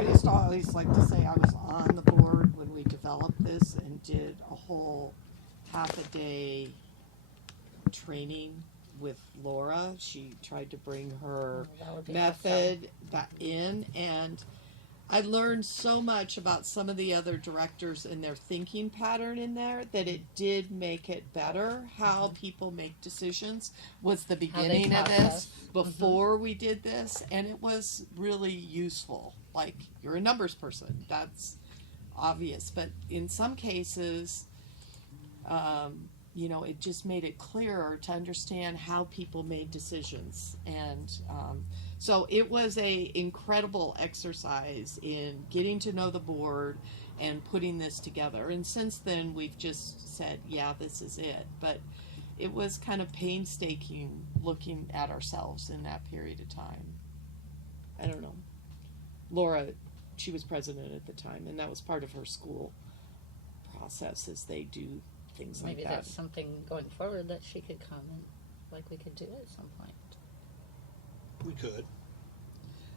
I just always like to say I was on the board when we developed this and did a whole half-a-day training with Laura. She tried to bring her method back in, and I learned so much about some of the other directors and their thinking pattern in there that it did make it better. How people make decisions was the beginning of this before we did this, and it was really useful. Like, you're a numbers person, that's obvious, but in some cases, you know, it just made it clearer to understand how people made decisions. And so it was a incredible exercise in getting to know the board and putting this together. And since then, we've just said, yeah, this is it. But it was kind of painstaking looking at ourselves in that period of time. I don't know. Laura, she was president at the time, and that was part of her school process, as they do things like that. Maybe that's something going forward that she could comment, like we could do at some point. We could.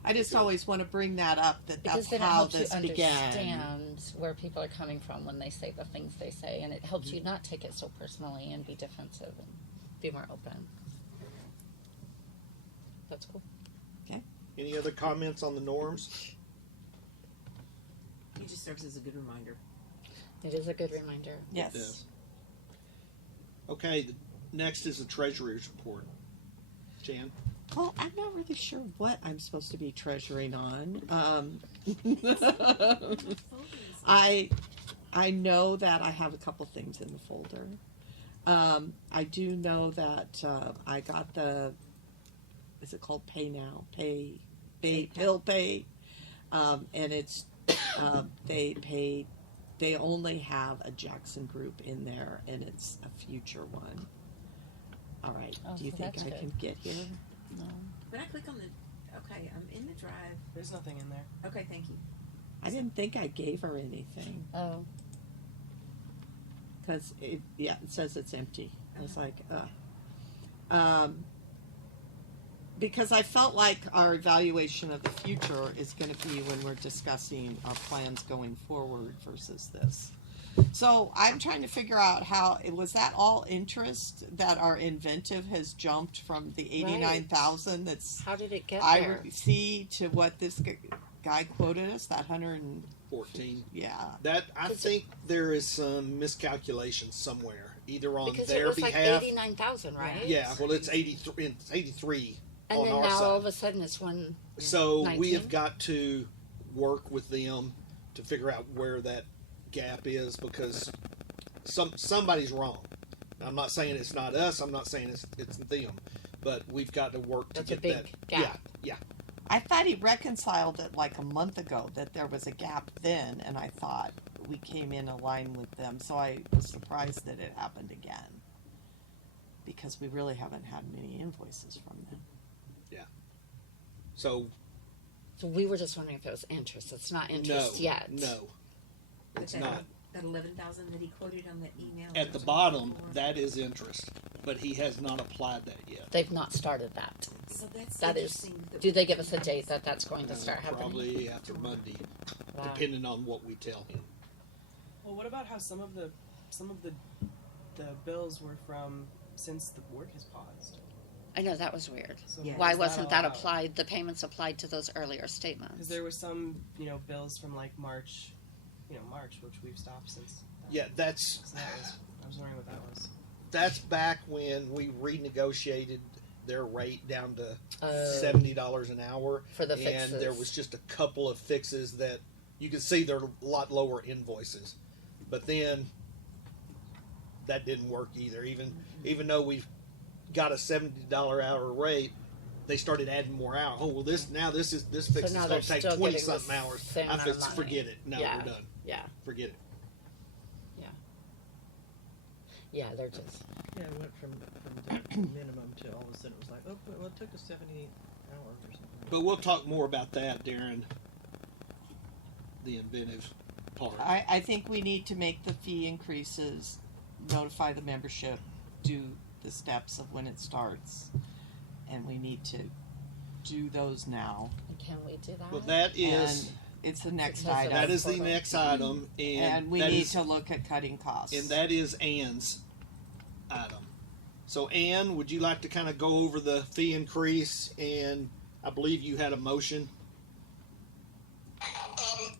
I just always want to bring that up, Because that's then how it helps this you began. understand where people are coming from when they say the things they say, and it helps you not take it so personally and be defensive and be more open. That's cool. Okay. Any other comments on the norms? It just serves as a good reminder. It is a good reminder. Yes. Yes. Okay, next is the treasurer's report. Jan? Well, I'm not really sure what I'm supposed to be treasuring on. I know that I have a couple things in the folder. I do know that I got the, is it called Pay Now? Bill Pay. And it's, they only have a Jackson group in there, and it's a future one. All right. Oh, Do you so think that's I good. can get here? No. When I click on the, okay, I'm in the drive. There's nothing in there. Okay, thank you. I didn't think I gave her anything. Oh. Because it says it's empty. I was like, because I felt like our evaluation of the future is going to be when we're discussing our plans going forward versus this. So I'm trying to figure out how, was that all interest that our inventive has jumped from the 89,000 that's How did it get I there? see to what this guy quoted us, that 14. Yeah. That, I think there is some miscalculation somewhere, either on Because their it was behalf. like 89,000, right? Yeah, well, it's 83 And on then our now side. all of a sudden it's one. So 19? we have got to work with them to figure out where that gap is, because somebody's wrong. I'm not saying it's not us. I'm not saying it's them, but we've got to work to That's a get big that gap. Yeah. I thought he reconciled it like a month ago, that there was a gap then, and I thought we came in line with them, so I was surprised that it happened again, because we really haven't had many invoices from them. So we were just wondering if it was interest. It's not interest yet. No, it's But not. That 11,000 that he quoted on that email. At the bottom, that is interest, but he has not applied that yet. They've not started that. So that's That is. interesting. Do they give us a date that that's going to start happening? Probably after Monday, Wow. depending on what we tell him. Well, what about how some of the bills were from since the work has paused? I know, that was weird. So Yeah. Why is wasn't all that out? applied, the payments applied to those earlier statements? Because there were some, bills from like March, which we've stopped since. Yeah, that's So I was wondering what that was. that's back when we renegotiated their rate down to Oh. $70 an hour, For the and fixes. there was just a couple of fixes that you could see they're a lot lower invoices, but then that didn't work either. Even though we've got a $70 hour rate, they started adding more hours. Oh well, this fix is now going they're to take still 20 getting the something hours. same I amount of said, money. forget it. No, Yeah. we're done. Yeah. Forget it. Yeah, they're just. Yeah, it went from the minimum to all of a sudden it was like, oh, well, it took us 78 hours or something. But we'll talk more about that during the inventive part. I think we need to make the fee increases, notify the membership, do the steps of when it starts, and we need to do those now. Can we do that? Well, that is It's the next Because of item. That is the Program. next item, And we that need is- to look at cutting costs. and that is Ann's item. So Ann, would you like to kind of go over the fee increase? And I believe you had a motion.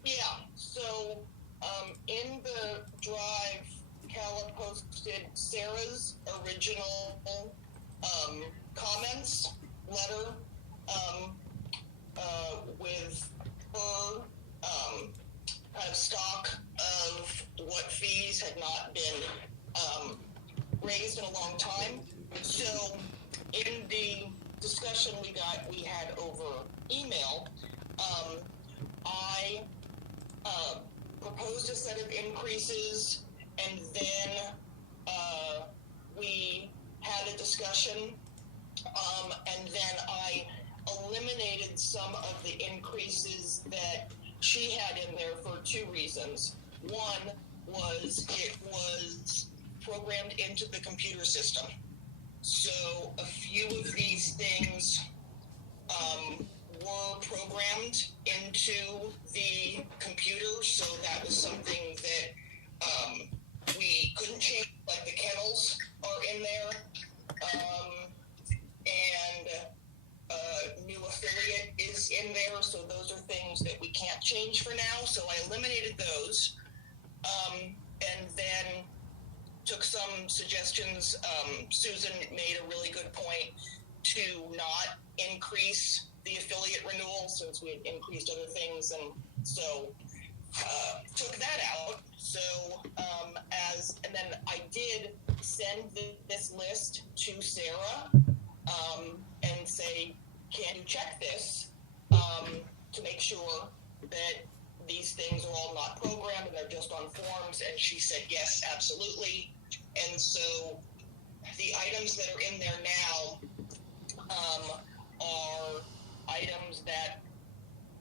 Yeah, so, in the drive, Calla posted Sarah's original, comments letter, with her, kind of stock of what fees had not been, raised in a long time. So, in the discussion we had over email, I proposed a set of increases, and then we had a discussion, and then I eliminated some of the increases that she had in there for two reasons. One was it was programmed into the computer system. So a few of these things were programmed into the computer, so that was something that we couldn't change, like the kennels are in there, and new affiliate is in there, so those are things that we can't change for now, so I eliminated those, and then took some suggestions. Susan made a really good point to not increase the affiliate renewal since we had increased other things, and so took that out. So and then I did send this list to Sarah and say, can you check this to make sure that these things are all not programmed and they're just on forms? And she said, yes, absolutely. And so the items that are in there now are items that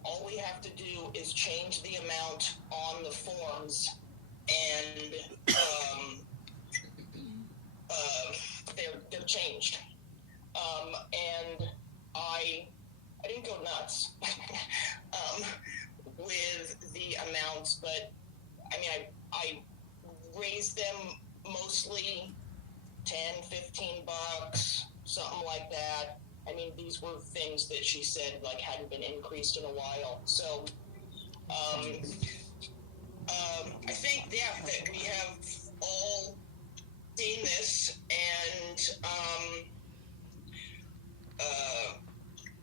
all we have to do is change the amount on the forms, and they're changed. And I didn't go nuts with the amounts, but I mean, I raised them mostly $10-15, something like that. I mean, these were things that she said like hadn't been increased in a while. So I think, yeah, that we have all seen this, and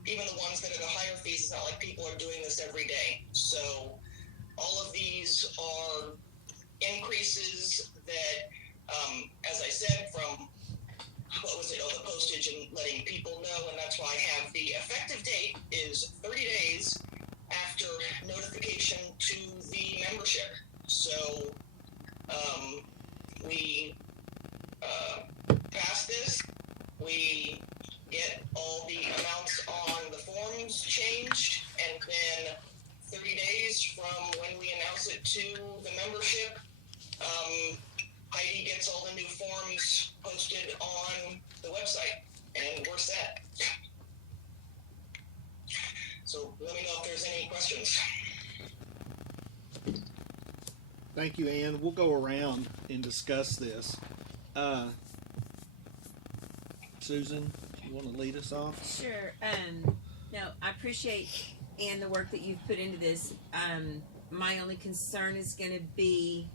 even the ones that are the higher fees, it's not like people are doing this every day. So all of these are increases that, as I said, from the postage and letting people know, and that's why I have the effective date is 30 days after notification to the membership. So we pass this, we get all the amounts on the forms changed, and then 30 days from when we announce it to the membership, Heidi gets all the new forms posted on the website, and we're set. So let me know if there's any questions. Thank you, Ann. We'll go around and discuss this. Susan, you want to lead us off? Sure. No, I appreciate, Ann, the work that you've put into this. My only concern is going to be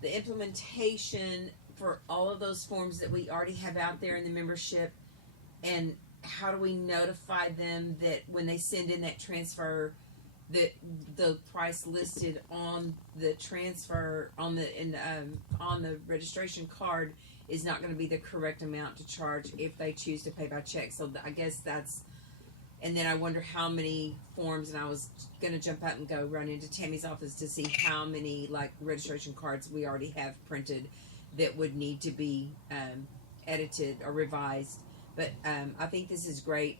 the implementation for all of those forms that we already have out there in the membership, and how do we notify them that when they send in that transfer, that the price listed on the transfer on the registration card is not going to be the correct amount to charge if they choose to pay by check. So I guess that's, and then I wonder how many forms, and I was going to jump out and go run into Tammy's office to see how many like registration cards we already have printed that would need to be edited or revised. But I think this is great.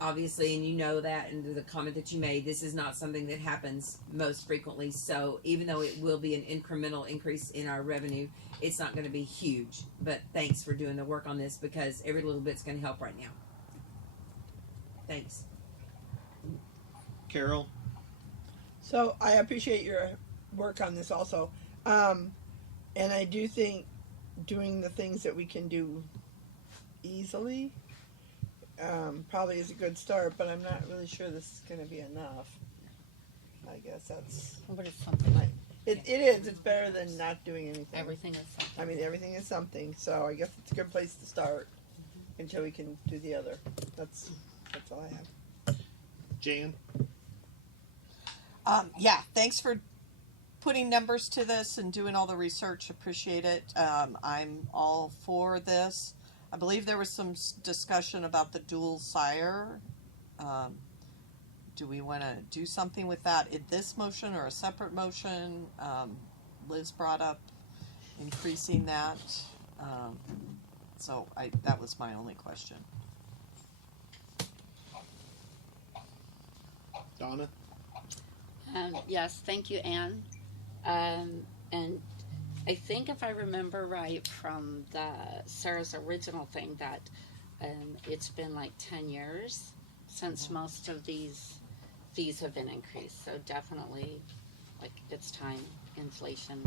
Obviously, and you know that, and the comment that you made, this is not something that happens most frequently. So even though it will be an incremental increase in our revenue, it's not going to be huge. But thanks for doing the work on this, because every little bit's going to help right now. Thanks. Carol? So I appreciate your work on this also. And I do think doing the things that we can do easily probably is a good start, but I'm not really sure this is going to be enough. I guess that's But it's something. my, it is. It's better than not doing anything. Everything is something. I mean, everything is something, so I guess it's a good place to start until we can do the other. That's all I have. Jan? Yeah, thanks for putting numbers to this and doing all the research. Appreciate it. I'm all for this. I believe there was some discussion about the dual sire. Do we want to do something with that in this motion or a separate motion? Liz brought up increasing that. So that was my only question. Donna? Yes, thank you, Anne. And I think if I remember right from Sarah's original thing that it's been like 10 years since most of these fees have been increased. So definitely, like, it's time. Inflation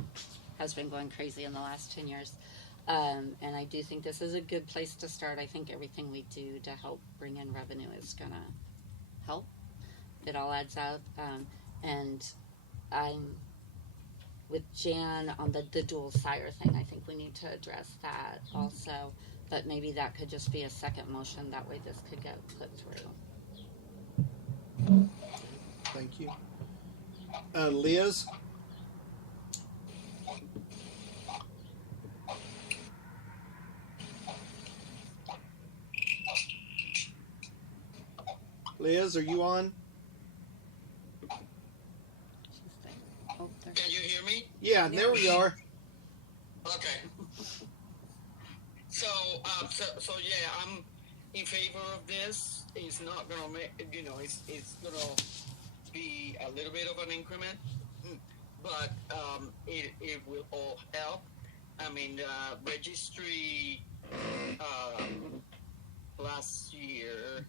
has been going crazy in the last 10 years. And I do think this is a good place to start. I think everything we do to help bring in revenue is going to help. It all adds up. And I'm with Jan on the dual sire thing. I think we need to address that also. But maybe that could just be a second motion. That way this could get put through. Thank you. Liz? Liz, are you on? Oh, there. Can you hear me? Yeah, there we are. Okay. So yeah, I'm in favor of this. It's not gonna make, it's gonna be a little bit of an increment, but it will all help. I mean, registry last year.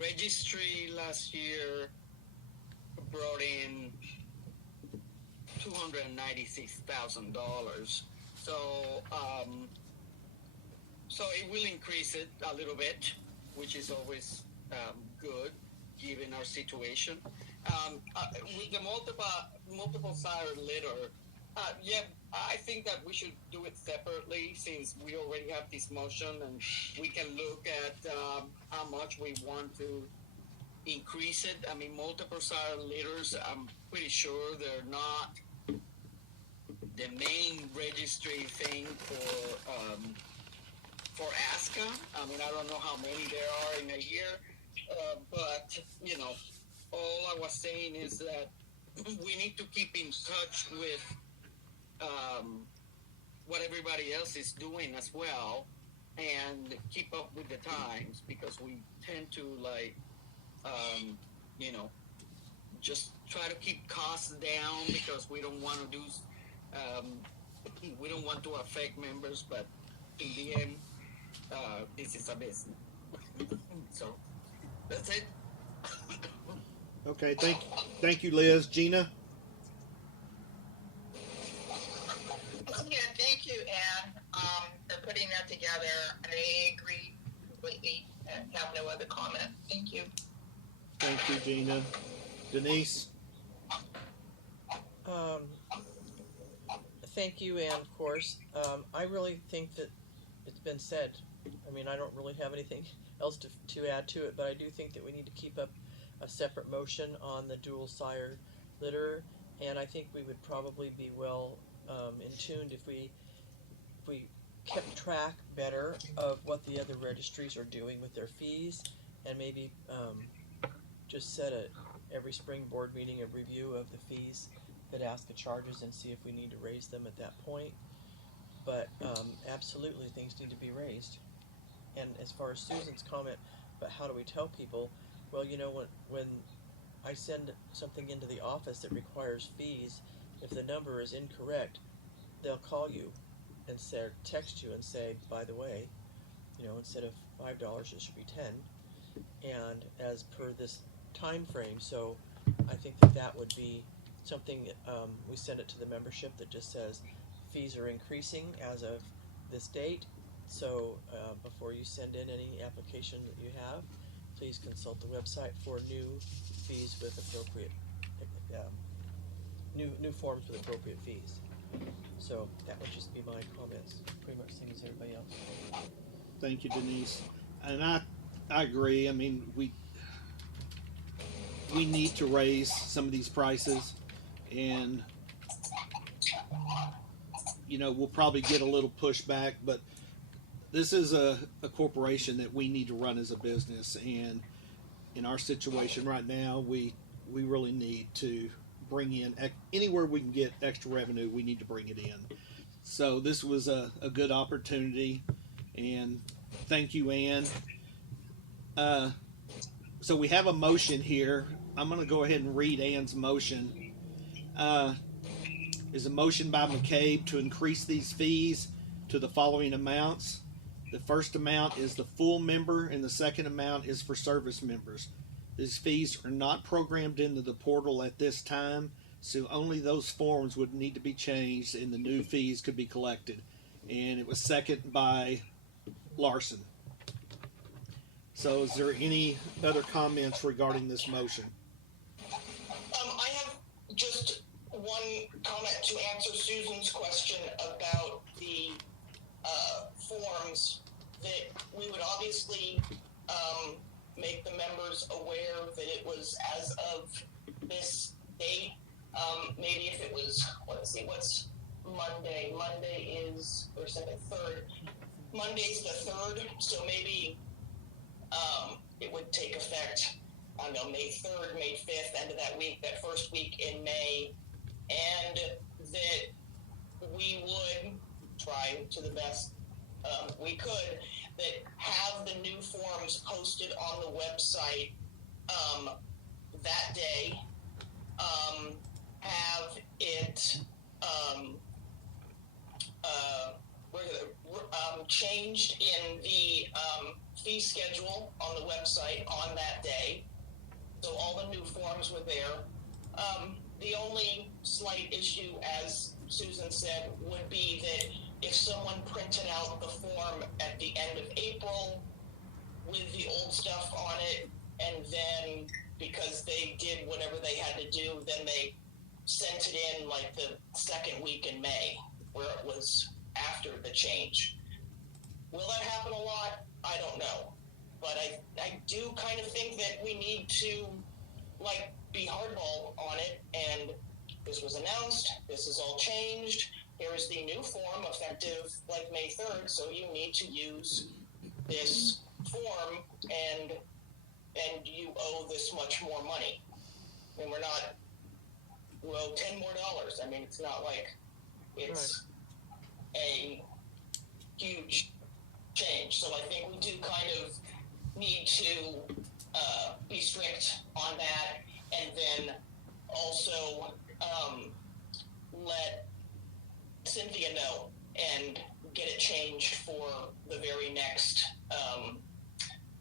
Registry last year brought in $296,000. So it will increase it a little bit, which is always good given our situation. With the multiple sire litter, yeah, I think that we should do it separately since we already have this motion and we can look at how much we want to increase it. I mean, multiple sire litters, I'm pretty sure they're not the main registry thing for ASCA. I mean, I don't know how many there are in a year, but, all I was saying is that we need to keep in touch with what everybody else is doing as well and keep up with the times because we tend to just try to keep costs down because we don't want to do we don't want to affect members, but in the end this is a business. So that's it. Okay, thank you, Liz. Gina? Yeah, thank you, Anne, for putting that together. I agree completely and have no other comment. Thank you. Thank you, Gina. Denise? Thank you, Ann, of course. I really think that it's been said. I mean, I don't really have anything else to add to it, but I do think that we need to keep up a separate motion on the dual sire litter, and I think we would probably be well in tuned if we kept track better of what the other registries are doing with their fees, and maybe just set every spring board meeting a review of the fees that ASCA charges and see if we need to raise them at that point. But absolutely things need to be raised. And as far as Susan's comment about how do we tell people, well, when I send something into the office that requires fees, if the number is incorrect, they'll call you and say, text you and say, by the way, instead of $5, it should be 10, and as per this time frame. So I think that would be something, we send it to the membership that just says fees are increasing as of this date. So before you send in any application that you have, please consult the website for new fees with appropriate, new forms with appropriate fees. So that would just be my comments. Pretty much same as everybody else. Thank you, Denise. And I agree. I mean, we need to raise some of these prices, and we'll probably get a little pushback, but this is a corporation that we need to run as a business, and in our situation right now, we really need to bring in anywhere we can get extra revenue. We need to bring it in. So this was a good opportunity, and thank you, Ann. So we have a motion here. I'm going to go ahead and read Ann's motion. Is a motion by McCabe to increase these fees to the following amounts. The first amount is the full member, and the second amount is for service members. These fees are not programmed into the portal at this time, so only those forms would need to be changed and the new fees could be collected. And it was seconded by Larson. So is there any other comments regarding this motion? I have just one comment to answer Susan's question about the forms, that we would obviously make the members aware that it was as of this date. Maybe if it was, let's see, what's Monday? Monday is, or second, third. Monday's the 3rd, so maybe it would take effect, I don't know, May 3rd, May 5th, end of that week, that first week in May, and that we would try to the best we could, that have the new forms posted on the website that day, have it changed in the fee schedule on the website on that day, so all the new forms were there. The only slight issue, as Susan said, would be that if someone printed out the form at the end of April with the old stuff on it, and then because they did whatever they had to do, then they sent it in like the second week in May, where it was after the change. Will that happen a lot? I don't know. But I do kind of think that we need to be hardball on it, and this was announced, this is all changed, here is the new form effective May 3rd, so you need to use this form, and you owe this much more money. I mean, we owe $10 more. I mean, it's not like it's a huge change. So I think we do kind of need to be strict on that, and then also let Cynthia know and get it changed for the very next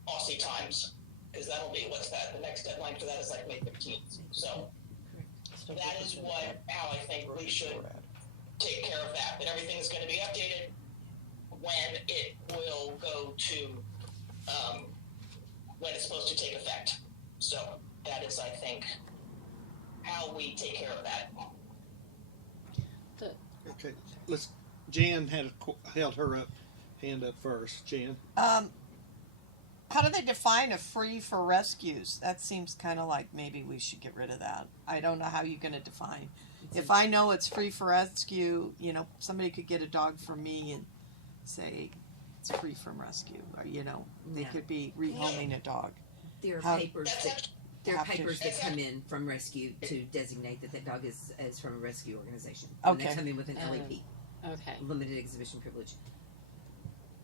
Aussie times, because that'll be, what's that? The next deadline for that is May 15th. So that is how I think we should take care of that. But everything's going to be updated when it will go to when it's supposed to take effect. So that is, I think, how we take care of that. Okay, Jan held her hand up first. Jan? How do they define a free for rescues? That seems kind of like maybe we should get rid of that. I don't know how you're going to define. If I know it's free for rescue, somebody could get a dog from me and say it's free from rescue, or they could be rehoming a dog. There are papers that come in from rescue to designate that dog is from a rescue organization. When they come in with an LEP. Okay. Limited exhibition privilege.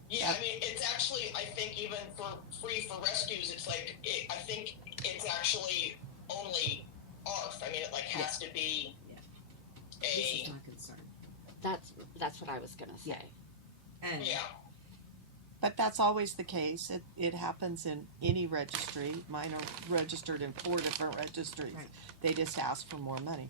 Yeah, I mean, it's actually, I think even for free for rescues, it's I think it's actually only ARF. I mean, it has to be This is my concern. That's what I was gonna say. And Yeah. But that's always the case. It happens in any registry. Mine are registered in 4 different registries. Right. They just ask for more money.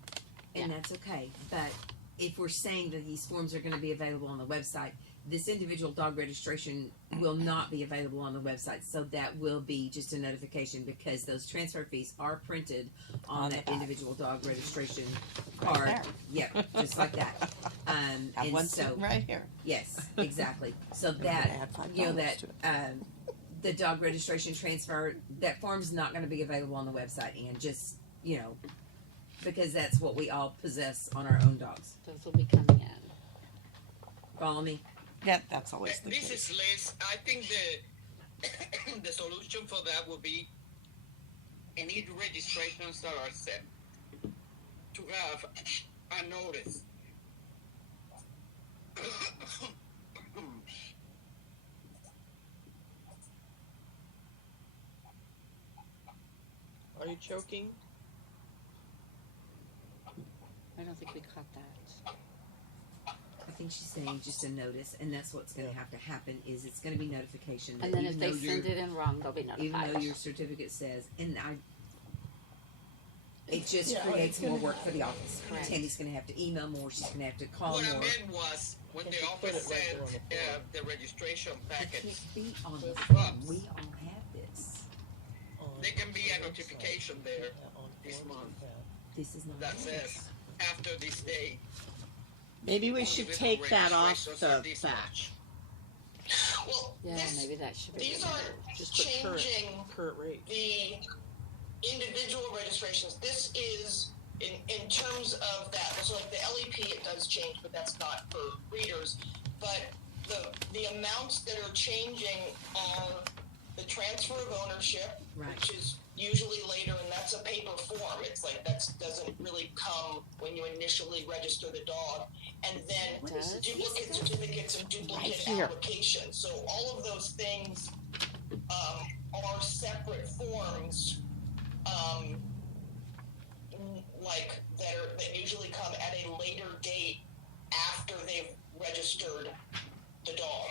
and that's okay. But if we're saying that these forms are going to be available on the website, this individual dog registration will not be available on the website. So that will be just a notification, because those transfer fees are printed on On the that back. individual dog registration Right card. there. Yep, just like that. Have And one so sitting right here. yes, exactly. So I'm gonna that add $5 you know that to it. the dog registration transfer, that form's not going to be available on the website, and just because that's what we all possess on our own dogs. Those will be coming in. Follow me? Yeah, that's always the This case. is Liz. I think the solution for that would be any registrations that are set to have a notice. Are you choking? I don't think we caught that. I think she's saying just a notice, and that's what's going to have to happen. Is it's going to be notification that And then if even they though send it in wrong, they'll be even notified. though your certificate says, it just Yeah, creates it's more gonna- work for the office. Correct. Tammy's going to have to email more. She's going to have to call What I more. meant was when Can't the you put office it right sent there on the floor? the registration It packets, can't be on the Books. form. We all have this. there can be a notification there On this forms month like that. This is not that ours. says after this day. Maybe we should individual take that off registrations are the this back. much. Well, Yeah, this, maybe that should be. these aren't Just put current, changing current rate. the individual registrations. This is in terms of that. So like the LEP, it does change, but that's not for readers. But the amounts that are changing are the transfer of ownership, Right. which is usually later, and that's a paper form. It's like that doesn't really come when you initially register the dog, and then What is duplicate certificates and duplicate Right here. applications. So all of those things are separate forms, like that usually come at a later date after they've registered the dog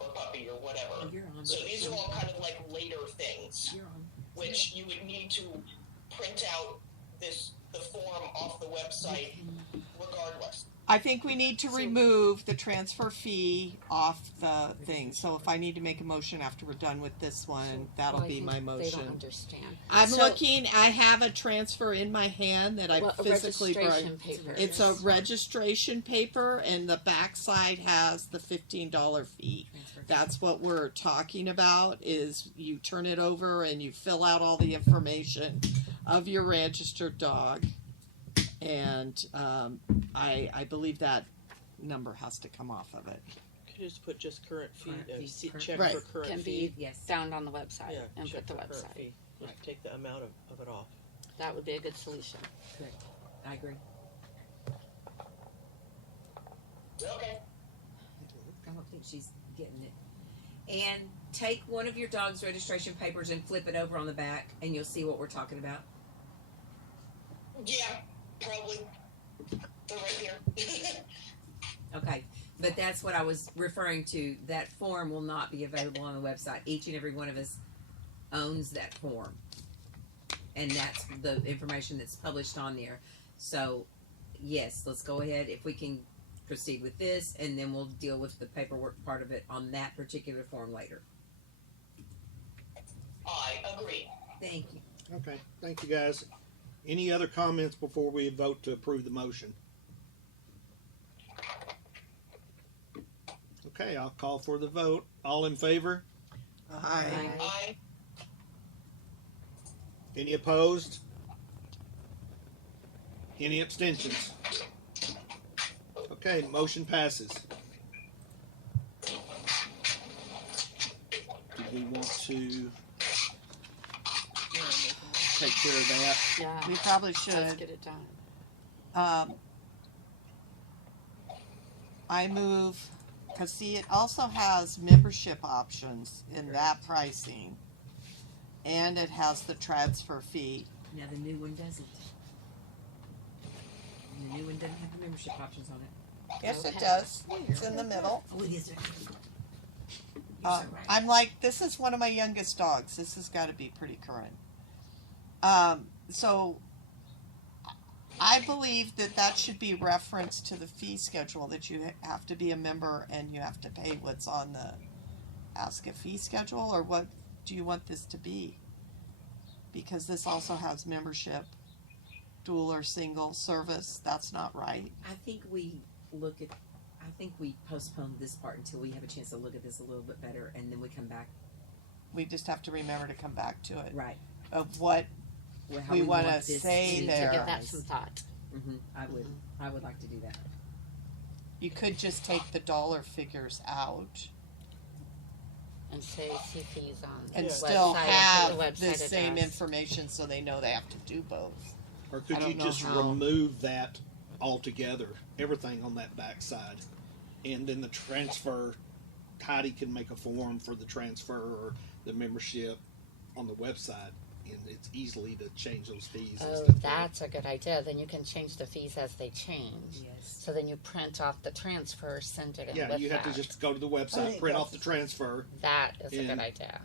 or puppy or whatever. Oh, you're on. So these are all kind of like later things, You're on. which you would need to print out the form off the website regardless. I think we need to remove the transfer fee off the thing. So if I need to make a motion after we're done with this one, that'll Well, I be think my They don't motion. understand. I'm So- looking, I have a transfer in my hand that I Well, a physically brought. registration paper. It's a registration paper, and the backside has the $15 fee. Transfer. That's what we're talking about, is you turn it over and you fill out all the information of your registered dog. And I believe that number has to come off of it. Could you just put just current fee, Current fee, current check Right. for current Can fee? be Yes. found on the website Yeah, and check put the for current website. fee. Just take the amount of it off. That would be a good solution. Correct. I agree. Okay. I don't think she's getting it. And take one of your dog's registration papers and flip it over on the back, and you'll see what we're talking about. Yeah, probably. They're right here. Okay, but that's what I was referring to. That form will not be available on the website. Each and every one of us owns that form, and that's the information that's published on there. So, yes, let's go ahead if we can proceed with this, and then we'll deal with the paperwork part of it on that particular form later. I agree. Thank you. Okay, thank you guys. Any other comments before we vote to approve the motion? Okay, I'll call for the vote. All in favor? Aye. I Any opposed? Any abstentions? Okay, motion passes. Do we want to take care of that? Yeah. We probably Let's should. get it done. I move, because see, it also has membership options in that pricing. And it has the transfer fee. Now the new one doesn't. And the new one doesn't have the membership options on it. Yes, it Okay. does. It's in the middle. Oh, it is. I'm like, this is one of my youngest dogs. This has got to be pretty current. So I believe that should be referenced to the fee schedule, that you have to be a member and you have to pay what's on the ASCA fee schedule, or what do you want this to be? Because this also has membership, dual or single service. That's not right. I think we postpone this part until we have a chance to look at this a little bit better, and then we come back. We just have to remember to come back to it. Right. Of what How we want want to this say To there. give that some thought. I would like to do that. You could just take the dollar figures out And say see fees on and Yeah. still website, have the the website same address. information, so they know they have to do both. Or could I you don't know just how. remove that altogether, everything on that backside, and then the transfer? Heidi can make a form for the transfer or the membership on the website, and it's easily to change those fees. and Oh, stuff. that's a good idea. Then you can change the fees as they change. Yes. So then you print off the transfer, send it in Yeah, with you have that. to just go to the I website, think print off that's- the transfer. That is a and- good idea.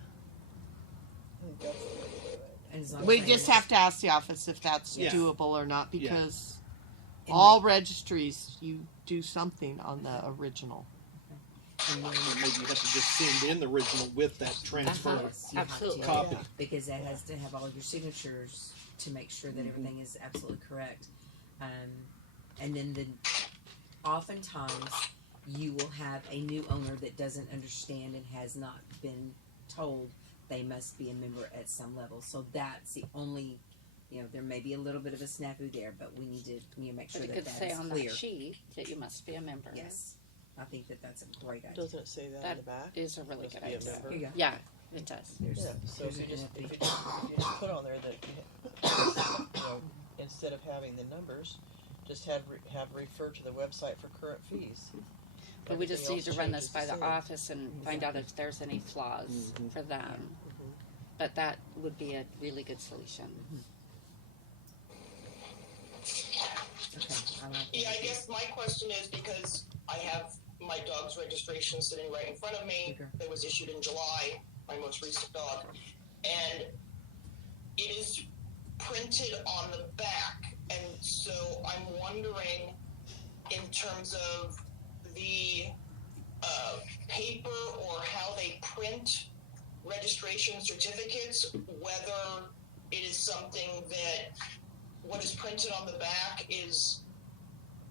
And as long We as just I- have to ask the office if that's Yeah. doable or not, Yeah. because and all registries, you do something on the original. and then- Or maybe you have to just send in the original with that transfer Yes, you have to. Absolutely. copy. Because that has to have all of your signatures to make sure that everything is absolutely correct. And then oftentimes you will have a new owner that doesn't understand and has not been told they must be a member at some level. So that's the only, there may be a little bit of a snafu there, but we need to make sure But it that could that say is on clear. that sheet that you must be a member. Yes, I think that that's a great idea. Doesn't it say that on the back? Is a really Must good be a idea. member. Here you go. Yeah, it does. Yeah, so there's if you an just, empty. if you just put on there that, instead of having the numbers, just have refer to the website for current fees. But we just Everything need to else run this changes by the same. office and find out if there's any flaws Mhm. for them. But that would be a really good solution. Okay, I like that. Yeah, I guess my question is, because I have my dog's registration sitting right in front of me, Okay. that was issued in July, my most recent dog, and it is printed on the back, and so I'm wondering, in terms of the paper or how they print registration certificates, whether it is something that what is printed on the back is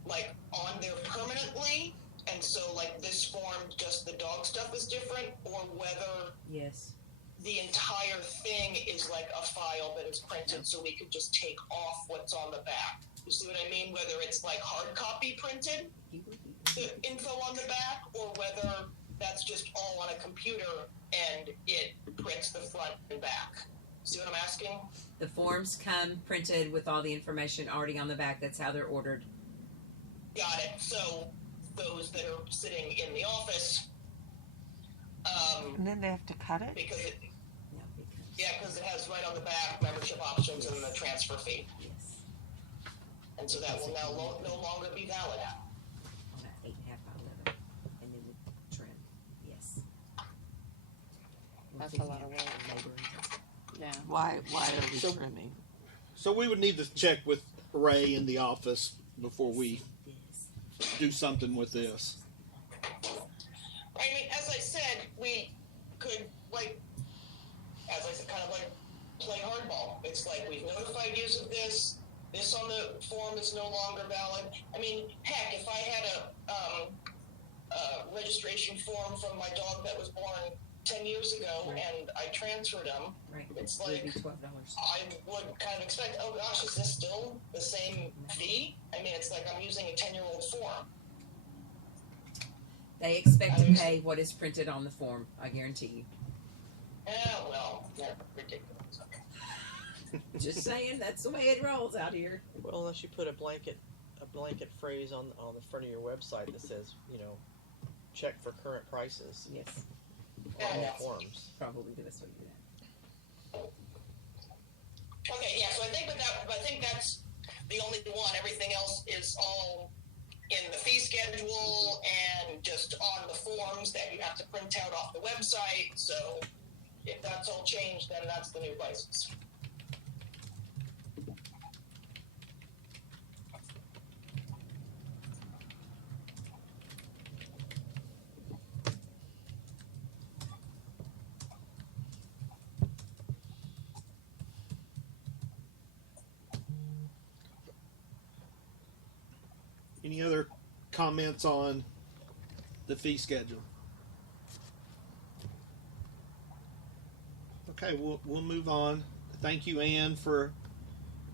like on there permanently, and so like this form, just the dog stuff is different, or whether Yes. the entire thing is like a file that is printed, so we could just take off what's on the back. You see what I mean? Whether it's like hard copy printed, the info on the back, or whether that's just all on a computer and it prints the front and back. See what I'm asking? The forms come printed with all the information already on the back. That's how they're ordered. Got it. So those that are sitting in the office, And then they have to cut it? because it, No, because because it has right on the back membership options and the transfer fee, yes, and so that will now no longer be valid. on that 8.5 by 11, and then with trim. Yes. That's a lot of work. Labor intensive. Yeah. Why are we So- trimming? So we would need to check with Ray in the office before we Yes. do something with this. I mean, as I said, we could, like, as I said, kind of like play hardball. It's like we've notified you of this. This on the form is no longer valid. I mean, heck, if I had a registration form from my dog that was born 10 years ago Right. and I transferred him, Right. it's It would like be $12. I would kind of expect, oh gosh, is this still the same fee? I mean, it's like I'm using a 10-year-old form. They expect to pay what is printed on the form. I guarantee you. Well, they're ridiculous. Just saying, that's the way it rolls out here. Well, unless you put a blanket phrase on the front of your website that says, check for current prices Yes, on all Yeah. forms. probably the best way to do that. Okay, yeah, so I think that's the only one. Everything else is all in the fee schedule and just on the forms that you have to print out off the website. So if that's all changed, then that's the new license. Any other comments on the fee schedule? Okay, we'll move on. Thank you, Ann, for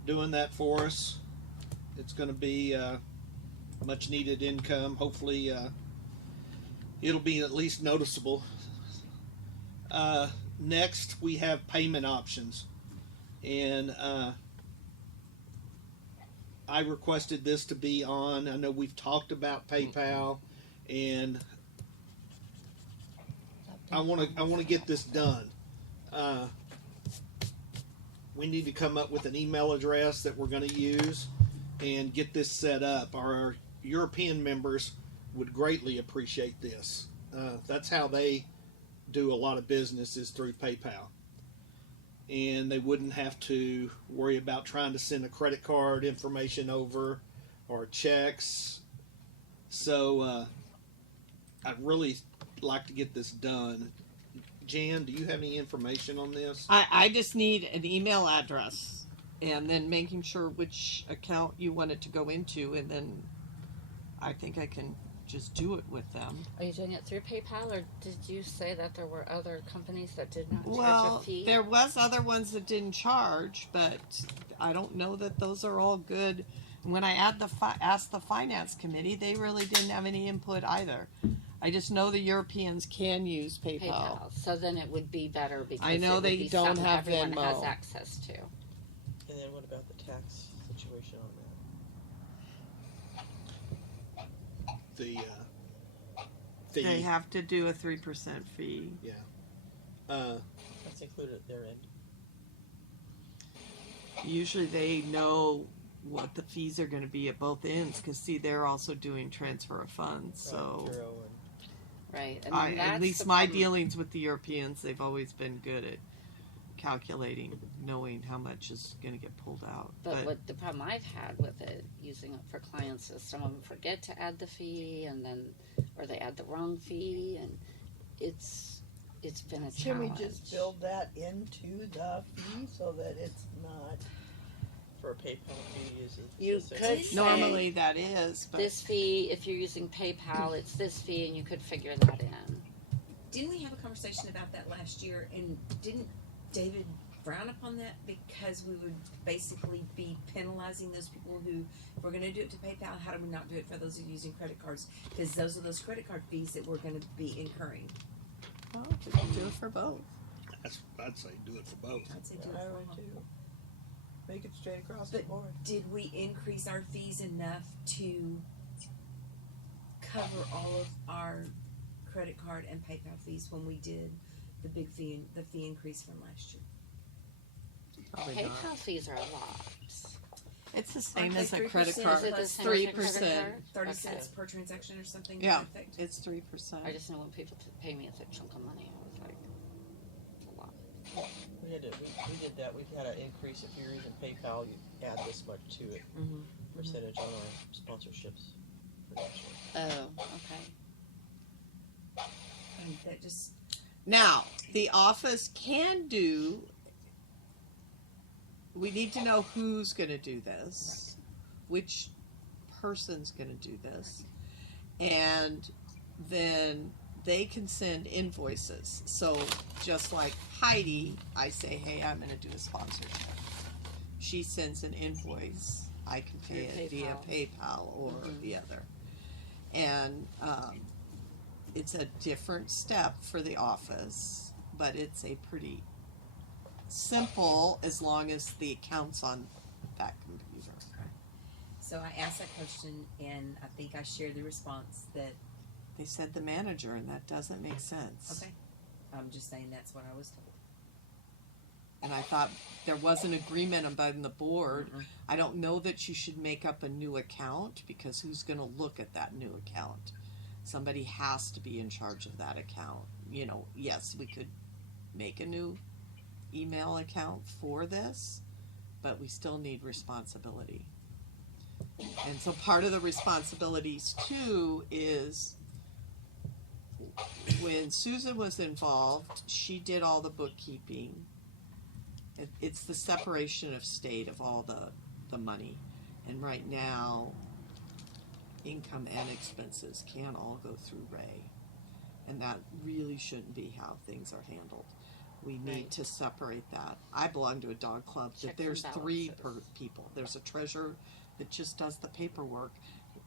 doing that for us. It's going to be much needed income. Hopefully, it'll be at least noticeable. Next, we have payment options, and I requested this to be on. I know we've talked about PayPal, and I want to get this done. We need to come up with an email address that we're going to use and get this set up. Our European members would greatly appreciate this. That's how they do a lot of business, is through PayPal. And they wouldn't have to worry about trying to send a credit card information over or checks. So I'd really like to get this done. Jan, do you have any information on this? I just need an email address, and then making sure which account you want it to go into, and then I think I can just do it with them. Are you doing it through PayPal, or did you say that there were other companies that did not charge Well, a fee? there was other ones that didn't charge, but I don't know that those are all good. When I asked the finance committee, they really didn't have any input either. I just know the Europeans can use PayPal. So then it would be better because I know it would they be don't something have everyone Venmo. has access to. And then what about the tax situation on that? The fee. They have to do a 3% fee. Yeah. That's included at their end. Usually they know what the fees are going to be at both ends, because see, they're also doing transfer of funds. So Right, Euro and Right. And at that's least the my problem. dealings with the Europeans, they've always been good at calculating, knowing how much is going to get pulled out. But what the problem I've had with it, using it for clients, is some of them forget to add the fee, and then, or they add the wrong fee, and it's been a Can challenge. we just build that into the fee so that it's not? for a PayPal fee is You is it- could say- Normally that is, but This fee, if you're using PayPal, it's this fee, and you could figure that in. Didn't we have a conversation about that last year? And didn't David frown upon that because we would basically be penalizing those people who, if we're going to do it to PayPal, how do we not do it for those who are using credit cards? Because those are those credit card fees that we're going to be incurring. well, we can do it for both. I'd say do it for both. I'd say do it I for would all. too. Make it straight across the But board. did we increase our fees enough to cover all of our credit card and PayPal fees when we did the fee increase from last year? Probably not. PayPal fees are a lot. It's the same Aren't as they a credit 3%? card. Is it the It's same as a credit 3%. card? 30 Okay. cents per transaction or something? Yeah. To that effect? It's 3%. I just know when people pay me, it's a chunk of money. I was like, it's a lot. we did that. We've had an increase. If you're using PayPal, you add this much to it, Mhm. percentage on our sponsorships for next year. Oh, okay. And that just Now, the office can do, we need to know who's going to do this, which person's going to do this, and then they can send invoices. So just like Heidi, I say, hey, I'm going to do a sponsorship. She sends an invoice. I can pay Through it via PayPal or the other. And it's a different step for the office, but it's a pretty simple as long as the account's on that computer. so I asked that question, and I think I shared the response that They said the manager, and that doesn't make sense. okay. I'm just saying that's what I was told. And I thought there was an agreement among the board. I don't know that you should make up a new account, because who's going to look at that new account? Somebody has to be in charge of that account. You know, yes, we could make a new email account for this, but we still need responsibility. And so part of the responsibilities too is, when Susan was involved, she did all the bookkeeping. It's the separation of state of all the money. And right now, income and expenses can all go through Ray. And that really shouldn't be how things are handled. We need Right. to separate that. I belong to a dog club that Checks there's and 3 balances. people. There's a treasurer that just does the paperwork,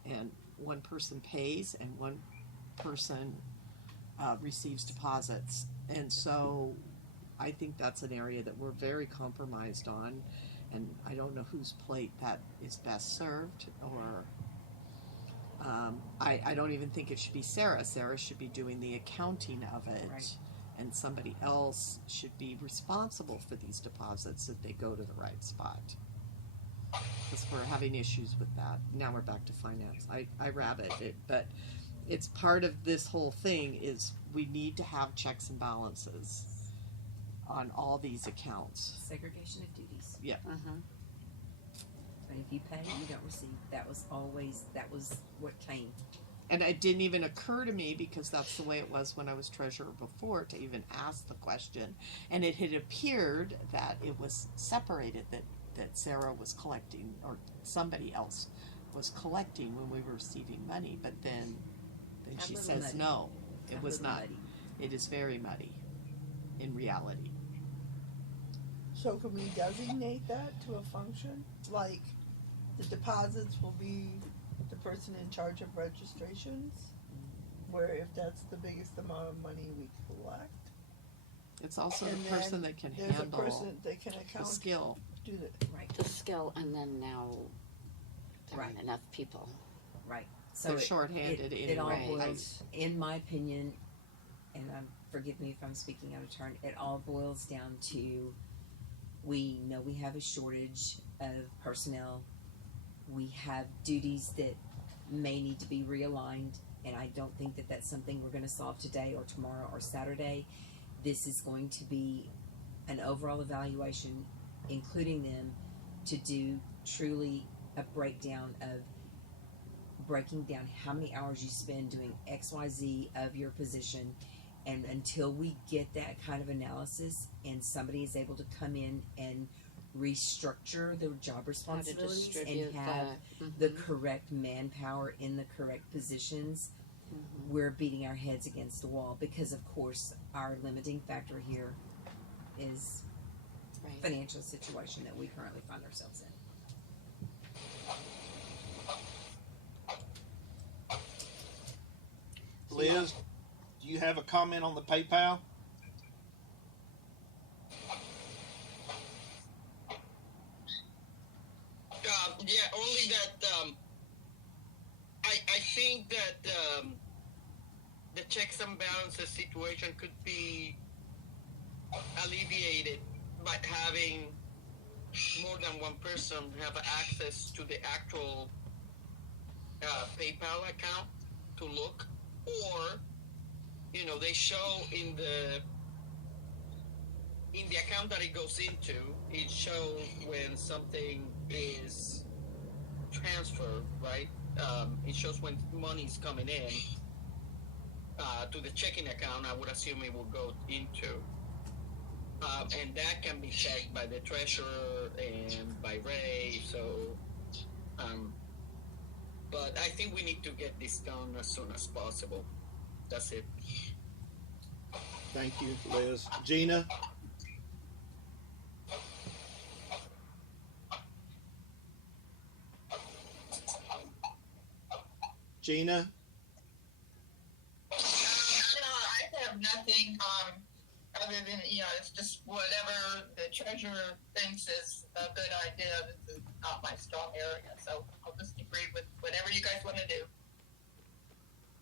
and one person pays and one person receives deposits. And so I think that's an area that we're very compromised on, and I don't know whose plate that is best served, or I don't even think it should be Sarah. Sarah should be doing the accounting of it. Right. And somebody else should be responsible for these deposits, that they go to the right spot. Because we're having issues with that. Now we're back to finance. I rabbit it, but it's part of this whole thing is we need to have checks and balances on all these accounts. Segregation of duties. Mhm. But if you pay, you don't receive. That was what came. And it didn't even occur to me, because that's the way it was when I was treasurer before, to even ask the question. And it had appeared that it was separated, that Sarah was collecting, or somebody else was collecting when we were receiving money. But then A she little says, muddy. no, it A was little not. muddy. It is very muddy in reality. So can we designate that to a function? Like, the deposits will be the person in charge of registrations? Where if that's the biggest amount of money we collect? It's also And the person then that can there's a handle person that can the account, skill. do the, Right. The skill, and then now there aren't Right. enough people. Right. So They're shorthanded it all anyway. boils, in my opinion, and forgive me if I'm speaking out of turn, it all boils down to, we know we have a shortage of personnel. We have duties that may need to be realigned, and I don't think that that's something we're going to solve today or tomorrow or Saturday. This is going to be an overall evaluation, including them, to do truly a breakdown of breaking down how many hours you spend doing XYZ of your position. And until we get that kind of analysis and somebody is able to come in and restructure their job How to responsibilities distribute and have the correct manpower in the correct positions, we're beating our heads against the wall, because of course our limiting factor here is Right. financial situation that we currently find ourselves in. Liz, do you have a comment on the PayPal? Yeah, only that I think that the checks and balances situation could be alleviated by having more than one person have access to the actual PayPal account to look, or they show in the account that it goes into, it shows when something is transferred, right? It shows when money is coming in to the checking account. I would assume it will go into, and that can be checked by the treasurer and by Ray. So, but I think we need to get this done as soon as possible. That's it. Thank you, Liz. Gina? Gina? I have nothing, other than, it's just whatever the treasurer thinks is a good idea. This is not my strong area, so I'll just agree with whatever you guys want to do.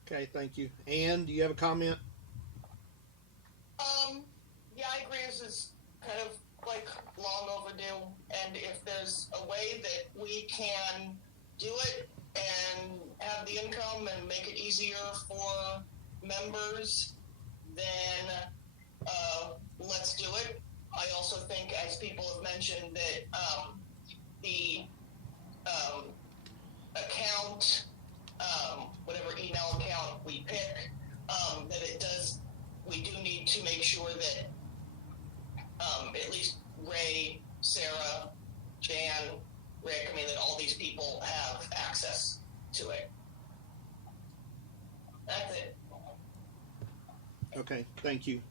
Okay, thank you. Ann, do you have a comment? Yeah, I agree. This is kind of like long overdue, and if there's a way that we can do it and have the income and make it easier for members, then let's do it. I also think, as people have mentioned, that the account, whatever email account we pick, that it does, we do need to make sure that at least Ray, Sarah, Jan, Rick, I mean, that all these people have access to it. That's it. Okay, thank you.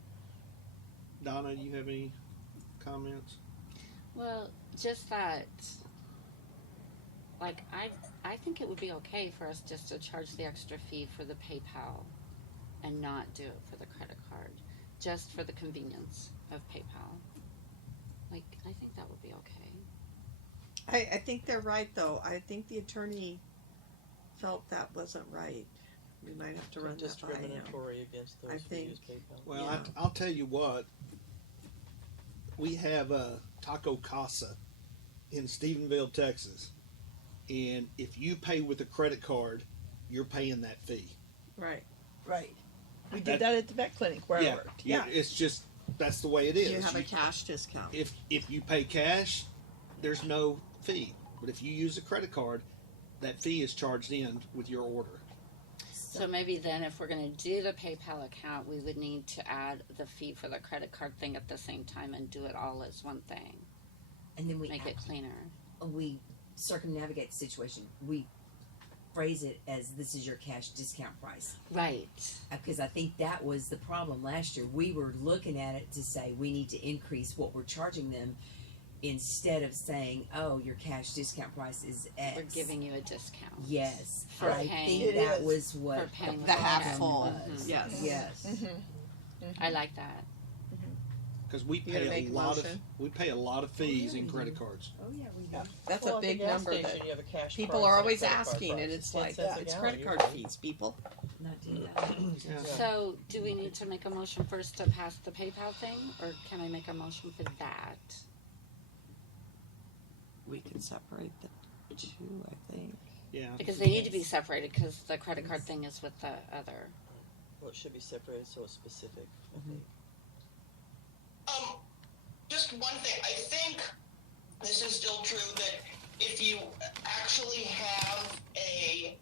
Donna, you have any comments? Well, just that, like, I think it would be okay for us just to charge the extra fee for the PayPal and not do it for the credit card, just for the convenience of PayPal. Like, I think that would be okay. I think they're right, though. I think the attorney felt that wasn't right. We might have to run that by him. Discriminatory against those I who think- use PayPal. Well, Yeah. I'll tell you what. We have a Taco Casa in Stephenville, Texas, and if you pay with a credit card, you're paying that fee. Right. Right. We did that at the vet clinic where I worked. Yeah. It's just that's the way it is. You have a cash discount. If you pay cash, there's no fee. But if you use a credit card, that fee is charged in with your order. So maybe then if we're gonna do the PayPal account, we would need to add the fee for the credit card thing at the same time and do it all as one thing. And then Make it cleaner. we circumnavigate the situation. We phrase it as this is your cash discount price. Right. Because I think that was the problem last year. We were looking at it to say we need to increase what we're charging them instead of saying, oh, your cash discount price is X. We're giving you a discount. Yes. For I paying. think It that is. was what For paying The with half them. full. Mhm. Yes. Yes. I like that. Because we You gonna pay make a a lot of motion? fees yeah, in we credit do. cards. Oh yeah, we do. Yeah. That's Well, a at the big gas number station, that you have a cash people price are and a always credit card asking, price. and it's 10 like, cents a it's gallon credit card usually. fees, people. Not do that. Yeah. So, do we need to make a motion first to pass the PayPal thing, or can I make a motion for that? We can separate the two, I think. Yeah. Because they need to be separated, because the credit card thing is with the other. Well, it should be separated so it's specific, I think. Just one thing. I think this is still true that if you actually have a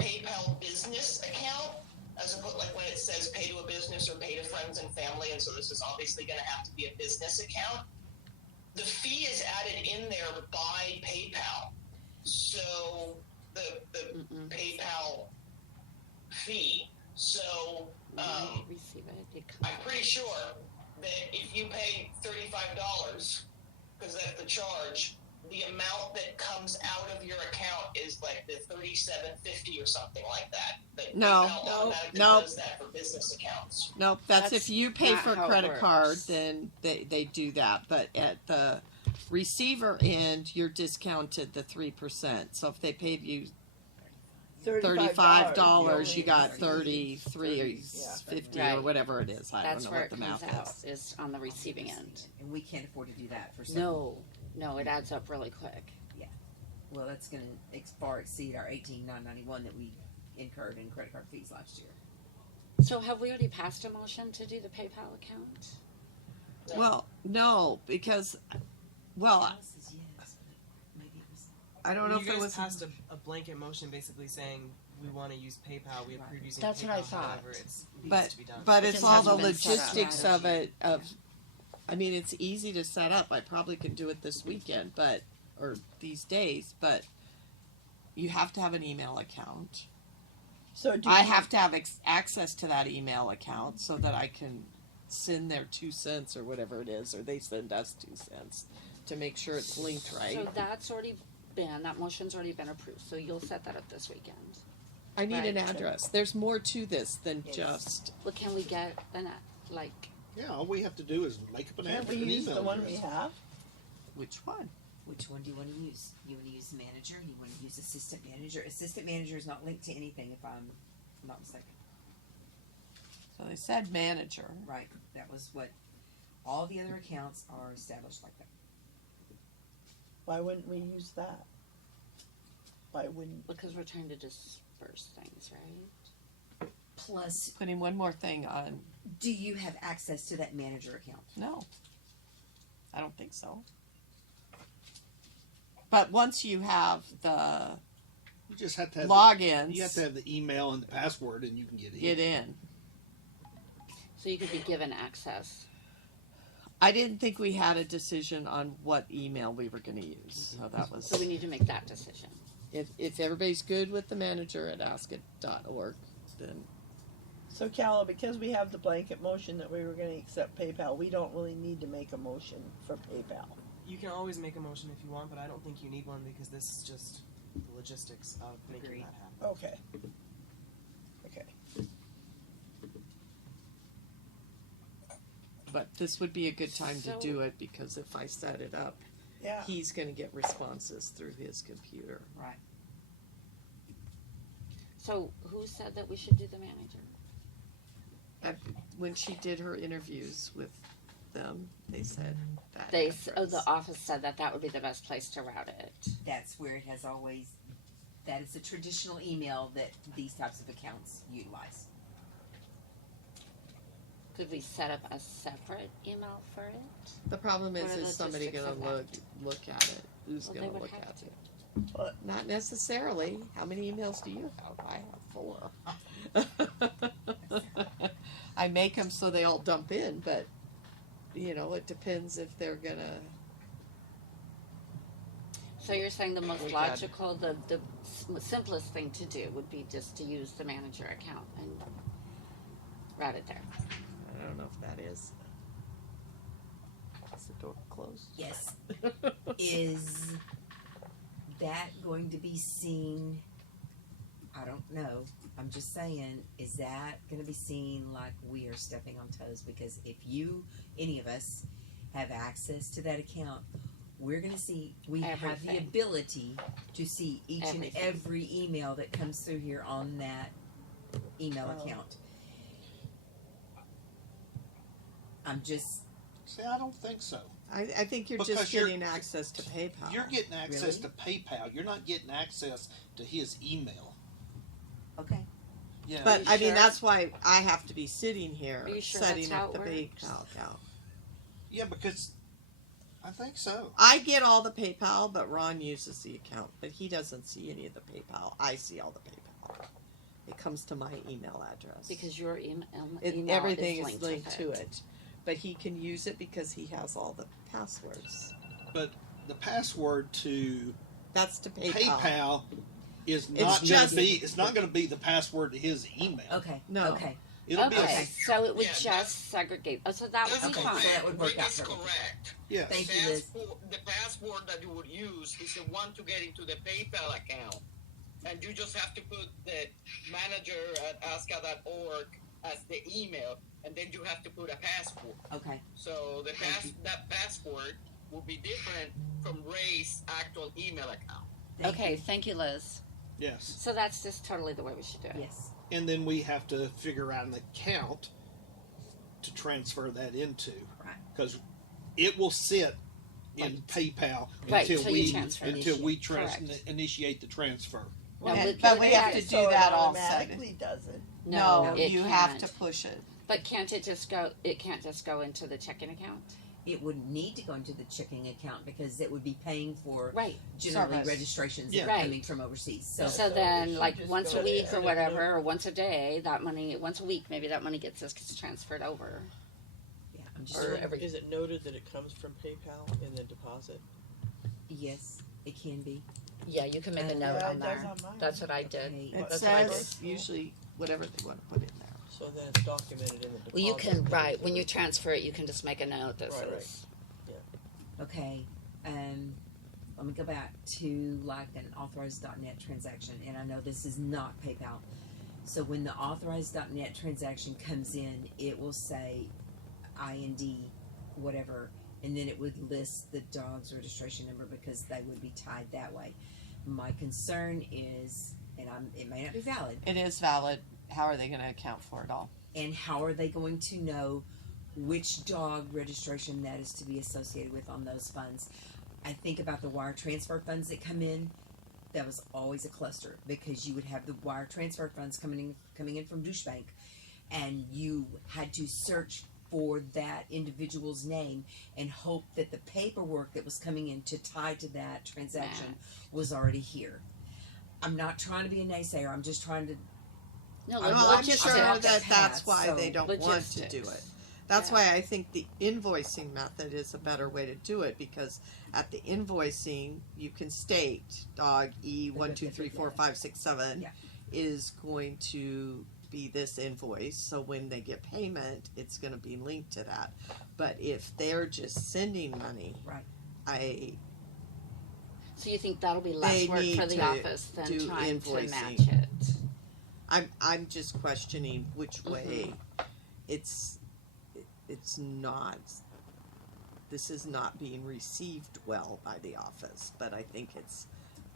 PayPal business account, as opposed like when it says pay to a business or pay to friends and family, and so this is obviously going to have to be a business account, the fee is added in there by PayPal. So the PayPal fee. So Receive it. It comes I'm pretty sure that if you pay $35, because that's the charge, the amount that comes out of your account is like the $37.50 or something like that. But No, PayPal automatically no. does that for business accounts. Nope, that's That's if you pay not for a how it credit card, works. then they do that. But at the receiver end, you're discounted the 3%. So if they paid you $35, you got 33 or 50 or Right. whatever it is. I That's don't know where what it the comes math out, is. is on the receiving end. And we can't afford to do that for some. No, it adds up really quick. Well, that's going to far exceed our $18,991 that we incurred in credit card fees last year. So have we already passed a motion to do the PayPal account? Well, no, because, well, Alice says yes, but maybe it was. I don't know you if guys it was. passed a blanket motion basically saying we want to use PayPal. We approve using That's PayPal. what I thought. However, it needs But to be done. but It it's just all the hasn't been set up. logistics of it. I mean, it's easy to set up. I probably can do it this weekend, or these days. But you have to have an email account. So do I you- have to have access to that email account so that I can send their 2 cents or whatever it is, or they send us 2 cents to make sure it's linked right. So that's already that motion's already been approved, so you'll set that up this weekend. I need an Right. address. There's more to this than Yes. just. Well, can we get like, Yeah, all we have to do is make up an Can't we an use email the one address. we have? Which one? Which one do you want to use? You want to use manager? You want to use assistant manager? Assistant manager is not linked to anything, if I'm not mistaken. So they said manager. Right. That was what All the other accounts are established like that. Why wouldn't we use that? Why wouldn't? Because we're trying to disperse things, right? Plus, Putting one more thing on, do you have access to that manager account? no. I don't think so. But once you have the You just have to have logins, you have to have the email and the password, and you can get in. get in. So you could be given access. I didn't think we had a decision on what email we were going to use. So that was, So we need to make that decision. if everybody's good with the manager at ASCA.org, then So Calla, because we have the blanket motion that we were going to accept PayPal, we don't really need to make a motion for PayPal. You can always make a motion if you want, but I don't think you need one because this is just the logistics of making Agreed. that happen. Okay. Okay. but this would be a good time So- to do it because if I set it up, Yeah. he's going to get responses through his computer. Right. So who said that we should do the manager? When she did her interviews with them, they said that. The address. office said that that would be the best place to route it. That's where it has always, that is the traditional email that these types of accounts utilize. Could we set up a separate email for it? The problem What is are somebody logistics going to of look at it? Who's Well, going they to would look have at to. it? Not necessarily. How many emails do you have? I have 4. I make them so they all dump in, but it depends if they're gonna. So you're saying the most We got- logical, the simplest thing to do would be just to use the manager account and route it there. I don't know if that is. Is the door closed? Yes. Is that going to be seen? I don't know. I'm just saying, is that going to be seen like we are stepping on toes? Because if any of us, have access to that account, we're going to see, we have the Everything. ability to see each Everything. and every email that comes through here on that email Oh. account. I'm just, See, I don't think so. I think you're Because just you're- getting access to PayPal. You're getting access to PayPal. You're not getting access to his email. okay. Yeah. But you I mean, sure? that's why I have to be sitting here Are you sure setting that's how up the it works? PayPal account. Yeah, because I think so. I get all the PayPal, but Ron uses the account, but he doesn't see any of the PayPal. I see all the PayPal. It comes to my email address Because your email everything is is linked with to it. But he can use it because he has all the passwords. But the password to That's to PayPal. PayPal is It's not going just- to be. It's not going to be the password to his email. Okay. No. Okay. It'll be Okay, a, so it would Yeah, just segregate. Oh, so that would That's be Okay, fine. so that would work Rick out is perfectly. correct. yes. Thank you, Liz. The password that you would use is the one to get into the PayPal account. And you just have to put the manager at ASCA.org as the email, and then you have to put a password. Okay. So that password will be different from Ray's actual email account. Thank Okay, you. thank you, Liz. Yes. So that's just totally the way we should do it. Yes. And then we have to figure out an account to transfer that into. Right. Because it will sit in PayPal Right, until till you we transfer. Correct. Initiate the transfer. Now, And- would- but would we it have to have- do that all automatically, does it? No, it you can't. have to push it. But can't it just go? It can't just go into the checking account, It would need to go into the checking account because it would be paying for right? generally Service. registrations that Yeah. are Right. coming from overseas. So, So, then, should like just once go a week there. or whatever, or once a day, that money, once a week, maybe that money gets transferred over. yeah, I'm just Or every- Is it noted that it comes from PayPal in the deposit? yes, it can be. Yeah, you can make a Yeah, note it on does there. on mine. That's what I did. Okay. It That's what I says usually whatever they want to put in there. So then it's documented in the deposit. Well, you can that right it's when in you the- transfer it, you can just make a note that Right, says. Okay, let me go back to like an authorized.net transaction, and I know this is not PayPal. So when the authorized.net transaction comes in, it will say IND, whatever, and then it would list the dog's registration number because they would be tied that way. My concern is, and it may not be valid, It is valid. How are they going to account for it all? and how are they going to know which dog registration that is to be associated with on those funds. I think about the wire transfer funds that come in. That was always a cluster because you would have the wire transfer funds coming in from Douche Bank, and you had to search for that individual's name and hope that the paperwork that was coming in to tie to that transaction was already here. I'm not trying to be a naysayer. I'm just trying to. No, Well, like I'm logistics. sure walk that that that's path, why so they don't want to do logistics. it. That's Yeah. why I think the invoicing method is a better way to do it, because at the invoicing you can state dog E1234567 Yeah. is going to be this invoice, so when they get payment it's going to be linked to that. But if they're just sending money, Right. So you think that'll be They less work need for the to office than do trying to invoicing. match it? I'm just questioning which way it's not. This is not being received well by the office, but I think it's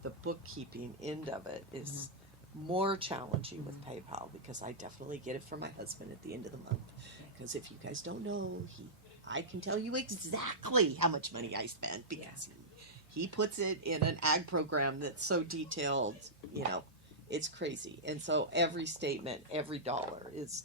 the bookkeeping end of it is more challenging with PayPal, because I definitely get it from my husband at the end of the month. Because if you guys don't know, I can tell you exactly how much money I spent, because he puts it in an ag program that's so detailed, it's crazy. And so every statement, every dollar is,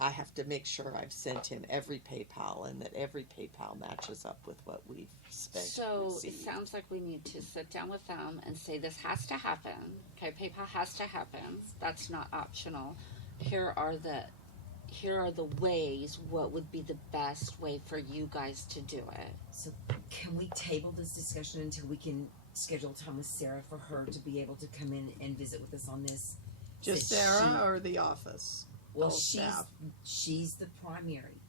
I have to make sure I've sent him every PayPal and that every PayPal matches up with what we've spent. So and it received. sounds like we need to sit down with them and say this has to happen. Okay, PayPal has to happen. That's not optional. Here are the ways. What would be the best way for you guys to do it? So can we table this discussion until we can schedule time with Sarah for her to be able to come in and visit with us on this? Just That Sarah she- or the office? Well, whole staff? she's the primary.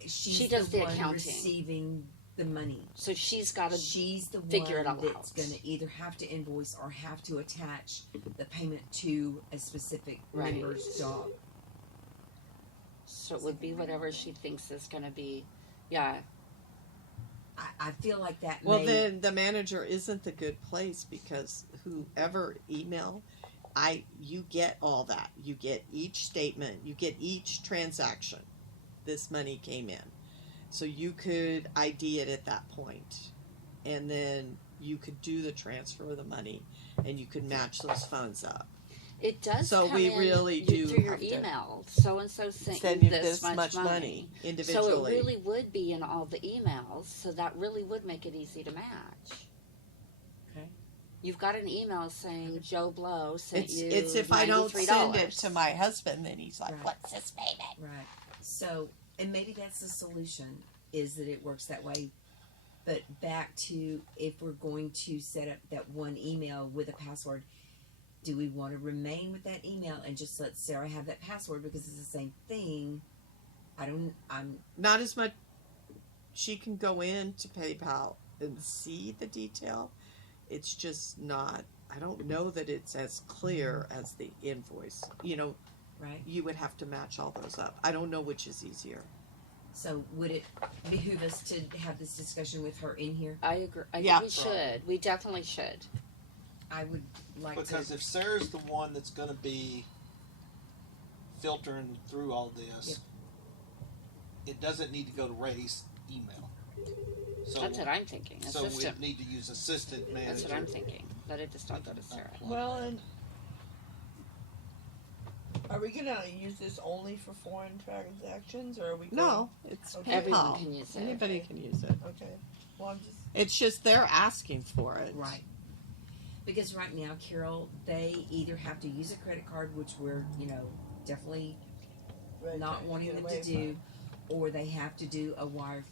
She's She does the one accounting. receiving the money. So she's got to She's the figure it one all that's out. going to either have to invoice or have to attach the payment to a specific Right. member's dog. So it would be whatever she thinks is going to be. Yeah. I feel like that. Well, may, then the manager isn't the good place, because whoever email, you get all that. You get each statement. You get each transaction. This money came in, so you could ID it at that point, and then you could do the transfer of the money, and you could match those funds up. It does So come we in really do through your have to email. So and so sent Send you you this much money. individually. So it really would be in all the emails. So that really would make it easy to match. Okay. You've got an email saying Joe Blow sent you It's if I don't $93. send it to my husband, then he's like, Right. "What's this payment?" Right. So, and maybe that's the solution, is that it works that way. But back to, if we're going to set up that one email with a password, do we want to remain with that email and just let Sarah have that password because it's the same thing? I'm Not as much. She can go into PayPal and see the detail. It's just not. I don't know that it's as clear as the invoice. right. You would have to match all those up. I don't know which is easier. So would it behoove us to have this discussion with her in here? I agree. I Yeah. think we should. We definitely should. I would like Because to. if Sarah's the one that's going to be filtering through all this, Yep. it doesn't need to go to Ray's email. So, That's what I'm thinking. so we Assistant. need to use assistant manager. That's what I'm thinking. Let it just all go to Sarah. Well, and are we gonna use this only for foreign transactions, or are we? No, it's Okay. PayPal. Everyone can use it. Anybody can use it. Okay. Well, I'm just. It's just they're asking for it. Right. Because right now, Carol, they either have to use a credit card, which we're, definitely Right, not trying to wanting get them away to do, or they have to do a wire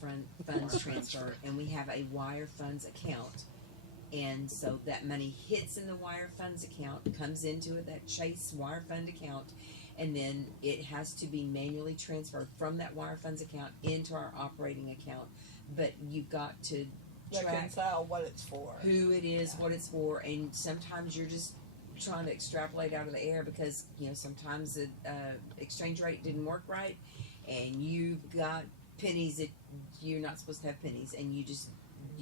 funds transfer, and we have a wire funds account. And so that money hits in the wire funds account, comes into that Chase wire fund account, and then it has to be manually transferred from that wire funds account into our operating account. But you've got to track reconcile what it's for. who it is, what it's for, and sometimes you're just trying to extrapolate out of the air because sometimes the exchange rate didn't work right, and you've got pennies that you're not supposed to have pennies, and you do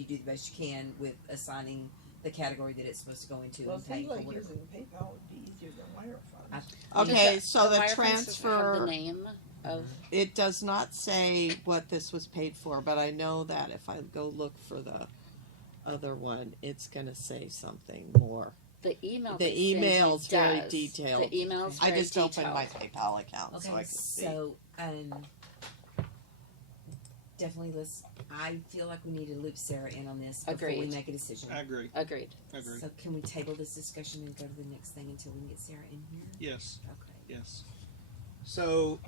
the best you can with assigning the category that it's supposed to go into Well, and it paying seems for like whatever. using PayPal would be easier than wire funds. Okay, so the wire funds doesn't have transfer. the name of, It does not say what this was paid for, but I know that if I go look for the other one, it's gonna say something more. the email The they send you email's very does. detailed. The email's I very just detailed. opened my PayPal account so I Okay, can see. so, definitely I feel like we need to loop Sarah in on this before we Agreed. make a decision. I agree. Agreed. I agree. So can we table this discussion and go to the next thing until we can get Sarah in here? Yes. Okay. Yes. So,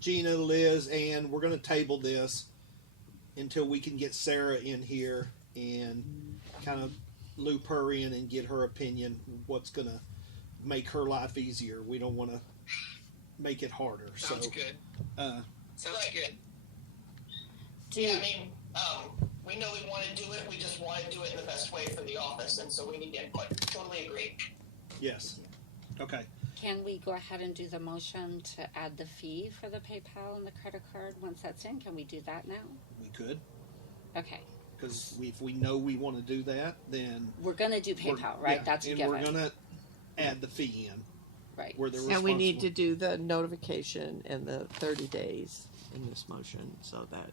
Gina, Liz, and we're going to table this until we can get Sarah in here and kind of loop her in and get her opinion. What's going to make her life easier? We don't want to make it harder. Sounds so, good. Sounds Right. good. Yeah, I mean, we know we want to do it, we just want to do it in the best way for the office, and so we need input. Totally agree. yes. Okay. Can we go ahead and do the motion to add the fee for the PayPal and the credit card once that's in? Can we do that now? We could, Okay. because if we know we want to do that, then We're gonna do we're- PayPal, right? yeah, That's a and given. we're going to add the fee in. Right. Where they're And we need responsible. to do the notification and the 30 days in this motion so that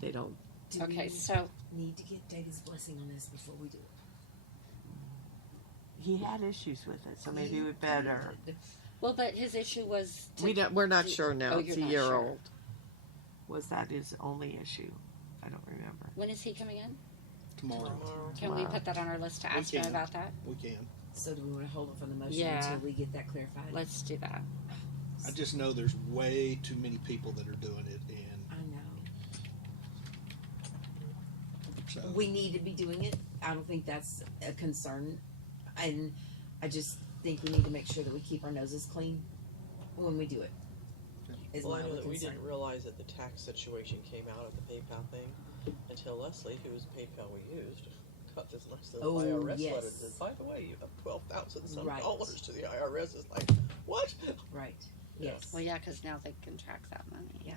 they don't. Do Okay, we so need to get David's blessing on this before we do it? He had issues with it, so maybe we better. well, but his issue was to, We're not do- sure now. Oh, It's you're a not year sure. old. Was that his only issue? I don't remember. When is he coming in? Tomorrow. Can we Tomorrow. put that on our list to We ask him can. about that? We can. So do we want to hold it from the motion Yeah. until we get that clarified? Let's do that. I just know there's way too many people that are doing it, and I know. so We need to be doing it. I don't think that's a concern. And I just think we need to make sure that we keep our noses clean when we do it. Is Well, my I know only that we concern. didn't realize that the tax situation came out of the PayPal thing until Leslie, whose PayPal we used, got this nice little Oh, IRS yes. letter that said, by the way, you have 12,000 some Right. dollars to the IRS. It's like, what? Right. Yeah. Yes. Well, yeah, because now they can track that money. Yeah.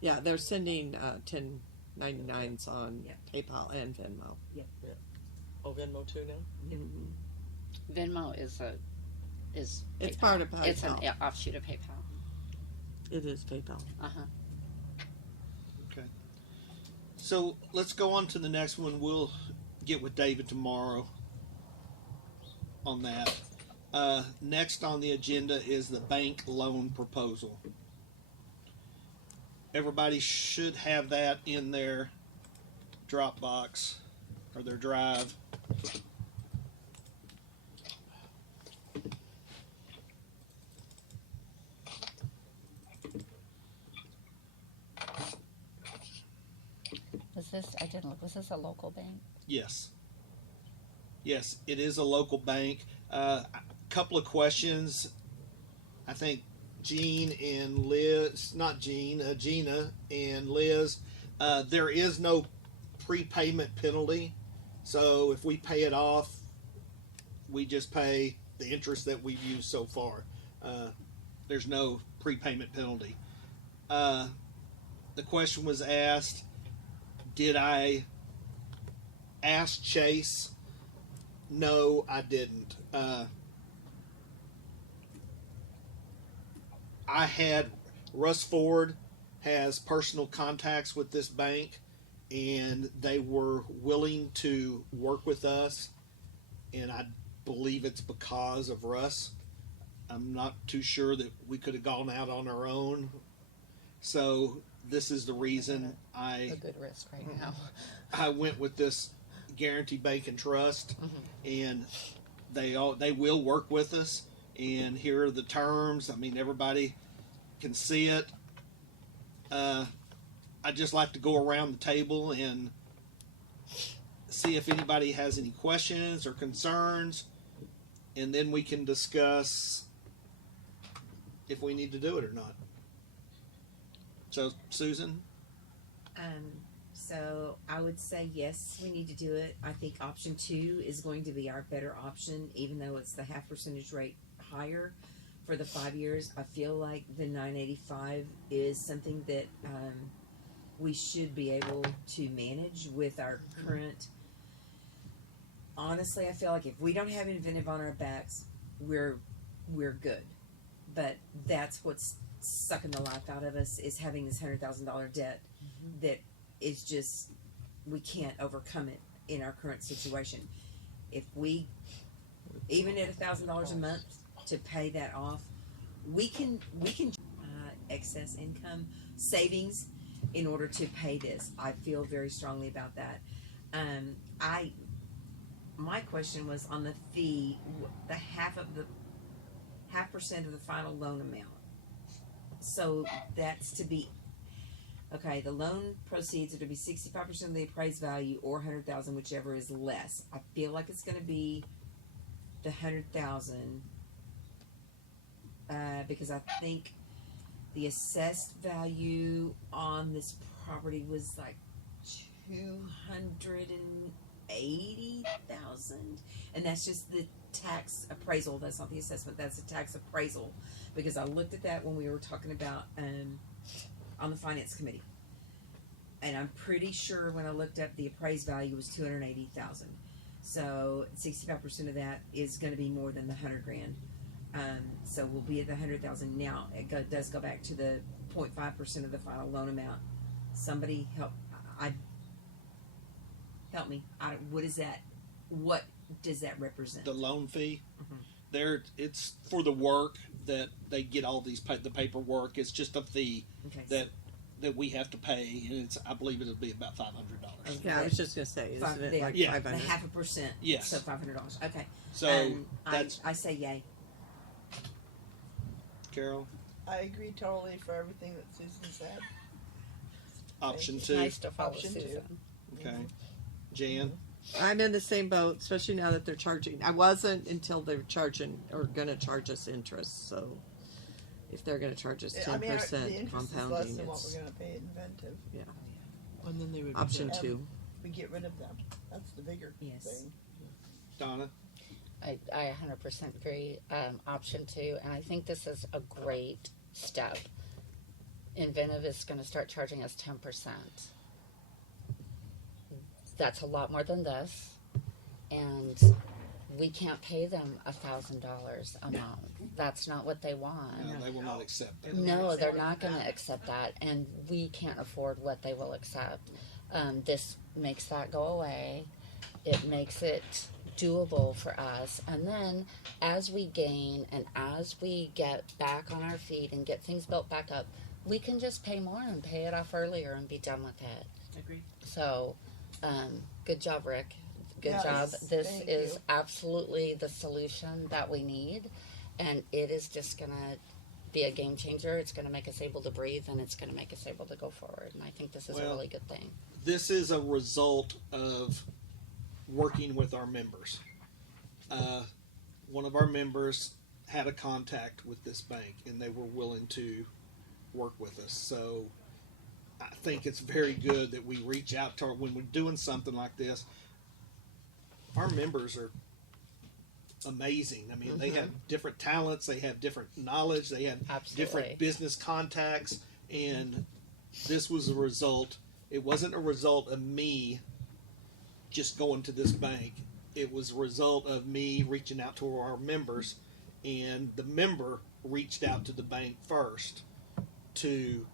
Yeah, they're sending 1099s on Yeah. PayPal and Venmo. Oh, Venmo too now? Mhm. Venmo is It's PayPal. part of PayPal. It's an offshoot of PayPal. It is PayPal. Uh huh. So let's go on to the next one. We'll get with David tomorrow on that. Next on the agenda is the bank loan proposal. Everybody should have that in their Dropbox or their drive. Was this? I didn't look. Was this a local bank? Yes. Yes, it is a local bank. A couple of questions. I think Gina and Liz, there is no prepayment penalty. So if we pay it off, we just pay the interest that we've used so far. There's no prepayment penalty. The question was asked, did I ask Chase? No, I didn't. I had Russ Ford has personal contacts with this bank, and they were willing to work with us, and I believe it's because of Russ. I'm not too sure that we could have gone out on our own. So this is the reason A good risk right now. I went with this Guarantee Bank and Trust, and they will work with us. And here are the terms. I mean, everybody can see it. I just like to go around the table and see if anybody has any questions or concerns, and then we can discuss if we need to do it or not. So, Susan? So I would say yes, we need to do it. I think option 2 is going to be our better option, even though it's the half percentage rate higher for the 5 years. I feel like the 985 is something that we should be able to manage with our current. Honestly, I feel like if we don't have Inventive on our backs, we're good. but that's what's sucking the life out of us, is having this $100,000 debt that is just, we can't overcome it in our current situation. If we, even at $1,000 a month to pay that off, we can excess income savings in order to pay this. I feel very strongly about that. My question was on the fee, the half percent of the final loan amount. So that's to be, okay, the loan proceeds are to be 65% of the appraised value or 100,000, whichever is less. I feel like it's going to be the 100,000, because I think the assessed value on this property was like 280,000, and that's just the tax appraisal. That's not the assessment. That's the tax appraisal, because I looked at that when we were talking about on the finance committee, and I'm pretty sure when I looked up the appraised value was 280,000. So 65% of that is going to be more than the 100 grand. So we'll be at the 100,000. Now it does go back to the 0.5% of the final loan amount. Somebody help me. What is that? What does that represent? The loan fee. There, it's for the work that they get all these the paperwork. It's just a fee that we have to pay, and I believe it'll be about $500. Yeah, I was just gonna say, isn't it like yeah. 500? The 0.5%. Yes. So $500. Okay. So that's I say yay. Carol. I agree totally for everything that Susan said. Option 2. Nice to follow Option 2. Susan. Okay. Jan. I'm in the same boat, especially now that they're charging. I wasn't until they're charging or gonna charge us interest. So if they're gonna charge us 10% the interest is less compounding, than what it's we're going to pay at Inventive. And then they would option Yeah. 2. We get rid of them. That's the bigger Yes. thing. Donna. I 100% agree. Option 2, and I think this is a great step. Inventive is going to start charging us 10%. That's a lot more than this, and we can't pay them $1,000 a month. That's not what they want. No, they will not accept that. No, they're not going to accept that, and we can't afford what they will accept. This makes that go away. It makes it doable for us, and then as we gain and as we get back on our feet and get things built back up, we can just pay more and pay it off earlier and be done with it. Agreed. So, good job, Rick. Good Yes, job. This thank is you. absolutely the solution that we need, and it is just going to be a game changer. It's going to make us able to breathe, and it's going to make us able to go forward, and I think this is a really good thing. This is a result of working with our members. One of our members had a contact with this bank, and they were willing to work with us. So I think it's very good that we reach out to when we're doing something like this. Our members are amazing. I mean, they have different talents, they have different knowledge, they have different business contacts, and this was a result. It wasn't a result of me just going to this bank. It was a result of me reaching out to our members, and the member reached out to the bank first to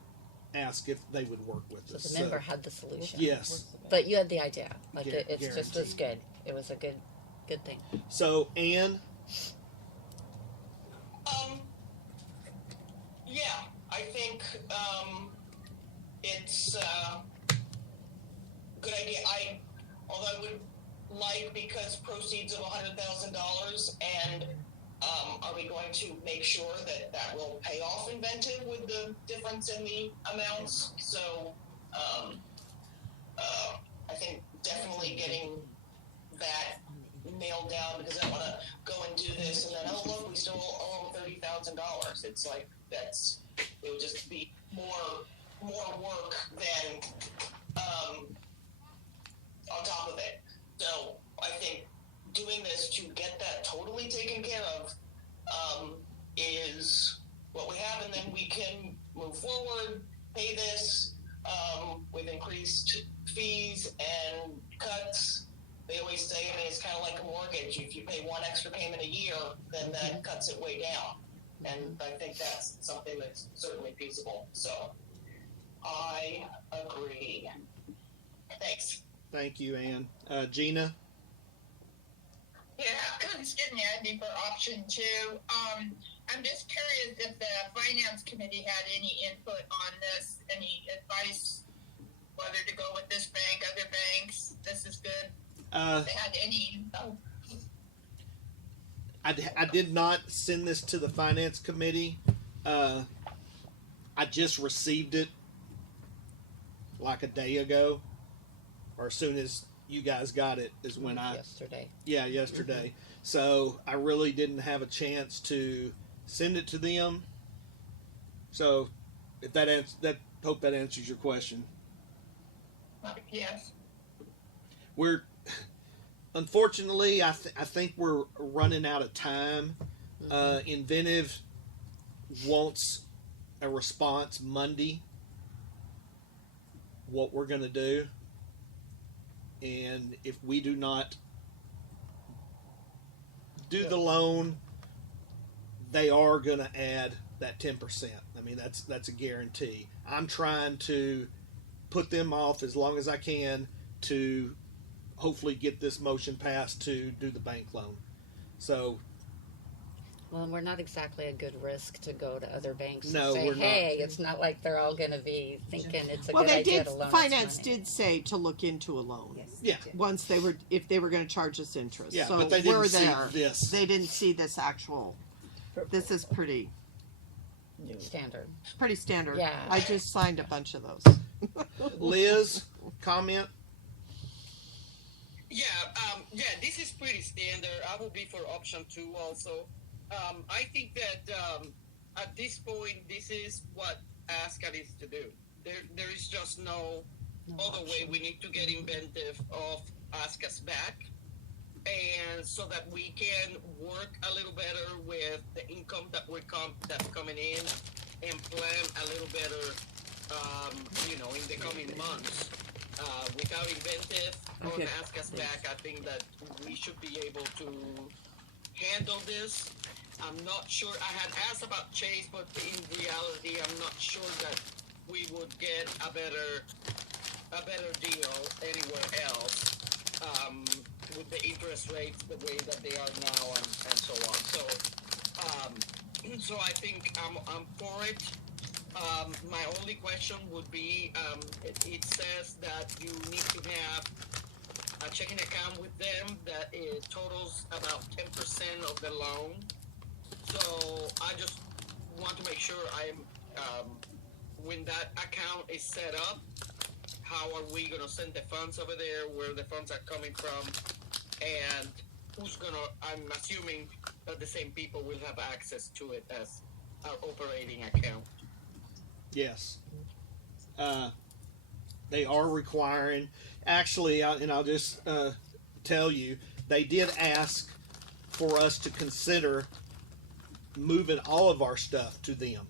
ask if they would work with us. So the member had the solution. Yes. But you had the idea. Like it's just Guaranteed. was good. It was a good thing. So, Anne, Yeah, I think it's a good idea. Although I would like, because proceeds of $100,000, and are we going to make sure that that will pay off Inventive with the difference in the amounts? So I think definitely getting that nailed down, because I don't want to go and do this and then, oh look, we still owe $30,000. It's like it would just be more work than on top of it. So I think doing this to get that totally taken care of is what we have, and then we can move forward, pay this with increased fees and cuts. They always say, I mean, it's kind of like a mortgage. If you pay one extra payment a year, then that cuts it way down. And I think that's something that's certainly feasible. So I agree. Thanks. Thank you, Ann. Gina? Yeah, excuse me, I'd be for option 2. I'm just curious if the finance committee had any input on this, any advice, whether to go with this bank, other banks, this is good. They had any info. I did not send this to the finance committee. I just received it like a day ago, or as soon as you guys got it is when Yesterday. yesterday. So I really didn't have a chance to send it to them. So if hope that answers your question. Yes. We're unfortunately, I think we're running out of time. Inventive wants a response Monday. What we're going to do, and if we do not do the loan, they are going to add that 10%. I mean, that's a guarantee. I'm trying to put them off as long as I can to hopefully get this motion passed to do the bank loan. So, Well, we're not exactly a good risk to go to other banks No, and say, we're not. hey, it's not like they're all going to be thinking it's a Well, good they idea did. to loan us Finance money. did say to look into a loan. Yes. Yeah. Once if they were going to charge us interest. yeah, so but they didn't we're see there. this. They didn't see this actual. This is pretty Standard. standard. Yeah. I just signed a bunch of those. Liz, comment? Yeah, this is pretty standard. I will be for option 2 also. I think that at this point, this is what ASCA needs to do. There is just no other way. We need to get inventive of ASCA's back, and so that we can work a little better with the income that's coming in, and plan a little better, in the coming months. Without inventive on ASCA's back, I think that we should be able to handle this. I'm not sure. I had asked about Chase, but in reality, I'm not sure that we would get a better deal anywhere else with the interest rates the way that they are now and so on. So I think I'm for it. My only question would be, it says that you need to have a checking account with them that it totals about 10% of the loan. So I just want to make sure when that account is set up, how are we going to send the funds over there, where the funds are coming from, and I'm assuming that the same people will have access to it as our operating account. Yes. They are requiring, actually, and I'll just tell you, they did ask for us to consider moving all of our stuff to them.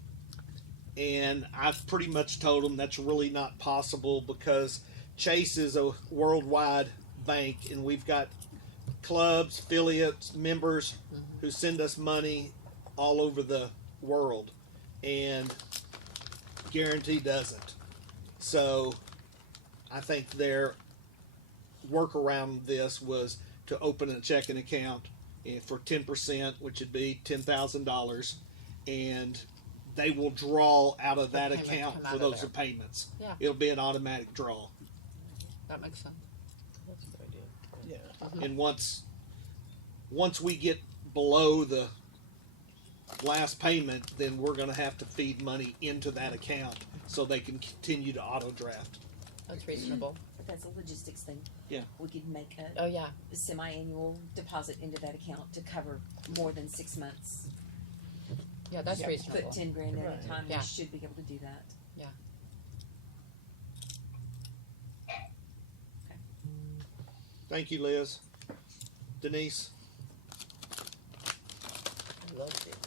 And I've pretty much told them that's really not possible because Chase is a worldwide bank, and we've got clubs, affiliates, members who send us money all over the world. And Guarantee doesn't. So I think their workaround this was to open a checking account for 10%, which would be $10,000, and they will draw out of that payment account come out for of those there. payments. Yeah. It'll be an automatic draw. That makes sense. That's a good idea. Yeah. And once we get below the last payment, then we're going to have to feed money into that account so they can continue to auto draft. That's reasonable. But that's a logistics thing. Yeah. We could make Oh, yeah. a semi-annual deposit into that account to cover more than 6 months. Yeah, that's Yeah. reasonable. Put 10 grand in at a time. Yeah. We should be able to do that. Yeah. Thank you, Liz. Denise? I love people.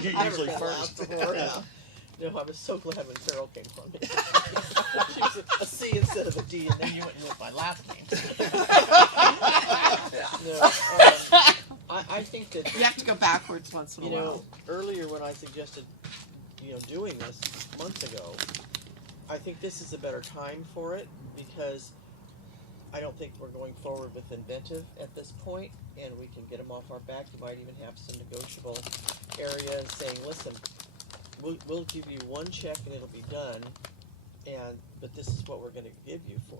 You're usually first. No, I was so glad when Carol came on. She was a C instead of a D, and then you went with my last name. No, I think that, You have to go backwards once in a you know, while. earlier when I suggested, doing this months ago, I think this is a better time for it because I don't think we're going forward with inventive at this point, and we can get them off our back. You might even have some negotiable area and saying, listen, we'll give you one check and it'll be done, but this is what we're going to give you for,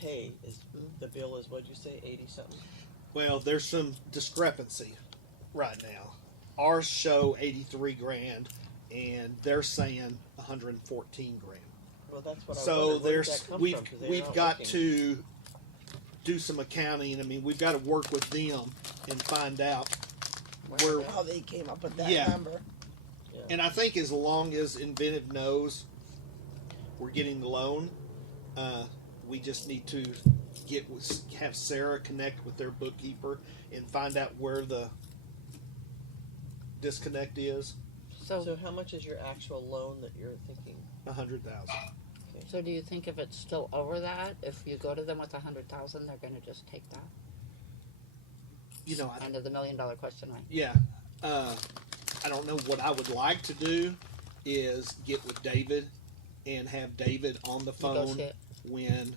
pay is, the bill is, what'd you say, 80 something? Well, there's some discrepancy right now. Ours show 83 grand, and they're saying 114 grand. Well, that's what I So wondered. Where did there's that come we've from? 'Cause they're we've not got working. to do some accounting. I mean, we've got to work with them and find out where. How they came up with that Yeah. number. And I think as long as Inventive knows we're getting the loan, we just need to have Sarah connect with their bookkeeper and find out where the disconnect is. So how much is your actual loan that you're thinking? 100,000. So do you think if it's still over that, if you go to them with 100,000, they're going to just take that? Kind of the $1 million question, right? Yeah. I don't know. What I would like to do is get with David and have David on the phone Negotiate.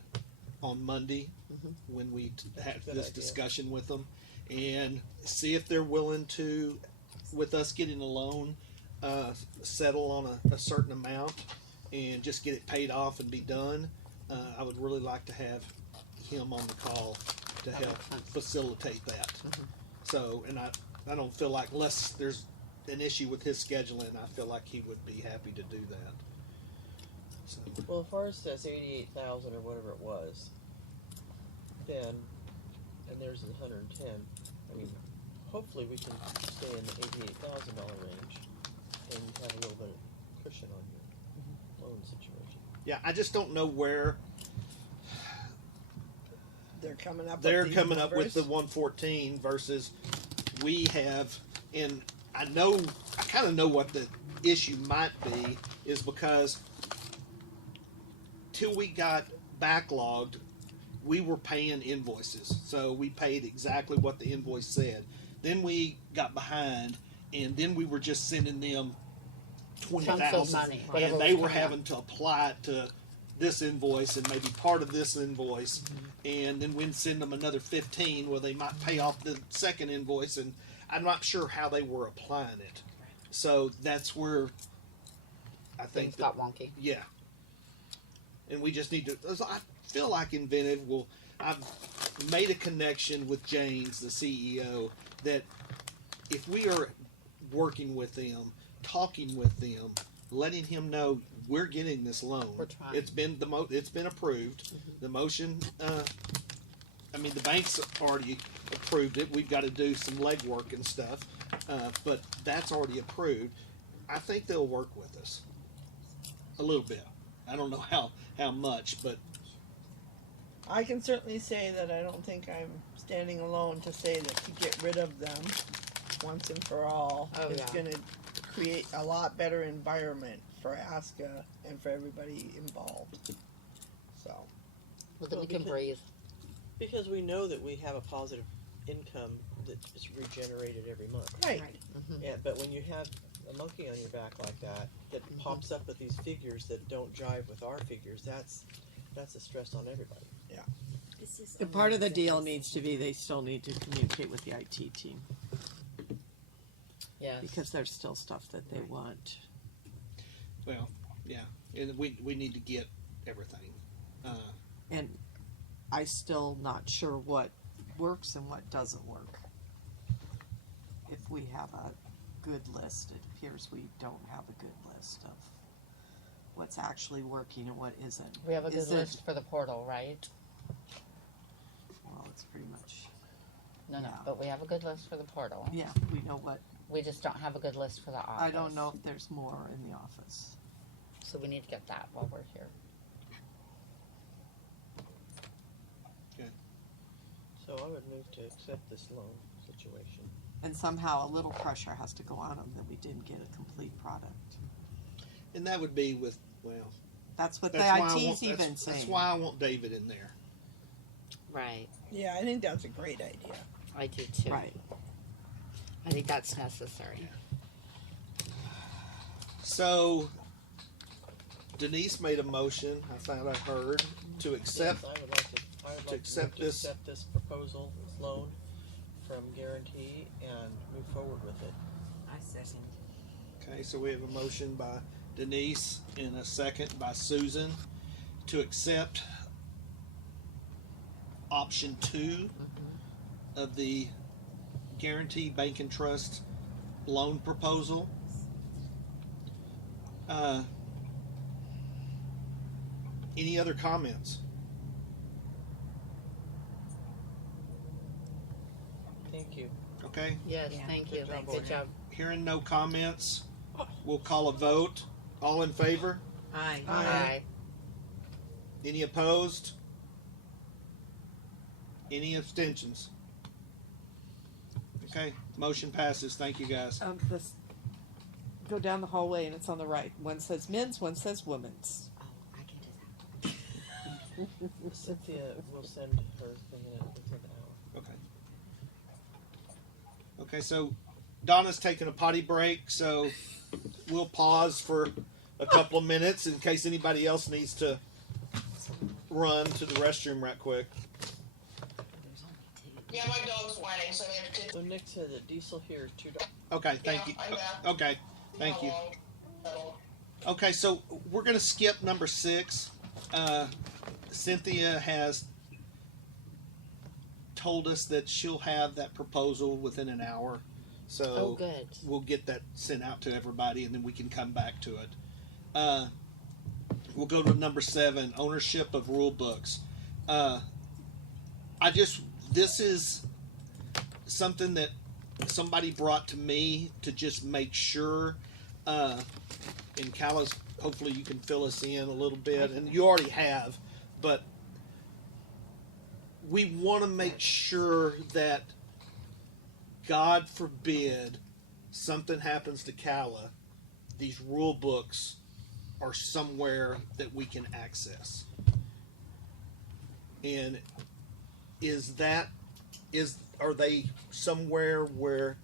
on Monday when we have Good this idea. discussion with them and see if they're willing to, with us getting a loan, settle on a certain amount and just get it paid off and be done. I would really like to have him on the call to help facilitate that. So, and I don't feel like, unless there's an issue with his scheduling, I feel like he would be happy to do that. So, Well, if ours says 88,000 or whatever it was, then, and theirs is 110, I mean, hopefully we can stay in the $88,000 range and have a little bit of cushion on your loan situation. yeah, I just don't know where They're coming up. they're with these coming up with the numbers. 114 versus we have, and I kind of know what the issue might be is because till we got backlogged, we were paying invoices. So we paid exactly what the invoice said. Then we got behind, and then we were just sending them Chunks of 20,000, money, whatever and they was were coming having to apply it to this invoice and maybe part of this invoice, and then we'd send them another 15. Well, they might pay off the second invoice, and I'm not sure how they were applying it. So that's where I think Things got wonky. yeah. And we just need to. I feel like Inventive will. I've made a connection with James, the CEO, that if we are working with them, talking with them, letting him know we're getting this loan. We're trying. It's been it's been approved. The motion. I mean, the bank's already approved it. We've got to do some legwork and stuff, but that's already approved. I think they'll work with us a little bit. I don't know how much, but I can certainly say that I don't think I'm standing alone to say that to get rid of them once and for all is going to create a lot better environment for ASCA and for everybody involved. So, Well, then Well, you can because- breathe. Because we know that we have a positive income that is regenerated every month. right. Yeah, but when you have a monkey on your back like that, that pops up with these figures that don't jive with our figures, that's a stress on everybody. And part of the deal needs to be they still need to communicate with the IT team Yes. because there's still stuff that they want. well, yeah, and we need to get everything. And I'm still not sure what works and what doesn't work. If we have a good list, it appears we don't have a good list of what's actually working and what isn't. We have a good Is it- list for the portal, right? Well, it's pretty much, No, Yeah. but we have a good list for the portal. yeah, we know what, We just don't have a good list for the office. I don't know if there's more in the office. So we need to get that while we're here. So I would move to accept this loan situation. And somehow a little pressure has to go on them that we didn't get a complete product. And that would be with, well, That's what the that's why I IT's want, even that's, saying. that's why I want David in there. Right. Yeah, I think that's a great idea. I do too. Right. I think that's necessary. So Denise made a motion, I thought I heard, to accept, Yes, I would like to accept move this- to accept this proposal, this loan from Guarantee and move forward with it. I second. okay, so we have a motion by Denise and a second by Susan to accept option 2 of the Guarantee Bank and Trust loan proposal. Any other comments? Thank you. Okay, Yes, Yeah, thank good you. job, Good Lori. job. hearing no comments, we'll call a vote. All in favor? Aye. Aye. Any opposed? Any abstentions? Okay, motion passes. Thank you, guys. This, go down the hallway and it's on the right. One says men's, one says women's. Oh, I can do that. Cynthia will send her thing in within an hour. Okay. Okay, so Donna's taking a potty break, so we'll pause for a couple of minutes in case anybody else needs to run to the restroom right quick. Yeah, my dog's whining, so I have to. So Nick said that diesel here is $2. Okay, thank Yeah, you. I'm back. Okay, thank you. Okay, so we're going to skip number 6. Cynthia has told us that she'll have that proposal within an hour. So Oh, good. we'll get that sent out to everybody and then we can come back to it. We'll go to number 7, ownership of rule books. This is something that somebody brought to me to just make sure, and Callis, hopefully you can fill us in a little bit, and you already have, but we want to make sure that, God forbid, something happens to Calla, these rule books are somewhere that we can access. And are they somewhere where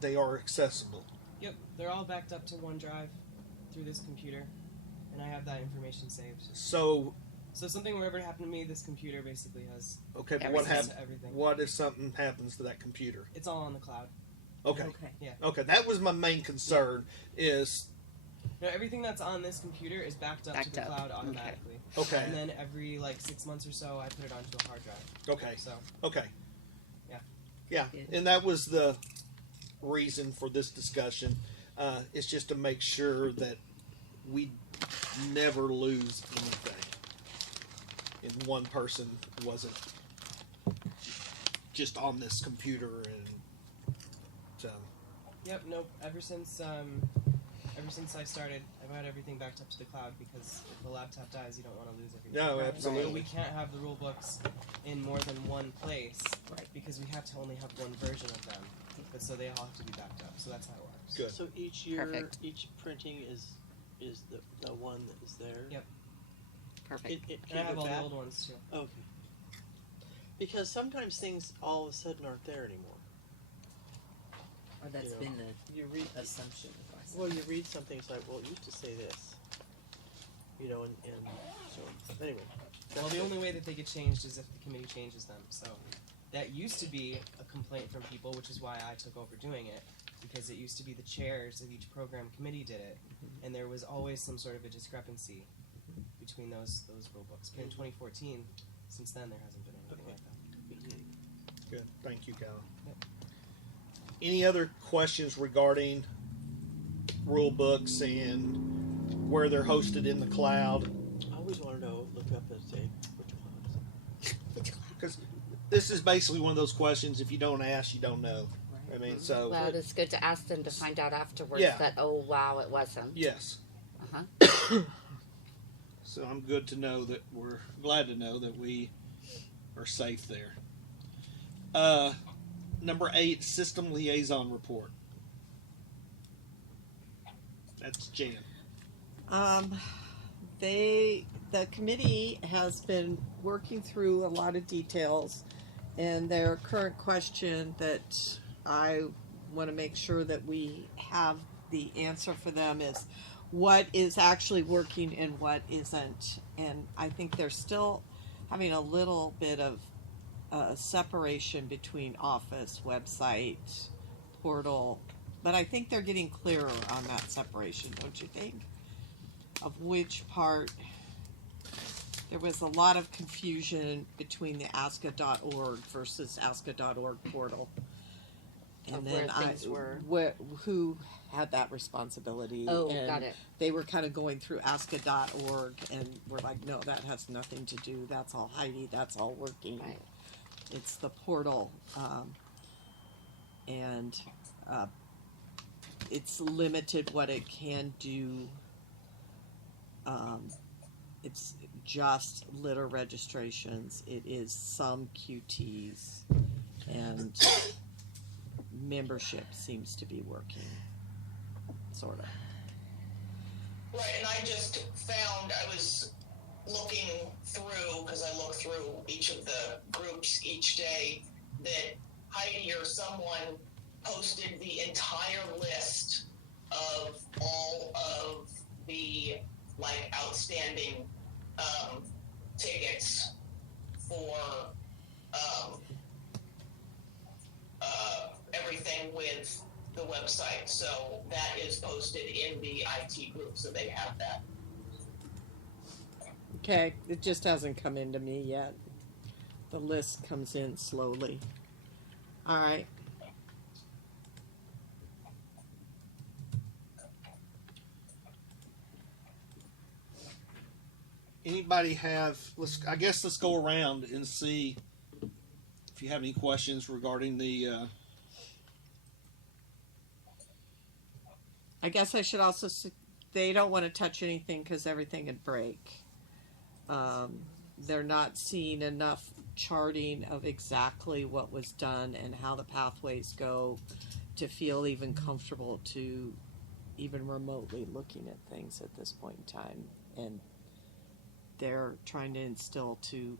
they are accessible? Yep, they're all backed up to OneDrive through this computer, and I have that information saved. So, So something wherever it happened to me, this computer basically has okay, but what access happens? to everything. What if something happens to that computer? It's all on the cloud. Okay, Okay. Yeah. okay, that was my main concern. Is No, everything that's on this computer is backed up to Backed the up. cloud automatically. okay, And then every 6 months or so, I put it onto a hard drive. okay, So okay. Yeah. Yeah, and that was the reason for this discussion. It's just to make sure that we never lose anything. And one person wasn't just on this computer, and so yep, nope. Ever since I started, I've had everything backed up to the cloud because if the laptop dies, you don't want to lose everything. No, So absolutely. we can't have the rule books in more than one place, Right. because we have to only have one version of them. But so they all have to be backed up. So that's how it works. Good. So each year, Perfect. each printing is the one that is there. Yep. Perfect. It And I can't have go all the back? old ones too. Okay. Because sometimes things all of a sudden aren't there anymore. Or that's You know, been the You read assumption of us. well, you read something, it's like, well, it used to say this, and so anyway. Well, the only way that they get changed is if the committee changes them. So that used to be a complaint from people, which is why I took over doing it, because it used to be the chairs of each program committee did it, and there was always some sort of a discrepancy between those rule books. But in 2014, since then, there hasn't been anything Okay. like that. good. Thank you, Cal. Yep. Any other questions regarding rule books and where they're hosted in the cloud? I always want to know, look up and say, which one? Because this is basically one of those questions, if you don't ask, you don't know. I mean, so, Well, it's good to ask them to find out afterwards Yeah. that, oh, wow, it wasn't. yes. Uh-huh. So I'm we're glad to know that we are safe there. Number 8, System Liaison Report. That's Jan. The committee has been working through a lot of details, and their current question that I want to make sure that we have the answer for them is what is actually working and what isn't. And I think they're still having a little bit of separation between office, website, portal, but I think they're getting clearer on that separation, don't you think? Of which part, there was a lot of confusion between the ASCA.org versus ASCA.org portal. And Of then where things were. who had that responsibility. Oh, and got it. they were kind of going through ASCA.org and we're like, no, that has nothing to do, that's all Heidi, that's all working. Right. It's the portal, and it's limited what it can do. It's just litter registrations. It is some QTs, and membership seems to be working, sort of. Right, and I just found, I was looking through, because I look through each of the groups each day, that Heidi or someone posted the entire list of all of the outstanding tickets for everything with the website. So that is posted in the IT group, so they have that. Okay, it just hasn't come into me yet. The list comes in slowly. All right. Anybody have? I guess let's go around and see if you have any questions regarding the. I guess I should also. They don't want to touch anything because everything would break. They're not seeing enough charting of exactly what was done and how the pathways go to feel even comfortable to even remotely looking at things at this point in time. And they're trying to instill to,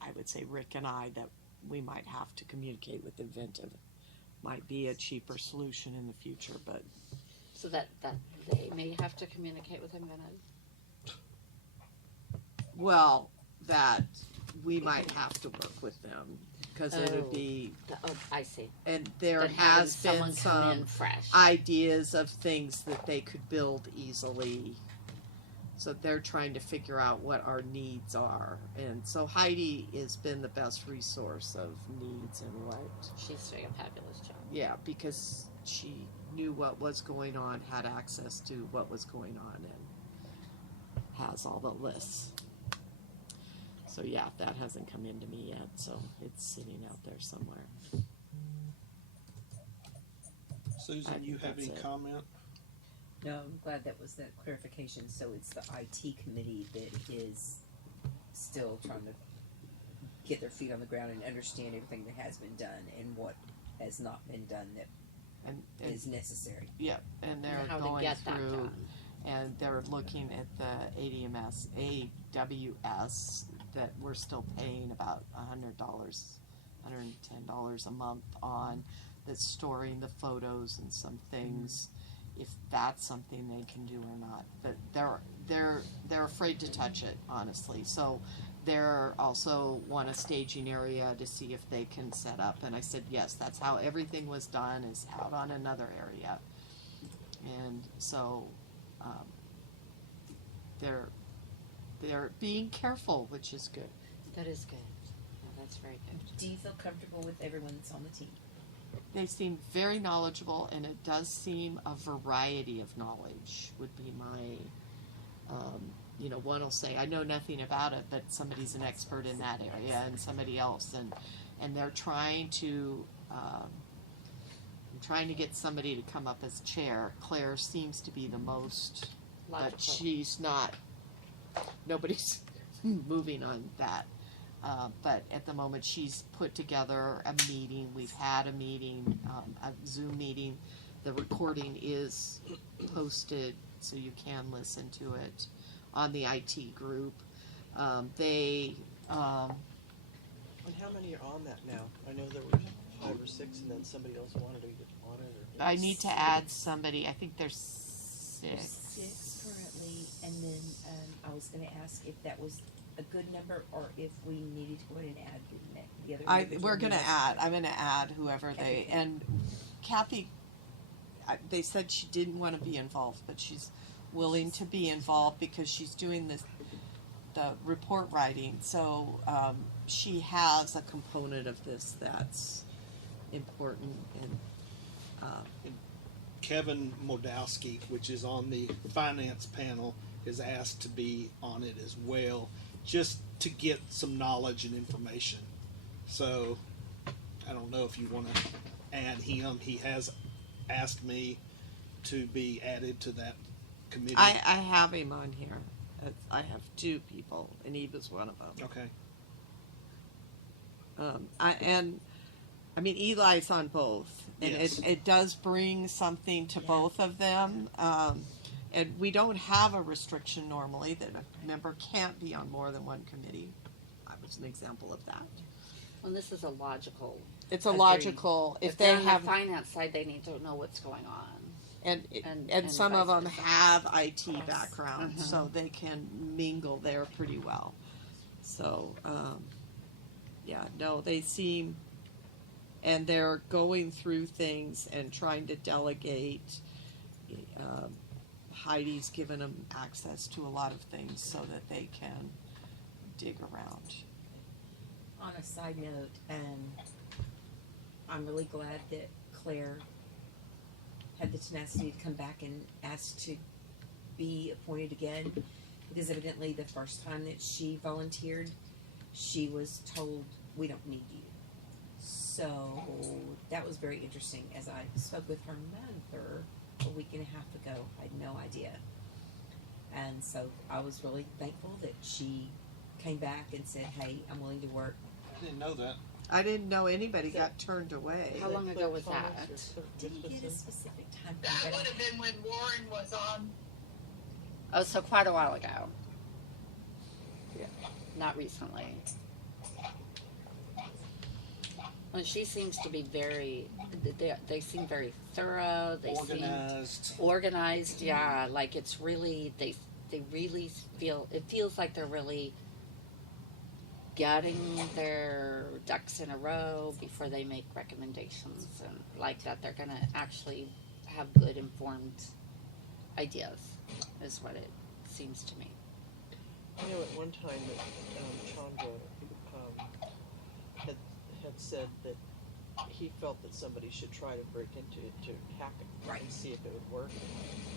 I would say, Rick and I, that we might have to communicate with Inventive. Might be a cheaper solution in the future, but So that they may have to communicate with him then. well, that we might have to work with them because it would Oh. be, Oh, I see. and there Then having has been someone come in some fresh. ideas of things that they could build easily. So they're trying to figure out what our needs are. And so Heidi has been the best resource of needs and what. She's doing a fabulous job. Yeah, because she knew what was going on, had access to what was going on, and has all the lists. So yeah, that hasn't come into me yet, so it's sitting out there somewhere. Susan, you have any that's it. comment? No, I'm glad that was that clarification. So it's the IT committee that is still trying to get their feet on the ground and understand everything that has been done and what has not been done that And is necessary. yeah, and they're How to going get that through, done. and they're looking at the AWS that we're still paying about $100, $110 a month on, that's storing the photos and some things, if that's something they can do or not. But they're afraid to touch it, honestly. So they're also want a staging area to see if they can set up. And I said, yes, that's how everything was done, is out on another area. And so they're being careful, which is good. That is good. Yeah, that's very good. Do you feel comfortable with everyone that's on the team? They seem very knowledgeable, and it does seem a variety of knowledge would be my, one will say, I know nothing about it, but somebody's an expert in that area, and somebody else, and they're trying to, I'm trying to get somebody to come up as chair. Claire seems to be the most, Logical. but she's not, nobody's moving on that. But at the moment, she's put together a meeting. We've had a meeting, a Zoom meeting. The recording is posted, so you can listen to it on the IT group. And how many are on that now? I know there were 5 or 6, and then somebody else wanted to get I need to add somebody. I think there's 6. There's 6 currently, and then I was going to ask if that was a good number or if we needed to go ahead and add the other. We're going to individual add. I'm going to add whoever Kathy. and Kathy. They said she didn't want to be involved, but she's willing to be involved because she's doing the report writing. So she has a component of this that's important and. Kevin Modowski, which is on the finance panel, is asked to be on it as well, just to get some knowledge and information. So I don't know if you want to add him. He has asked me to be added to that committee. I have him on here. I have 2 people, and he was one of them. Okay. I mean, Eli's on both, and Yes. it does bring something to both of them. And we don't have a restriction normally that a member can't be on more than one committee. I was an example of that. Well, this is a logical. It's a Agreed. logical. If they're they on have, the finance side, they need to know what's going on. and some of vice them versa. have IT backgrounds, Mhm. so they can mingle there pretty well. So, yeah, no, they seem. And they're going through things and trying to delegate. Heidi's given them access to a lot of things so that they can dig around. On a side note, I'm really glad that Claire had the tenacity to come back and ask to be appointed again, because evidently the first time that she volunteered, she was told, we don't need you. So that was very interesting. As I spoke with her mother a week and a half ago, I had no idea. And so I was really thankful that she came back and said, hey, I'm willing to work. I didn't know that. I didn't know anybody got turned away. How long ago was that? Didn't get a specific time That frame, would but have been when Warren was on. Oh, so quite a while ago. Yeah. Not recently. Well, she seems to be very. They seem very thorough. They Organized. seem organized. Yeah, like it's really they really feel. It feels like they're really getting their ducks in a row before they make recommendations, and like that they're going to actually have good informed ideas. Is what it seems to me. I know at one time that Chandra had said that he felt that somebody should try to break into it to hack it and see if it would work,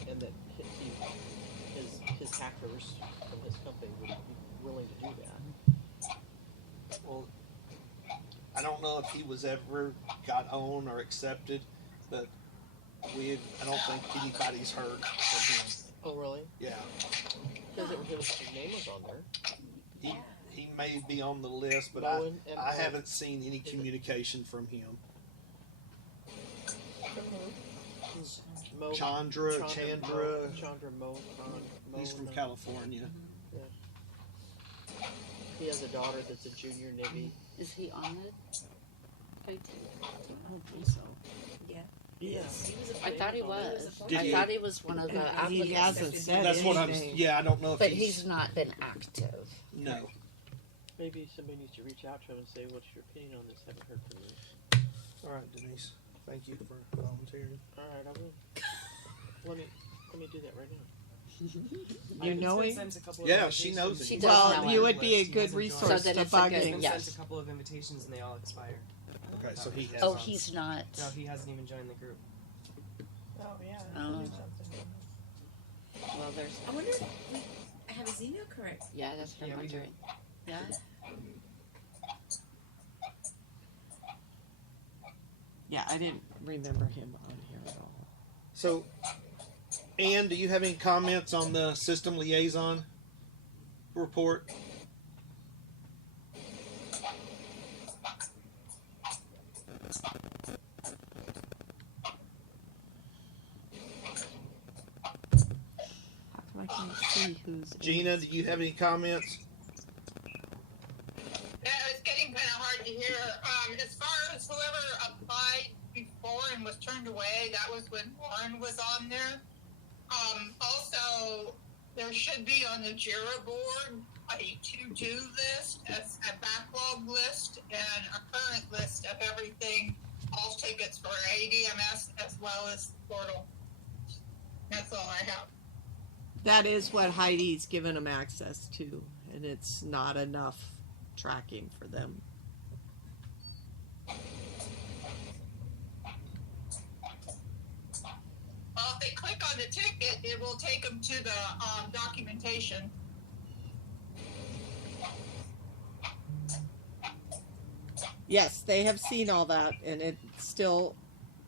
and that his hackers from his company would be willing to do that. Well, I don't know if he was ever got on or accepted, but I don't think anybody's heard from him. Oh, really? Yeah. Because his name was on there. He may be on the list, but Moen, I M-O. haven't seen any communication from him. Chandra. He's from California. He has a daughter that's a junior Navy. Is he on it? I don't think so. yeah. Yes. I thought he was. Did I he? thought he was one of the He applicants, hasn't said That's what I'm. anything. Yeah, I don't know if but he's not been active. No. Maybe somebody needs to reach out to him and say, what's your opinion on this? Haven't heard from you. All right, Denise. Thank you for volunteering. All right, I will. Let me do that right now. You know him? Sends a couple of Yeah, she invitations. knows him. She does Well, know you him. would be a He good hasn't resource joined. So that to it's a bug good- him. yeah. Sends a couple of invitations and they all expire. Okay, so he has. Oh, he's not. No, he hasn't even joined the group. Oh, yeah. Oh. Do something. Well, there's. I wonder if we have his email correct. Yeah, that's what I'm Yeah, we do. wondering. Yeah. Yeah, I didn't remember him on here at all. So, Ann, do you have any comments on the system liaison report? How come I can't see who's in Gina, this? do you have any comments? Yeah, it's getting kind of hard to hear. As far as whoever applied before and was turned away. That was when Warren was on there. Also, there should be on the JIRA board a to-do list, a backlog list, and a current list of everything, all tickets for ADMS as well as the portal. That's all I have. That is what Heidi's given them access to, and it's not enough tracking for them. Well, if they click on the ticket, it will take them to the documentation. Yes, they have seen all that, and it still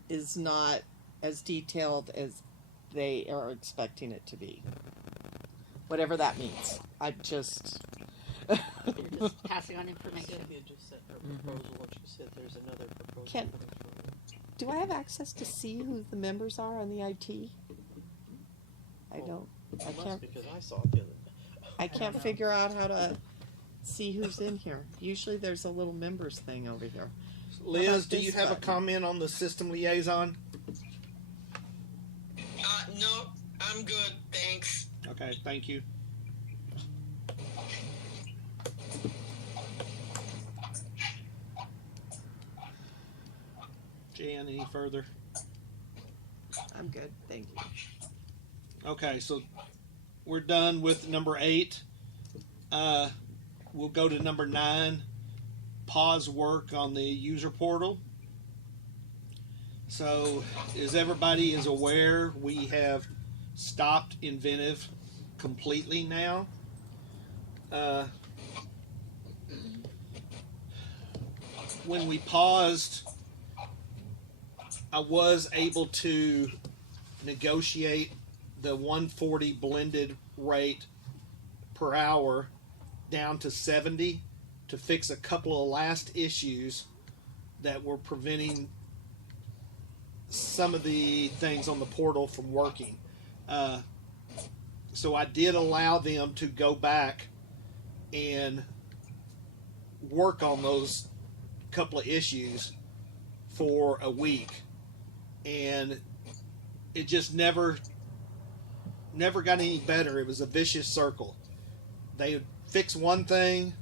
is not as detailed as they are expecting it to be. Whatever that means. I just... You're just passing on information. Cynthia just sent her proposal, and she said there's another proposal. Can- Do I have access to see who the members are on the IT? I don't. I can't. Because I saw it the other day. I can't figure out how to see who's in here. Usually there's a little members thing over here. Liz, do this you have a button? comment on the system liaison? No, I'm good, thanks. Okay, thank you. Jan, any further? I'm good, thank you. Okay, so we're done with number 8. We'll go to number 9. Pause work on the user portal. So, as everybody is aware, we have stopped Inventive completely now. When we paused, I was able to negotiate the 140 blended rate per hour down to 70 to fix a couple of last issues that were preventing some of the things on the portal from working. So I did allow them to go back and work on those couple of issues for a week, and it just never got any better. It was a vicious circle. They would fix one thing,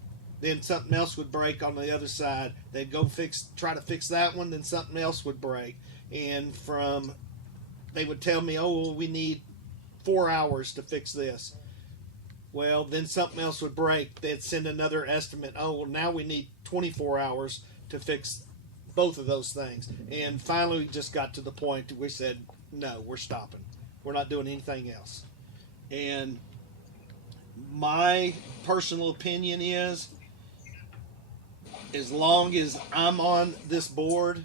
then something else would break on the other side. They'd go try to fix that one, then something else would break. And they would tell me, oh, well, we need 4 hours to fix this. Well, then something else would break. They'd send another estimate. Oh, well, now we need 24 hours to fix both of those things. And finally, we just got to the point we said, no, we're stopping. We're not doing anything else. And my personal opinion is, as long as I'm on this board,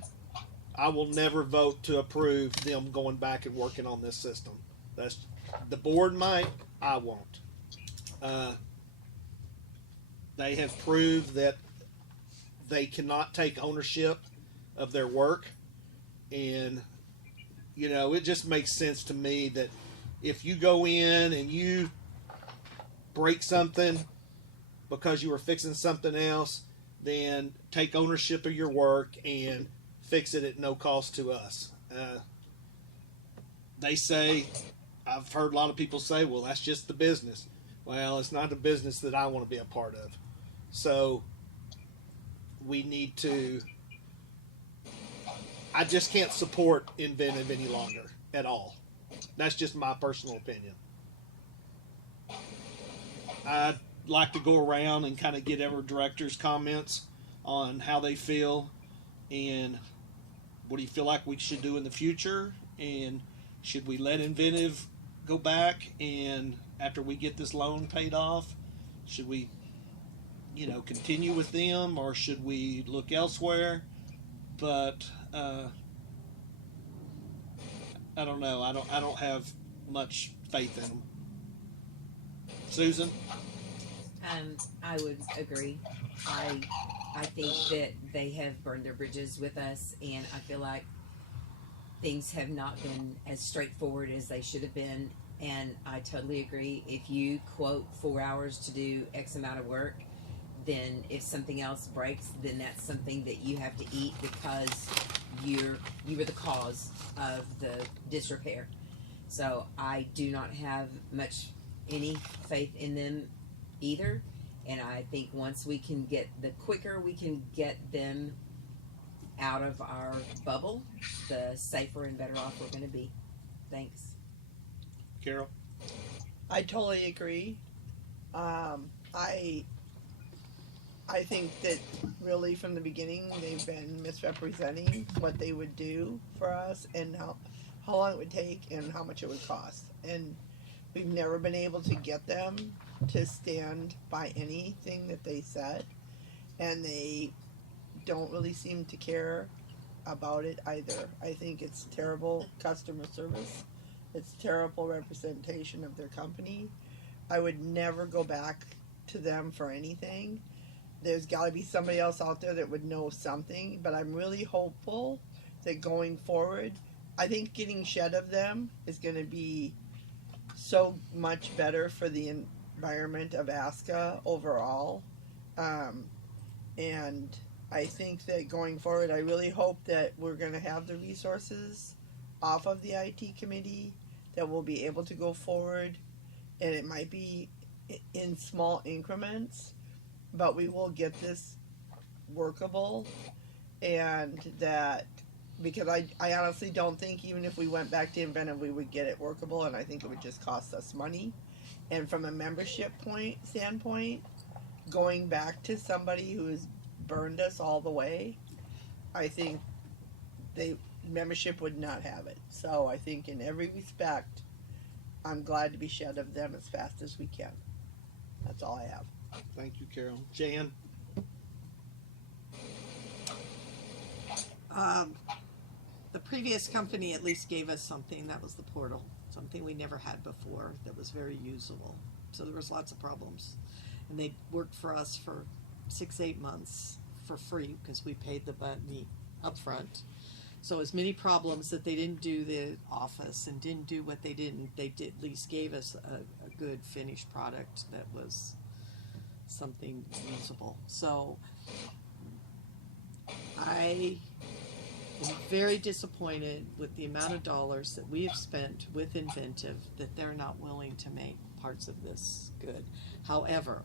I will never vote to approve them going back and working on this system. The board might, I won't. They have proved that they cannot take ownership of their work, and it just makes sense to me that if you go in and you break something because you were fixing something else, then take ownership of your work and fix it at no cost to us. They say, I've heard a lot of people say, well, that's just the business. Well, it's not the business that I want to be a part of. So we need to, I just can't support Inventive any longer at all. That's just my personal opinion. I'd like to go around and kind of get every director's comments on how they feel and what do you feel like we should do in the future, and should we let Inventive go back, and after we get this loan paid off, should we continue with them, or should we look elsewhere? But I don't know. I don't have much faith in them. Susan? I would agree. I think that they have burned their bridges with us, and I feel like things have not been as straightforward as they should have been. And I totally agree. If you quote 4 hours to do X amount of work, then if something else breaks, then that's something that you have to eat, because you were the cause of the disrepair. So I do not have any faith in them either. And I think once we can the quicker we can get them out of our bubble, the safer and better off we're going to be. Thanks. Carol? I totally agree. I think that really from the beginning they've been misrepresenting what they would do for us and how long it would take and how much it would cost. And we've never been able to get them to stand by anything that they said. And they don't really seem to care about it either. I think it's terrible customer service. It's terrible representation of their company. I would never go back to them for anything. There's got to be somebody else out there that would know something, but I'm really hopeful that going forward, I think getting shed of them is going to be so much better for the environment of ASCA overall. And I think that going forward, I really hope that we're going to have the resources off of the IT committee, that we'll be able to go forward, and it might be in small increments, but we will get this workable. And that, because I honestly don't think even if we went back to Inventive we would get it workable, and I think it would just cost us money. And from a membership standpoint, going back to somebody who has burned us all the way, I think membership would not have it. So I think in every respect, I'm glad to be shed of them as fast as we can. That's all I have. Thank you, Carol. Jan? The previous company at least gave us something. That was the portal, something we never had before that was very usable. So there was lots of problems. And they worked for us for 6-8 months for free because we paid the money up front. So as many problems that they didn't do the office and didn't do what they didn't, they did at least gave us a good finished product that was something usable. So I am very disappointed with the amount of dollars that we have spent with Inventive, that they're not willing to make parts of this good. However,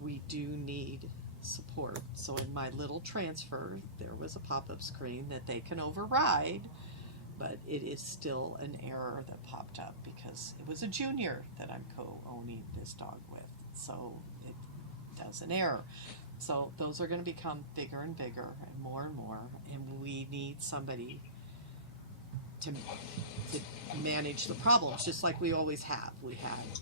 we do need support. So in my little transfer, there was a pop-up screen that they can override, but it is still an error that popped up because it was a junior that I'm co-owning this dog with. So it does an error. So those are going to become bigger and bigger and more, and we need somebody to manage the problems, just like we always have. We had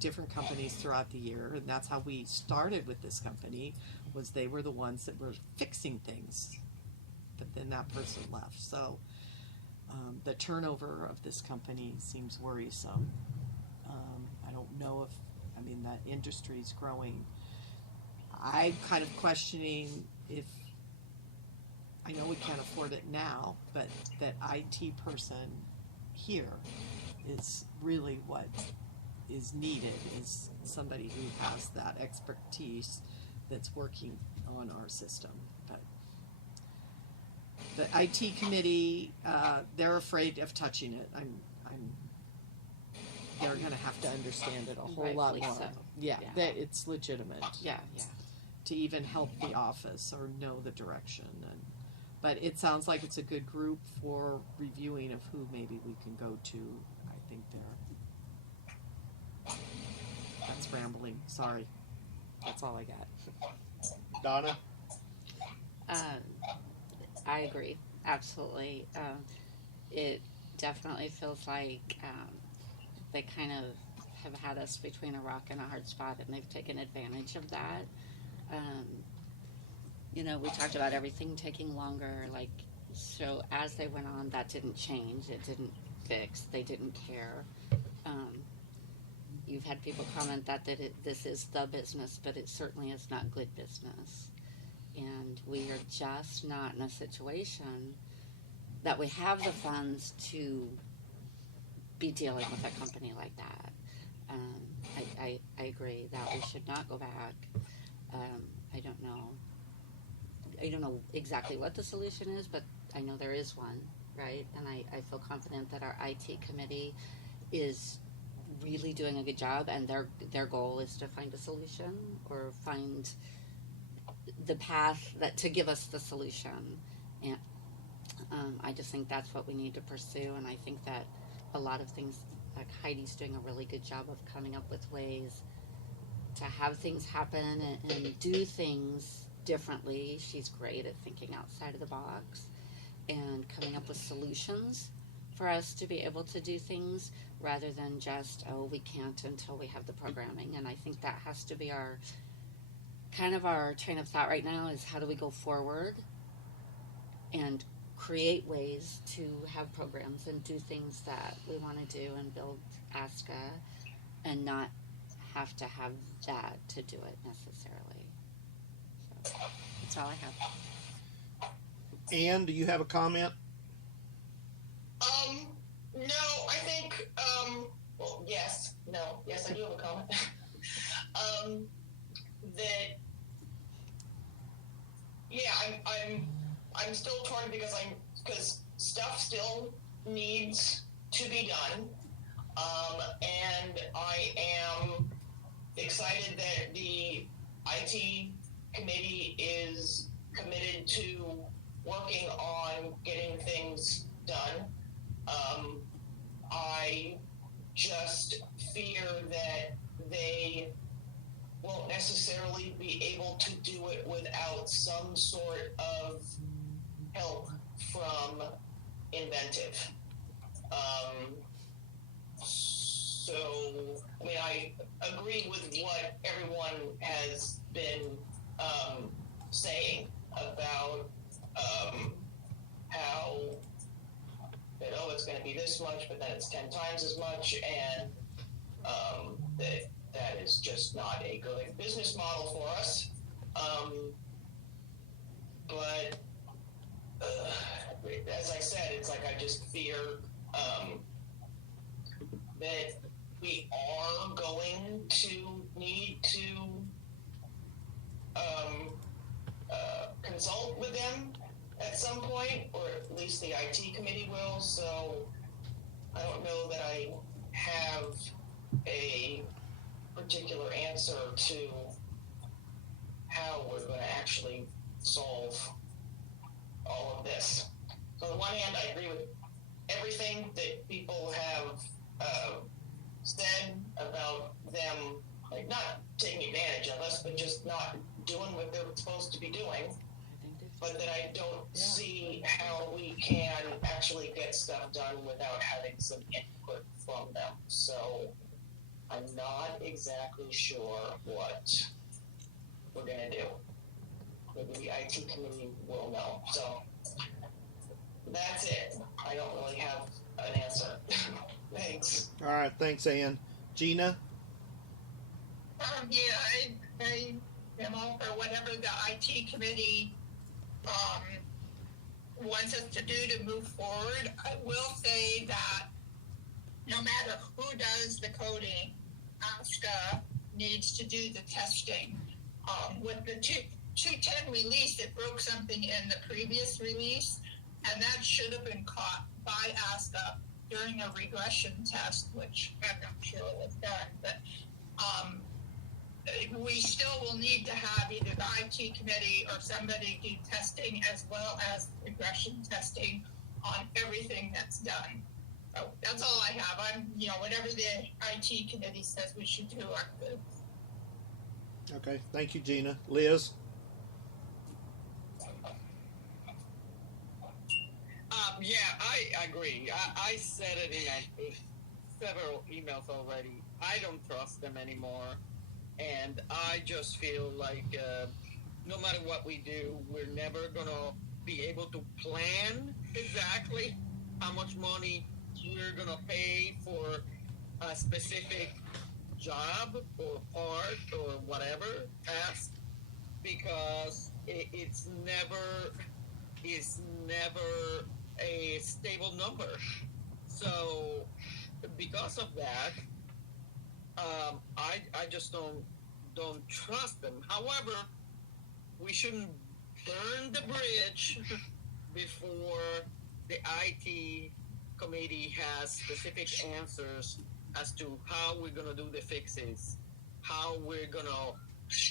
different companies throughout the year, and that's how we started with this company, was they were the ones that were fixing things, but then that person left. So the turnover of this company seems worrisome. I don't know if, that industry's growing. I'm kind of questioning if, I know we can't afford it now, but that IT person here is really what is needed, is somebody who has that expertise that's working on our system. But the IT committee, they're afraid of touching it. They're going to have to understand it a whole lot Rightfully more. so. Yeah, Yeah. that it's legitimate. Yeah. To even help the office or know the direction. But it sounds like it's a good group for reviewing of who maybe we can go to. I think that's rambling. Sorry. That's all I got. Donna? I agree. Absolutely. It definitely feels like they kind of have had us between a rock and a hard spot, and they've taken advantage of that. We talked about everything taking longer, so as they went on, that didn't change, it didn't fix, they didn't care. You've had people comment that this is the business, but it certainly is not good business. And we are just not in a situation that we have the funds to be dealing with a company like that. I agree that we should not go back. I don't know exactly what the solution is, but I know there is one, right? And I feel confident that our IT committee is really doing a good job, and their goal is to find a solution or find the path that to give us the solution. And I just think that's what we need to pursue, and I think that a lot of things, like Heidi's doing a really good job of coming up with ways to have things happen and do things differently. She's great at thinking outside of the box and coming up with solutions for us to be able to do things rather than just, oh, we can't until we have the programming. And I think that has to be our kind of our train of thought right now, is how do we go forward and create ways to have programs and do things that we want to do and build ASCA and not have to have that to do it necessarily. So that's all I have. Anne, do you have a comment? No, I think, well, yes, I do have a comment. That, yeah, I'm still torn because stuff still needs to be done. And I am excited that the IT committee is committed to working on getting things done. I just fear that they won't necessarily be able to do it without some sort of help from Inventive. So, I mean, I agree with what everyone has been saying about how that, oh, it's going to be this much, but then it's 10 times as much, and that is just not a good business model for us. But as I said, it's like I just fear that we are going to need to consult with them at some point, or at least the IT committee will. So I don't know that I have a particular answer to how we're going to actually solve all of this. So on the one hand, I agree with everything that people have said about them, like, not taking advantage of us, but just not doing what they're supposed to be doing. But that I don't see how we can actually get stuff done without having some input from them. So I'm not exactly sure what we're going to do. Maybe the IT committee will know. So that's it. I don't really have an answer. Thanks. All right, thanks, Ann. Gina? Yeah, I am all for whatever the IT committee wants us to do to move forward. I will say that no matter who does the coding, ASCA needs to do the testing. With the 210 release, it broke something in the previous release, and that should have been caught by ASCA during a regression test, which I'm not sure was done. But we still will need to have either the IT committee or somebody do testing as well as regression testing on everything that's done. So that's all I have. Whatever the IT committee says we should do, I'm good. Okay, thank you, Gina. Liz? Yeah, I agree. I said it in several emails already. I don't trust them anymore. And I just feel like no matter what we do, we're never going to be able to plan exactly how much money we're going to pay for a specific job or part or whatever task, because it's never a stable number. So because of that, I just don't trust them. However, we shouldn't burn the bridge before the IT committee has specific answers as to how we're gonna do the fixes, how we're gonna,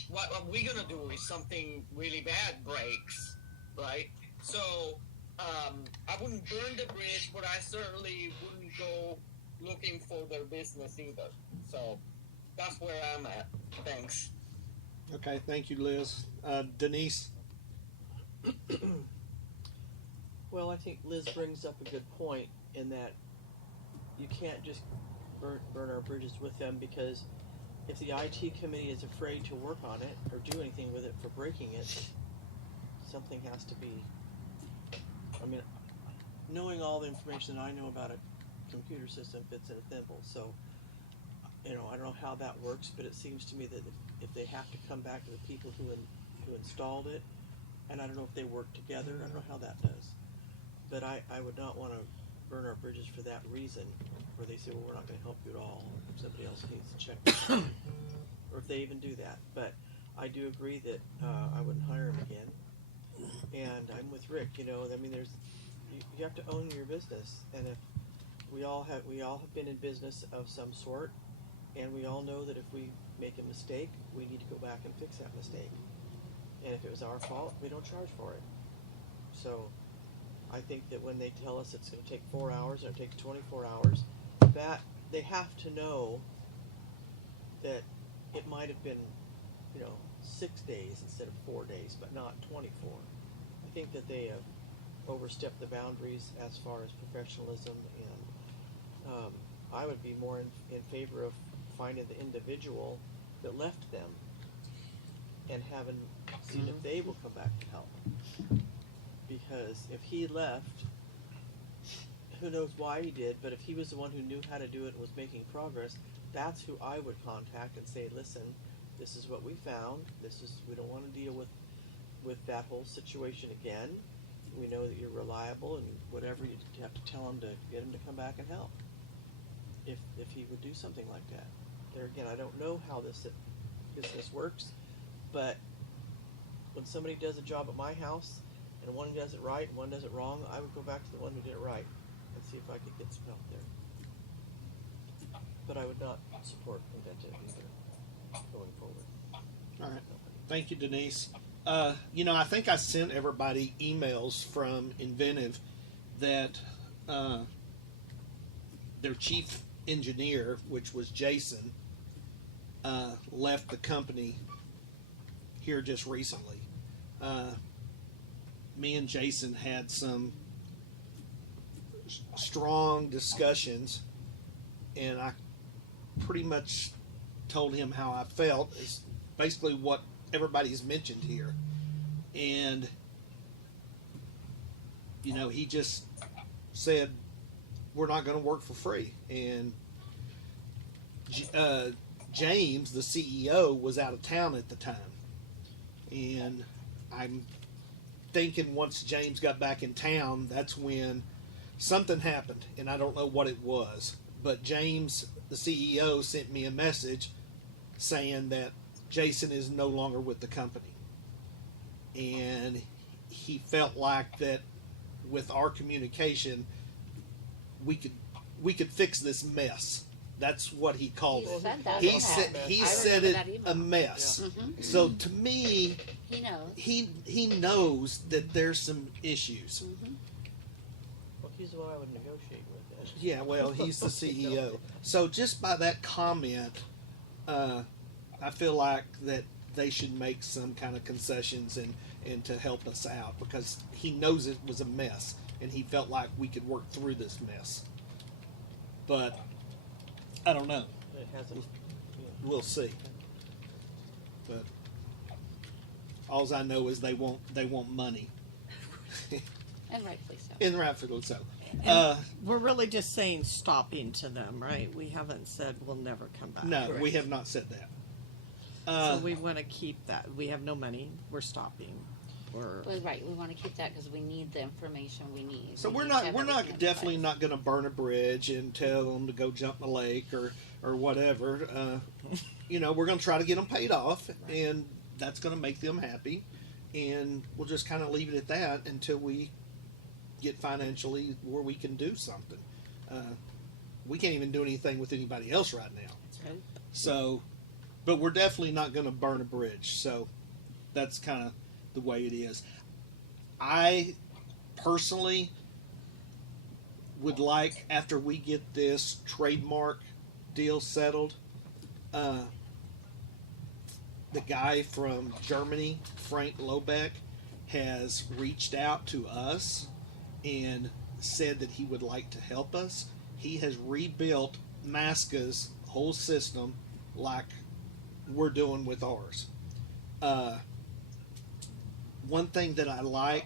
what we're gonna do if something really bad breaks, right? So I wouldn't burn the bridge, but I certainly wouldn't go looking for their business either. So that's where I'm at. Thanks. Okay, thank you, Liz. Denise? Well, I think Liz brings up a good point in that you can't just burn our bridges with them, because if the IT committee is afraid to work on it or do anything with it for breaking it, something has to be. I mean, knowing all the information that I know about a computer system fits in a thimble. So, I don't know how that works, but it seems to me that if they have to come back to the people who installed it, and I don't know if they work together, I don't know how that does. But I would not want to burn our bridges for that reason, where they say, well, we're not going to help you at all, or somebody else needs to check this out. Or if they even do that. But I do agree that I wouldn't hire them again. And I'm with Rick, I mean, you have to own your business, and if we all have been in business of some sort, and we all know that if we make a mistake, we need to go back and fix that mistake. And if it was our fault, we don't charge for it. So I think that when they tell us it's going to take 4 hours or it takes 24 hours, that they have to know that it might have been, 6 days instead of 4 days, but not 24. I think that they have overstepped the boundaries as far as professionalism, and I would be more in favor of finding the individual that left them and having seen if they will come back to help. Because if he left, who knows why he did, but if he was the one who knew how to do it and was making progress, that's who I would contact and say, listen, this is what we found. We don't want to deal with that whole situation again. We know that you're reliable, and whatever, you have to tell him to get him to come back and help. If he would do something like that. There again, I don't know how this business works, but when somebody does a job at my house, and one does it right and one does it wrong, I would go back to the one who did it right and see if I could get some help there. But I would not support Inventive either going forward. All right. Thank you, Denise. I think I sent everybody emails from Inventive that their chief engineer, which was Jason, left the company here just recently. Me and Jason had some strong discussions, and I pretty much told him how I felt. Is basically what everybody's mentioned here. And he just said, we're not going to work for free. And James, the CEO, was out of town at the time. And I'm thinking once James got back in town, that's when something happened, and I don't know what it was. But James, the CEO, sent me a message saying that Jason is no longer with the company. And he felt like that with our communication, we could fix this mess. That's what he called He it. said that. He said I it remember that a email. mess. Yeah. Mm-hmm. So to me, He knows. he knows that there's some issues. Mm-hmm. Well, he's the one I would negotiate with. Then. Yeah, well, he's the CEO. So just by that comment, I feel like that they should make some kind of concessions and to help us out, because he knows it was a mess and he felt like we could work through this mess. But I don't know. It hasn't. We'll see. But all I know is they want money. And rightfully so. And rightfully so. And we're really just saying stopping to them, right? We haven't said we'll never come back. No, we have not said that. So we want to keep that. We have no money. We're stopping. We're Well, right, we want to keep that because we need the information we need. So We we're need to not have everything in definitely place. not going to burn a bridge and tell them to go jump in the lake or whatever. We're going to try to get them paid off, and that's going to make them happy. And we'll just kind of leave it at that until we get financially where we can do something. We can't even do anything with anybody else right now. That's right. So, but we're definitely not going to burn a bridge. So that's kind of the way it is. I personally would like, after we get this trademark deal settled, the guy from Germany, Frank Lobeck, has reached out to us and said that he would like to help us. He has rebuilt MASCA's whole system like we're doing with ours. One thing that I like,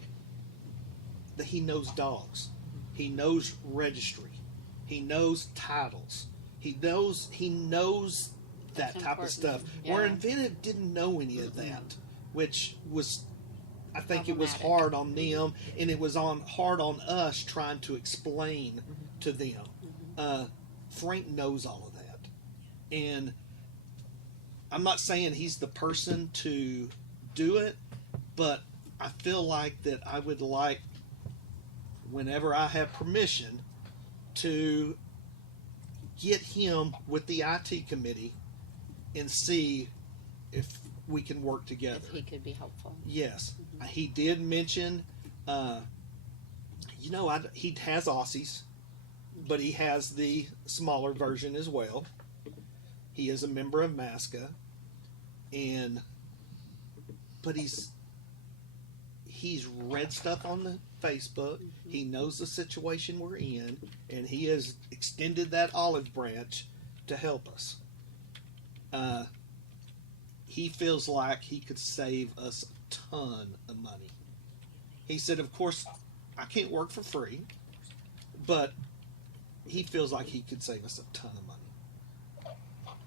that he knows dogs. He knows registry. He knows titles. He knows that That's type of important. stuff. Yeah. Where Inventive didn't know any of that, which was, I think it was Problematic. hard on them, and it was hard on us trying to explain to them. Frank knows all of that, and I'm not saying he's the person to do it, but I feel like that I would like, whenever I have permission, to get him with the IT committee and see if we can work together. If he could be helpful. Yes, he did mention, he has Aussies, but he has the smaller version as well. He is a member of MASCA, but he's read stuff on the Facebook. He knows the situation we're in, and he has extended that olive branch to help us. He feels like he could save us a ton of money. He said, of course, I can't work for free, but he feels like he could save us a ton of money.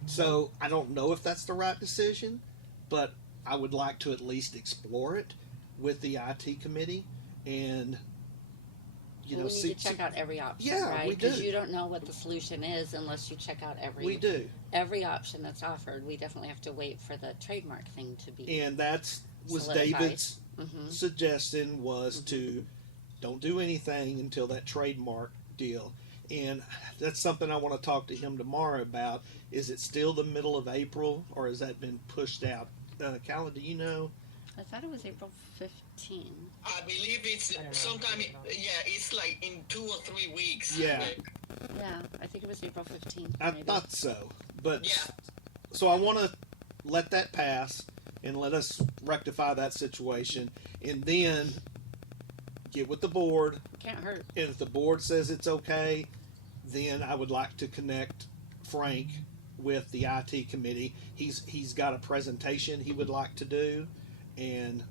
So I don't know if that's the right decision, but I would like to at least explore it with the IT committee, and We need to check out every option, Yeah, right? we do. Because you don't know what the solution is unless you check out we do. every option that's offered. We definitely have to wait for the trademark thing to be. And that was Solidified. David's Mm-hmm. suggestion, was to don't do anything until that trademark deal. And that's something I want to talk to him tomorrow about. Is it still the middle of April, or has that been pushed out? Calla, do you know? I thought it was April 15. I believe it's I don't know. sometime. It's like in 2 or 3 weeks. Yeah. Yeah, I think it was April 15th. I maybe. thought so, but Yeah. so I want to let that pass and let us rectify that situation, and then get with the board. Can't hurt. And if the board says it's okay, then I would like to connect Frank with the IT committee. He's got a presentation he would like to do, and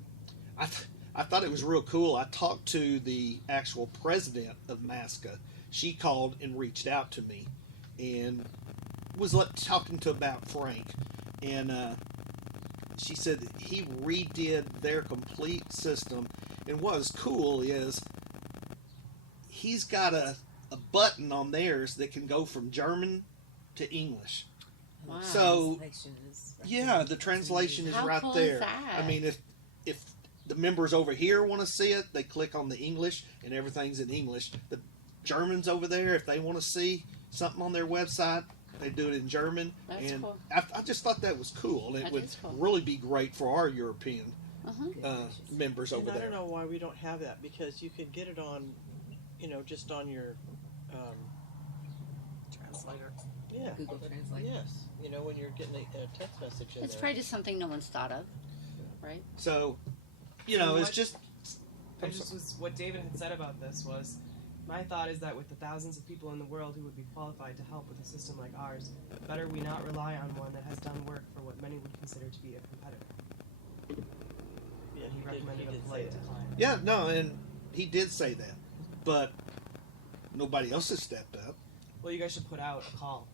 I thought it was real cool. I talked to the actual president of MASCA. She called and reached out to me, and was talking to about Frank, and she said that he redid their complete system. And what was cool is he's got a button on theirs that can go from German to English. Wow. So Translation is right yeah, the translation is How right cool is there. that? I mean, if the members over here want to see it, they click on the English and everything's in English. The Germans over there, if they want to see something on their website, they do it in German. That's and cool. I just thought that was cool. It That would is cool. really be great for our European Uh-huh. members And over I there. don't know why we don't have that, because you could get it on, just on your, translator. yeah, Google Translate. yes, when you're getting a text message in It's there. probably just something no one's thought of, right? So, And it's what- just. I just was what David had said about this was, my thought is that with the thousands of people in the world who would be qualified to help with a system like ours, better we not rely on one that has done work for what many would consider to be a competitor. Yeah, He recommended a did say polite that. decline. Yeah, no, and he did say that, but nobody else has stepped up. Well, you guys should put out a call,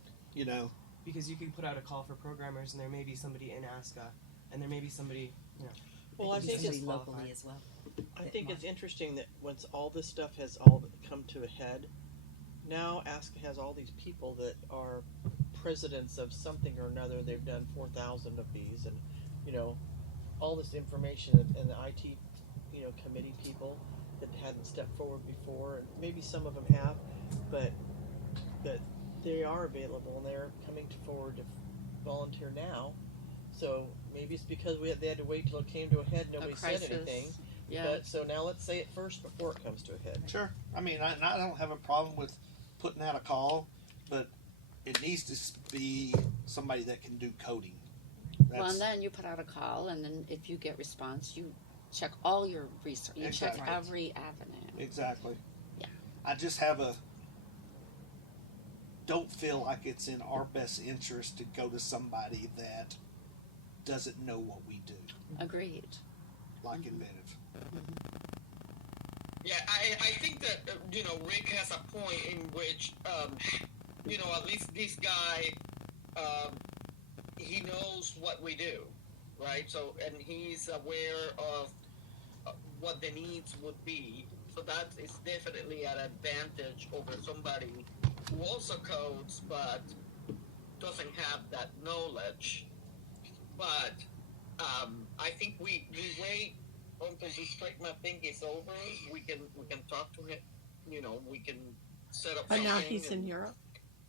because you could put out a call for programmers, and there may be somebody in ASCA, and there may be somebody, Well, I think it's locally as well. I think it's interesting that once all this stuff has all come to a head, now ASCA has all these people that are presidents of something or another. They've done 4,000 of these, and all this information, and the IT, committee people. that hadn't stepped forward before, and maybe some of them have, but they are available and they're coming forward to volunteer now. So maybe it's because they had to wait till it came to a head. Nobody said crisis. anything. Yeah. But so now let's say it first before it comes to a head. Sure. I mean, I don't have a problem with putting out a call, but it needs to be somebody that can do coding. Well, and then you put out a call, and then if you get response, you check all your research. You Exactly. check every avenue. Exactly. Yeah. I just don't feel like it's in our best interest to go to somebody that doesn't know what we do, Agreed. like Inventive. Yeah, I think that, Rick has a point in which, at least this guy, he knows what we do, right? So, and he's aware of what the needs would be. So that is definitely an advantage over somebody who also codes but doesn't have that knowledge. But I think we wait until this treatment thing is over. We can talk to him. We can set up. But now something he's in and Europe.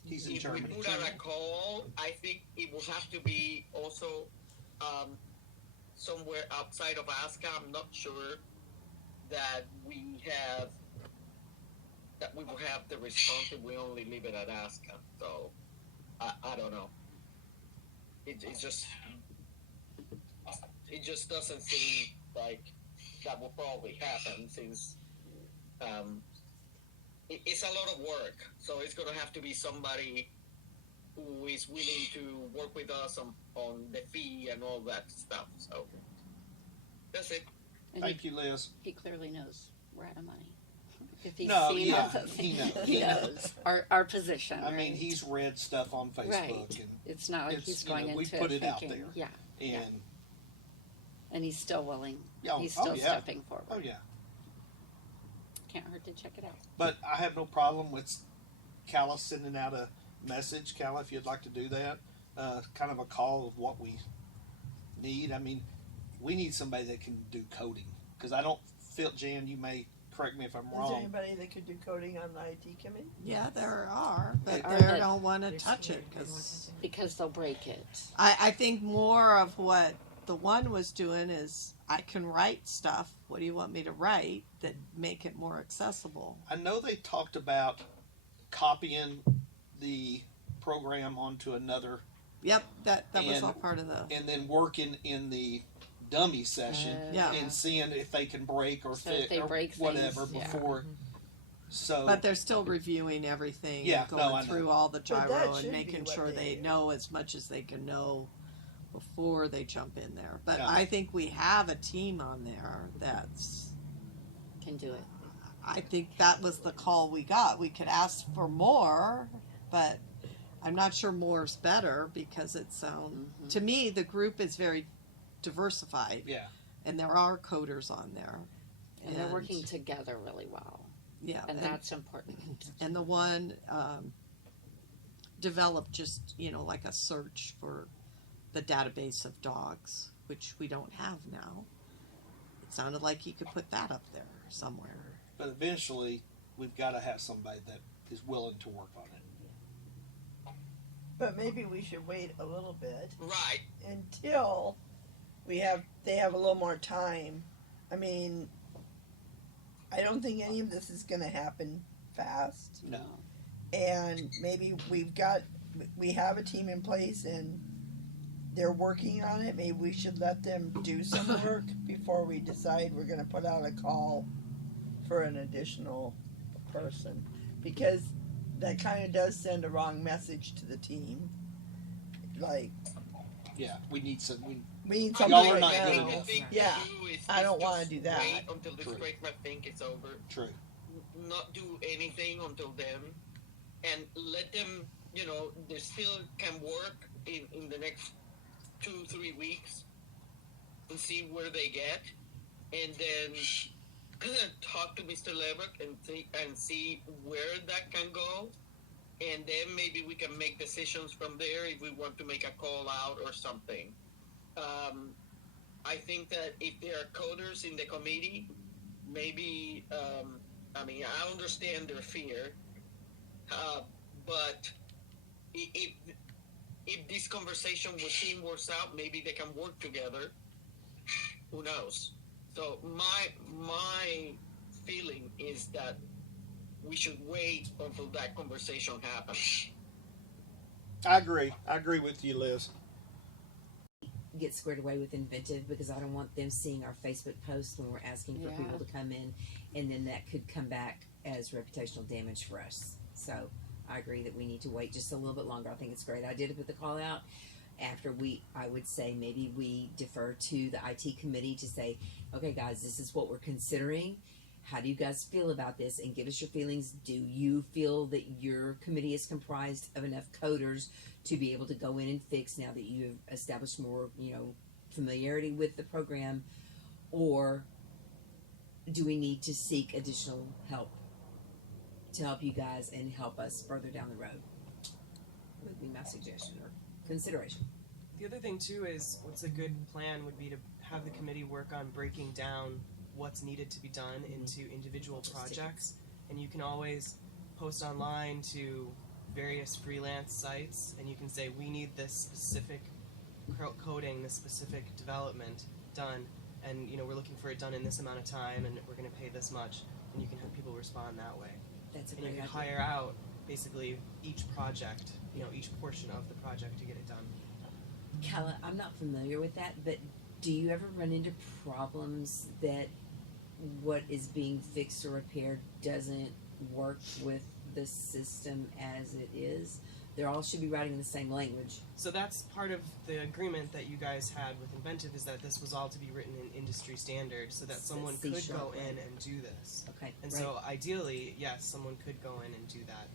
He's in if Germany. we put out a call, I think it will have to be also somewhere outside of ASCA. I'm not sure that we will have the response if we only leave it at ASCA. So I don't know. It just doesn't seem like that will probably happen since it's a lot of work. So it's going to have to be somebody who is willing to work with us on the fee and all that stuff. So that's it. And Thank you, Liz. he clearly knows we're out of money. If he's No, seen yeah, us, he knows. he knows our position. I mean, right? he's read stuff on Facebook, Right. and It's not like it's, he's you going know, we into put it out thinking, there. yeah, and and he's still willing. Yeah, He's oh, still yeah. stepping forward. oh yeah. Can't hurt to check it out. But I have no problem with Calla sending out a message. Calla, if you'd like to do that, kind of a call of what we need. I mean, we need somebody that can do coding, because I don't feel, Jan, you may correct me if I'm Is there wrong. anybody that could do coding on the IT committee? Yeah, there are, but Are they they- don't want to touch it because They'll break it. I think more of what the one was doing is I can write stuff. What do you want me to write that make it more accessible? I know they talked about copying the program onto another Yep, that was And- all part of the. and then working in the dummy session Yeah. and seeing if they can break or So if fix they or break whatever things, yeah. before. So But they're still reviewing everything, Yeah, and no, going I know. through all the that gyro should and be making what sure they they do. know as much as they can know before they jump in there. But Yeah. I think we have a team on there that's. Can do it. I think that was the call we got. We could ask for more, but I'm not sure more's better because it sounds. To me, the group is very diversified, yeah, and there are coders on there, And they're working together really well. Yeah, And that's important. and the one developed just like a search for the database of dogs, which we don't have now. It sounded like he could put that up there somewhere. but eventually we've got to have somebody that is willing to work on it. But maybe we should wait a little bit Right. until they have a little more time. I mean, I don't think any of this is going to happen fast. No. And maybe we have a team in place and they're working on it. Maybe we should let them do some work before we decide we're going to put out a call for an additional person, because that kind of does send a wrong message to the team. Like, Yeah, we need some. we need Y'all somebody are right not now. doing The it. thing to Yeah, do is I don't just wanna do that. Wait until this True. treatment thing is over. True. Not do anything until then, and let them. They still can work in the next 2-3 weeks, and see where they get, and then talk to Mr. Levick and see where that can go, and then maybe we can make decisions from there if we want to make a call out or something. I think that if there are coders in the committee, maybe, I mean, I understand their fear, but if this conversation with him works out, maybe they can work together. Who knows? So my feeling is that we should wait until that conversation happens. I agree with you, Liz. Get squared away with Inventive, because I don't want them seeing our Facebook posts when we're asking for Yeah. people to come in, and then that could come back as reputational damage for us. So I agree that we need to wait just a little bit longer. I think it's a great idea to put the call out. After I would say maybe we defer to the IT committee to say, okay guys, this is what we're considering. How do you guys feel about this? And give us your feelings. Do you feel that your committee is comprised of enough coders to be able to go in and fix now that you've established more, familiarity with the program? Or do we need to seek additional help to help you guys and help us further down the road? Would be my suggestion or consideration. The other thing too is what's a good plan would be to have the committee work on breaking down what's needed to be done into individual projects, and you can always post online to various freelance sites, and you can say we need this specific coding, this specific development done, and we're looking for it done in this amount of time, and we're going to pay this much, and you can have people respond that way. That's a And you great can idea. hire out basically each project, each portion of the project to get it done. Kala, I'm not familiar with that, but do you ever run into problems that what is being fixed or repaired doesn't work with the system as it is? They all should be writing in the same language. So that's part of the agreement that you guys had with Inventive, is that this was all to be written in industry standard so that someone could go in and do this. Okay, And right. so ideally, yes, someone could go in and do that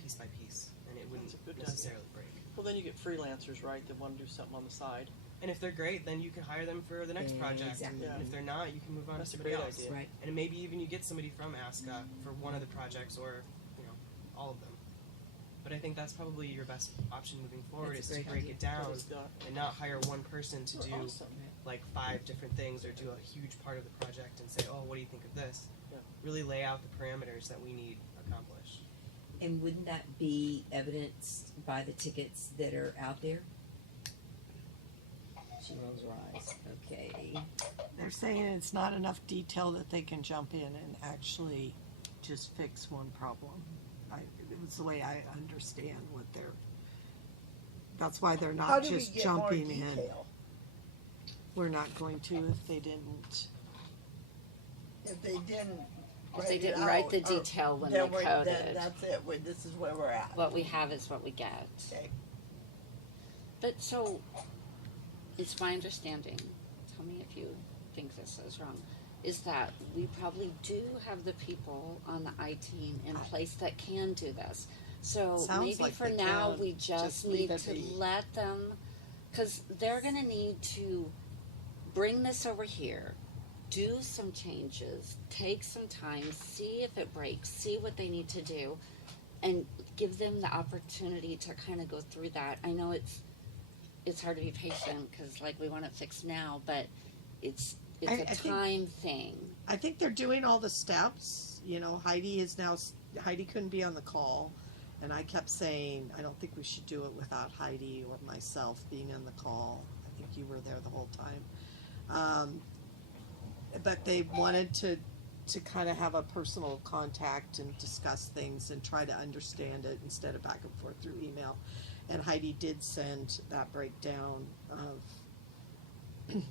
piece by piece, and it wouldn't That's a good necessarily break. Well, then you get freelancers, right, that want to do something on the side. And if they're great, then you can hire them for the next project. Exactly. And if they're not, you can move on That's to a somebody great else. idea. Right. And maybe even you get somebody from ASCA for one of the projects, or all of them. But I think that's probably your best option moving forward, That's is a to great break idea. it down What is that? and not hire one person to do Awesome. like 5 different things, or do a huge part of the project and say, oh, what do you think of this? Yeah. Really lay out the parameters that we need accomplished. And wouldn't that be evidenced by the tickets that are out there? She rolls her eyes. Okay. They're saying it's not enough detail that they can jump in and actually just fix one problem. It was the way I understand what they're. That's why they're How not do we just get more jumping in. detail? We're not going to if they didn't. If they didn't If they it didn't write out, the or- detail when then they we're- coded. That's it. This is where we're at. What we have is what we get. Okay. But so, it's my understanding, tell me if you think this is wrong, is that we probably do have the people on the I team in place that can do this. So Sounds maybe like for they now, can. we Just just leave need it to be. let them, because they're gonna need to bring this over here, do some changes, take some time, see if it breaks, see what they need to do, and give them the opportunity to kind of go through that. I know it's hard to be patient because we want it fixed now, but it's I a think- time thing. I think they're doing all the steps. Heidi couldn't be on the call, and I kept saying I don't think we should do it without Heidi or myself being on the call. I think you were there the whole time. But they wanted to kind of have a personal contact and discuss things and try to understand it instead of back and forth through email. And Heidi did send that breakdown of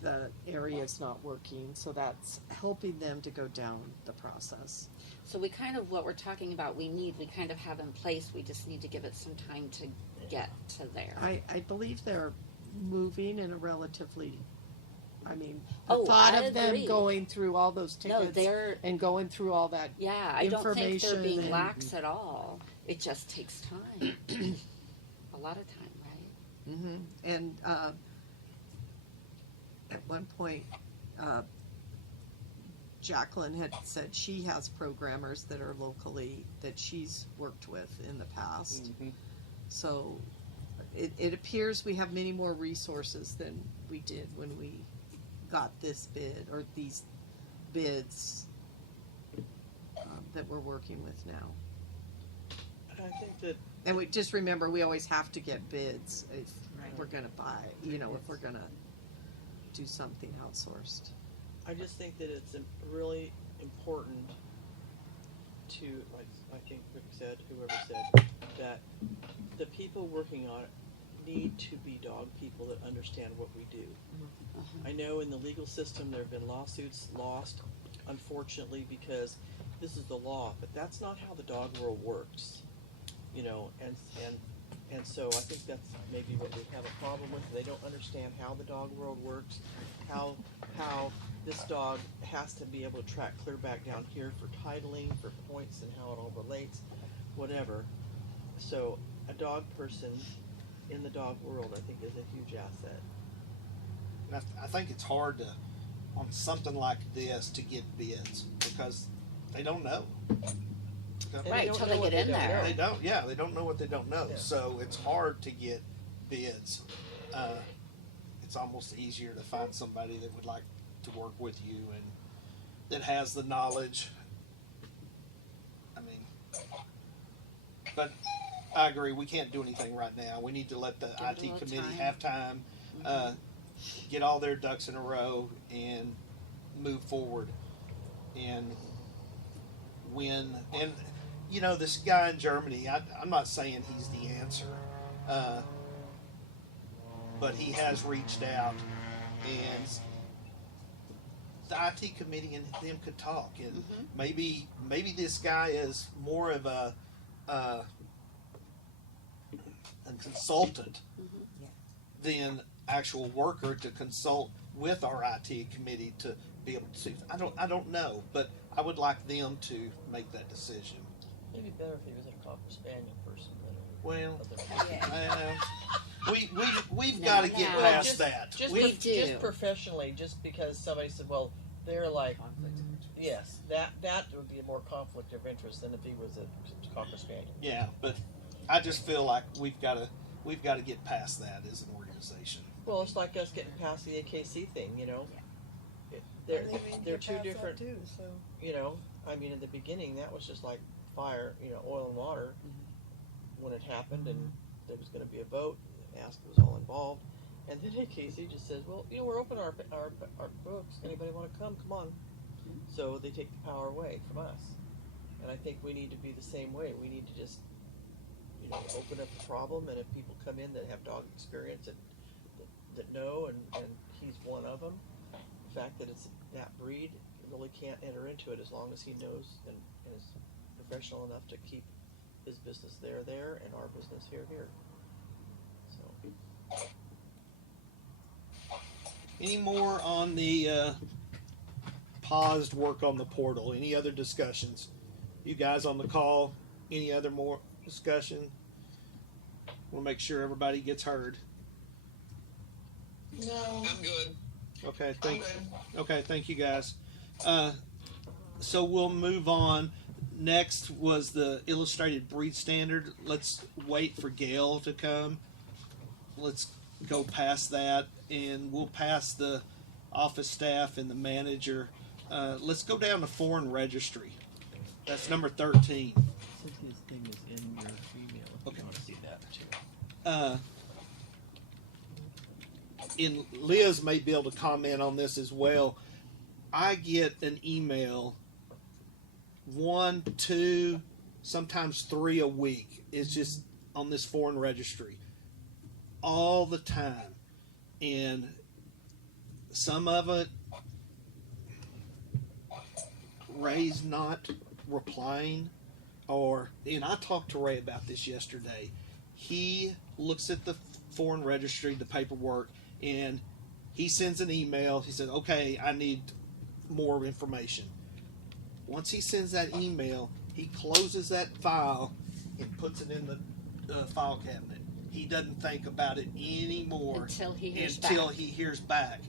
the areas not working, so that's helping them to go down the process. So we kind of, what we're talking about, we kind of have in place. We just need to give it some time to get to there. I believe they're moving in a relatively, the Oh, thought I of them agree. going through all those No, tickets they're, and going through all that. yeah, I don't think they're information being and- lax at all. It just takes time. A lot of time, right? Mm-hmm. And at one point, Jacqueline had said she has programmers that are locally that she's worked with in the past. So it appears we have many more resources than we did when we got this bid or these bids that we're working with now. I think that And we just remember, we always have to get bids if Right. we're gonna buy, if we're gonna do something outsourced. I just think that it's really important to, like I think Rick said, whoever said, that the people working on it need to be dog people that understand what we do. I know in the legal system there have been lawsuits lost, unfortunately, because this is the law, but that's not how the dog world works. And so I think that's maybe what we have a problem with. They don't understand how the dog world works, how this dog has to be able to track clear back down here for titling, for points, and how it all relates, whatever. So a dog person in the dog world, I think, is a huge asset. And I think it's hard to, on something like this, to get bids because they don't know. And Right, don't till know they what get in don't there. know. They don't. Yeah, they don't know what they don't know. Yeah. So it's hard to get bids. It's almost easier to find somebody that would like to work with you and that has the knowledge. I mean, but I agree. We can't do anything right now. We need to let the Give it a IT little committee time. have time, get all their ducks in a row, and move forward. And when this guy in Germany, I'm not saying he's the answer, but he has reached out, and the IT committee and them could talk, and maybe this guy is more of a consultant than actual worker to consult with our IT committee to be able to see. I don't know, but I would like them to make that decision. Maybe better if he was a Cocker Spaniel person than Well, other. we've No, got to get no. past Just- that. Just, We just do. professionally, just because somebody said, well, they're like, yes, that would be a more conflict of interest than if he was a Cocker Spaniel. Yeah, but I just feel like we've got to get past that as an organization. Well, it's like us getting past the AKC thing, They're, I think we can they're get two past that different, too, so. I mean, in the beginning, that was just like fire, oil and water when it happened, and there was going to be a vote, and ASCA was all involved. And then AKC just says, well, we're open our books. Anybody want to come? Come on. So they take the power away from us. And I think we need to be the same way. We need to just, open up the problem, and if people come in that have dog experience that know, and he's one of them, the fact that it's that breed, really can't enter into it as long as he knows and is professional enough to keep his business there, and our business here. So. Any more on the paused work on the portal? Any other discussions? You guys on the call, any other more discussion? We'll make sure everybody gets heard. No, I'm good. Okay, I'm good. Okay, thank you guys. So we'll move on. Next was the illustrated breed standard. Let's wait for Gail to come. Let's go past that, and we'll pass the office staff and the manager. Let's go down to foreign registry. That's number 13. Cynthia's thing is in your email if Okay. you want to see that too. And Liz may be able to comment on this as well. I get an email, 1, 2, sometimes 3 a week. It's just on this foreign registry all the time, and some of it Ray's not replying, and I talked to Ray about this yesterday. He looks at the foreign registry, the paperwork, and he sends an email. He said, okay, I need more information. Once he sends that email, he closes that file and puts it in the file cabinet. He doesn't think about it anymore Until he hears back.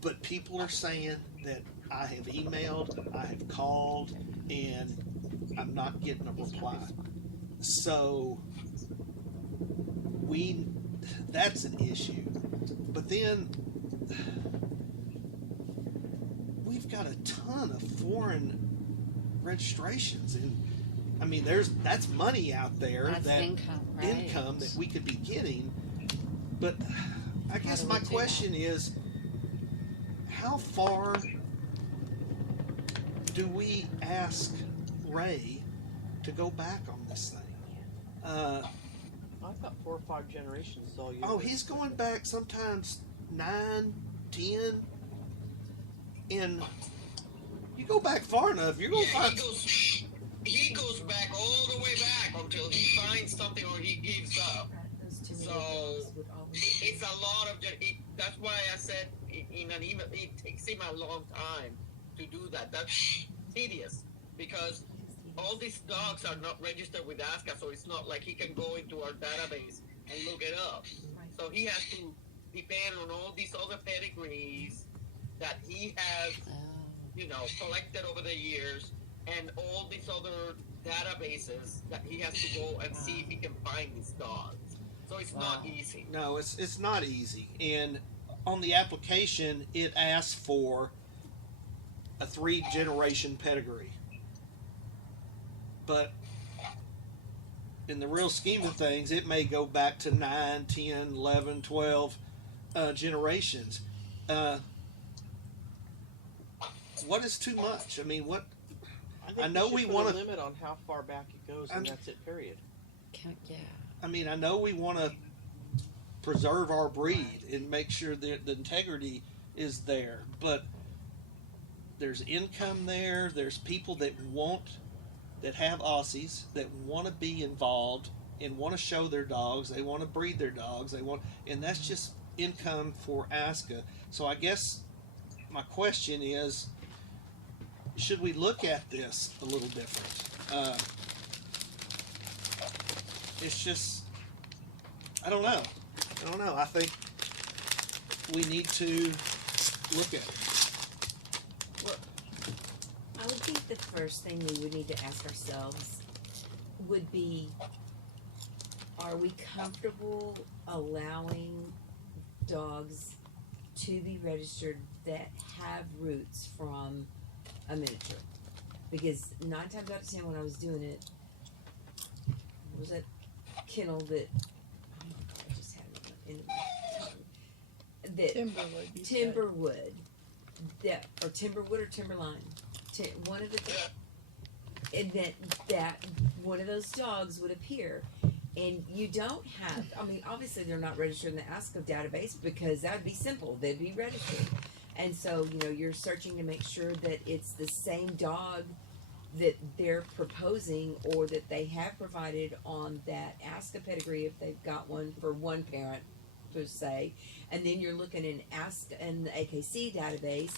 But people are saying that I have emailed, I have called, and I'm not getting a reply. So that's an issue. But then got a ton of foreign registrations, and I mean, that's money out there, That's that income, income that we could be getting. But I guess do we my do question is, how far do we ask Ray to go back on this thing? I thought 4 or 5 generations is all you. Oh, he's going back sometimes 9, 10, and you go back far enough, you're gonna find. He goes back all the way back until he finds something or he gives up. So it's a lot of. That's why I said in an email it takes him a long time to do that. That's tedious because all these dogs are not registered with ASCA, so it's not like he can go into our database and look it up. So he has to depend on all these other pedigrees that he has, collected over the years, and all these other databases that he has to go and see if he can find these dogs. So it's not easy. No, it's not easy. And on the application, it asks for a 3-generation pedigree. But in the real scheme of things, it may go back to 9, 10, 11, 12 generations. What is too much? I mean, what? I know we want to limit on how far back it goes, and that's it. Period. Yeah. I mean, I know we want to preserve our breed and make sure that the integrity is there, but there's income there. There's people that have Aussies that want to be involved and want to show their dogs. They want to breed their dogs. And that's just income for ASCA. So I guess my question is, should we look at this a little different? It's just, I don't know. I think we need to look at it. I would think the first thing we would need to ask ourselves would be, are we comfortable allowing dogs to be registered that have roots from a miniature? Because 9 times out of 10 when I was doing it, was that kennel that I just had it in my tongue, that Timberwood, that or Timberwood or Timberline, one of the and that one of those dogs would appear, and you don't have. I mean, obviously they're not registered in the ASCA database because that would be simple. They'd be registered, and so you're searching to make sure that it's the same dog that they're proposing or that they have provided on that ASCA pedigree if they've got one for one parent, per se, and then you're looking in ASCA and the AKC database,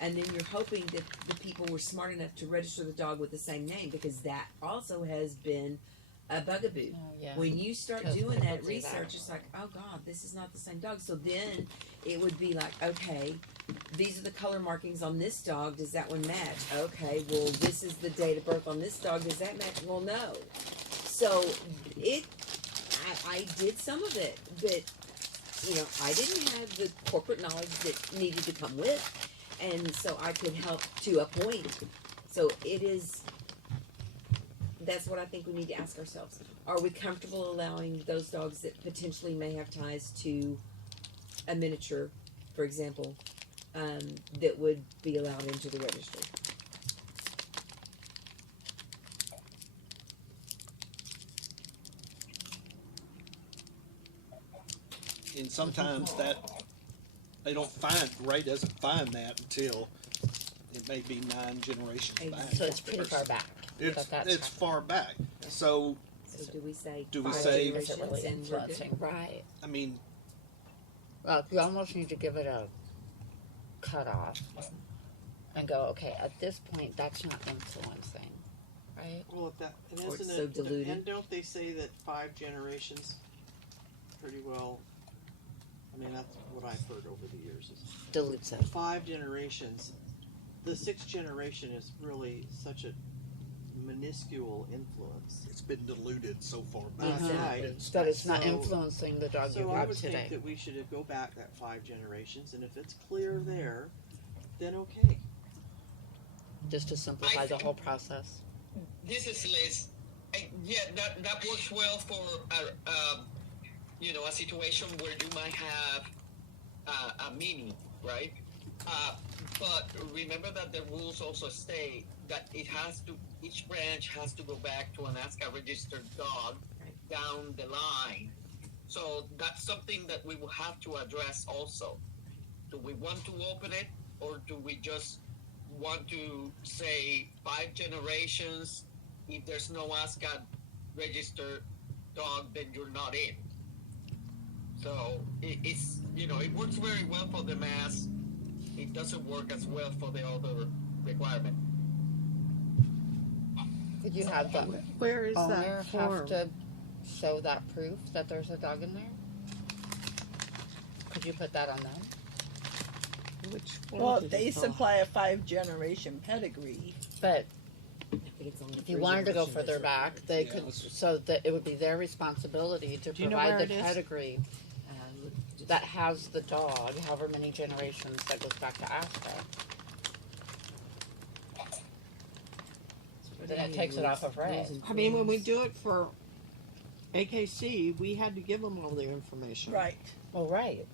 and then you're hoping that the people were smart enough to register the dog with the same name, because that also has been a bugaboo. Oh, yeah. When you start Because doing people that do research, that. it's like, oh God, this is not the same dog. So then it would be like, okay, these are the color markings on this dog. Does that one match? Okay, well, this is the date of birth on this dog. Does that match? Well, no. So I did some of it, but I didn't have the corporate knowledge that needed to come with, and so I could help to a point. So that's what I think we need to ask ourselves. Are we comfortable allowing those dogs that potentially may have ties to a miniature, for example, that would be allowed into the registry? And sometimes that Ray doesn't find that until it may be 9 generations back. So it's pretty far back. It's far back. So So do we say Do we 5 say- Is generations it really and we're good? influencing? Right. I mean, Well, you almost need to give it a cutoff and go, okay, at this point, that's not influencing, right? Well, if that and Or it's isn't so it? diluted. And don't they say that 5 generations, pretty well? I mean, that's what I've heard over the years. Is Dilutes it. 5 generations. The 6th generation is really such a minuscule influence. it's been diluted so far back. Exactly. Right. But it's not So- influencing the dog you So I have would today. think that we should go back that 5 generations, and if it's clear there, then okay. just to simplify the whole process. This is Liz. Yeah, that works well for a situation where you might have a meeting, right? But remember that the rules also state that each branch has to go back to an ASCA registered dog down the line. So that's something that we will have to address also. Do we want to open it, or do we just want to say 5 generations? If there's no ASCA registered dog, then you're not in. So it's it works very well for the mass. It doesn't work as well for the other requirement. Could you have the Where is owner that have form? to show that proof that there's a dog in there? Could you put that on them? Which form Well, did they it fill out? supply a 5-generation pedigree. But It's only if you three wanted to go generations further that's back, required. they Yeah, could, let's- so that it would be their responsibility to Do you know provide where the it is? pedigree that has the dog, however many generations that goes back to ASCA. Then it takes it off of Ray. I mean, when we do it for AKC, we had to give them all their information. Right. Well, right.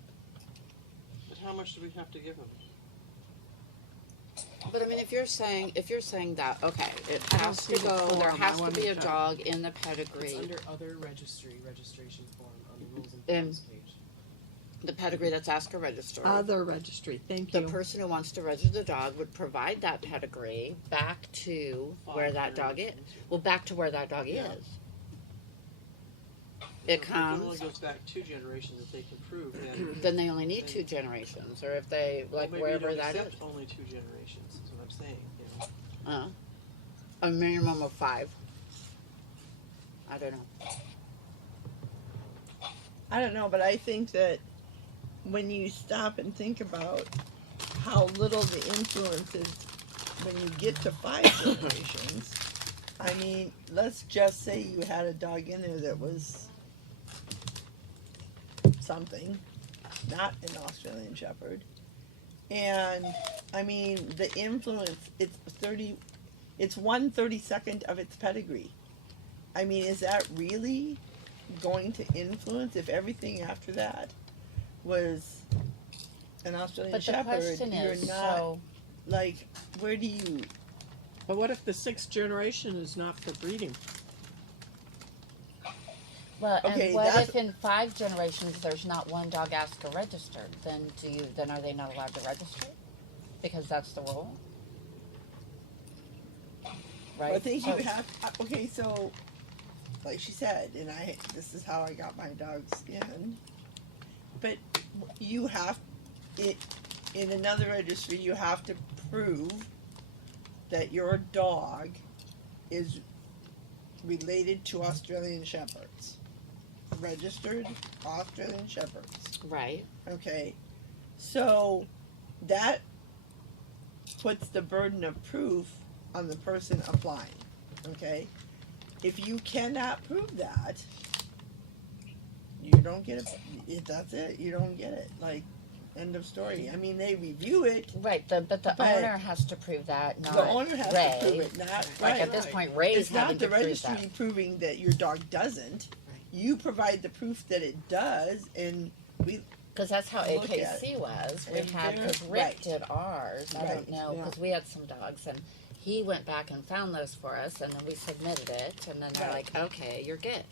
But how much do we have to give them? But I mean, if you're saying that, okay, it I don't has see to the go, there form. has I to be a wanted to- dog in the It's pedigree. under other registration form on the rules and And- forms page. The pedigree that's ASCA registered. Other registry, thank The you. person who wants to register the dog would provide that pedigree back to where that dog is. Well, back to where that dog Yeah. is. It If it only comes, goes back 2 generations that they can prove, then then they only need 2 generations, or if they, like, maybe wherever you don't that is. accept only 2 generations, is what I'm saying. A minimum of 5. I don't know. I don't know, but I think that when you stop and think about how little the influence is when you get to 5 generations, I mean, let's just say you had a dog in there that was something, not an Australian Shepherd. And I mean, the influence, it's 1/32 of its pedigree. I mean, is that really going to influence if everything after that was an Australian But the Shepherd? question You're is, not so, like, where do you? But what if the 6th generation is not for breeding? well, Okay, and what that's- if in 5 generations there's not one dog ASCA registered? Then are they not allowed to register? Because that's the rule? Right? I think So- you have. Okay, so like she said, and this is how I got my dog's skin. But you have it in another registry. You have to prove that your dog is related to Australian Shepherds, registered Australian Shepherds. Right. Okay, so that puts the burden of proof on the person applying. Okay, if you cannot prove that, you don't get it. That's it. You don't get it. Like, end of story. I mean, they review it. Right, but the But owner has to prove that, not The owner has Ray. to prove it. Not Like right. at this point, Ray's It's having not the to prove registry that. proving that your dog doesn't. You provide the proof that it does, and we. Because that's how Look at AKC was. We And had, they're- because Rick right. did ours. I Right, don't know, yeah. because we had some dogs, and he went back and found those for us, and then we submitted it, and then they're Right. like, okay, you're good.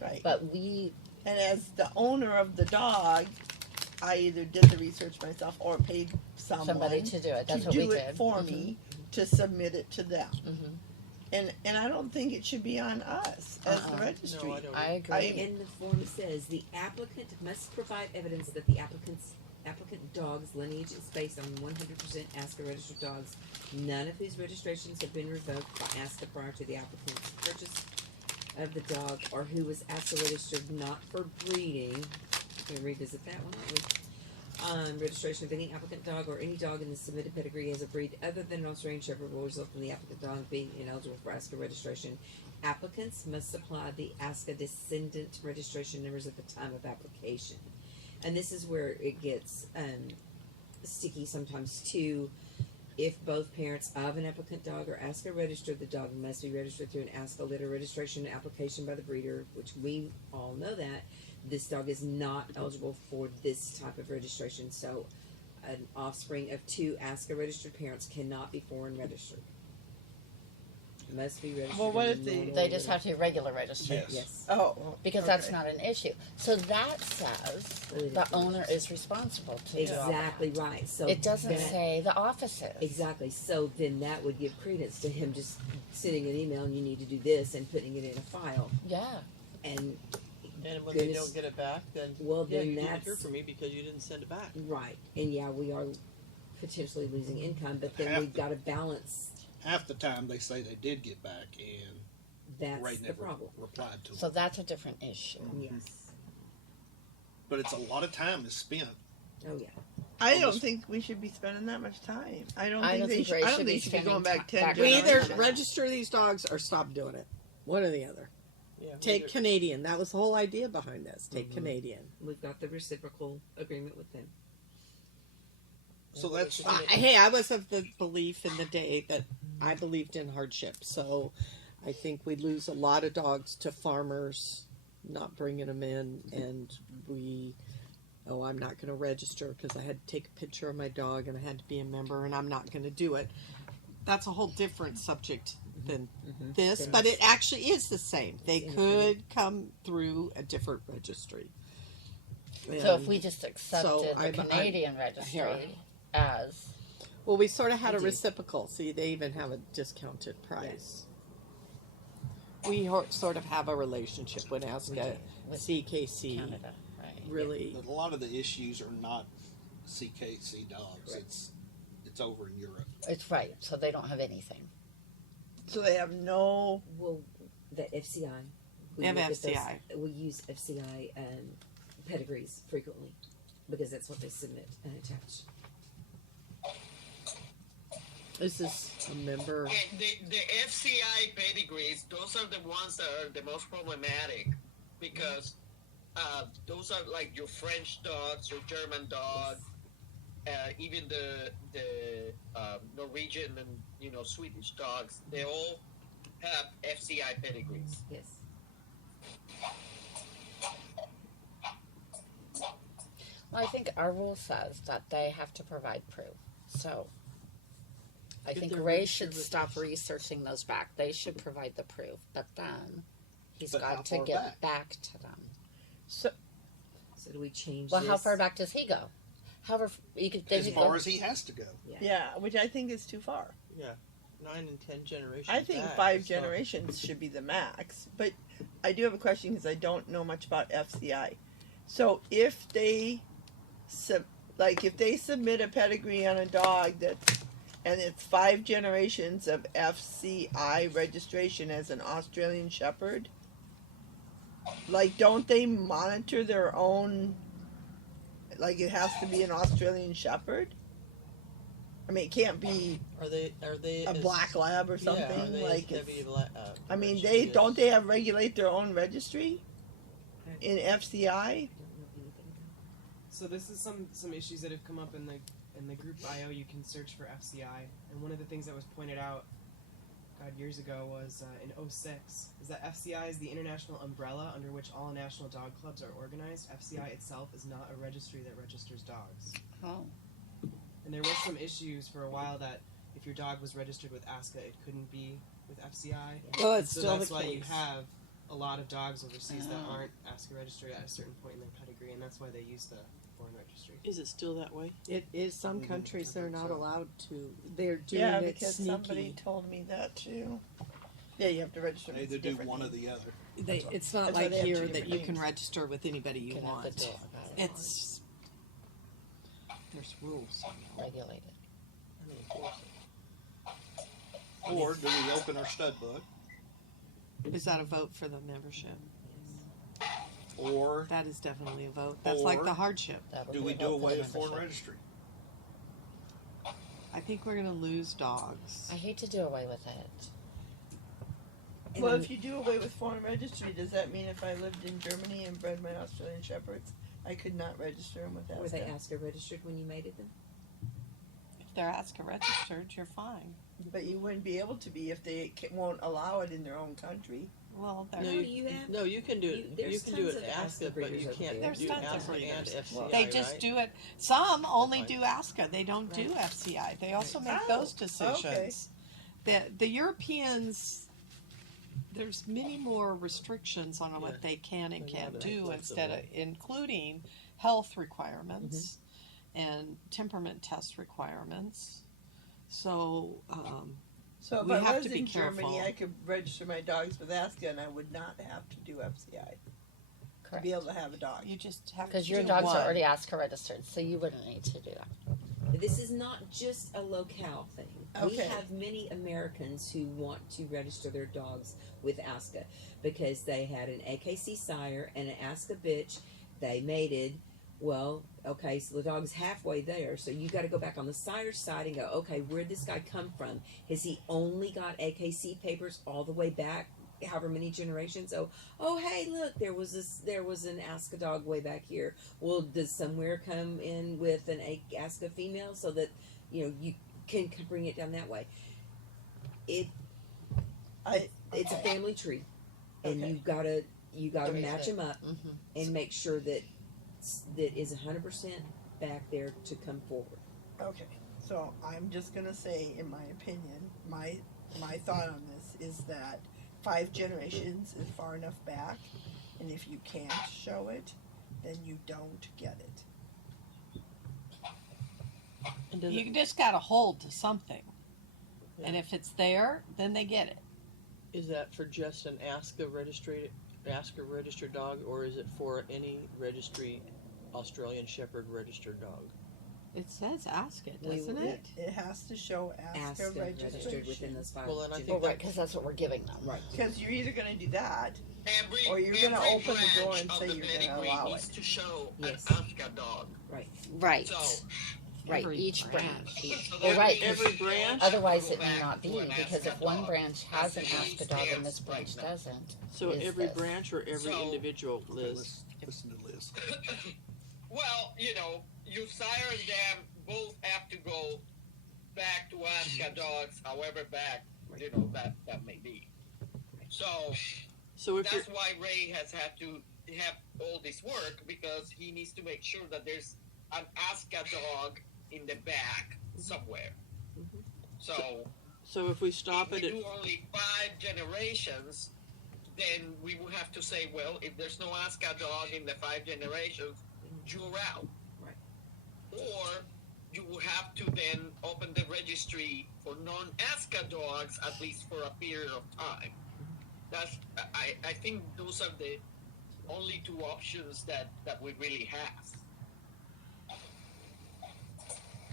Right. But we, And as the owner of the dog, I either did the research myself or paid someone somebody to do it. That's to what we do did. it for me to submit it to them. Mhm. And I don't think it should be on us as the Uh-uh. registry. No, I don't. I agree. And the form says the applicant must provide evidence that the applicant dog's lineage is based on 100% ASCA registered dogs, none of whose registrations have been revoked by ASCA prior to the applicant's purchase of the dog, or who was ASCA registered not for breeding. We're gonna revisit that one, aren't we? Registration of any applicant dog or any dog in the submitted pedigree as a breed other than an Australian Shepherd will result in the applicant dog being ineligible for ASCA registration. Applicants must supply the ASCA descendant registration numbers at the time of application. And this is where it gets sticky sometimes too. if both parents of an applicant dog are ASCA registered, the dog must be registered through an ASCA litter registration application by the breeder, which we all know that. This dog is not eligible for this type of registration, so an offspring of 2 ASCA registered parents cannot be foreign registered. Must be registered. Well, what in if the the- normal They just litter. have to be regular registered. Yes. Yes. Oh, Because okay. that's not an issue. So that says the owner is responsible to do all that. Exactly right. So It doesn't that- say the office is. Exactly. So then that would give credence to him just sending an email and you need to do this and putting it in a file. Yeah. And And when they Goodness. don't get it back, then well, yeah, then you didn't that's hear from me because you didn't send it back. right. And yeah, we are potentially losing income, but then Half we've the- got to balance. Half the time they say they did get back, and That's Ray the never problem. replied to them. So that's a different issue. Yes. But it's a lot of time is spent. Oh yeah. I don't Almost- think we should be spending that much time. I don't I think don't they think should. Ray I don't should think be they should be going spending back ti- 10 back- We either generations. register these dogs or stop doing it. One or the other. Yeah. Take either- Canadian. That was the whole idea behind this. Take Canadian. We've got the reciprocal agreement with them. So that's Hey, I was of the belief in the day that I believed in hardship. So I think we lose a lot of dogs to farmers not bringing them in. And I'm not going to register because I had to take a picture of my dog and I had to be a member and I'm not going to do it. That's a whole different subject than this, but it actually is the same. They could come through a different registry. So And- if we just so accepted the I'm- Canadian registry as Well, we sort of had a We do. reciprocal. See, they even have a discounted price. We sort of have a relationship with ASCA, with CKC. Canada, right? Really, a lot of the issues are not CKC dogs. It's over in Europe. It's right. So they don't have anything. So they have no. Well, the FCI. They have look at those- FCI. we use FCI pedigrees frequently because that's what they submit and attach. this is a member. And the FCI pedigrees, those are the ones that are the most problematic because those are like your French dogs, your German dog, even the Norwegian and Swedish dogs. They all have FCI pedigrees. Yes. Well, I think our rule says that they have to provide proof. So I If think they're Ray registered should with- stop researching those back. They should provide the proof, but then he's But how got to far get back? to them. So do we change Well, this? how far back does he go? However, you could. As far as he has to go. Yeah, which I think is too far. Yeah, 9 and 10 generations. I think back, 5 it's not- generations should be the max. But I do have a question because I don't know much about FCI. So if they, if they submit a pedigree on a dog and it's 5 generations of FCI registration as an Australian Shepherd, don't they monitor their own? It has to be an Australian Shepherd. I mean, it can't be Are they a as- black lab or something. Yeah, are they like as it's- heavy I mean, registry as- don't they have regulate their own registry in FCI? So this is some issues that have come up in the group bio. You can search for FCI, and one of the things that was pointed out, years ago was in 2006 is that FCI is the international umbrella under which all national dog clubs are organized. FCI itself is not a registry that registers dogs. Oh. And there was some issues for a while that if your dog was registered with ASCA, it couldn't be with FCI. Well, it's So still that's the why case. you have a lot of dogs overseas that Oh. aren't ASCA registered at a certain point in their pedigree, and that's why they use the foreign registry. Is it still that way? It is some countries they're not allowed to. They're doing Yeah, it because sneaky. somebody told me that too. Yeah, you have to register. They with either do different one or names. the other. It's not That's why like they have two here that different you can names. register with anybody you Can have want. the dog It's there's rules. regulated. I don't enforce it. Or do we open our stud book? Is that a vote for the membership? Or That is definitely a vote. That's like Or- the hardship. That'll do be we a do vote for away the with foreign membership. registry? I think we're gonna lose dogs. I hate to do away with it. Well, if you do away with foreign registry, does that mean if I lived in Germany and bred my Australian Shepherds, I could not register them with Were they ASCA? ASCA registered when you mated them? if they're ASCA registered, you're fine. But you wouldn't be able to be if they won't allow it in their own country. Well, No, they're, you can do it. You there's can do tons it of ASCA, ASCA but you breeders over can't there. There's do tons of ASCA and breeders. FCI, they just right? do it. Some only Fine. do ASCA. They don't do FCI. They also make Oh, those decisions. The Europeans, there's many more restrictions on what Yeah. they can and They're can't not as do, instead of flexible. including health requirements and temperament test requirements. So So if we I have was to be in careful. Germany, I could register my dogs with ASCA, and I would not have to do FCI to Correct. be able to have a dog. You just have to Because your do dogs one. are already ASCA registered, so you wouldn't need to do that. This is not just a locale thing. We Okay. have many Americans who want to register their dogs with ASCA because they had an AKC sire and an ASCA bitch. They mated. Well, okay, so the dog's halfway there. So you got to go back on the sire's side and go, okay, where'd this guy come from? Has he only got AKC papers all the way back, however many generations? Oh, hey, look, there was an ASCA dog way back here. Well, does somewhere come in with an ASCA female so that you can bring it down that way? It's a family tree, and Okay. you gotta There match is. them up Mm-hmm. and make sure that is 100% back there to come forward. Okay, so I'm just gonna say, in my opinion, my thought on this is that 5 generations is far enough back, and if you can't show it, then you don't get it. And does You it, just got to hold to something, and if it's there, then they get it. is that for just an ASCA registered dog, or is it for any registry Australian Shepherd registered dog? It says ask it, We doesn't will- it? It has to show ASCA, registered within registration. those 5 Well, then I think Well, generations. right, because that's what we're giving them. Right. Because you're either gonna do that, Every, or you're gonna every open the door branch and of say the you're gonna pedigree allow needs it. to show Yes. an ASCA dog. Right. So, Right, Every each branch. branch. so Well, right, every branch? Otherwise, it Go may back not to be, an because if ASCA one dog. branch has an That's the ASCA dog and this stance branch right now. doesn't. So is every this. branch or every So- individual, Okay, Liz? let's listen to Liz. well, you sire them both have to go back to ASCA dogs, however back, that may be. So, So if you're, that's why Ray has had to have all this work, because he needs to make sure that there's an ASCA dog in the back somewhere. So if we stop if it we at do only 5 generations, then we will have to say, well, if there's no ASCA dog in the 5 generations, you're out. Right. Or you will have to then open the registry for non-ASCA dogs, at least for a period of time. I think those are the only 2 options that we really have.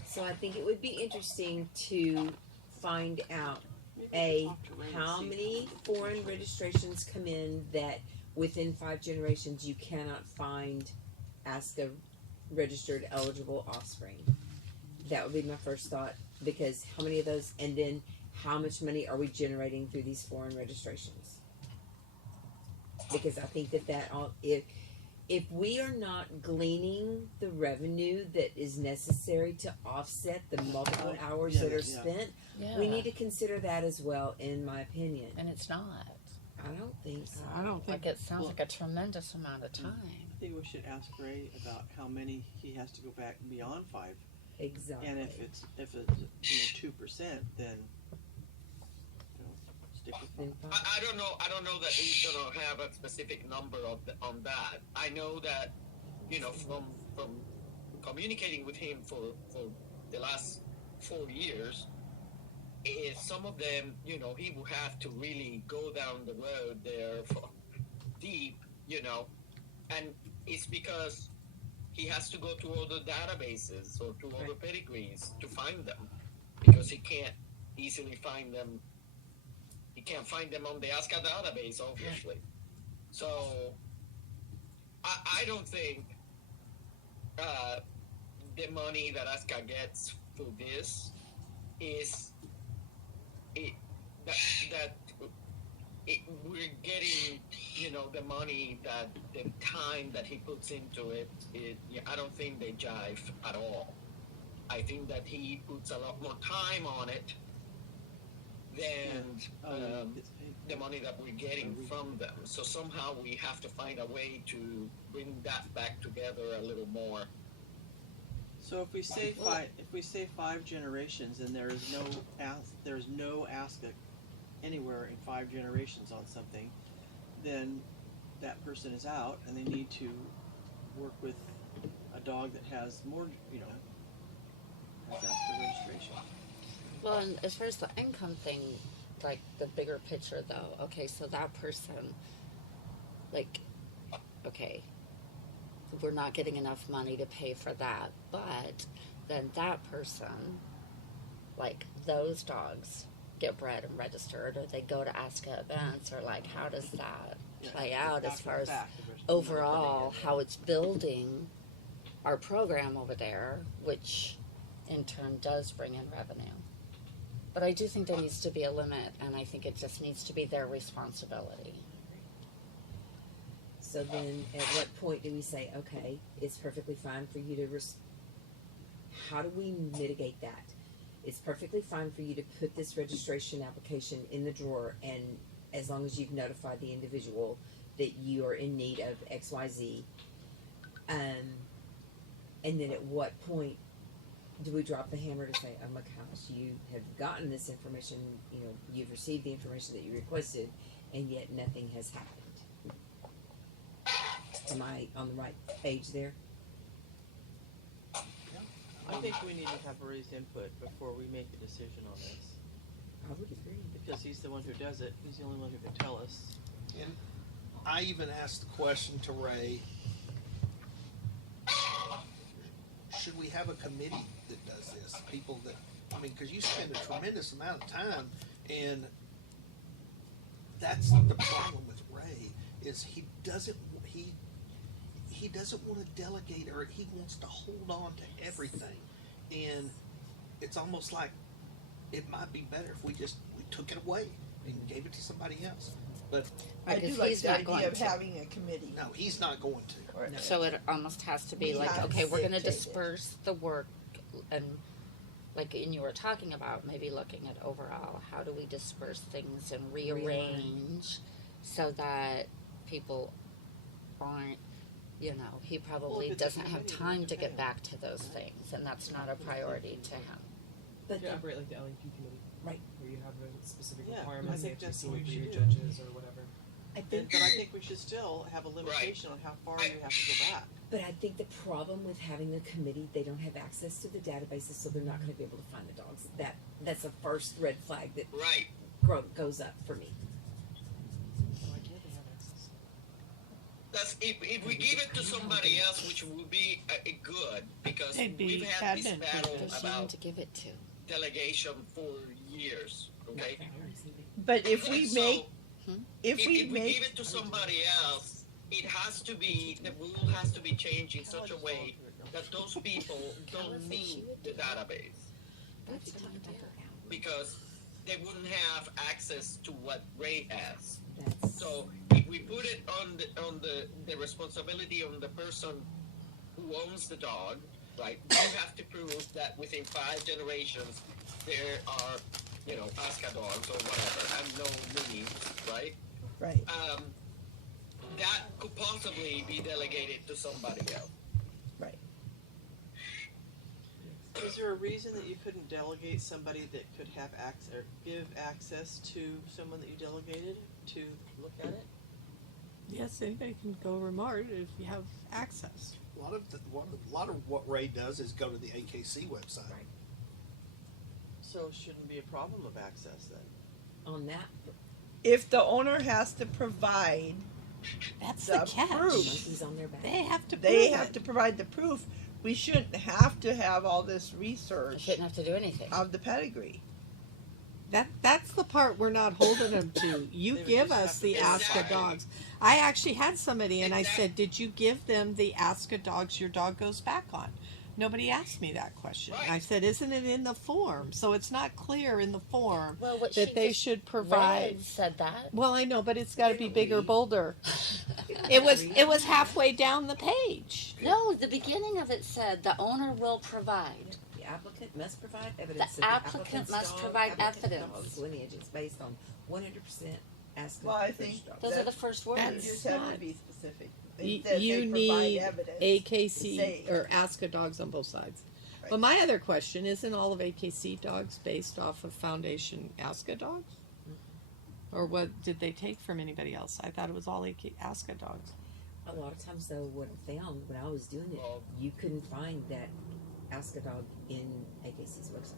So I think it would be interesting to find out how many foreign registrations come in that within 5 generations you cannot find ASCA registered eligible offspring. That would be my first thought, because how many of those, and then how much money are we generating through these foreign registrations? Because I think that all, if we are not gleaning the revenue that is necessary to offset the multiple hours that are spent, Yeah. we need to consider that as well, in my opinion. And it's not. I don't think so. I don't think. Like, it sounds like a tremendous amount of time. I think we should ask Ray about how many he has to go back beyond 5. Exactly. And if it's 2%, then stick with 5. I don't know that he's gonna have a specific number on that. I know that, from communicating with him for the last 4 years, some of them, he will have to really go down the road there for deep, and it's because he has to go to other databases or to other pedigrees to find them, because he can't easily find them. He can't find them on the ASCA database, obviously. So I don't think the money that ASCA gets through this is we're getting, the money, that the time that he puts into it. I don't think they jive at all. I think that he puts a lot more time on it than the money that we're getting from them. So somehow we have to find a way to bring that back together a little more. So if we say five generations, and there is no ASCA anywhere in 5 generations on something, then that person is out, and they need to work with a dog that has more, has ASCA registration. Well, and as far as the income thing, like the bigger picture though, okay, so that person, like, okay, we're not getting enough money to pay for that, but then that person, like, those dogs get bred and registered, or they go to ASCA events, or like, how does that play out as far as overall how it's building our program over there, which in turn does bring in revenue. But I do think there needs to be a limit, and I think it just needs to be their responsibility. So then, at what point do we say, okay, it's perfectly fine for you to, how do we mitigate that? It's perfectly fine for you to put this registration application in the drawer, and as long as you've notified the individual that you are in need of XYZ, and then at what point do we drop the hammer to say, oh my gosh, you have gotten this information, you've received the information that you requested, and yet nothing has happened? Am I on the right page there? I think we need to have Ray's input before we make a decision on this. I would agree. Because he's the one who does it. He's the only one who can tell us. And I even asked the question to Ray, should we have a committee that does this? People that, because you spend a tremendous amount of time, and that's the problem with Ray, is he doesn't want to delegate, or he wants to hold on to everything. And it's almost like it might be better if we took it away and gave it to somebody else. But I do Because like he's the not idea going of to. having a committee. no, he's not going to. Or- So it almost has to be We like, have okay, to we're going to dictate it. disperse the work, and like, and you were talking about maybe looking at overall, how do we disperse things and rearrange so that people aren't, he probably if it's a doesn't have committee, time to okay. get back to those things, and that's not a priority to him. But You operate like the LEP committee. Right. Where you have a specific Yeah, requirements, I think you have to that's see what we maybe your should do. judges or whatever. I think, But I think we should still have a limitation on how far you have to go back. but I think the problem with having a committee, they don't have access to the databases, so they're not going to be able to find the dogs. That's the first red flag that Right. goes up for me. Why can't they have access? That's if we give it to somebody else, which would be good, because They'd be we've had this admin battle Who's you about to give it to? delegation for years. Okay. But if we And make, so, if if we we make, give it to somebody else, it has to be, the rule has to be changed in such a way that those people don't need the database, That's not fair. because they wouldn't have access to what Ray has. That's, So if we put it on the responsibility on the person who owns the dog, right? You have to prove that within 5 generations there are, ASCA dogs or whatever, and no names, right? right, That could possibly be delegated to somebody else. right. Is there a reason that you couldn't delegate somebody that could have access, or give access to someone that you delegated to look at it? Yes, anybody can go remote if you have access. A lot of what Ray does is go to the AKC website. So shouldn't be a problem of access then? on that. If the owner has to provide That's the the catch. proof, Monkeys on their back. They have to. they prove have it. to provide the proof. We shouldn't have to have all this I research shouldn't have to do anything. of the pedigree. That's the part we're not holding them to. You They would give just us have the to ASCA Exactly. dogs. I actually had somebody and I Exactly. said, "Did you give them the ASCA dogs your dog goes back on?" Nobody asked me that question. Right. I said, "Isn't it in the form?" So it's not clear in the form Well, what that she they just should provide. read said that. Well, I know, but it's got to be bigger, Read. bolder. It was halfway down the page. No, the beginning of it said the owner will provide. Yeah. applicant must provide evidence The that applicant must provide evidence. Dog's lineage is based on 100% ASCA. Well, I think dog. Those are the first You words. just have to not- be specific. You, It says you they provide need evidence. AKC Say- or ASCA dogs on both sides. Right. But my other question, isn't all of AKC dogs based off of Foundation ASCA dogs? Or what did they take from anybody else? I thought it was all ASCA dogs. A lot of times, though, what I found when I was doing it, you couldn't find that ASCA dog in AKC's website.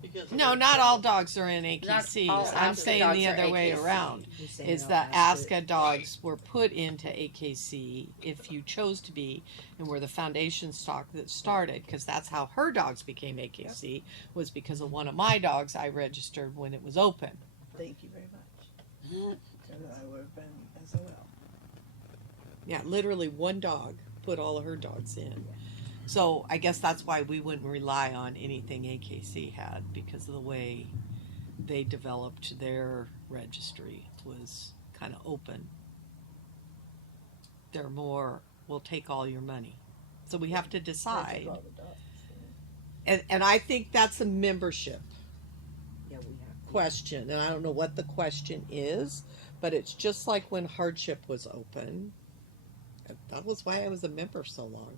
Because No, not all dogs are in AKCs. all I'm ASCA saying dogs the are other way AKC. around. You're saying Is no that ASCA ASCA dogs were put into AKC if you chose to be, and were the foundation stock that started, because that's how her dogs became AKC, was because of one of my dogs I registered when it was open. Thank you very much. Because I would have been SOL. Yeah, literally one dog put all of her dogs in. So I guess that's why we wouldn't rely on anything AKC had, because of the way they developed their registry was kind of open. They're more, we'll take all your money. So we have to decide. All the dogs. And I think that's a membership Yeah, we have. question. And I don't know what the question is, but it's just like when hardship was open. That was why I was a member so long.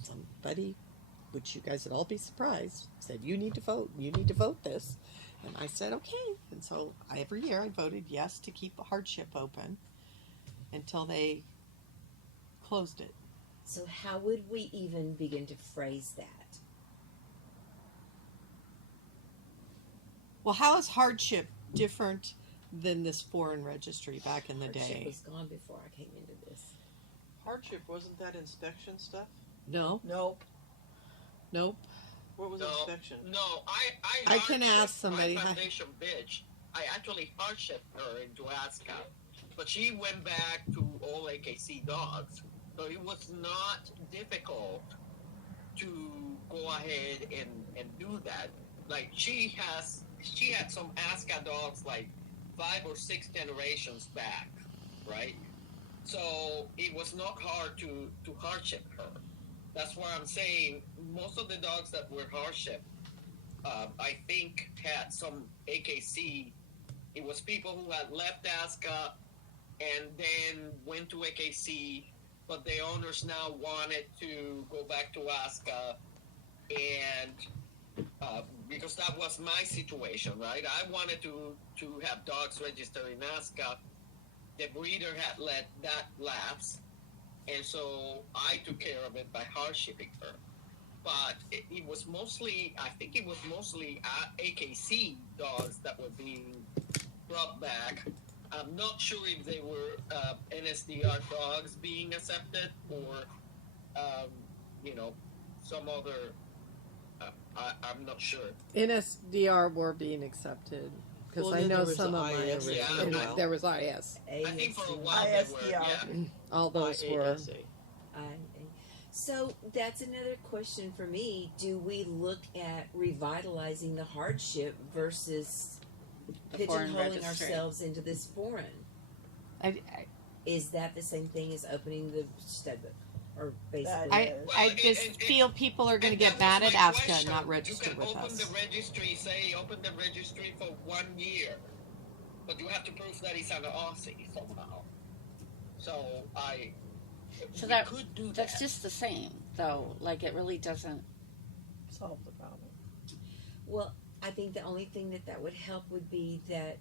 Somebody, which you guys would all be surprised, said, you need to vote this. And I said, okay. And so every year I voted yes to keep the hardship open until they closed it. So how would we even begin to phrase that? Well, how is hardship different than this foreign registry back in the Hardship day? was gone before I came into this. Hardship, wasn't that inspection stuff? No, Nope. nope. What was No, inspection? no, I can hardship ask somebody. My foundation bitch. I actually hardship her into ASCA, but she went back to all AKC dogs. So it was not difficult to go ahead and do that. Like she had some ASCA dogs like 5 or 6 generations back, right? So it was not hard to hardship her. That's why I'm saying most of the dogs that were hardship, I think had some AKC. It was people who had left ASCA and then went to AKC, but the owners now wanted to go back to ASCA, and because that was my situation, right? I wanted to have dogs registered in ASCA. The breeder had let that lapse, and so I took care of it by hardshipping her. But it was mostly, I think it was mostly AKC dogs that were being brought back. I'm not sure if they were NSDR dogs being accepted or, some other, I'm not sure. NSDR were being accepted. Because Well, I then know there was some the of IS mine. as And well. there was IS. I think for a while they were, ISDR. yeah. All those were. IASA. So that's another question for me. Do we look at revitalizing the hardship versus The foreign pigeonholing registry. ourselves into this foreign? Is that the same thing as opening the stud book? Or basically, I just feel people are going to get mad at ASCA and not register with You can open us. the registry, say open the registry for 1 year, but you have to prove that it's an Aussie somehow. So So we that could do that's that. just the same though. Like it really doesn't. Solve the problem. well, I think the only thing that would help would be that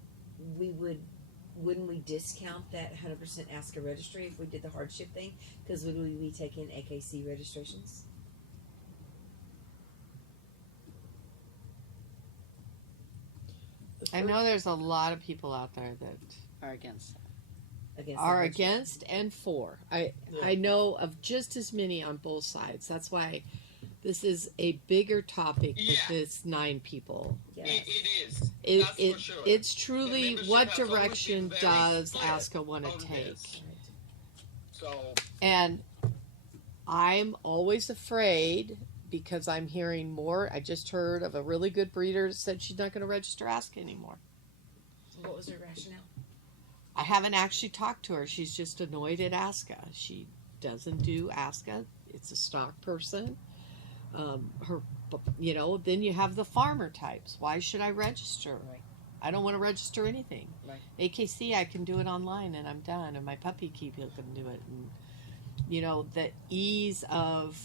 wouldn't we discount that 100% ASCA registry if we did the hardship thing? Because would we be taking AKC registrations? I know there's a lot of people out there that Are against that. Against are the hardship? against and for. I know of just as many on both sides. That's why this is a bigger topic with Yeah. this 9 people. Yes. It is. That's for sure. It's truly The membership what has always direction been very does split ASCA want to on take? this. So And I'm always afraid because I'm hearing more. I just heard of a really good breeder that said she's not going to register ASCA anymore. What was her rationale? I haven't actually talked to her. She's just annoyed at ASCA. She doesn't do ASCA. It's a stock person. Then you have the farmer types. Why should I register? Right. I don't want to register anything. Right. AKC, I can do it online and I'm done, and my puppy keeper can do it. And, the ease of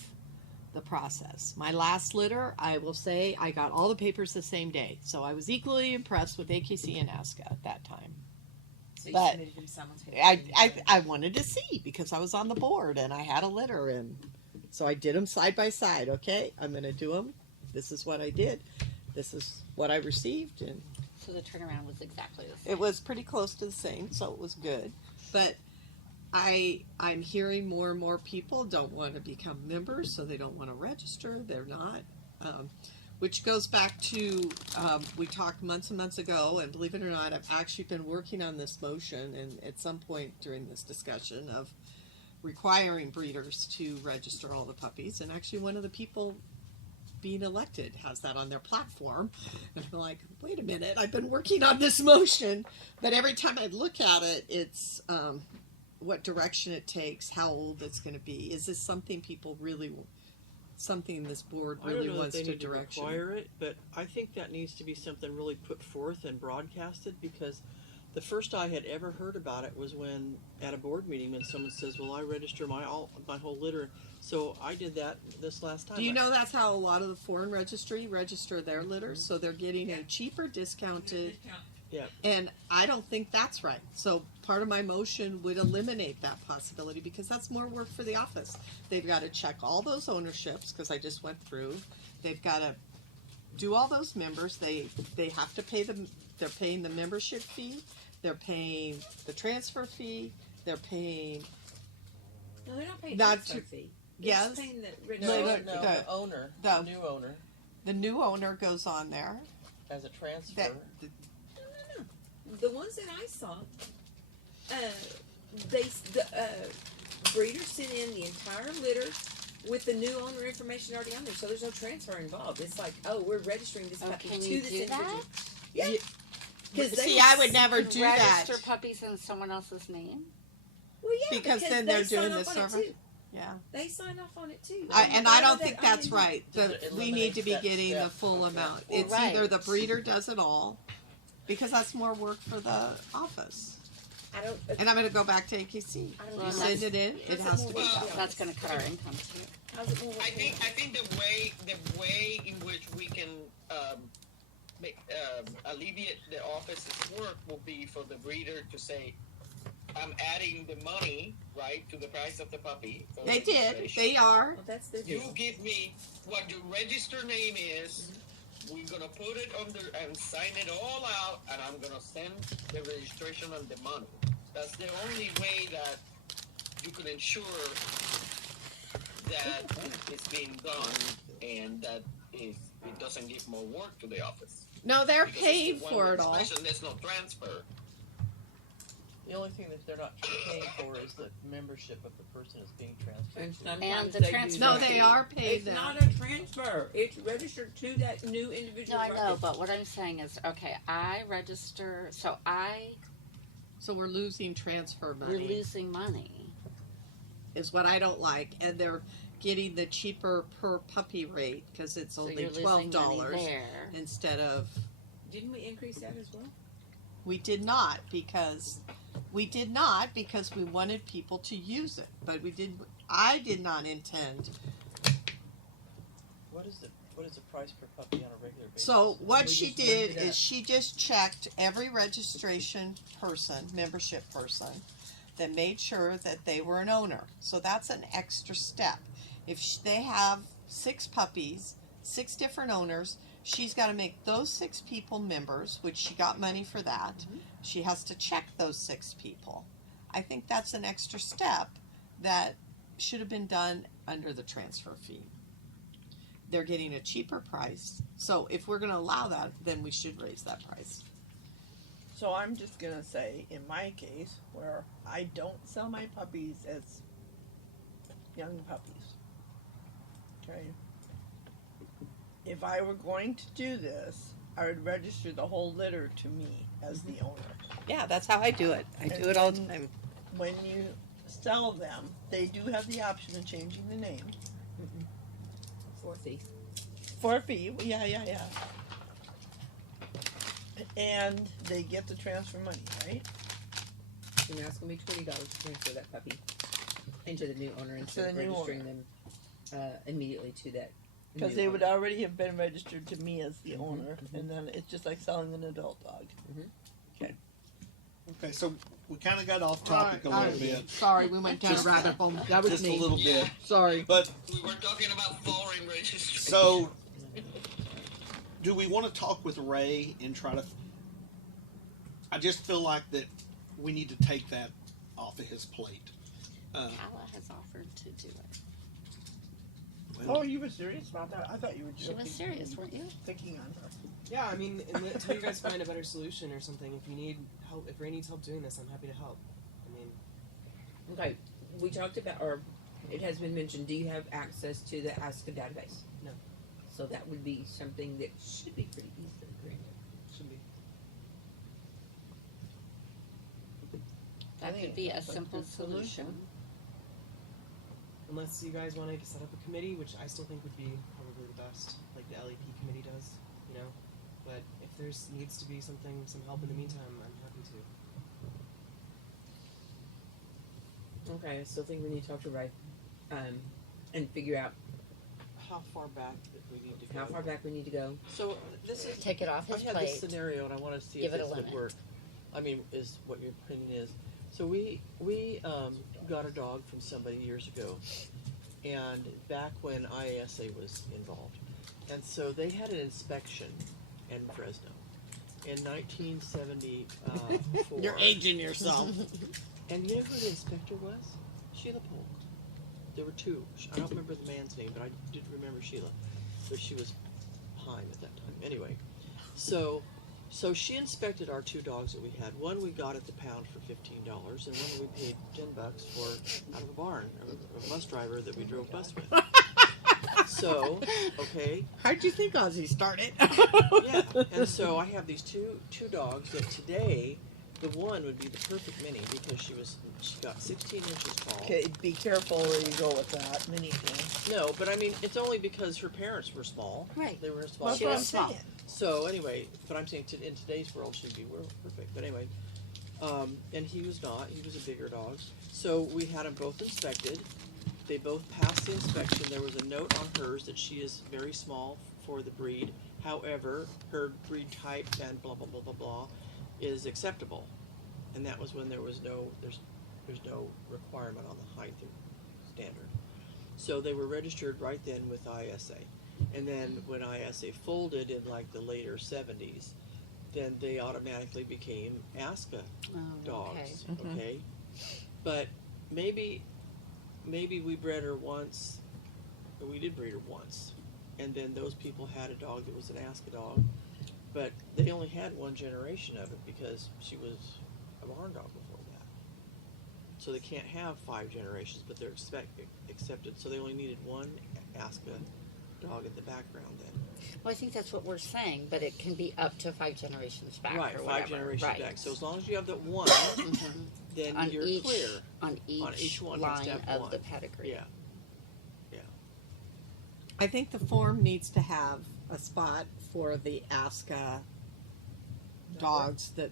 the process. My last litter, I will say, I got all the papers the same day. So I was equally impressed with AKC and ASCA at that time. So you But submitted them simultaneously. I wanted to see because I was on the board and I had a litter, and so I did them side by side. Okay, I'm going to do them. This is what I did. This is what I received, and So the turnaround was exactly the same. it was pretty close to the same, so it was good. But I'm hearing more and more people don't want to become members, so they don't want to register. They're not. Which goes back to, we talked months and months ago, and believe it or not, I've actually been working on this motion, and at some point during this discussion of requiring breeders to register all the puppies, and actually one of the people being elected has that on their platform. And I'm like, wait a minute, I've been working on this motion, but every time I look at it, it's what direction it takes, how old it's going to be. Is this something people really, something this board I don't really know that wants they to need to direction? require it, but I think that needs to be something really put forth and broadcasted, because the first I had ever heard about it was when at a board meeting when someone says, "Well, I register my whole litter." So I did that this last time. Do you know that's how a lot of the foreign registry register their litters? So they're getting a cheaper discounted. Yeah. And I don't think that's right. So part of my motion would eliminate that possibility, because that's more work for the office. They've got to check all those ownerships, because I just went through. They've got to do all those members. They have to pay them. They're paying the membership fee. They're paying the transfer fee. They're paying. No, they're not paying Not transfer to- fee. Yes. They're just paying the No, registration. no, the owner, the- the new owner, The new owner goes on there. as a transfer. That, The ones that I saw, the breeder sent in the entire litter with the new owner information already on there, so there's no transfer involved. It's like, oh, we're registering this puppy Can to you this do individual. that? Yeah. Because see, I would never do that. Register puppies in someone else's name? Well, yeah, Because then they they're sign doing off the on it server. too. Yeah. They sign off on it too. And I don't think that's right. Does it We need to be eliminate that getting the step? full Okay. amount. Well, It's either right. the breeder does it all, because that's more work for the office. I don't. And I'm going to go back to AKC. I don't You know. send it in, it has to be Well, done. That's going to cut our income too. How's it more I think the way in which we can alleviate the office's work will be for the breeder to say, "I'm adding the money right to the price of the puppy." For They did. registration. They are. Well, that's their You deal. give me what your register name is. We're gonna put it under and sign it all out, and I'm gonna send the registration and the money. That's the only way that you can ensure that it's being done and that it doesn't give more work to the office. No, they're Because paying it's the for one it all. registration, there's no transfer. The only thing that they're not paying for is the membership of the person that's being transferred. And to. sometimes the they do transfer No, that. they are paid It's them. not a transfer. It's registered to that new individual. No, I know, but what I'm saying is, okay, I register, so So we're losing transfer we're money, losing money. is what I don't like. And they're getting the cheaper per puppy rate, because it's So only you're losing money $12 there. instead of. Didn't we increase that as well? We did not because we wanted people to use it, but I did not intend. What is the price per puppy on a regular basis? So what We she just did rounded up. is she just checked every registration person, membership person, that made sure that they were an owner. So that's an extra step. If they have 6 puppies, 6 different owners, she's got to make those 6 people members, which she got money for that. Mm-hmm. She has to check those 6 people. I think that's an extra step that should have been done under the transfer fee. They're getting a cheaper price. So if we're going to allow that, then we should raise that price. So I'm just gonna say, in my case, where I don't sell my puppies as young puppies, okay? If I were going to do this, I would register the whole litter to me as the owner. Yeah, that's how I do it. I do it all the time. When you sell them, they do have the option of changing the name. For a fee. For a fee, yeah. And they get the transfer money, right? So now it's gonna be $20 to transfer that puppy into the new owner To instead of the new registering them immediately to that. Because new they would owner. already have been registered to me as the owner, and then it's just like selling an adult dog. Okay, so we kind of got off topic a little bit, Sorry, we went down a Just- rabbit hole. That was just me. a little bit. Sorry. But We were talking about foreign registry. so, do we want to talk with Ray and try to? I just feel like that we need to take that off of his plate. Kala has offered to do it. Oh, you were serious about that? I thought you were She joking. was serious, weren't you? Picking on her. Yeah, I mean, until you guys find a better solution or something, if you need help, if Ray needs help doing this, I'm happy to help. I mean, Okay, we talked about, or it has been mentioned, do you have access to the ASCA database? No. So that would be something that should be pretty easily granted. should be. That could be a simple solution. Unless you guys want to set up a committee, which I still think would be probably the best, like the LEP committee does, you know. But if there's needs to be some help in the meantime, I'm happy to. Okay, I still think we need to talk to Ray, and figure out How far back did we need to go? how far back we need to go. So this is, Take it off I his had this plate. scenario and I want to see Give if it a this would limit. work. I mean, is what your opinion is. So we got a dog from somebody years ago, and back when IASA was involved, and so they had an inspection in Fresno in 1974. You're aging yourself. And you know who the inspector was? Sheila Polk. There were two. I don't remember the man's name, but I did remember Sheila. But she was Pine at that time. Anyway, so she inspected our two dogs that we had. One we got at the pound for $15, and one we paid $10 for out of a barn, a bus driver that we drove bus with. So, okay, How'd you think Aussie started? yeah. And so I have these two dogs that today, the one would be the perfect mini because she got 16 inches tall. Okay, be careful where you go with that mini thing. No, but I mean, it's only because her parents were small. Right. They were small. That's She what was I'm small. saying. So anyway, but I'm saying in today's world she'd be perfect. But anyway, and he was not. He was a bigger dog. So we had them both inspected. They both passed the inspection. There was a note on hers that she is very small for the breed. However, her breed type and blah blah blah blah blah is acceptable. And that was when there's no requirement on the height standard. So they were registered right then with ISA. And then when ISA folded in like the later 70s, then they automatically became ASCA dogs. Okay. But maybe we bred her once, or we did breed her once, and then those people had a dog that was an ASCA dog, but they only had one generation of it because she was a barn dog before that. So they can't have 5 generations, but they're accepted. So they only needed one ASCA dog in the background then. Well, I think that's what we're saying, but it can be up to 5 generations back Right, or 5 whatever. generations Right. back. So as long as you have the one, Mhm. then On you're each- clear. On each one has line to have of one. the pedigree. Yeah. I think the form needs to have a spot for the ASCA dogs that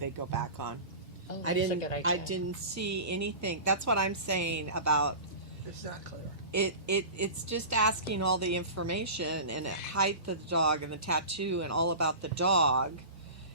they go back on. Oh, I that's a didn't. good idea. I didn't see anything. That's what I'm saying about It's not clear. it. It's just asking all the information and the height of the dog and the tattoo and all about the dog,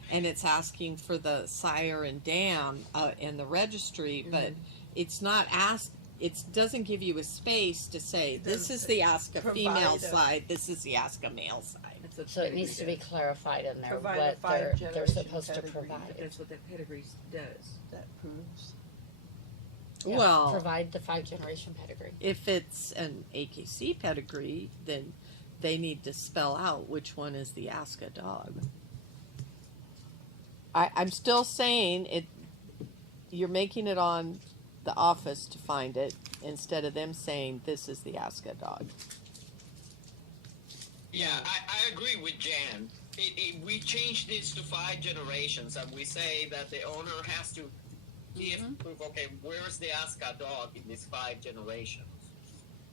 and it's asking for the sire and dam in the registry, but it's not asked. It doesn't give you a space to say this is the ASCA female side, this is the ASCA male side. So it needs to be clarified in there Provide a what 5 they're generation supposed to pedigree. provide. That's what that pedigree does. That proves. Yeah, Well, provide the 5 generation pedigree. if it's an AKC pedigree, then they need to spell out which one is the ASCA dog. I'm still saying it. You're making it on the office to find it instead of them saying this is the ASCA dog. Yeah, I agree with Jan. We change this to 5 generations, and we say that the owner has to give proof. Okay, where's the ASCA dog in these 5 generations?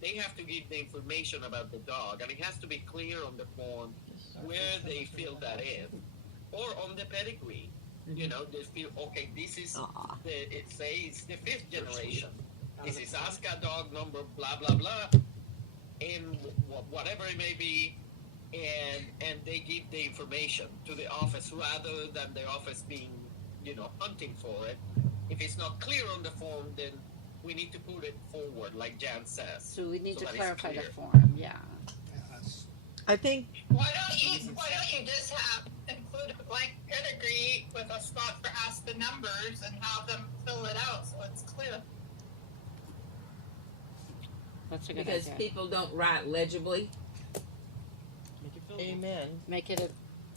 they have to give the information about the dog, and it has to be clear on the form where they fill that in, or on the pedigree. You know, they feel, okay, this is it says the 5th generation. This is ASCA dog number blah blah blah, and whatever it may be, and they give the information to the office rather than the office being, you know, hunting for it. If it's not clear on the form, then we need to put it forward, like Jan says. So we need to that it's clarify the clear. form, yeah. I think Why don't you just include a blank pedigree with a spot for ask the numbers and have them fill it out so it's clear? That's a good Because idea. people don't write legibly. Make it fillable. Amen. Make it a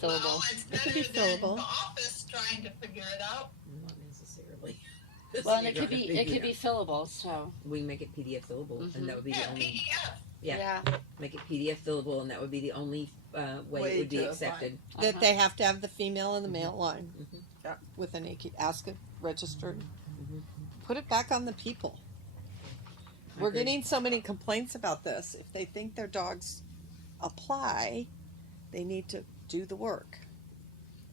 Well, fillable. it's It could better be than fillable. the office trying to figure it out. Not necessarily. Well, and it You're could be trying to it could figure be fillable, so We can make it PDF fillable, and that would be Yeah, the only. PDF. Yeah. Make it PDF fillable, and that would be the only way Way it would be to accepted. that they have to have the female and the male line Mhm. Yeah. with an ASCA registered. Put it back on the people. We're Agreed. getting so many complaints about this. If they think their dogs apply, they need to do the work.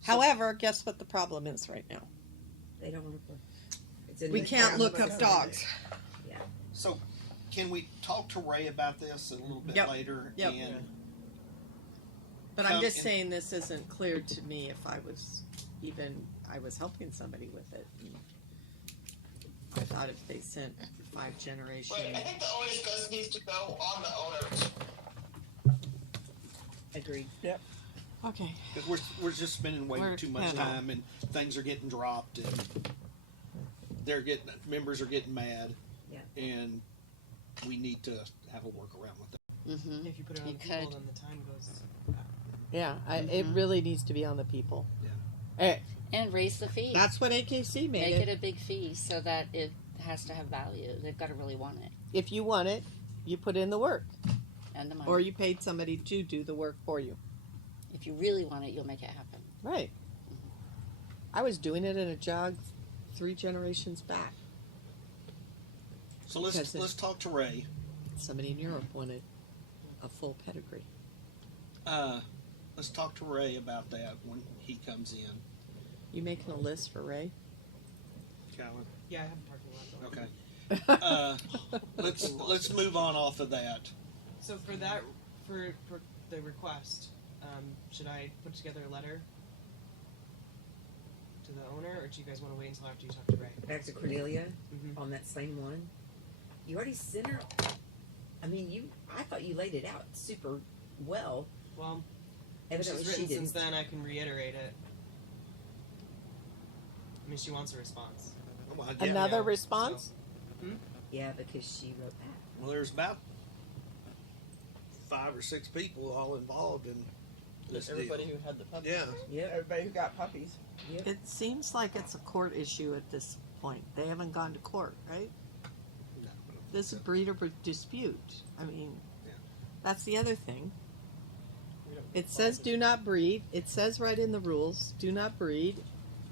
However, guess what the problem is right now? They don't want to. It's in We the can't look terms. up dogs. So, can we talk to Ray about this a little bit Yep. later? Yep. And But I'm Come just in- saying this isn't clear to me if I was helping somebody with it. I thought if they sent 5 generation. Right, I think the onus does needs to go on the owners. Agreed. Okay. because we're just spending way We're too much kinda- time, and things are getting dropped, and members are getting mad. Yeah. And we need to have a workaround with that. mm-hmm. If you put it on You the people, could. then the time goes. Yeah, it really needs to be on the people. Yeah. And raise the fee. That's what AKC made Make it. it a big fee so that it has to have value. They've got to really want it If you want it, you put in the work, and the money. or you paid somebody to do the work for you. If you really want it, you'll make it happen. Right. I was doing it in a jog 3 generations back. So Because let's talk to Ray. Somebody in Europe wanted a full pedigree. Let's talk to Ray about that when he comes in. You making a list for Ray? Calvin? Yeah, I have a parking lot. Okay. Let's move on off of that. So for that, for the request, should I put together a letter to the owner, or do you guys want to wait until after you talk to Ray? Back to Cordelia Mhm. on that same one. You already sent her. I mean, I thought you laid it out super well. Well, if she's Evidently, she written didn't. since then, I can reiterate it. I mean, she wants a response. Well, yeah. Another response? Yeah, because she wrote that. Well, there's about 5 or 6 people all involved in this Everybody deal. who had the puppy. Yeah. Yep. Everybody who got puppies. It seems like it's a court issue at this point. They haven't gone to court, right? No. This is breeder dispute. I mean, Yeah. that's the other thing. We don't It says do not breed. It says right in the rules, do not breed.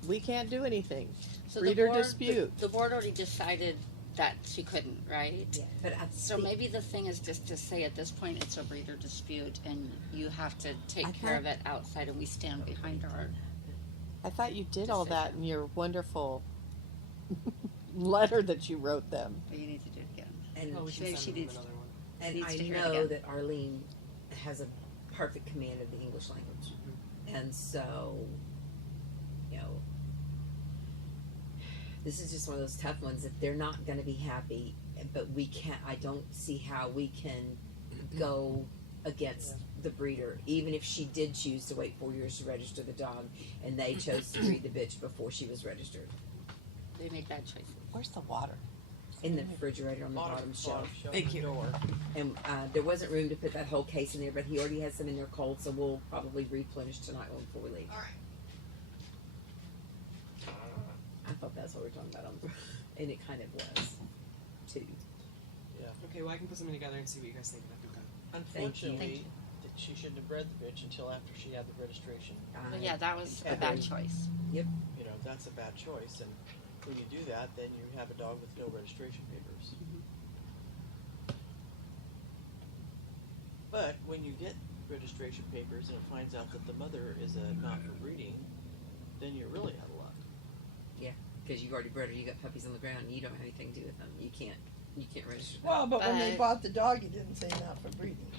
We can't do anything. So Breeder the board, dispute. The board already decided that she couldn't, right? Yeah, but I So think- maybe the thing is just to say at this point it's a breeder dispute and you have to take I care of thought- it outside and we stand behind our. I thought you did all that in your wonderful letter that you wrote them. You need to do it again. and Oh, we Maybe can she send them needs another one. and needs I to hear it know again. that Arlene has a perfect command of the English language, and so, you know, this is just one of those tough ones that they're not going to be happy. But we can't. I don't see how we can go against the breeder, even if she did choose to wait 4 years to register the dog, and they chose to breed the bitch before she was registered. They make bad choices. Where's the water? In the refrigerator on the bottom shelf. Thank you. Door. And there wasn't room to put that whole case in there, but he already has some in there cold, so we'll probably replenish tonight before we leave. All right. I thought that's what we were talking about, and it kind of was, too. Okay, well, I can put something together and see what you guys think of it. Unfortunately, she shouldn't have bred the bitch until after she had the registration. Well, yeah, that was a And bad then- choice. You know, that's a bad choice, and when you do that, then you have a dog with no registration papers. But when you get registration papers and it finds out that the mother is not for breeding, then you're really out of luck. Because you've already bred her, you got puppies on the ground, and you don't have anything to do with them. You can't register them. Well, but when they But- bought the dog, it didn't say not for breeding.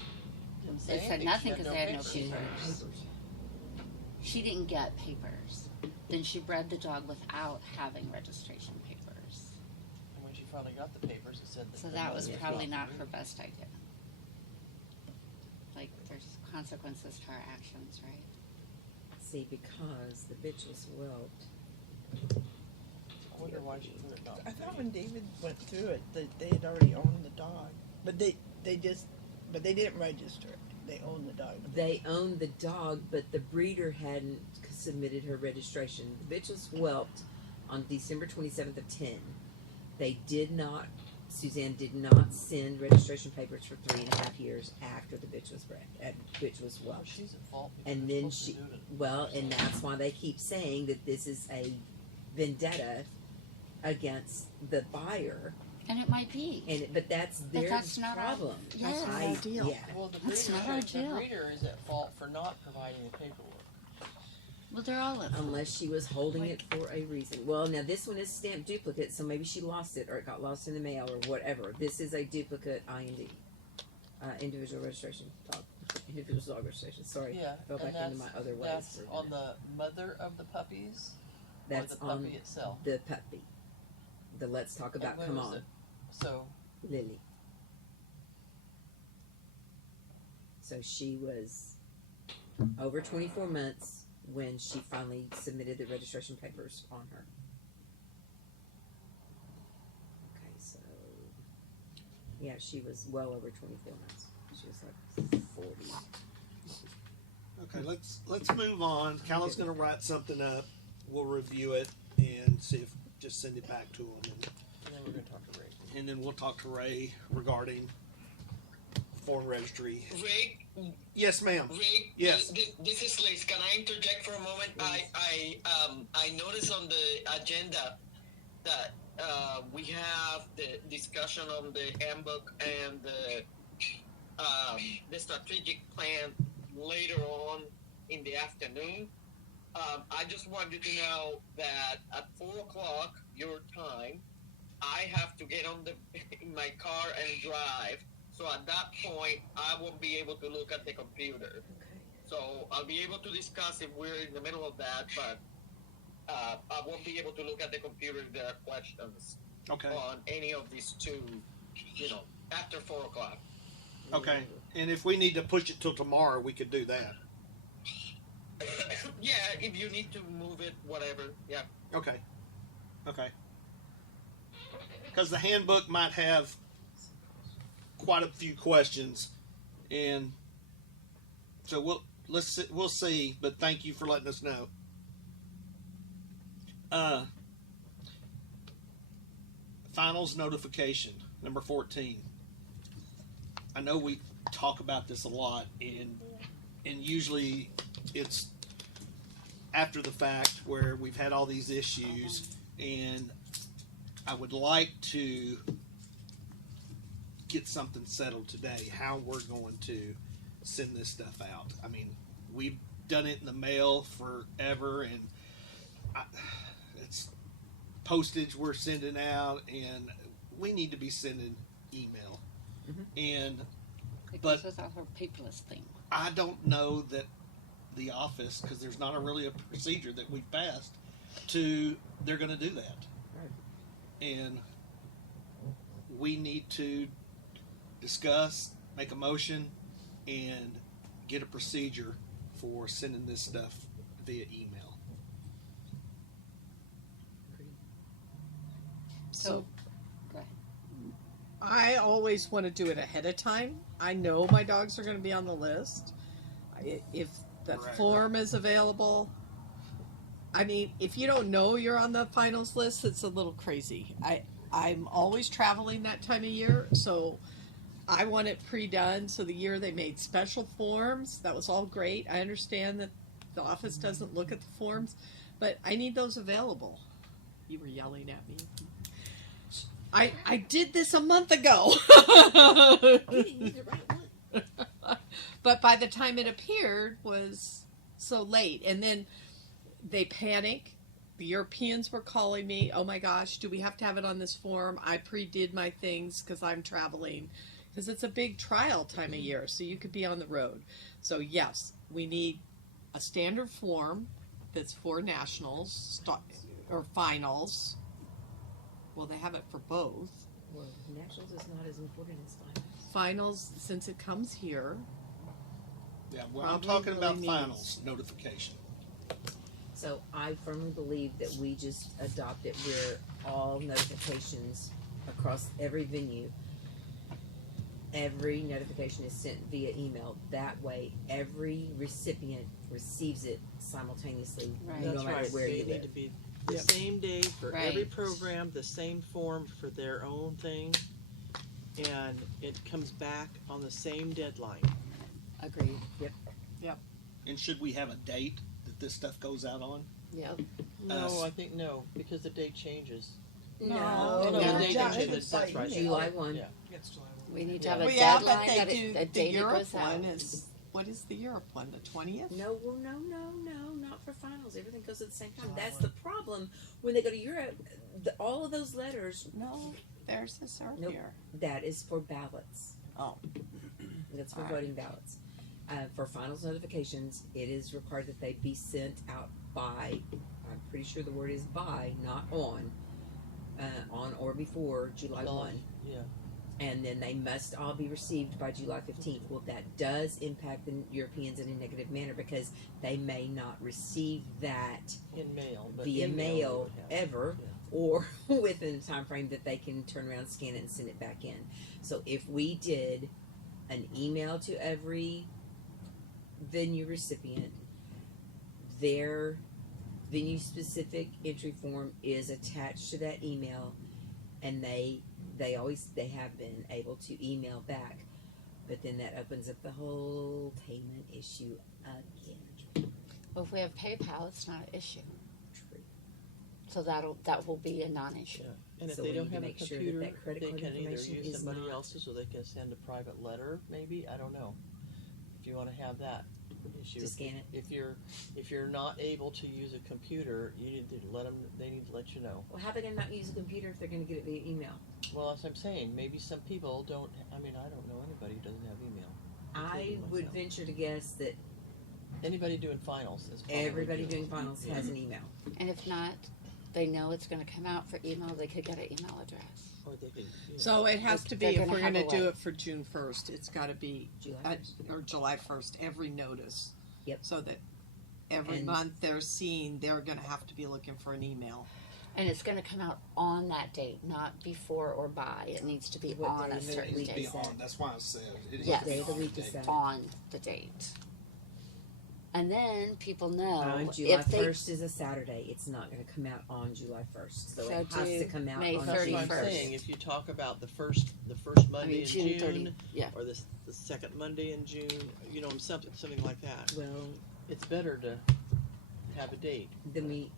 Didn't It say said anything. nothing She had because they had no papers. She didn't have papers. papers. She didn't get papers. Then she bred the dog without having registration papers. And when she finally got the papers, it said that So the that was mother probably for not her breeding. best idea. Like, there's consequences to our actions, right? See, because the bitch was whelped. I wonder why she put it not I for thought breeding. when David went through it, that they had already owned the dog, but they didn't register it. They owned the dog. They owned the dog, but the breeder hadn't submitted her registration. The bitch was whelped on December 27th of 10. They did not, Suzanne did not send registration papers for 3.5 years after the bitch was bred. Bitch was Well, whelped. she's at fault because And they're then supposed she, to do it. well, and that's why they keep saying that this is a vendetta against the buyer. And it might be. But that's their that's not our- problem. Yes. not our deal. Yeah. Well, the That's breeder, not our the deal. breeder is at fault for not providing the paperwork. Well, they're all at Unless she was holding it for a reason. Well, now this one is stamped duplicate, so maybe she lost it or it got lost in the mail or whatever. This is a duplicate IND. Individual registration dog. Individual dog registration. Sorry. Yeah, Fell and back into my other ways. that's for a on minute. the mother of the puppies That's or the on puppy itself. the puppy. The Let's Talk About And when Come was On. it? So Lily. So she was over 24 months when she finally submitted the registration papers on her. Okay, so yeah, she was well over 24 months. She was like 40. Okay, let's move on. Callum's going to write something up. We'll review it and see if just send it back to him, and then we're gonna talk to Ray. and then we'll talk to Ray regarding foreign registry. Rick, Yes, ma'am. Rick, Yes. this is Liz. Can I interject for a moment? I noticed on the agenda that we have the discussion on the handbook and the strategic plan later on in the afternoon. I just wanted to know that at 4:00 your time, I have to get in my car and drive. So at that point, I won't be able to look at the computer. So I'll be able to discuss if we're in the middle of that, but I won't be able to look at the computer if there are questions Okay. on any of these two, after 4:00. Okay. And if we need to push it till tomorrow, we could do that. Yeah, if you need to move it, whatever. Yeah. Okay. Okay. Because the handbook might have quite a few questions, and so we'll see. But thank you for letting us know. Finals notification number 14. I know we talk about this a lot, and usually it's after the fact where we've had all these issues, and I would like to get something settled today, how we're going to send this stuff out. I mean, we've done it in the mail forever, and it's postage we're sending out, and we need to be sending email. And It But- goes with our paperless thing. I don't know that the office, because there's not really a procedure that we've passed they're going to do that. And we need to discuss, make a motion, and get a procedure for sending this stuff via email. So Go ahead. I always want to do it ahead of time. I know my dogs are going to be on the list. If the Right. form is available, I mean, if you don't know you're on the finals list, it's a little crazy. I'm always traveling that time of year, so I want it pre-done. So the year they made special forms, that was all great. I understand that the office doesn't look at the forms, but I need those available. You were yelling at me. I did this a month ago. You didn't need the right one. But by the time it appeared was so late. And then they panic. The Europeans were calling me, oh my gosh, do we have to have it on this form? I pre-did my things because I'm traveling. Because it's a big trial time of year, so you could be on the road. So yes, we need a standard form that's for nationals or finals. Well, they have it for both. Well, nationals is not as important as finals. Finals, since it comes here. Yeah, well, I'm Probably talking about really finals notification. So I firmly believe that we just adopt it where all notifications across every venue, every notification is sent via email. That way, every recipient receives it simultaneously, Right. no That's matter right. where They you need live. to be the Yep. same day for every Right. program, the same form for their own thing, and it comes back on the same deadline. Agreed. And should we have a date that this stuff goes out on? Yep. No, I think no, because the date changes. No, Oh, no, no. the date Ju- changes. That's right. July 1. Yeah. It's July 1. We need to Yeah. have a Well, yeah, but deadline they that do a the date it Europe goes one out. is, what is the Europe one, the 20th? No, well, no, not for finals. Everything goes at the same time. July That's 1. the problem when they go to Europe. All of those letters, No, there's this earlier. that is for ballots. Oh. That's for All right. voting ballots. For finals notifications, it is required that they be sent out by, I'm pretty sure the word is by, not on or before July 1. Yeah. And then they must all be received by July 15th. Well, that does impact the Europeans in a negative manner because they may not receive that In mail, but via email they mail would have. ever, Yeah. or within a time frame that they can turn around, scan it, and send it back in. So if we did an email to every venue recipient, their venue specific entry form is attached to that email, and they have been able to email back, but then that opens up the whole payment issue again. Well, if we have PayPal, it's not an issue. True. So that will be a non-issue. Yeah. And if So they we don't need to have a make sure that computer, that credit they card can either information use is somebody not- else's or they can send a private letter, maybe, I don't know. If you wanna have that issue. To scan it. If you're not able to use a computer, you need to they need to let you know. Well, how are they gonna not use a computer if they're gonna get it via email? Well, as I'm saying, maybe some people don't, I mean, I don't know anybody who doesn't have email. I including would myself. venture to guess that Anybody doing finals is probably everybody doing finals has an email. And if not, they know it's going to come out for email. They could get an email address. Or they could, So it has to be, They're if gonna we're have gonna a do way. it for June 1st, it's gotta be, July 1st. or July 1st, every notice. Yep. So that every And- month they're seeing, they're gonna have to be looking for an email. And it's going to come out on that date, not before or by. It needs to be What on day a of the certain It needs to be date. on, that's why I said it needs Yes. to be Day of the on week the is date. that? On the date. And then people know July if they 1st is a Saturday. It's not gonna come out on July 1st. So So it has to do come out May on that's what June I'm 31st. saying, if you talk about the first I Monday mean in June June, 30. Yeah. or the second Monday in June, you know, something like that. Well, It's better to have a date. then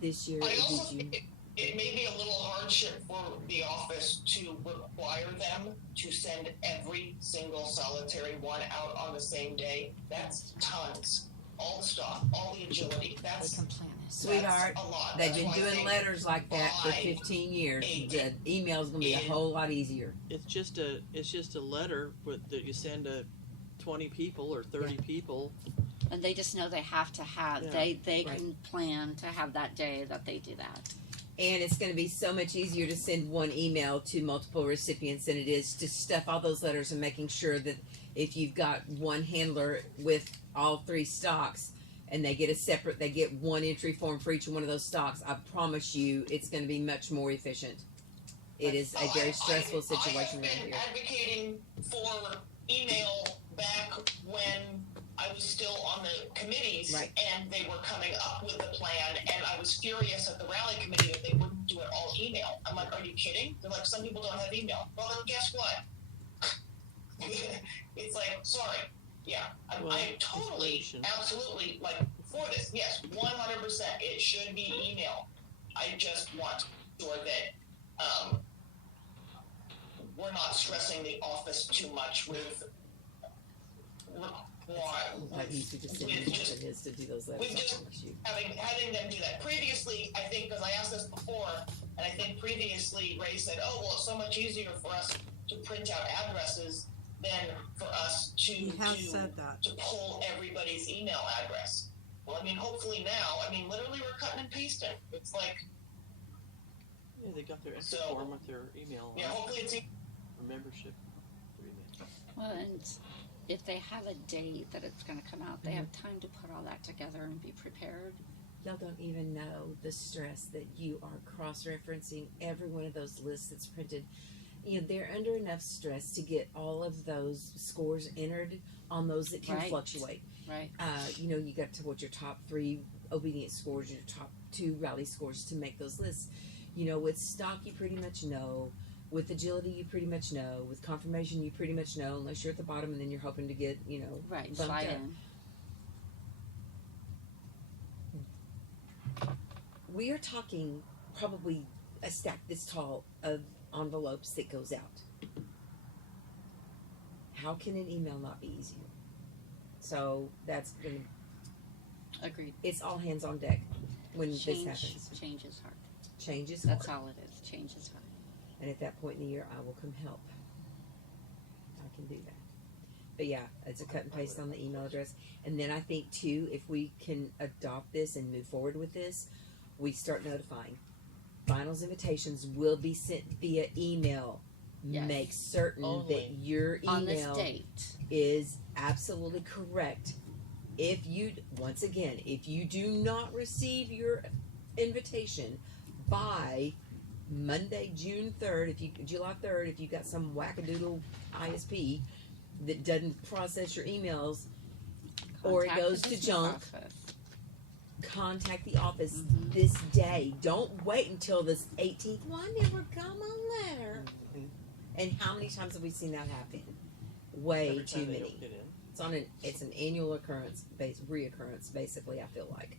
this year, I also did you? think it may be a little hardship for the office to require them to send every single solitary one out on the same day. That's tons. All the stock, all the agility. We That's can plan it. Sweetheart, a lot. They've That's been why I doing think letters like that for by 15 years. eight The email's gonna be a whole lot easier. It's just a letter that you send to 20 people or 30 people. And they just know they have to have, Yeah. they Right. can plan to have that day that they do that. And it's going to be so much easier to send one email to multiple recipients than it is to stuff all those letters and making sure that if you've got one handler with all three stocks and they get one entry form for each one of those stocks, I promise you it's going to be much more efficient. It is a very stressful situation I around have been here. advocating for email back when I was still on the committees, Right. and they were coming up with the plan, and I was furious at the rally committee that they wouldn't do it all email. I'm like, are you kidding? They're like, some people don't have email. Well, then guess what? It's like, sorry. Yeah, Well, I totally, information. absolutely, like, for this. Yes, 100%. It should be email. I just want to make sure that we're not stressing the office too much with Like he should just send you something his to do those letters. We I just promise you. having them do that. Previously, I think, because I asked this before, and I think previously Ray said, "Oh, well, it's so much easier for us to print out addresses than for us He has said that. to pull everybody's email address." Well, I mean, hopefully now, I mean, literally we're cutting and pasting. It's like, Yeah, they got their exit So- form with their email yeah, hopefully it's or membership. Their email. Well, and if they have a date that it's going to come out, they have time to put all that together and be prepared. Y'all don't even know the stress that you are cross-referencing every one of those lists that's printed. You know, they're under enough stress to get all of those scores entered on those that can Right. fluctuate. Right. You know, you got to what your top 3 obedience scores, your top 2 rally scores to make those lists. You know, with stock, you pretty much know. With agility, you pretty much know. With confirmation, you pretty much know, unless you're at the bottom and then you're hoping to get, you know, Right. bumped Slide up. in. We are talking probably a stack this tall of envelopes that goes out. How can an email not be easier? So that's gonna, Agreed. it's all hands on deck when this Change. happens. Change is hard. Change is That's hard. all it is. Change is hard. And at that point in the year, I will come help. I can do that. But yeah, it's a cut and paste on the email address. And then I think too, if we can adopt this and move forward with this, we start notifying. Finals invitations will be sent via email. Yes. Make certain that Only. your On this email date. is absolutely correct. If you, once again, if you do not receive your invitation by Monday, June 3rd, July 3rd, if you got some wackadoodle ISP that doesn't process your emails, or it Contact goes the to business junk, office. contact the office Mhm. this day. Don't wait until this 18th. Well, I never got my letter. And how many times have we seen that happen? Way Every too time they many. don't get in. It's an annual reoccurrence, basically. I feel like.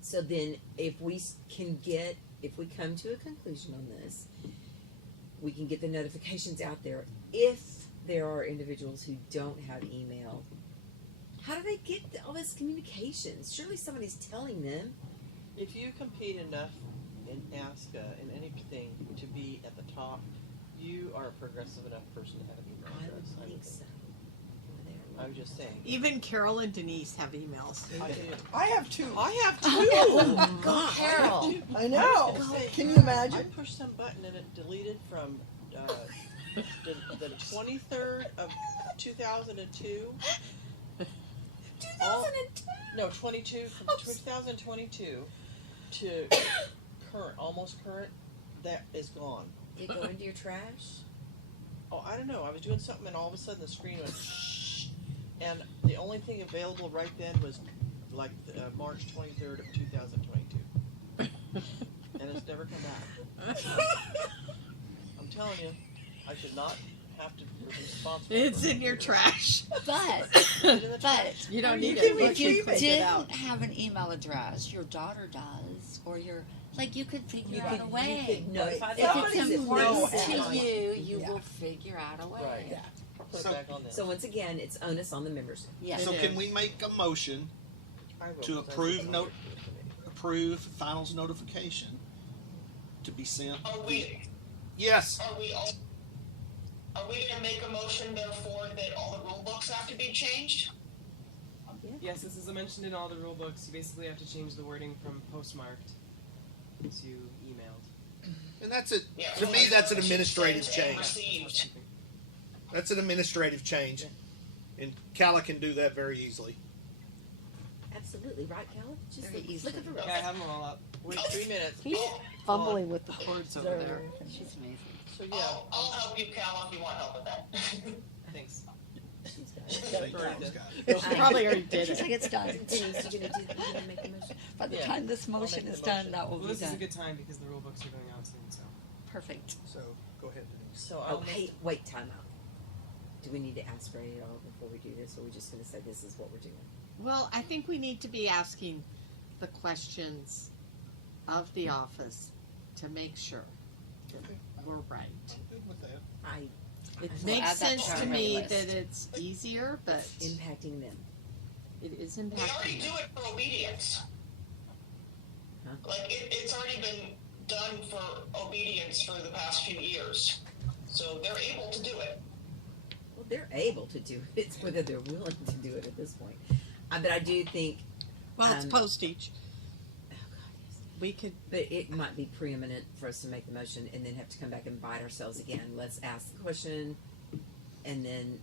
So then, if we come to a conclusion on this, we can get the notifications out there. If there are individuals who don't have email, how do they get all this communications? Surely somebody's telling them. If you compete enough in ASCA in anything to be at the top, you are a progressive enough person to have an email I address. would think so. I'm just saying. Even Carol and Denise have emails. I do. I have 2. I have two. Oh, God. Carol. I know. Say, Can you imagine? I pushed some button and it deleted from the 23rd of 2002. 2002. No, 22 from 2022 to current, almost current. That is gone. Did it go into your trash? Oh, I don't know. I was doing something and all of a sudden the screen went shh, and the only thing available right then was like March 23rd of 2022, and it's never come back. I'm telling you, I should not have to be responsible. It's for in your trash. But Put it in the trash. but You don't You need can it. if you retrieve it. didn't have an email address, your daughter does, or your you could figure out a way. You could notify If the it's office that important knows to that. you, you Yeah. will figure out a way. Right. Yeah. Put So- it back on them. So once again, it's onus on the members. Yes. So It can is. we make a motion I will, to 'cause I approve said note- I would do it. approve finals notification to be sent? Are we Yes. Are we gonna make a motion therefore that all the rule books have to be changed? Yes, this is mentioned in all the rule books. You basically have to change the wording from postmarked to emailed. And that's it. Yeah, To me, that's an administrative sent and change. received. That's an administrative change. And Calla can do that very easily. Absolutely, right, Cal? Just Very look easily. at the Yeah, I have them all up. Wait 3 minutes. He's fumbling with the Cords over there. She's amazing. So yeah, I'll help you, Cal, if you want help with that. Thanks. Cal's got it. She probably already did She's it. like, it's done. Denise, you gonna make the motion? By the Yeah. time this motion make is the done, motion. that will Well, be this is a done. good time because the rule books are going out soon. So Perfect. So go ahead, Denise. so Oh, I'll hey, wait, time out. Do we need to ask Ray at all before we do this, or are we just gonna say this is what we're doing? Well, I think we need to be asking the questions of the office to make sure that we're right. I'm good with that. I It We'll makes add that sense to our to me list. that it's easier, but Impacting them. it is We already impacting do them. it for obedience. Huh? Like, it's already been done for obedience for the past few years. So they're able to do it. Well, they're able to do it. It's whether they're willing to do it at this point. But I do think, Well, it's Um, postage. oh God, yes. We could, But it might be preeminent for us to make the motion and then have to come back and bite ourselves again. Let's ask the question and then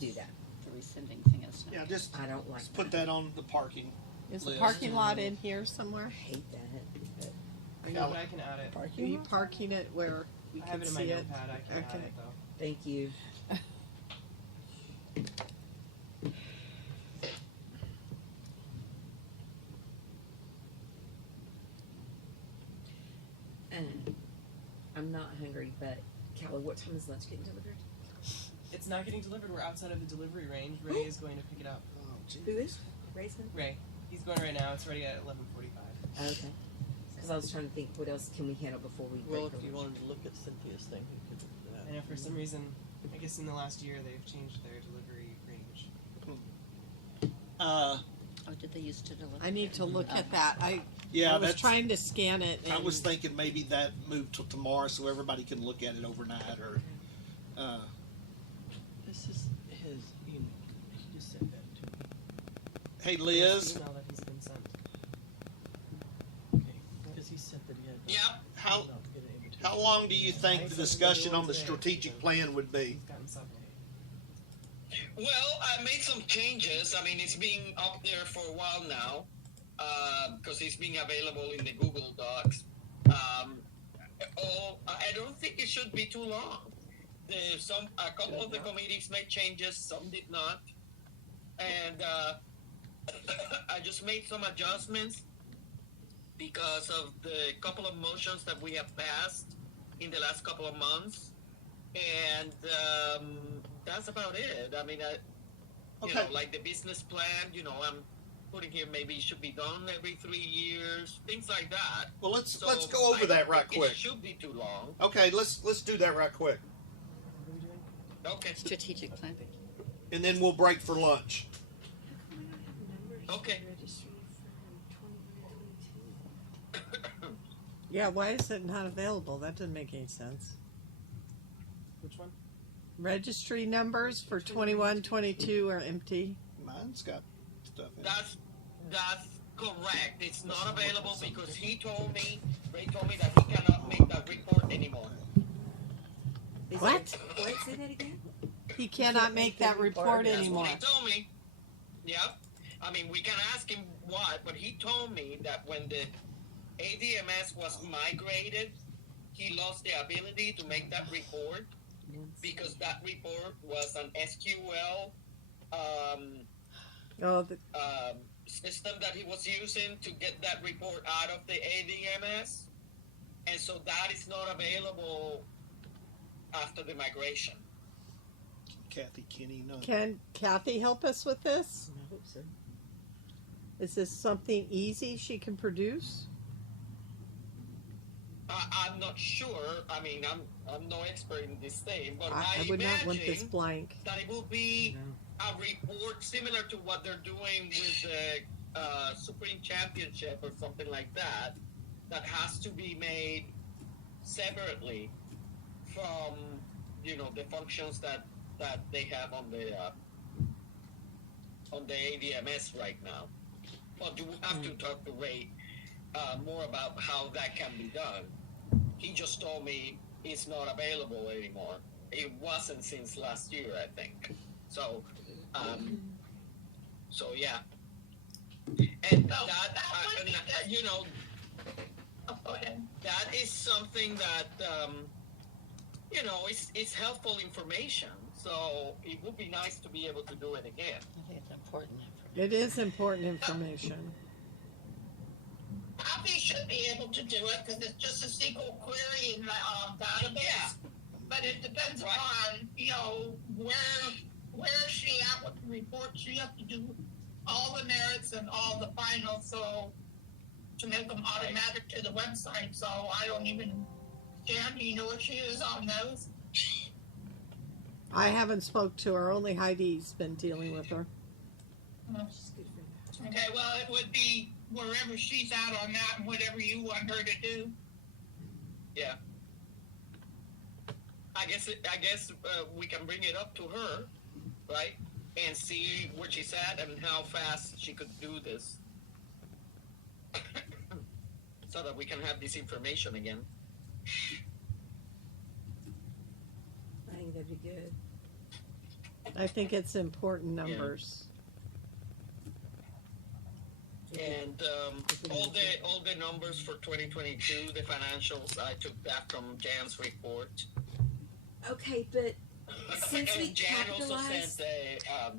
do that. The rescinding thing is. Yeah, just I don't like put that on the parking. is the list. parking lot in here somewhere? I hate that. But I know, but I can add it. Are Parking you lot? parking it where we I can have it in my see it? notepad. I can add Okay. it though. thank you. I'm not hungry, but Callie, what time is lunch getting delivered? It's not getting delivered. We're outside of the delivery range. Ray is going to pick it up. Oh, gee. Who is? Raisin? Ray, he's going right now. It's ready at 11:45. Okay. Because I was trying to think, what else can we handle before we Well, break if for you lunch? wanted to look at Cynthia's thing, you could do that. And if for some reason, I guess in the last year they've changed their delivery range. Oh, did they used to deliver? I need to look at that. I Yeah, was that's. trying to scan it. I and- was thinking maybe that moved to tomorrow so everybody can look at it overnight, or. This is his email. He just sent that to me. Hey, This Liz, email that he's been sent. Okay, because he said that he had. Yep. how not get an invitation. how long do you think the discussion on the strategic plan would be? He's gotten several. Well, I made some changes. I mean, it's been up there for a while now because it's being available in the Google Docs. I don't think it should be too long. A couple of the committees made changes, some did not, and I just made some adjustments because of the couple of motions that we have passed in the last couple of months, and that's about it. I mean, you know, like the business plan, you know, I'm putting here maybe it should be done every 3 years, things like that. Well, let's So go over I that don't right think quick. It should be too long. Okay, let's do that right quick, What are we doing? Okay. Strategic plan. and then we'll break for lunch. How come I don't have numbers Okay. for the registry for 21, 22? Yeah, why is it not available? That doesn't make any sense. Which one? Registry numbers for 21, 22 are empty. Mine's got stuff in it. That's correct. It's not available because Ray told me that he cannot make that report anymore. Is What? It, what? Say that again? He cannot make that report That's anymore. what he told me. Yep. I mean, we can ask him why, but he told me that when the ADMS was migrated, he lost the ability to make that report because that report was an SQL Oh, the, system that he was using to get that report out of the ADMS, and so that is not available after the migration. Kathy Kinney, no. can Kathy help us with this? I hope so. Is this something easy she can produce? I'm not sure. I mean, I'm no expert in this thing, but I would not want this imagine blank. that it will be No. a report similar to what they're doing with the Supreme Championship or something like that, that has to be made separately from, you know, the functions that they have on the ADMS right now. But you will have to talk to Ray more about how that can be done. He just told me it's not available anymore. It wasn't since last year, I think. So, yeah. And you know, that is something that, you know, it's helpful information. So it would be nice to be able to do it again. I think it's important. It is important information. Copy should be able to do it because it's just a SQL query in the database. Yeah. But it depends on, you know, where is she at with the report. She has to do all the merits and all the finals, so to make them automatic to the website. So I don't even scan. Do you know what she is on those? I haven't spoke to her. Only Heidi's been dealing with her. Okay, well, it would be wherever she's out on that and whatever you want her to do. Yeah. I guess we can bring it up to her, right, and see where she's at and how fast she could do this, so that we can have this information again. I think that'd be good. I think it's important numbers. And all the numbers for 2022, the financials, I took that from Jan's report. Okay, but since we And Jan also capitalized, sent a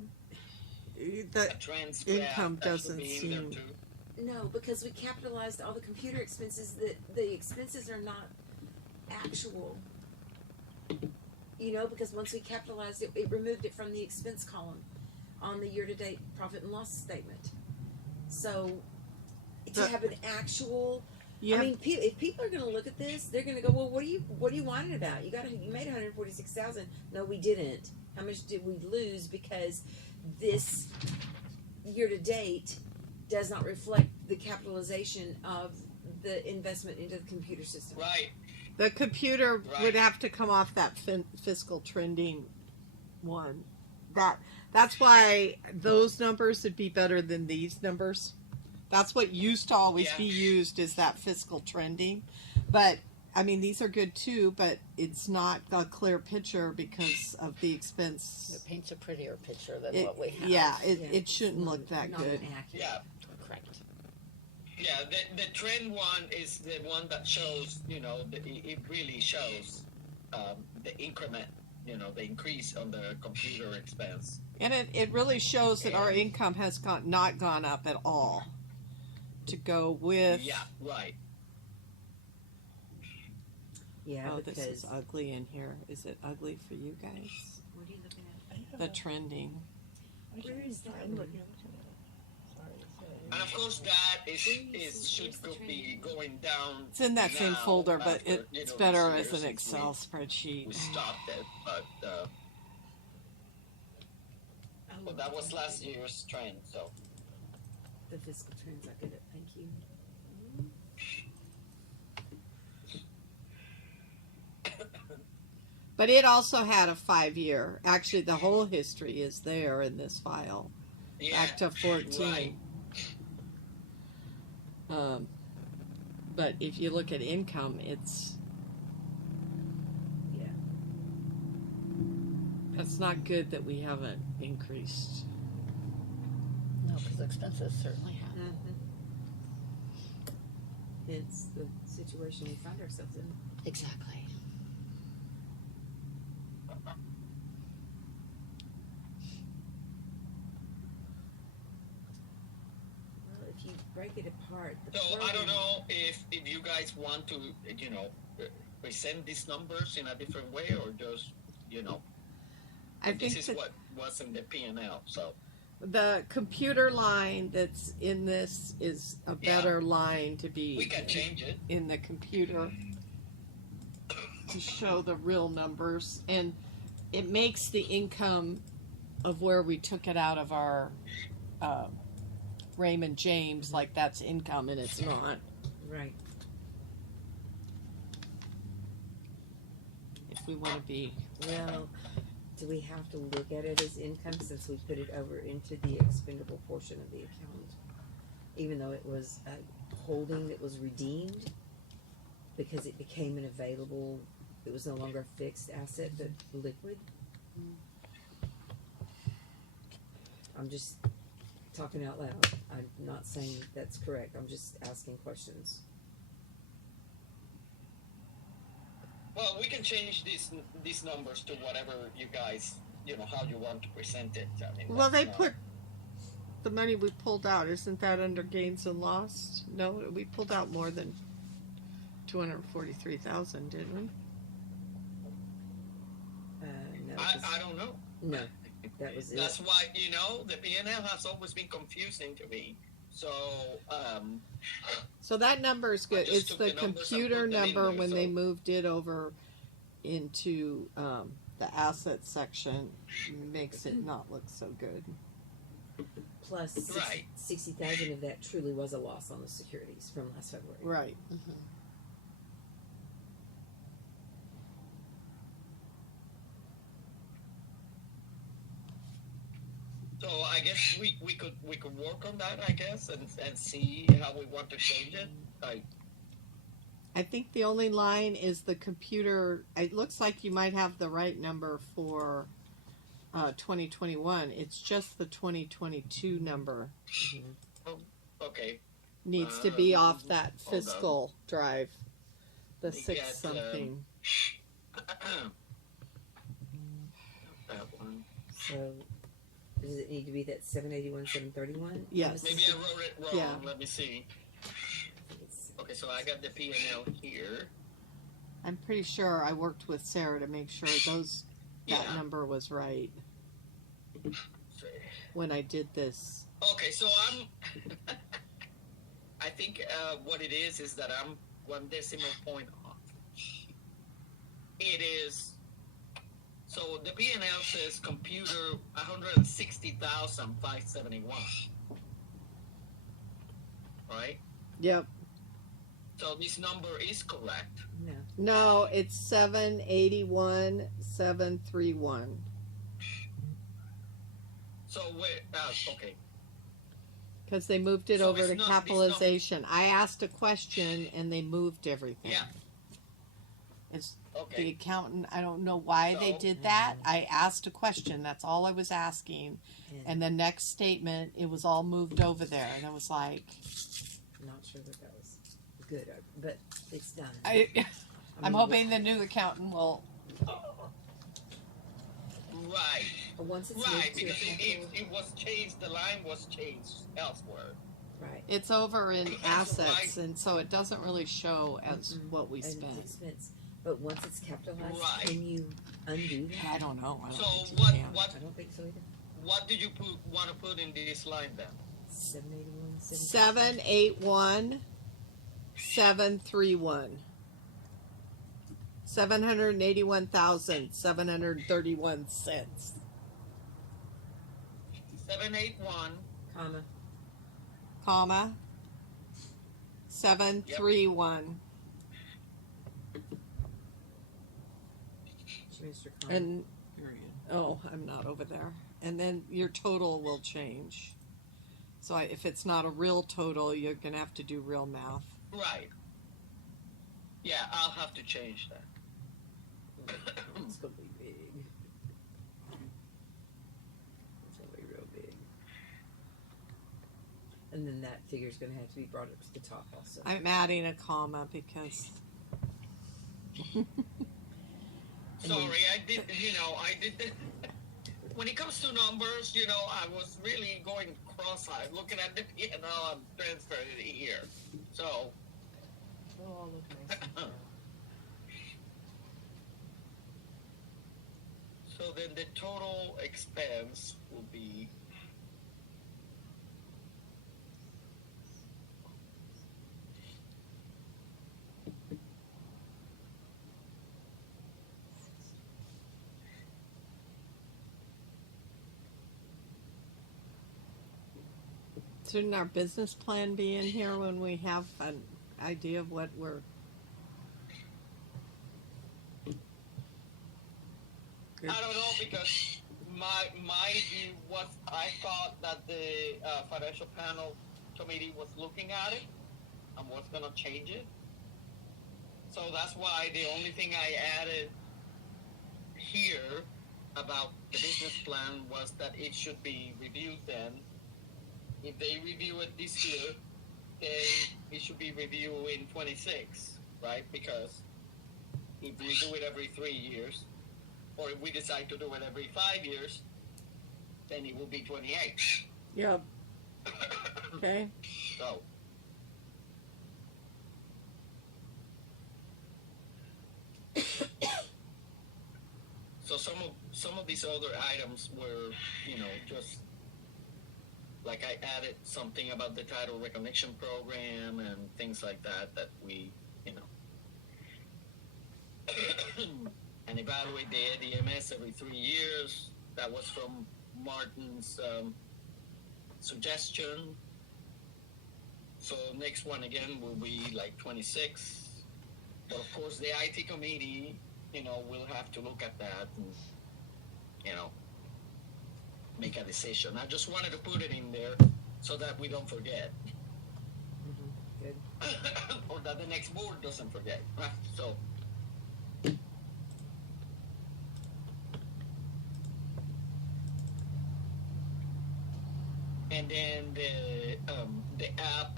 The transcript income that should doesn't be in there seem- too. no, because we capitalized all the computer expenses. That the expenses are not actual. You know, because once we capitalized it, it removed it from the expense column on the year-to-date profit and loss statement. So to The- have an actual, Yeah. I mean, if people are going to look at this, they're going to go, "Well, what are you whining about? You made 146,000. No, we didn't. How much did we lose because this year-to-date does not reflect the capitalization of the investment into the computer system." Right. The computer Right. would have to come off that fiscal trending one. That's why those numbers would be better than these numbers. That's what used to always Yeah. be used is that fiscal trending. But I mean, these are good too, but it's not a clear picture because of the expense. It paints a prettier picture than It- what we have. yeah, Yeah, it shouldn't look that not good. accurate. Yeah. Correct. Yeah, the trend one is the one that shows, it really shows the increment, the increase on the computer expense. And it really shows that our income has not gone up at all to go with. Yeah, right. Yeah, Oh, this because is ugly in here. Is it ugly for you guys? what are you looking at? The trending. Where is that Find what one? you're looking at. Sorry. And of course, that should be going down. It's in that same now folder, but after, it's this better year as an since Excel we spreadsheet. stopped it, but Oh, that was last year's trend. So the fiscal trends. I get it. Thank you. But it also had a 5-year. Actually, the whole history is there in this file. yeah, Back to 14. right. But if you look at income, it's. Yeah. That's not good that we haven't increased. No, because expenses certainly have. It's the situation we find ourselves in. Exactly. Well, if you break it apart, the So I program- don't know if you guys want to, present these numbers in a different way or just, I this think is that what was in the P&L. So the computer line that's in this is a Yeah. better line to be we can change it. in the computer to show the real numbers, and it makes the income of where we took it out of our Raymond James like that's income, and it's not. Right. If we want to be, Well, do we have to look at it as income since we put it over into the expendable portion of the account? Even though it was a holding that was redeemed because it became an available, it was no longer a fixed asset but liquid? I'm just talking out loud. I'm not saying that's correct. I'm just asking questions. Well, we can change these numbers to whatever you guys, how you want to present it. I mean, well, they that's put the money we pulled out. Isn't that under gains and loss? No, we pulled out more than 243,000, didn't we? No, I don't know. no, that was it. That's why, the P&L has always been confusing to me. So, So that number is good. I just It's took the the numbers and computer put them in number there, when they so- moved it over into the asset section makes it not look so good. Plus, Right. 60,000 of that truly was a loss on the securities from last February. Right. So I guess we could work on that, I guess, and see how we want to change it. Like, I think the only line is the computer. It looks like you might have the right number for 2021. It's just the 2022 number okay, needs to be off that hold on. fiscal drive. The Let me six get, something. that one. So, does it need to be that 781, 731? Yes. Maybe I wrote it wrong. Yeah. Let me see. Okay, so I got the P&L here. I'm pretty sure I worked with Sarah to make sure that Yeah. number was right when I did this. Okay, so I'm. I think what it is that I'm 1 decimal point off. It is. So the P&L says computer 160,571. Right. Yep. So this number is correct. No. No, it's 781,731. So wait. Okay. Because they moved it So over it's to not- capitalization. I asked a question and they moved everything. Yeah. It's Okay. the accountant. I don't know why they So- did that. I asked a question. That's all I was asking. And the next statement, it was all moved over there, and I was like, I'm not sure that was good, but it's done. I'm hoping the new accountant will. Right. But once it's Right, moved to a because capital, it was changed. The line was changed elsewhere. right. It's over in That's assets, right. and so it doesn't really show as Mm-mm. what we And spent. it's expense. But once it's capitalized, Right. can you undo that? I don't know. I don't So think you what can. what I don't think so either. what did you want to put in this line then? 781, 781 731 $781,731 781. comma. 731 Mr. Comma. and Period. oh, I'm not over there. And then your total will change. So if it's not a real total, you're gonna have to do real math. Right. Yeah, I'll have to change that. It's gonna be big. It's gonna be real big. And then that figure's gonna have to be brought up to the top also. I'm adding a comma because Sorry, I did. I did. When it comes to numbers, I was really going cross-eyed, looking at the P&L and transferring it here. So. It'll all look nice. So then the total expense will be. shouldn't our business plan be in here when we have an idea of what we're I don't know, because my view was I thought that the financial panel committee was looking at it and was going to change it. So that's why the only thing I added here about the business plan was that it should be reviewed then. If they review it this year, then it should be reviewed in 26, right? Because if we do it every 3 years, or if we decide to do it every 5 years, then it will be 28. Yep. Okay. So. So some of these other items were, just like I added something about the title recognition program and things like that we, and evaluate the ADMS every 3 years. That was from Martin's suggestion. So next one again will be like 26. But of course, the IT committee, will have to look at that and, make a decision. I just wanted to put it in there so that we don't forget. Good. Or that the next board doesn't forget. Right? So. And then the app,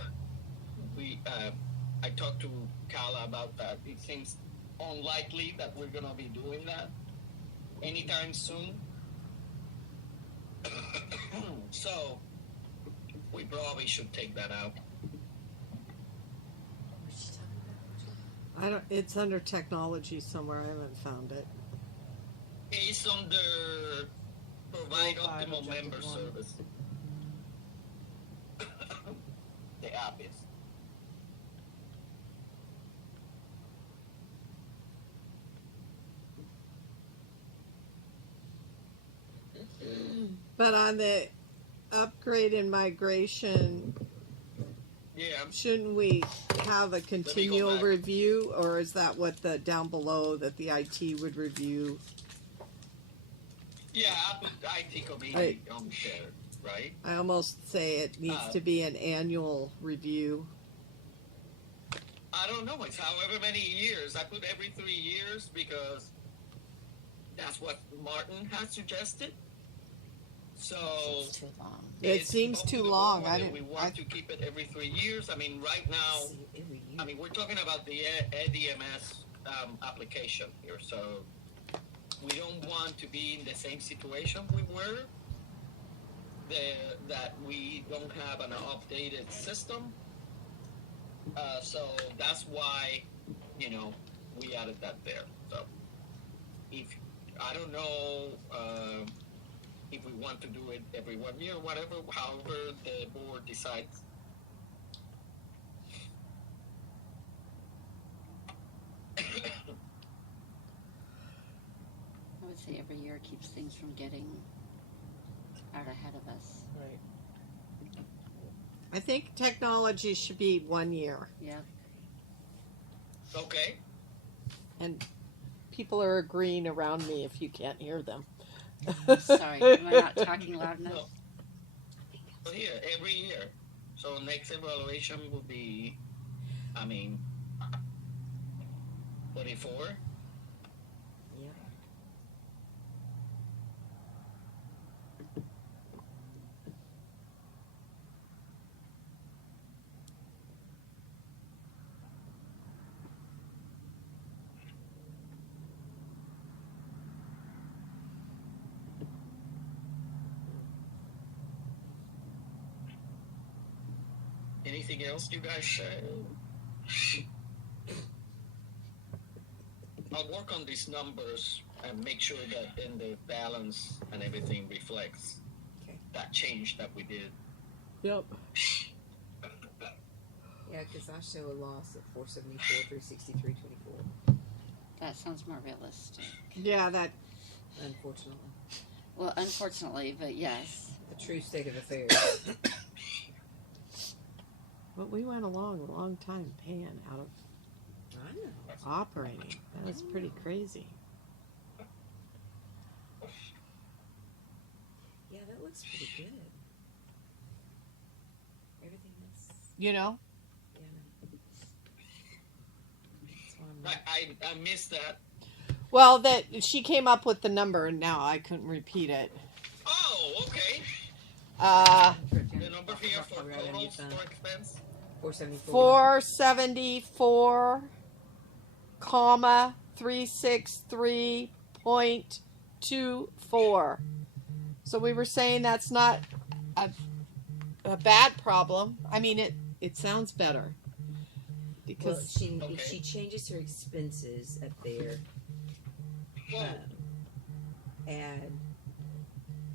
I talked to Kala about that. It seems unlikely that we're gonna be doing that anytime soon. So we probably should take that out. It's under technology somewhere. I haven't found it. It's under provide optimal member service. The app is. But on the upgrade and migration, Yeah. shouldn't we have a continual back. review, or is that what the down below that the IT would review? Yeah, I put IT committee on there, right? I almost say it needs to be an annual review. I don't know. It's however many years. I put every 3 years because that's what Martin has suggested. So It's too long. It it's seems up to too the long. board I whether didn't. We want to keep it every 3 years. I mean, right now, we're talking about the ADMS application here. So we don't want to be in the same situation we were. That we don't have an updated system. So that's why, we added that there. So I don't know if we want to do it every 1 year, whatever, however the board decides. I would say every year keeps things from getting out ahead of us. Right. I think technology should be 1 year, Yeah. Okay. and people are agreeing around me if you can't hear them. Sorry, am I not talking loud enough? No. So here, every year. So next evaluation will be, 24. Yeah. Anything else you guys say? I'll work on these numbers and make sure that in the balance and everything reflects that change that we did. Yep. Yeah, because I show a loss of 474, 363, 24. That sounds more realistic. Yeah, that. Unfortunately, Well, unfortunately, but yes. the true state of affairs. But we went along a long time paying out of I know. operating. That was pretty crazy. Yeah, that looks pretty good. Everything else. You know? Yeah. That's why I'm I missed that. Well, that she came up with the number, and now I couldn't repeat it. Oh, okay. The number here for totals for expense? 474, comma 363.24. So we were saying that's not a bad problem. I mean, it sounds better because if she changes her expenses up there, add.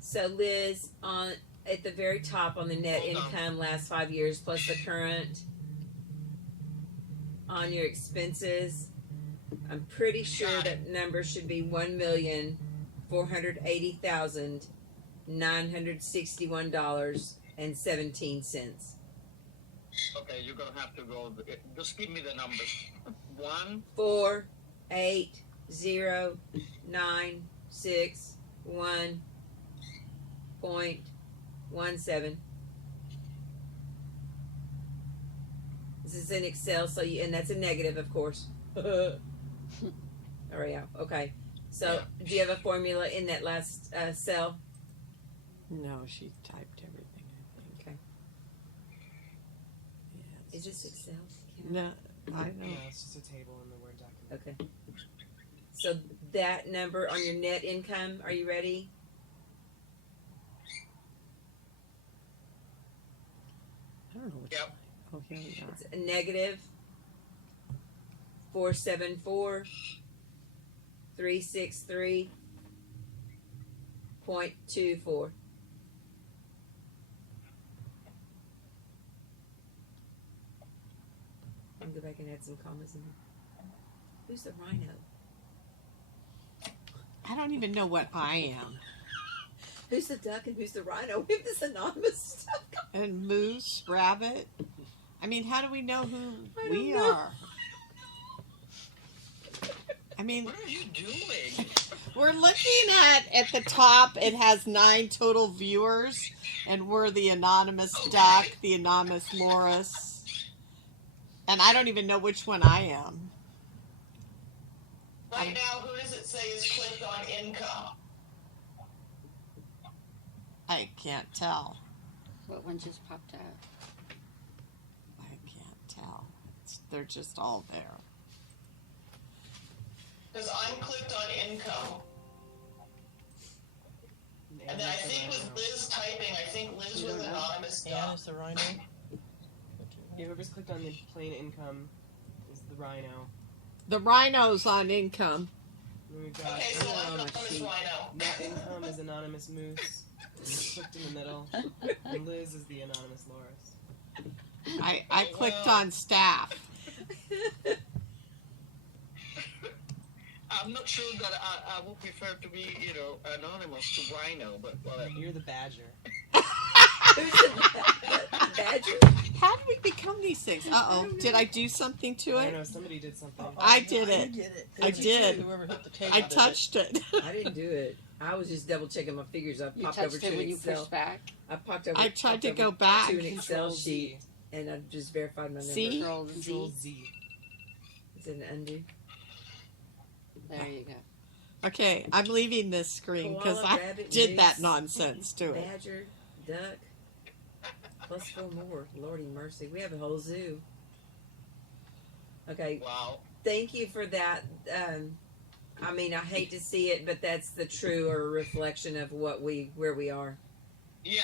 So Liz, at the very top on the net income last 5 years plus the current on your expenses, I'm pretty sure that number should be $1,480,961.17. Okay, you're gonna have to go. Just give me the numbers. 1,480,961.17. This is in Excel, so and that's a negative, of course. All right, yeah, okay. So, do you have a formula in that last cell? No, she typed everything, I think. Okay. Yeah, Is this Excel? no, I No, know. it's just a table in the Word document. Okay. So that number on your net income, are you ready? I don't know which Yep. line. Oh, here we are. It's a negative 474,363.24. I'm gonna go back and add some commas in there. Who's the rhino? I don't even know what I am. Who's the duck and who's the rhino? We have this anonymous stuff. And moose, rabbit. I mean, how do we know who I we don't know. are? I mean, What are you doing? we're looking at the top. It has 9 total viewers, and we're the anonymous duck, the anonymous Morris, and I don't even know which one I am. Right now, who does it say is clicked on income? I can't tell. What one just popped up? I can't tell. They're just all there. Because I'm clicked on income. And then I think with Liz typing, I think Liz was anonymous Ann duck. is the rhino. Yeah, whoever's clicked on the plain income is the rhino. The rhino's on income. And then we've got Okay, so I'm Oh, my anonymous sheet. rhino. net income is anonymous moose. Clicked in the middle. And Liz is the anonymous Loris. I clicked on staff. I'm not sure that I would prefer to be, anonymous to Rhino, but whatever. You're the badger. Who's the badger? How did we become these things? Uh-oh. Did I do something to I don't it? know, somebody did something. I did You it. did it. I did. Whoever hit the table I did it. touched it. I didn't do it. I was just double checking my figures. I You popped over touched to it an when you Excel. pushed back. I popped over. I tried popped to over go back. to an Excel Control sheet, Z. and I just verified my number. See? Control Control Z. Z. Is it an undo? There you go. Okay, I'm leaving this screen because Koala, I rabbit, did that moose, nonsense to it. Badger, duck, plus 4 more. Lordy mercy, we have a whole zoo. Okay, Wow. thank you for that. I mean, I hate to see it, but that's the truer reflection of where we are. Yeah,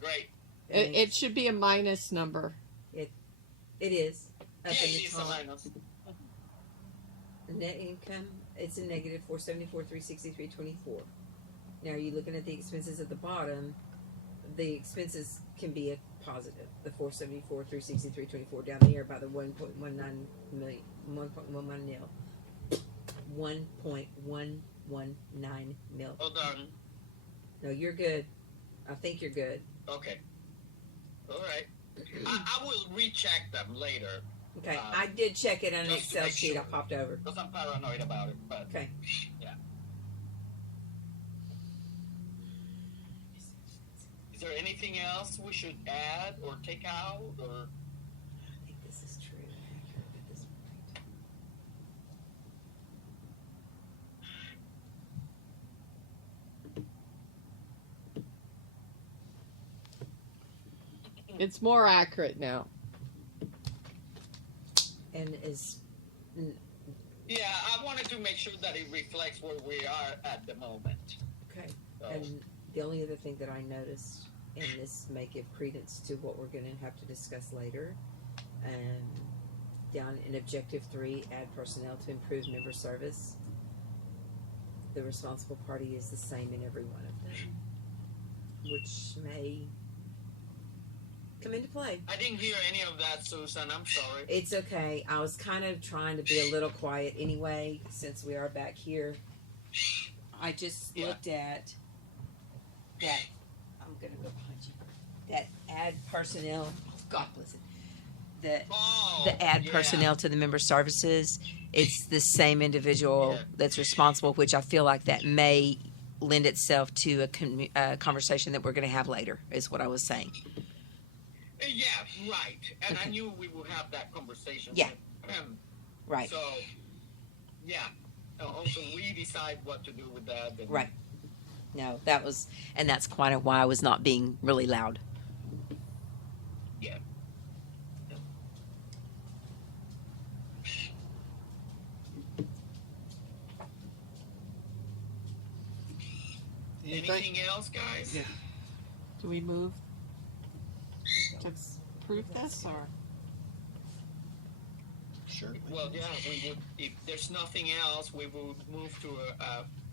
great. It should be a minus number. It is up Yeah, in the she's a top. Linus. The net income, it's a negative 474,363.24. Now, are you looking at the expenses at the bottom? The expenses can be a positive. The 474,363.24 down there by the 1.19 million, 1.119 mil. 1.119 mil. Hold on. No, you're good. I think you're good. Okay. All right. I will recheck them later Okay, I did check it on an just to Excel make sheet. I sure. popped over. because I'm paranoid about it. But Okay. yeah. Is there anything else we should add or take out or? I think this is true. I think you're at this point. It's more accurate now. And is Yeah, I wanted to make sure that it reflects where we are at the moment. okay. So, And the only other thing that I noticed, and this may give credence to what we're going to have to discuss later, down in Objective 3, add personnel to improve member service. The responsible party is the same in every one of them, which may come into play. I didn't hear any of that, Susan. I'm sorry. It's okay. I was kind of trying to be a little quiet anyway, since we are back here. I just looked at that. I'm gonna go behind you. That add personnel. Oh, God bless it. The add personnel to the member services. It's the same individual that's responsible, which I feel like that may lend itself to a conversation that we're going to have later. Is what I was saying. Yeah, right. And I knew we would have that conversation. Yeah. Right. So, yeah. Also, we decide what to do with that. And right. No, that's quite why I was not being really loud. Yeah. Anything else, guys? Yeah. Do we move to approve this, or? Sure. Well, yeah, we would. If there's nothing else, we would move to.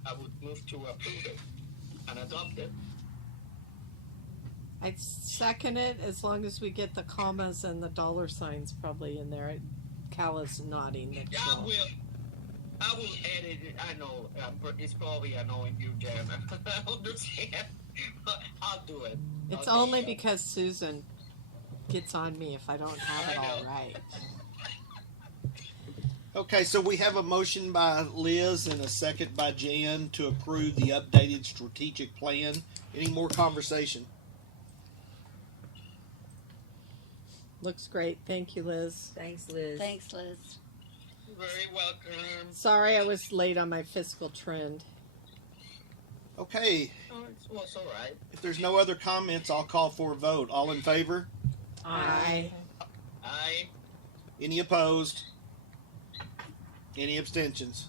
I would move to approve it and adopt it. I'd second it as long as we get the commas and the dollar signs probably in there. Cal is nodding. That I will edit it. I know it's probably annoying you, Jen. I understand. I'll do it. It's only because Susan gets on me if I don't have it all right. Okay, so we have a motion by Liz and a second by Jan to approve the updated strategic plan. Any more conversation? Looks great. Thank you, Liz. Thanks, Liz. Thanks, Liz. Very welcome. Sorry I was late on my fiscal trend. Okay, Well, it's all right. if there's no other comments, I'll call for a vote. All in favor? Aye. Aye. Any opposed? Any abstentions?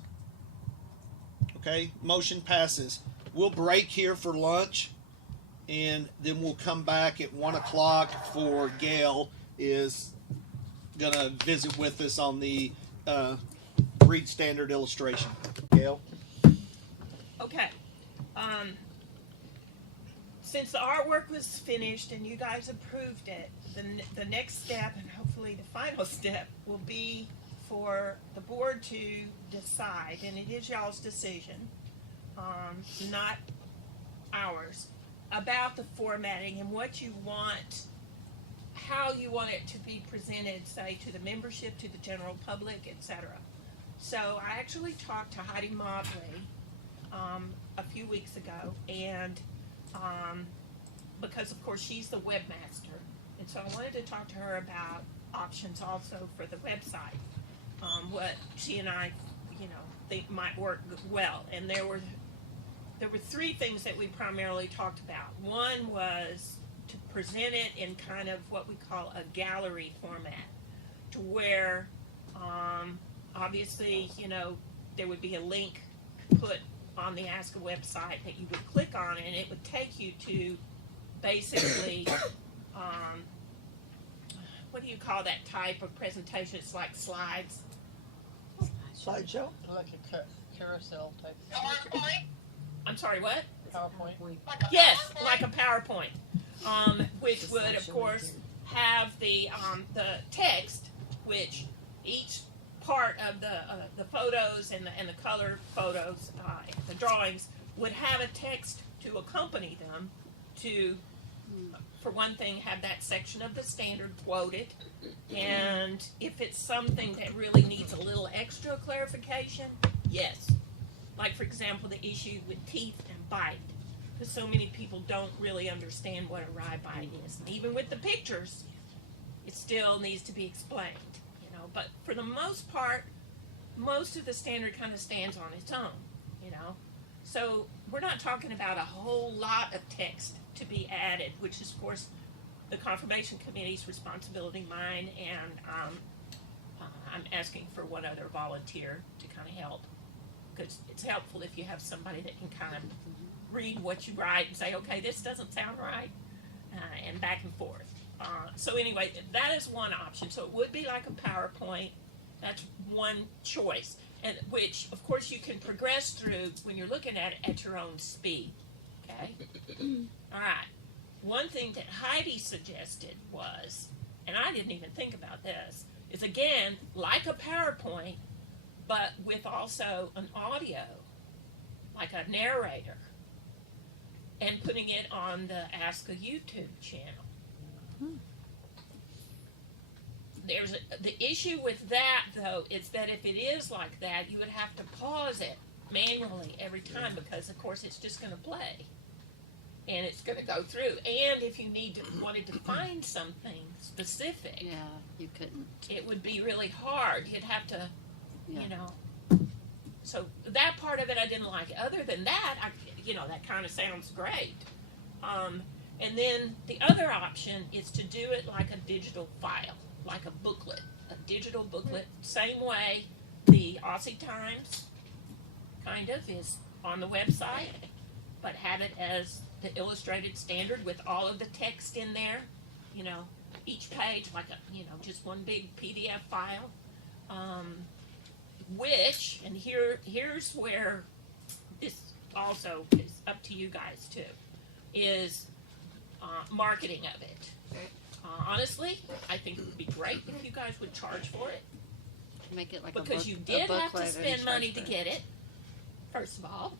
Okay, motion passes. We'll break here for lunch, and then we'll come back at 1 o'clock for Gail is gonna visit with us on the Read Standard illustration. Gail? Okay. Since the artwork was finished and you guys approved it, the next step, and hopefully the final step, will be for the board to decide, and it is y'all's decision, not ours, about the formatting and what you want, how you want it to be presented, say, to the membership, to the general public, etc. So I actually talked to Heidi Mobley a few weeks ago, and because of course she's the webmaster, and so I wanted to talk to her about options also for the website. What she and I, think might work well, and there were three things that we primarily talked about. One was to present it in kind of what we call a gallery format, to where obviously there would be a link put on the ASCA website that you would click on, and it would take you to basically what do you call that type of presentation? It's like slides. Slideshow? Like a carousel type. PowerPoint? I'm sorry, what? PowerPoint. Like a Yes, PowerPoint? like a PowerPoint, which would of course have the text, which each part of the photos and the color photos, the drawings would have a text to accompany them to, for one thing, have that section of the standard quoted, and if it's something that really needs a little extra clarification, yes. Like, for example, the issue with teeth and bite, because so many people don't really understand what a wry bite is. And even with the pictures, it still needs to be explained, But for the most part, most of the standard kind of stands on its own, So we're not talking about a whole lot of text to be added, which is, of course, the confirmation committee's responsibility, mine, and I'm asking for one other volunteer to kind of help, because it's helpful if you have somebody that can kind of read what you write and say, okay, this doesn't sound right, and back and forth. So anyway, that is one option. So it would be like a PowerPoint. That's one choice, and which, of course, you can progress through when you're looking at it at your own speed. Okay? All right. one thing that Heidi suggested was, and I didn't even think about this, is again, like a PowerPoint, but with also an audio, like a narrator, and putting it on the ASCA YouTube channel. The issue with that, though, is that if it is like that, you would have to pause it manually every time because, of course, it's just going to play. And it's going to go through. And if you wanted to find something specific, Yeah, you couldn't. it would be really hard. You'd have to, Yeah. you know. So that part of it I didn't like. Other than that, that kind of sounds great. And then the other option is to do it like a digital file, like a booklet, a digital booklet. Same way the Aussie Times kind of is on the website, but have it as the illustrated standard with all of the text in there, each page like just one big PDF file. And here's where this also is up to you guys too, is marketing of it. Honestly, I think it would be great if you guys would charge for it, Make it like because you did have to spend money to get it, first of all,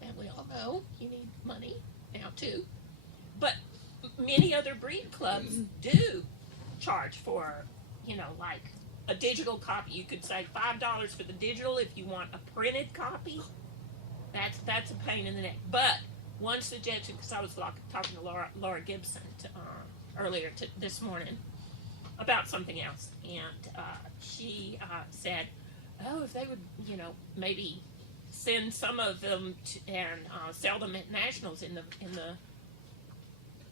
and we all know you need money now too. But many other breed clubs do charge for, like a digital copy. You could say $5 for the digital if you want a printed copy. That's a pain in the neck. But one suggestion, because I was talking to Laura Gibson earlier this morning about something else, and she said, if they would, maybe send some of them and sell them at Nationals in the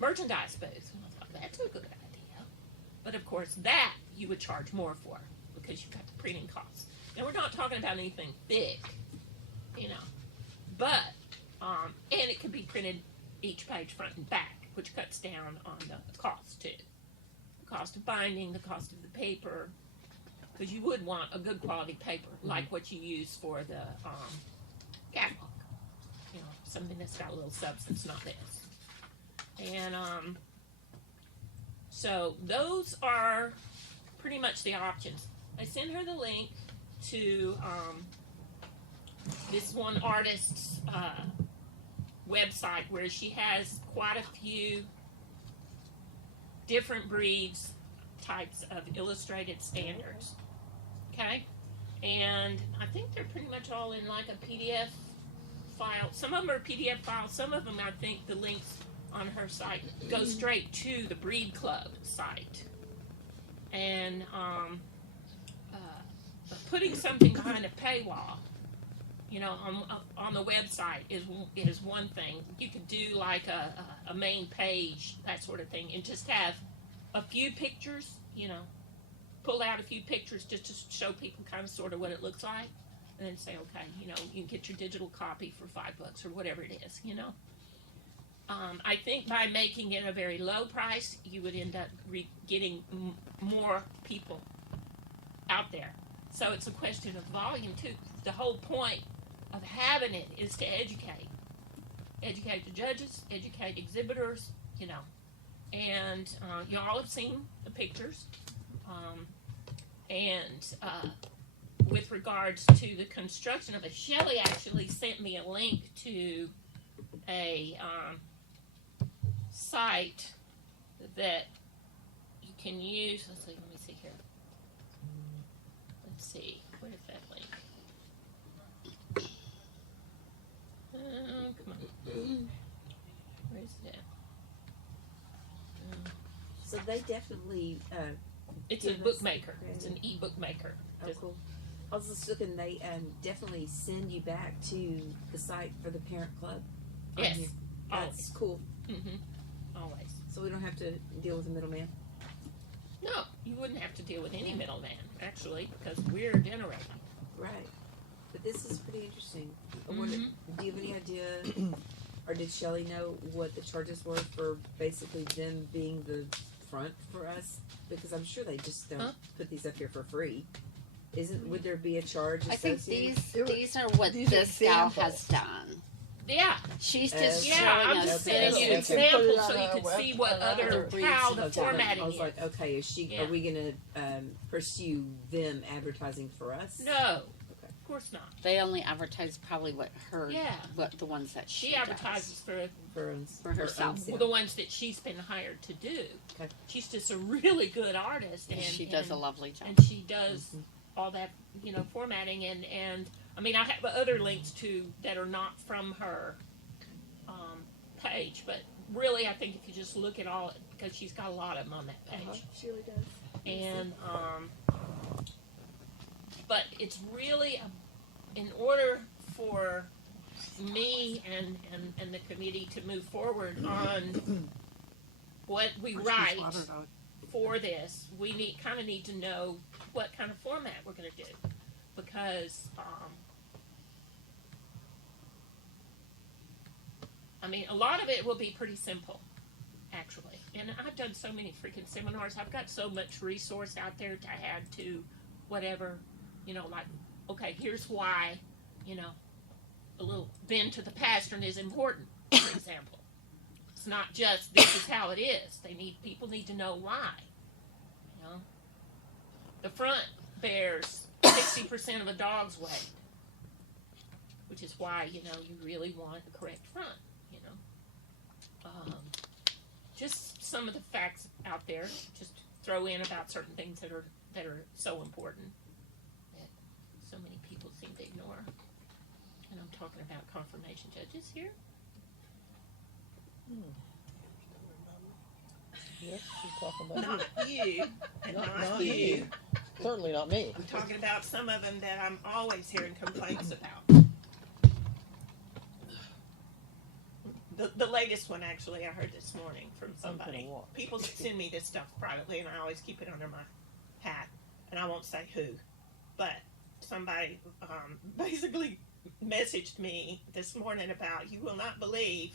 merchandise booth. And I thought, that's a good idea. But of course, that you would charge more for because you've got the printing costs. And we're not talking about anything thick, but and it could be printed each page front and back, which cuts down on the cost too. The cost of binding, the cost of the paper, because you would want a good quality paper, like what you use for the catalog. Something that's got a little substance, not this. And so those are pretty much the options. I sent her the link to this one artist's website where she has quite a few different breeds, types of illustrated standards. Okay? And I think they're pretty much all in like a PDF file. Some of them are PDF files. Some of them, I think the links on her site go straight to the Breed Club site. And putting something behind a paywall, on the website is one thing. You could do like a main page, that sort of thing, and just have a few pictures, pull out a few pictures just to show people kind of sort of what it looks like, and then say, okay, you can get your digital copy for $5 or whatever it is, I think by making it a very low price, you would end up getting more people out there. So it's a question of volume too. The whole point of having it is to educate the judges, educate exhibitors, and you all have seen the pictures. With regards to the construction of it, Shelley actually sent me a link to a site that you can use. Let me see here. Let's see, where's that link? Come on. Where's that? So they definitely. It's a bookmaker. It's an e-bookmaker. Oh, cool. I was just looking. They definitely send you back to the site for the parent club. Yes. That's cool. Always. So we don't have to deal with a middleman. No, you wouldn't have to deal with any middleman, actually, because we're generating. Right. But this is pretty interesting. I wonder, do you have any idea, or did Shelley know what the charges were for basically them being the front for us? Because I'm sure they just don't put these up here for free. Would there be a charge I think associated? these are what this gal has done. Yeah, She's just showing yeah. I'm us just this. sending you Okay. examples Put so it you on can our see web- what on our other breeds. how the Okay, formatting I was is. like, okay, is she? Yeah. Are we gonna pursue them advertising for us? No, of course not. They only advertise probably what Yeah. the ones that She does. advertises For us. For herself. the ones that she's been hired to do. Okay. She's just a really good artist, and She does a lovely job. and she does all that, formatting, and I mean, I have other links too that are not from her page, but really, I think if you just look at all, because she's got a lot of them on that page, She really does. and but it's really in order for me and the committee to move forward on what we write for this, we need to know what kind of format we're going to do, because I mean, a lot of it will be pretty simple, actually. And I've done so many freaking seminars. I've got so much resource out there to add to whatever, like, okay, here's why, a little bend to the pastern is important, for example. It's not just this is how it is. People need to know why. The front bears 60% of a dog's weight, which is why, you really want a correct front, just some of the facts out there, just throw in about certain things that are so important that so many people seem to ignore. And I'm talking about confirmation judges here. Yes, she's talking about Not you. And Not you. Certainly not me. I'm talking about some of them that I'm always hearing complaints about. The latest one, actually, I heard this morning from somebody. People send me this stuff privately, and I always keep it under my hat, and I won't say who. But somebody basically messaged me this morning about, you will not believe,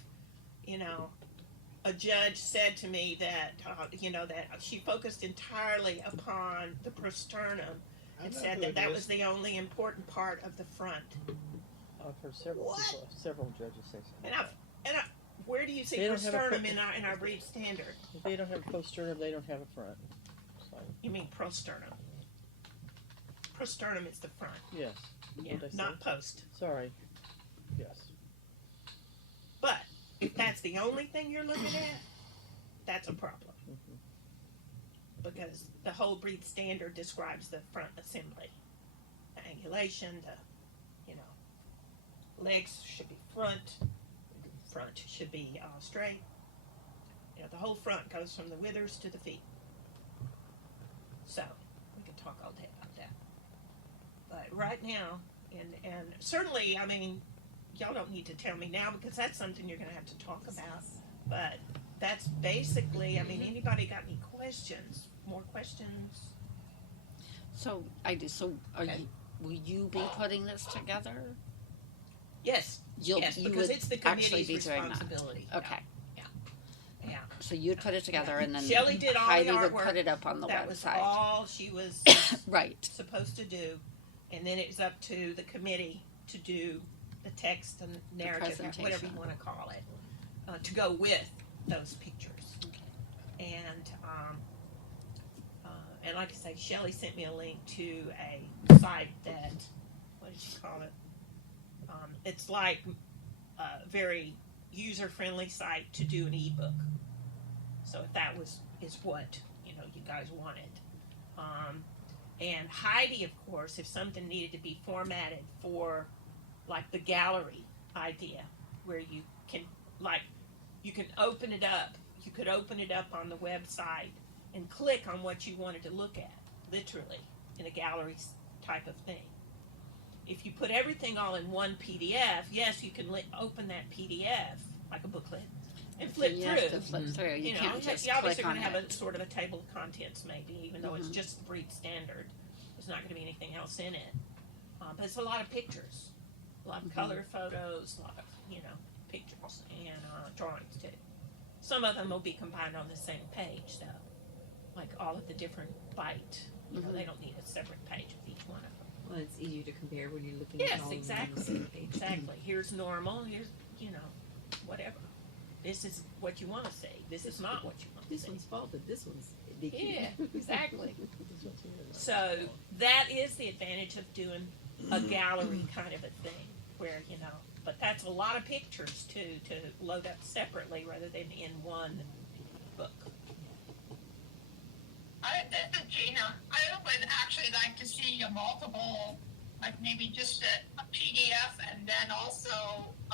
a judge said to me that, that she focused entirely upon the prosternum and said that was the only important part of the front. I've heard several judges say so. And where do you see They don't have a prosternum in our breed standard? If they don't have a posternum, they don't have a front. So, You mean prosternum? Prosternum is the front. yes. Yeah, What'd I say? not post. Sorry. Yes. But if that's the only thing you're looking at, that's a problem. Because the whole breed standard describes the front assembly. The angulation, legs should be front should be straight. The whole front goes from the withers to the feet. So, we can talk all day about that. But right now, and certainly, I mean, y'all don't need to tell me now because that's something you're going to have to talk about. But that's basically, I mean, anybody got any questions? More questions? So, will you be putting this together? Yes. Yes, you because would it's the actually committee's be doing that. responsibility. Okay. Yeah. So you'd put it together, and then Shelley did all Heidi the would artwork. put it up on the That was website. all she was Right. supposed to do, and then it's up to the committee to do the text and narrative, or whatever you presentation. want to call it, to go with those pictures. And like I say, Shelley sent me a link to a site that, what did she call it? It's like a very user-friendly site to do an ebook. So if that is what you guys wanted. And Heidi, of course, if something needed to be formatted for, like the gallery idea, where you can open it up. You could open it up on the website and click on what you wanted to look at, literally, in a gallery type of thing. If you put everything all in one PDF, yes, you can open that PDF like a booklet and flip You through. have to flip through. You can't just you obviously click are on going to have it. a sort of a table of contents, maybe, even though it's Mhm. just the breed standard. There's not going to be anything else in it. But it's a lot of pictures, a lot of color photos, a lot of pictures and drawings too. Some of them will be combined on the same page, though, like all of the different bite. They don't need a separate page with each one of them. Well, it's easier to compare when you're looking Yes, at all of them on the exactly. same page. Exactly. Here's normal. Here's you know, whatever. This is what you want to see. This is not what you want to This see. one's faulted. This one's DQ. Yeah, exactly. This one's here. So that is the advantage of doing a gallery kind of a thing, where, you know, but that's a lot of pictures too, to load up separately rather than in one book. This is Gina. I would actually like to see a multiple, like maybe just a PDF and then also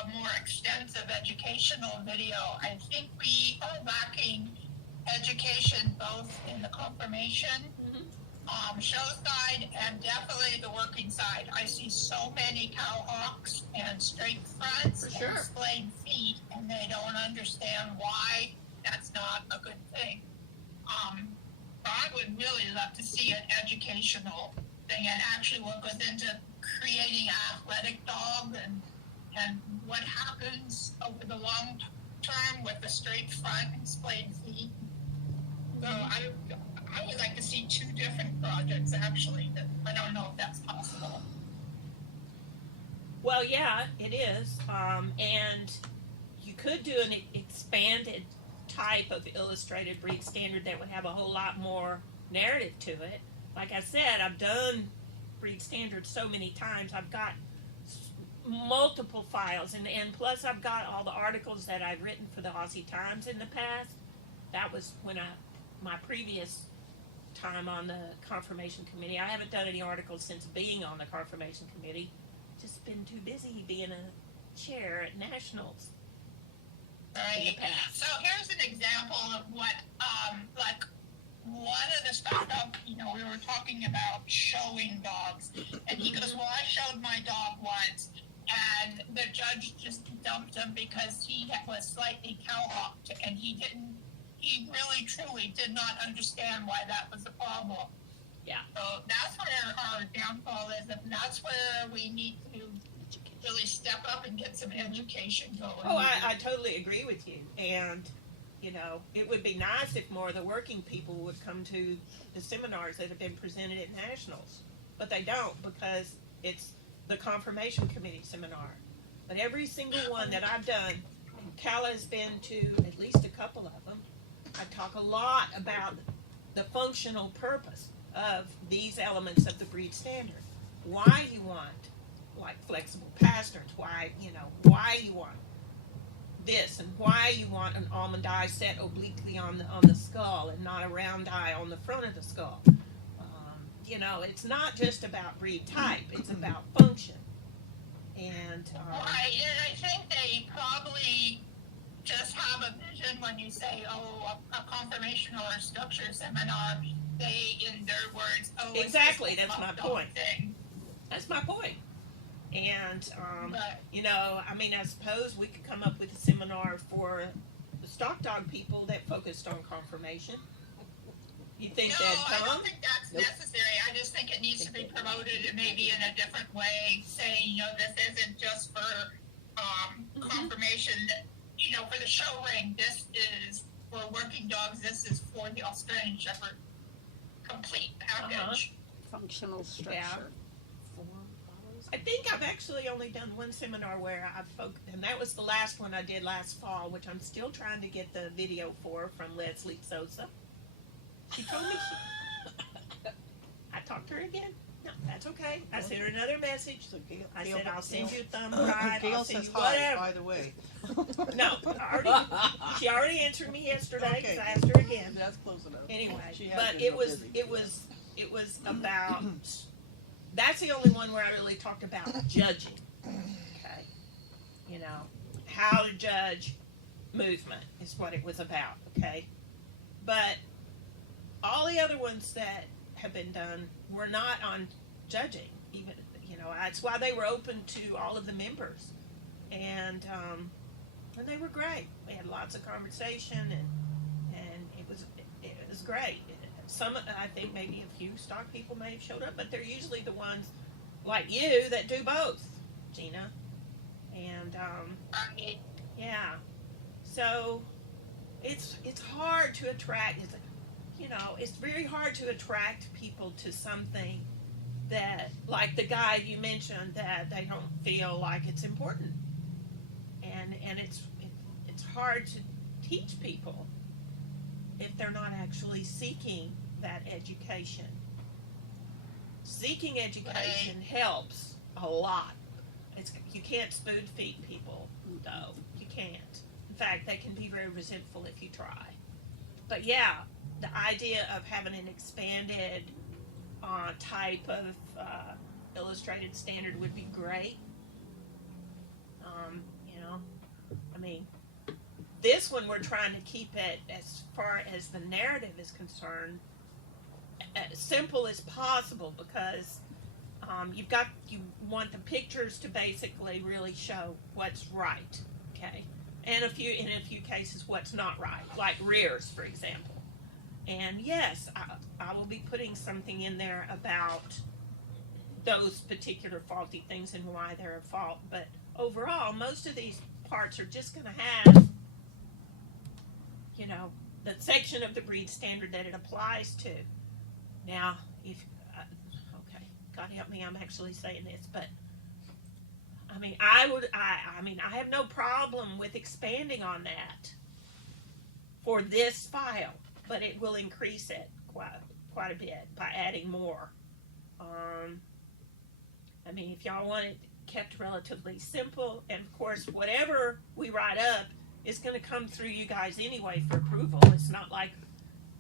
a more extensive educational video. I think we are lacking education both in the confirmation, show side, and definitely the working side. I see so many cowhawks and straight fronts For sure. and splayed feet, and they don't understand why that's not a good thing. I would really love to see an educational thing and actually what goes into creating an athletic dog and what happens over the long term with the straight front and splayed feet. So I would like to see two different projects actually. That I don't know if that's possible. Well, yeah, it is. And you could do an expanded type of illustrated breed standard that would have a whole lot more narrative to it. Like I said, I've done breed standards so many times. I've got multiple files, and plus I've got all the articles that I've written for the Aussie Times in the past. That was when my previous time on the confirmation committee. I haven't done any articles since being on the confirmation committee. Just been too busy being a chair at Nationals. Right. So here's an example of what, like, one of the stuff, we were talking about showing dogs, and he goes, well, I showed my dog once, and the judge just dumped him because he was slightly cowhocked, and he really, truly did not understand why that was a problem. Yeah. So that's where our downfall is, and that's where we need to really step up and get some education going. Oh, I totally agree with you. And, you know, it would be nice if more of the working people would come to the seminars that have been presented at Nationals. But they don't, because it's the confirmation committee seminar. But every single one that I've done, and Calla has been to at least a couple of them, I talk a lot about the functional purpose of these elements of the breed standard. Why you want, like, flexible pasterns, why you want this, and why you want an almond eye set obliquely on the skull and not a round eye on the front of the skull. It's not just about breed type, it's about function. And right, and I think they probably just have a vision when you say, a confirmation or a structure seminar. They, in their words, exactly, that's my point. That's my point. And, I suppose we could come up with a seminar for the stock dog people that focused on confirmation. You think no, that'd come? I don't think that's necessary. I just think it needs to be promoted maybe in a different way, saying, this isn't just for confirmation. For the show ring, this is for working dogs. This is for the Australian Shepherd complete package. Functional structure. Yeah. I think I've actually only done one seminar where I've focused, and that was the last one I did last fall, which I'm still trying to get the video for from Leslie Sosa. She told me I talked to her again. No, that's okay. I sent her another message. I said, I'll send you a thumb drive. Gail I'll send says you hi, whatever. by the way. No, she already answered me yesterday because Okay. I asked her again. That's close enough. Anyway, She has but been it real was busy. it was about. That's the only one where I really talked about judging. Okay, how to judge movement is what it was about. Okay, but all the other ones that have been done were not on judging. Even that's why they were open to all of the members, and they were great. We had lots of conversation, and it was great. Some, I think maybe a few stock people may have showed up, but they're usually the ones like you that do both, Gina. And yeah, so it's hard to attract. It's very hard to attract people to something that, like the guy you mentioned, that they don't feel like it's important. And and it's hard to teach people if they're not actually seeking that education. Seeking education helps a lot. You can't spoon feed people, though. You can't. In fact, they can be very resentful if you try. But yeah, the idea of having an expanded type of illustrated standard would be great. You know, I mean, this one we're trying to keep it, as far as the narrative is concerned, as simple as possible, because you want the pictures to basically really show what's right, okay, and in a few cases what's not right, like rears, for example. And yes, I will be putting something in there about those particular faulty things and why they're a fault. But overall, most of these parts are just going to have, you know, the section of the breed standard that it applies to. Now, if okay, God help me, I'm actually saying this, but I mean, I have no problem with expanding on that for this file, but it will increase it quite a bit by adding more. I mean, if y'all want it kept relatively simple, and of course, whatever we write up is going to come through you guys anyway for approval. It's not like,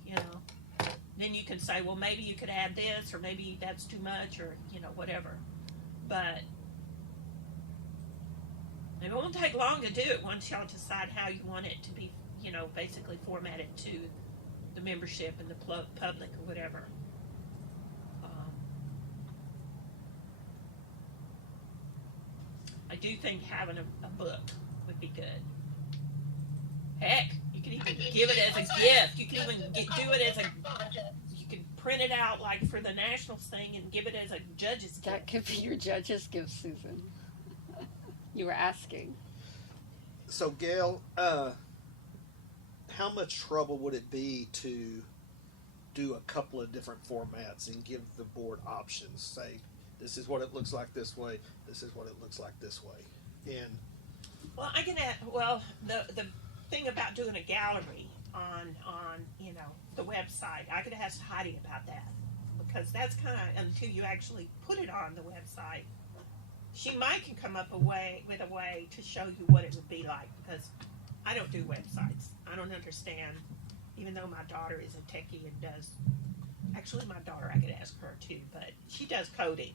you know, then you can say, well, maybe you could add this, or maybe that's too much, or, you know, whatever. But it won't take long to do it once y'all decide how you want it to be, you know, basically formatted to the membership and the public or whatever. I do think having a book would be good. Heck, you could even give it as a gift. You could even do it as you could print it out like for the Nationals thing and give it as a judge's gift. That could be your judge's gift, Susan. You were asking. So, Gail, how much trouble would it be to do a couple of different formats and give the board options? Say, this is what it looks like this way. This is what it looks like this way. And well, I can add. Well, the thing about doing a gallery on you know, the website, I could ask Heidi about that, because that's kind of, until you actually put it on the website, she might can come up with a way to show you what it would be like, because I don't do websites. I don't understand, even though my daughter is a techie and does. Actually, my daughter, I could ask her too, but she does coding,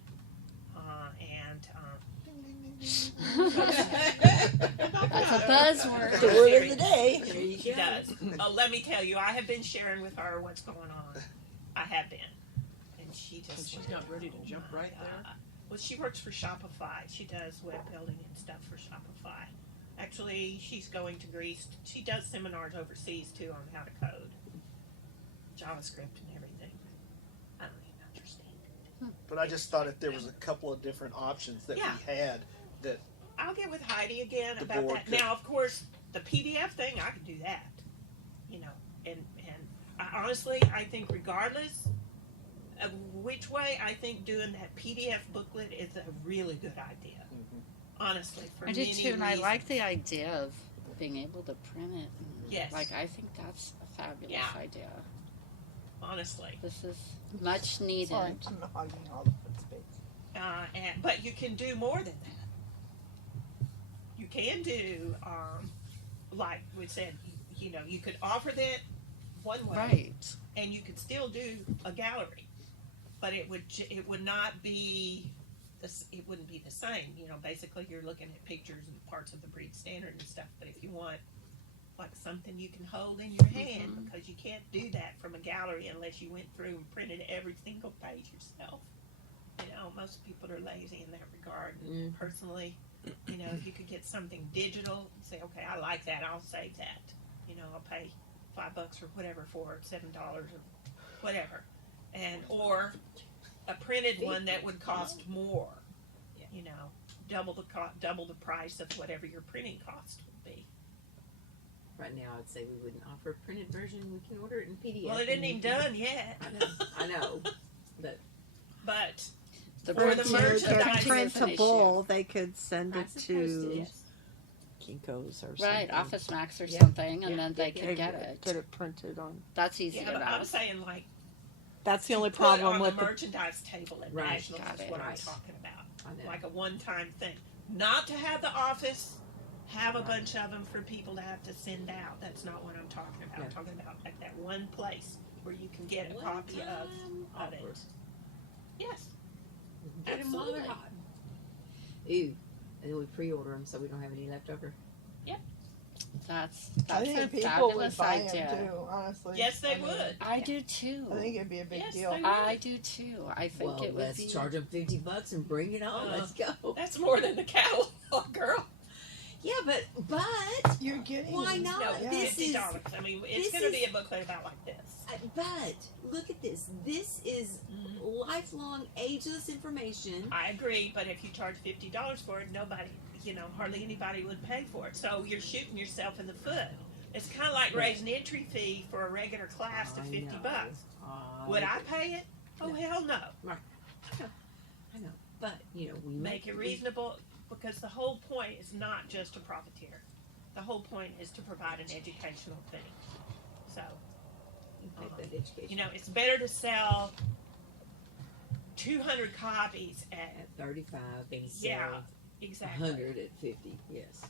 That's a buzzword. The word of the day. She does. Oh, let me tell you, I have been sharing with her what's going on. I have been, and she just. And she's not ready to jump right there. Well, she works for Shopify. She does web building and stuff for Shopify. Actually, she's going to Greece. She does seminars overseas too on how to code, JavaScript and everything. I don't even understand it. but I just thought if there was a couple of different options that Yeah. we had, that I'll get with Heidi again The about board that. could- Now, of course, the PDF thing, I could do that. You know, and honestly, I think regardless of which way, I think doing that PDF booklet is a really good idea. Honestly, for I many do too, and I reasons. like the idea of being able to print it. And, Yes. Like, I think that's a fabulous Yeah. idea. Honestly, This is much needed. Sorry, I'm not hogging all the foot space. but you can do more than that. You can do, like we said, you know, you could offer that one way, Right. and you could still do a gallery, but it would not be it wouldn't be the same. You know, basically you're looking at pictures and parts of the breed standard and stuff. But if you want like something you can hold in your hand, because you can't do that from a gallery unless you went through and printed every single page yourself. You know, most people are lazy in that regard. And personally, you know, if you could get something digital, say, okay, I like that, I'll save that. You know, I'll pay $5 or whatever for it, $7 or whatever, or a printed one that would cost more. You know, double the price of whatever your printing cost would be. Right now, I'd say we wouldn't offer a printed version. We can order it in PDF. Well, it isn't even done yet. I know, but But The for the print- merchandise the print- is an issue. printable, they could send I it suppose to it is. Kinko's or something. Right, Office Max or Yeah. something, and Yeah. then they Yeah. can get it. Get it printed on. That's easy Yeah, but enough. I'm saying like That's the only put problem on with the the. merchandise table at Right. Nationals Got is it. what I'm Right. talking about. I know. Like a one-time thing, not to have the office have a bunch of them for people to have to send out. That's not what I'm talking about. I'm Yeah. talking about like that one place where you can get a copy of it. Yes, Get 'em while they're absolutely. hot. Ooh, and then we pre-order them so we don't have any left over. That's I a think people fabulous would buy idea. them too, honestly. Yes, they I mean, would. I do too. I think it'd be a big Yes, deal. they would. I do too. I think Well, it would let's be. charge them $50 and bring it on. Uh, Let's go. That's more than the catalog, girl. Yeah, but You're getting why them. not? No, Yeah. This is $50. I mean, it's this going to be is- a booklet about like this. but look at this. This is lifelong, ageless information. I agree, but if you charge $50 for it, nobody, hardly anybody would pay for it. So you're shooting yourself in the foot. It's kind of like raising entry fee for a regular class to I $50. know. Would I pay it? Oh, No. hell no. I know, but we Make it reasonable, because the whole point is not just to profiteer. The whole point is to provide an educational thing. So, Take that education it's better to sell 200 copies at, at 35 and sell yeah, exactly. 100 at 50. Yes.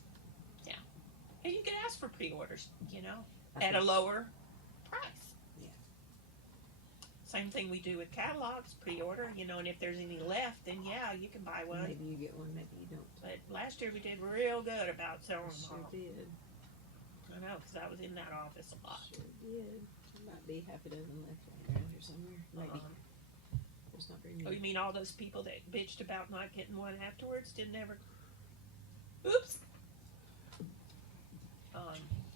And you can ask for pre-orders, I at a think- lower price. Yeah. Same thing we do with catalogs, pre-order, and if there's any left, then yeah, you can buy one. Maybe you get one, maybe you don't. But last year we did real good about selling them Sure all. did. I know, because I was in that office a lot. Sure did. There might be half a dozen left around here somewhere. Maybe. There's not very Oh, many. you mean all those people that bitched about not getting one afterwards didn't ever? Oops.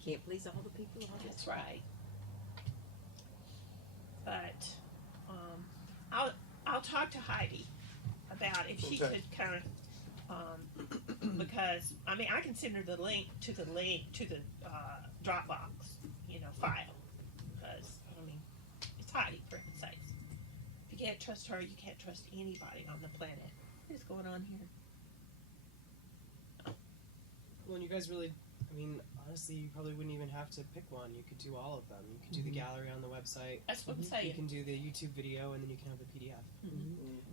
Can't please all the people. That's right. But I'll talk to Heidi about if she Okay. could kind of because I can send her the link to the Dropbox file, because it's Heidi, for heaven's sakes. If you can't trust her, you can't trust anybody on the planet. What is going on here? Well, and you guys really, honestly, you probably wouldn't even have to pick one. You could do all of them. You could do the gallery on the website. That's what I'm You saying. can do the YouTube video, and then you can have the PDF.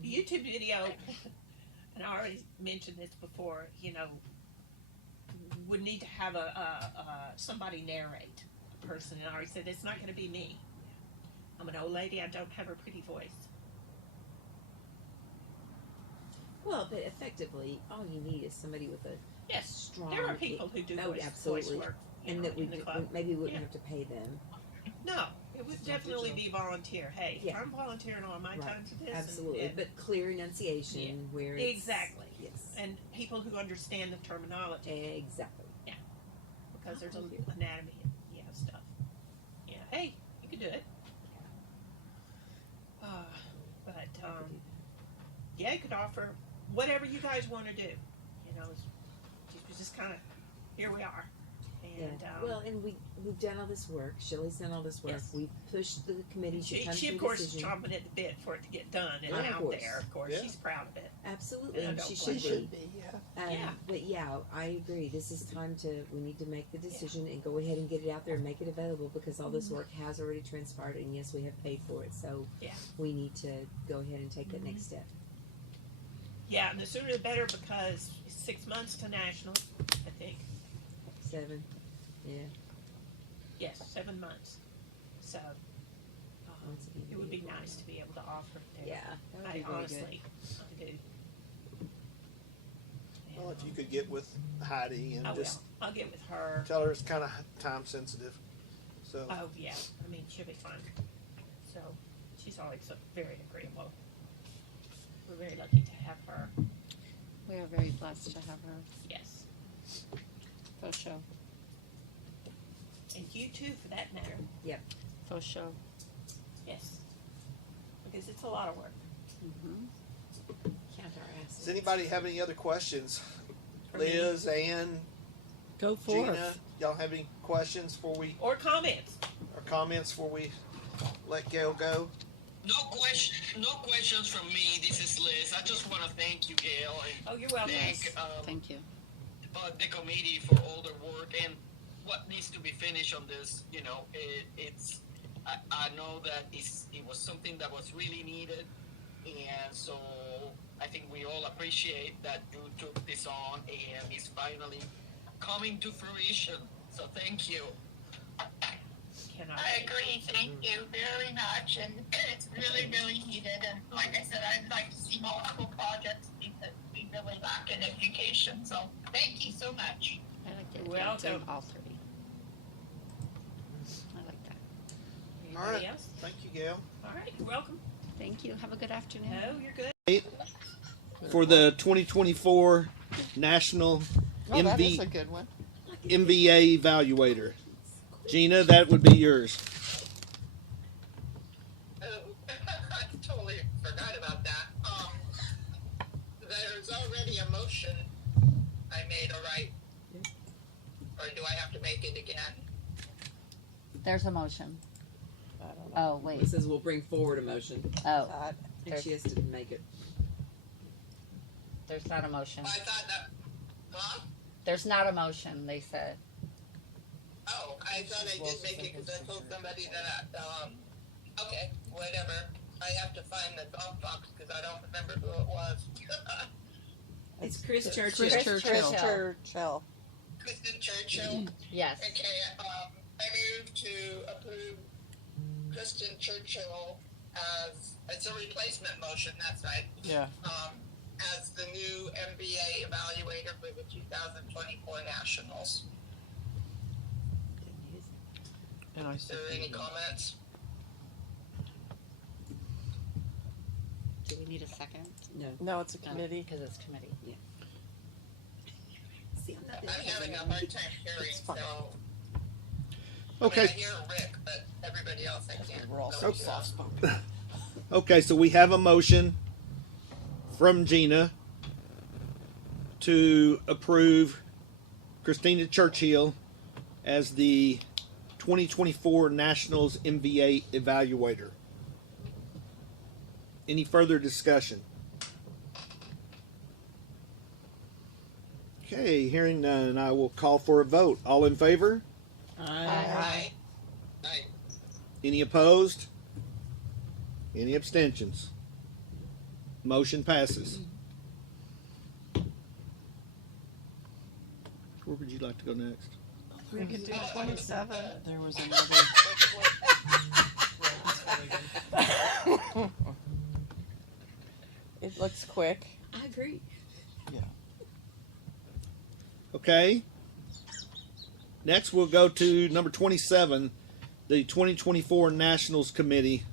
The YouTube video, and I already mentioned this before, would need to have a somebody narrate a person. And I already said it's not going to be me. I'm an old lady. I don't have a pretty voice. Well, but effectively, all you need is somebody with a Yes, strong. there are people who do Oh, voice absolutely. work, and that we in the club. maybe wouldn't Yeah. have to pay them. No, it would definitely be volunteer. Hey, Yeah. I'm volunteering all my Right. time for this. Absolutely, and, but clear enunciation where it's, exactly. Yes. And people who understand the terminology, Exactly. because there's an anatomy and stuff. Yeah, hey, you can do it. But yeah, you could offer whatever you guys want to do. It's just kind of here we are. And Well, and we've done all this work. Shelley's done all this work. Yes. We've pushed the committee to come she to of a course is decision. chomping at the bit for it to get done and Of out course. there. Of course, Yeah. she's proud of it. Absolutely, And I and don't she blame should her. be. Yeah. Yeah. But yeah, I agree. This is time we need to make the decision and go ahead and get it out there and make it available, because all this work has already transpired, and yes, we have paid for it. So Yeah. we need to go ahead and take that next step. Yeah, and the sooner the better, because it's 6 months to nationals, I think. 7. Yeah. Yes, 7 months. So Once again, it would be nice to be able to offer it there. Yeah. That would I be really honestly, I do. Well, if you could get with Heidi and I will. just I'll get with her. tell her it's kind of time sensitive. So Oh yeah, she'll be fine. So she's always so very agreeable. We're very lucky to have her. We are very blessed to have her. Yes, For sure. and you too, for that matter. For sure. Yes, because it's a lot of work. Mm-hmm. Count our asses. does anybody have any other questions? For me. Liz, Ann, Go forth. Gina, y'all have any questions or Comments. comments before we let Gail go? No questions from me. This is Liz. I just want to thank you, Gail, and Oh, you're welcome. thank Thank you. but the committee for all their work and what needs to be finished on this. You know, I know that it was something that was really needed, and so I think we all appreciate that you took this on, and it's finally coming to fruition. So thank you. I agree. Thank you very much, and it's really, really needed. And like I said, I'd like to see multiple projects because we really lack in education. So thank you so much. I like the idea Well, of doing all three. I like that. Anybody All right. else? Thank you, Gail. All right, you're welcome. Thank you. Have a good afternoon. No, you're good. For the 2024 National Oh, that is a good one. MVA Evaluator. Gina, that would be yours. Oh, I totally forgot about that. There's already a motion I made, all right? Or do I have to make it again? There's a motion. I don't know. Oh, wait. It says we'll bring forward a motion. Oh, I And she has to make it. there's not a motion. I thought that, huh? There's not a motion, they said. Oh, I thought I did make it because I told somebody that, okay, whatever. I have to find the Dropbox because I don't remember who it was. It's Chris Churchill. Chris Churchill. Churchill. Kristen Churchill. Yes. Okay, I move to approve Kristen Churchill as, it's a replacement motion, that's right. Yeah. As the new MVA evaluator for the 2024 Nationals. And I Is there any comments? Do we need a second? No, it's a committee. Because it's committee. Yeah. I'm having a hard time hearing, so. Okay. I hear Rick, but everybody else I can't. We're all so really soft spoken. Okay, so we have a motion from Gina to approve Christina Churchill as the 2024 Nationals MVA Evaluator. Any further discussion? Okay, hearing none, I will call for a vote. All in favor? Aye. Aye. Any opposed? Any abstentions? Motion passes. Where would you like to go next? We could do 27. There was another. It looks quick. I agree. Okay. Next, we'll go to number 27, the 2024 Nationals Committee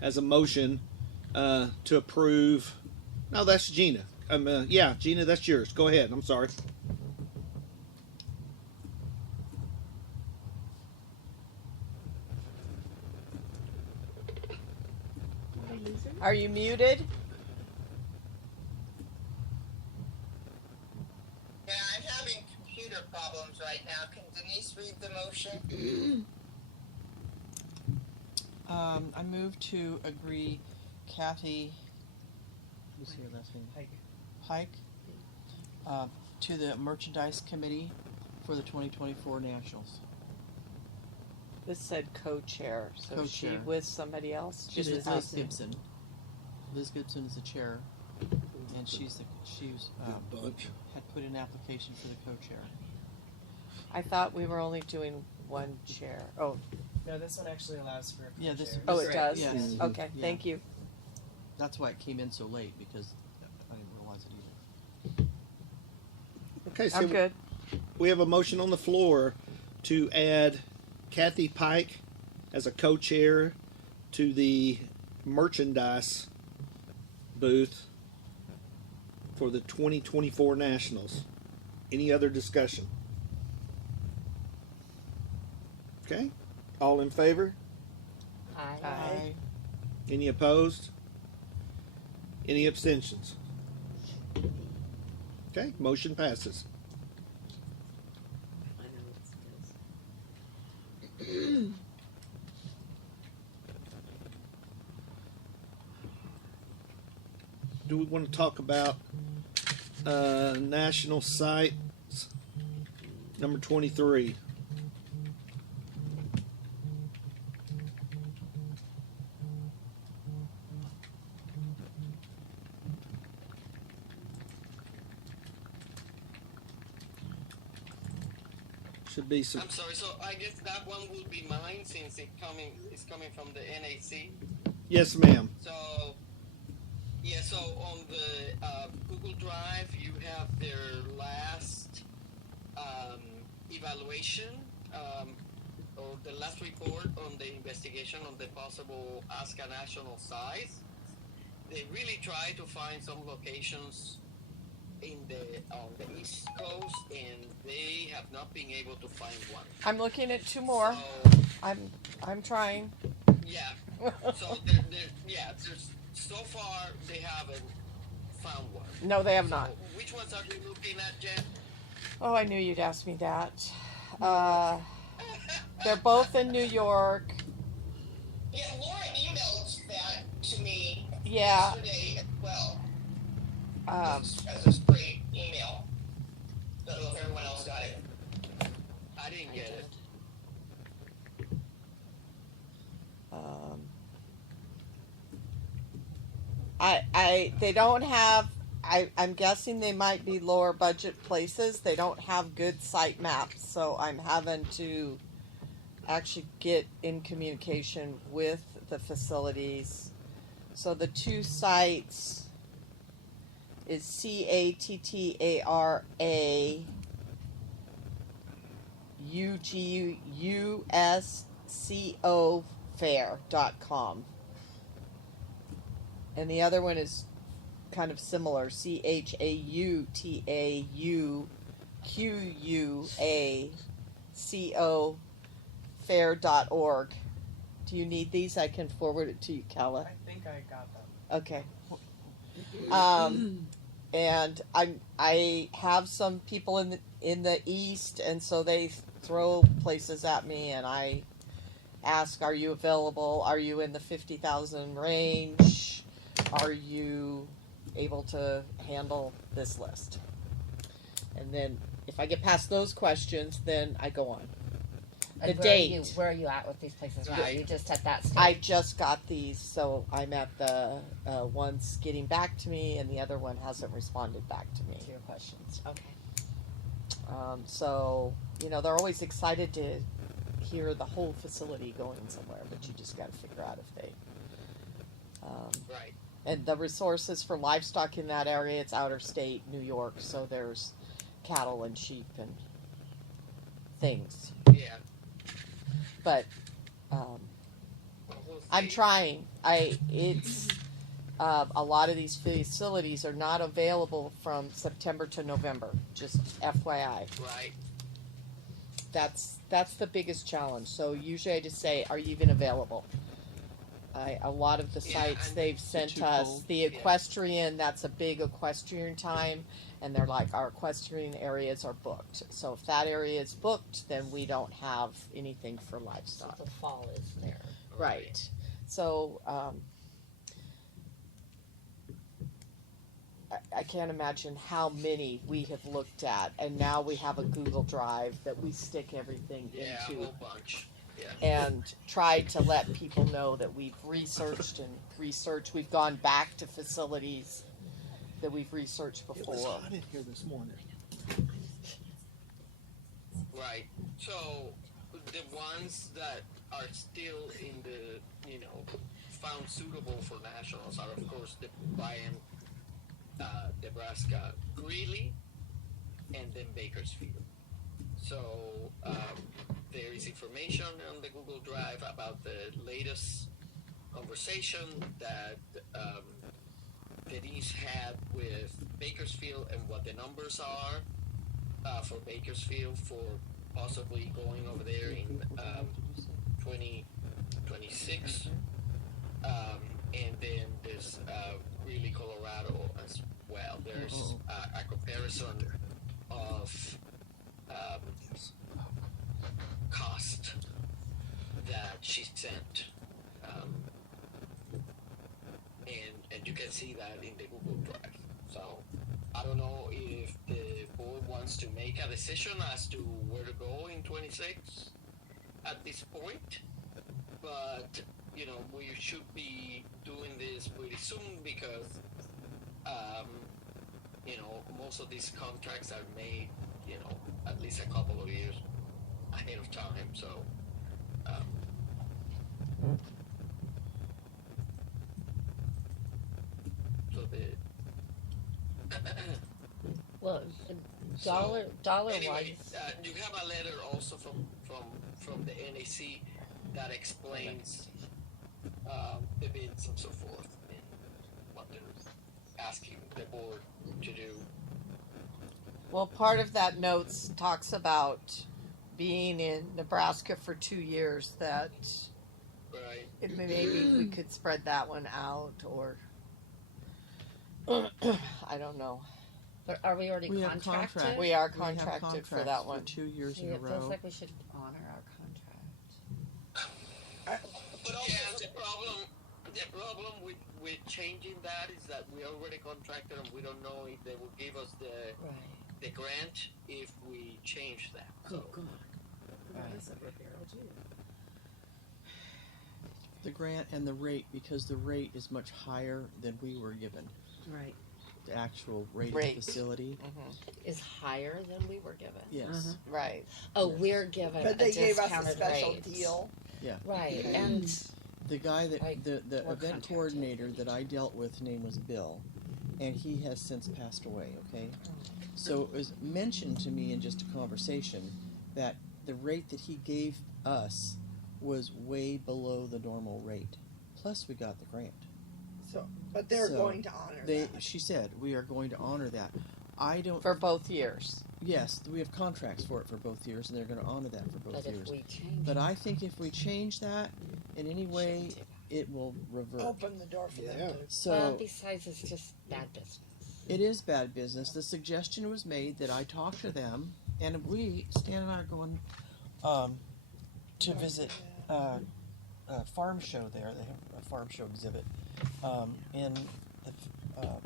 has a motion to approve. No, that's Gina. Yeah, Gina, that's yours. Go ahead. I'm sorry. Are you muted? Yeah, I'm having computer problems right now. Can Denise read the motion? I move to agree Kathy Pike to the Merchandise Committee for the 2024 Nationals. This said co-chair, so is she Co-chair. with somebody else? She's Just with us? Liz Gibson. Liz Gibson is the chair, and she's had put in application for the co-chair. I thought we were only doing one chair. Oh, No, this one actually allows for. Yeah, this. oh, this- it does? Yes. Okay, Yeah. thank you. That's why it came in so late, because I didn't realize it either. Okay, so I'm good. we have a motion on the floor to add Kathy Pike as a co-chair to the merchandise booth for the 2024 Nationals. Any other discussion? Okay, all in favor? Aye. Any opposed? Any abstentions? Okay, motion passes. I know it's do we want to talk about national sites? Number 23. Should be some. I'm sorry. So I guess that one will be mine since it's coming from the NAC. Yes, ma'am. So yeah. So on the Google Drive, you have their last evaluation or the last report on the investigation on the possible ASCA national size. They really try to find some locations on the East Coast, and they have not been able to find one. I'm looking at two more. So, I'm trying. yeah. So so far they haven't found one. No, they have So not. which ones are you looking at, Jen? Oh, I knew you'd ask me that. They're both in New York. Yeah, Laura emailed that to me Yeah. yesterday as well. Um, As a straight email. Don't know if everyone else got it. I didn't get it. they don't have. I'm guessing they might be lower budget places. They don't have good site maps, so I'm having to actually get in communication with the facilities. So the two sites is CATTARA UGUSCO fair.com. And the other one is kind of similar, CHAUTAUQUACO fair.org. Do you need these? I can forward it to you, Kella. I think I got them. Okay. And I have some people in the East, and so they throw places at me, and I ask, "Are you available? Are you in the 50,000 range? Are you able to handle this list?" And then if I get past those questions, then I go on. The date. Where are you at with these places now? Are you just at that stage? I just got these, so I'm at the one's getting back to me, and the other one hasn't responded back to me. To your questions. Okay. So, they're always excited to hear the whole facility going somewhere, but you just got to figure out if they. Right. And the resources for livestock in that area, it's outer state, New York, so there's cattle and sheep and things. Yeah. But I'm trying. It's a lot of these facilities are not available from September to November. Just FYI. Right. That's the biggest challenge. So usually I just say, "Are you even available?" A lot of the sites they've sent us, the equestrian, that's a big equestrian time, and they're like, "Our equestrian areas are booked." So if that area is booked, then we don't have anything for livestock. So the fall is there. Right. So I can't imagine how many we have looked at, and now we have a Google Drive that we stick everything Yeah, a into. whole bunch. Yeah. And tried to let people know that we've researched. We've gone back to facilities that we've researched It was before. hot in here this morning. Right. So the ones that are still in the, found suitable for nationals are, of course, the Bryan, Nebraska, Greeley, and then Bakersfield. So there is information on the Google Drive about the latest conversation that Denise had with Bakersfield and what the numbers are for Bakersfield for possibly going over there in 2026. And then there's Greeley, Colorado as well. There's a comparison of cost that she sent. And you can see that in the Google a decision as to where to go in 26 at this point, but you know, we should be doing this pretty soon because you know, most of these contracts are made, you know, at least a couple of years ahead of time. So so the Well, dollar anyway, wise. you have a letter also from the NAC that explains the bids and so forth and what they're asking the board to do. Well, part of that notes talks about being in Nebraska for 2 years, that Right. maybe we could spread that one out, or I don't know. But are we already We have contracted? contracts. We are We have contracted for that contracts one. 2 years See, in a it feels row. like we should honor our contract. But also the problem with changing that is that we already contracted and we don't know if they will give us the grant if we change that. So The grant and the rate, because the rate is much higher than we were given. Right. The actual rate Rate. of the facility. Is higher than we were given. Yes. Right. Oh, Yes. we're given But they a gave us a discounted special rate. deal. Yeah. Right, and The guy that Like, the we're event contracted. coordinator that I dealt with, name was Bill, and he has since passed away. Okay, so it was mentioned to me in just a conversation that the rate that he gave us was way below the normal rate. Plus, we got the grant. So, but they're So, going to honor that. She said we are going to honor that. I don't. For both years. Yes, we have contracts for it for both years, and they're going to honor that for both but years. if we change But I think if we change that in any way, do that. it will revert. Open the door for Yeah. them to. So Well, besides, it's just bad business. it is bad business. The suggestion was made that I talk to them, and Stan and I are going to visit a farm show there. They have a farm show exhibit in the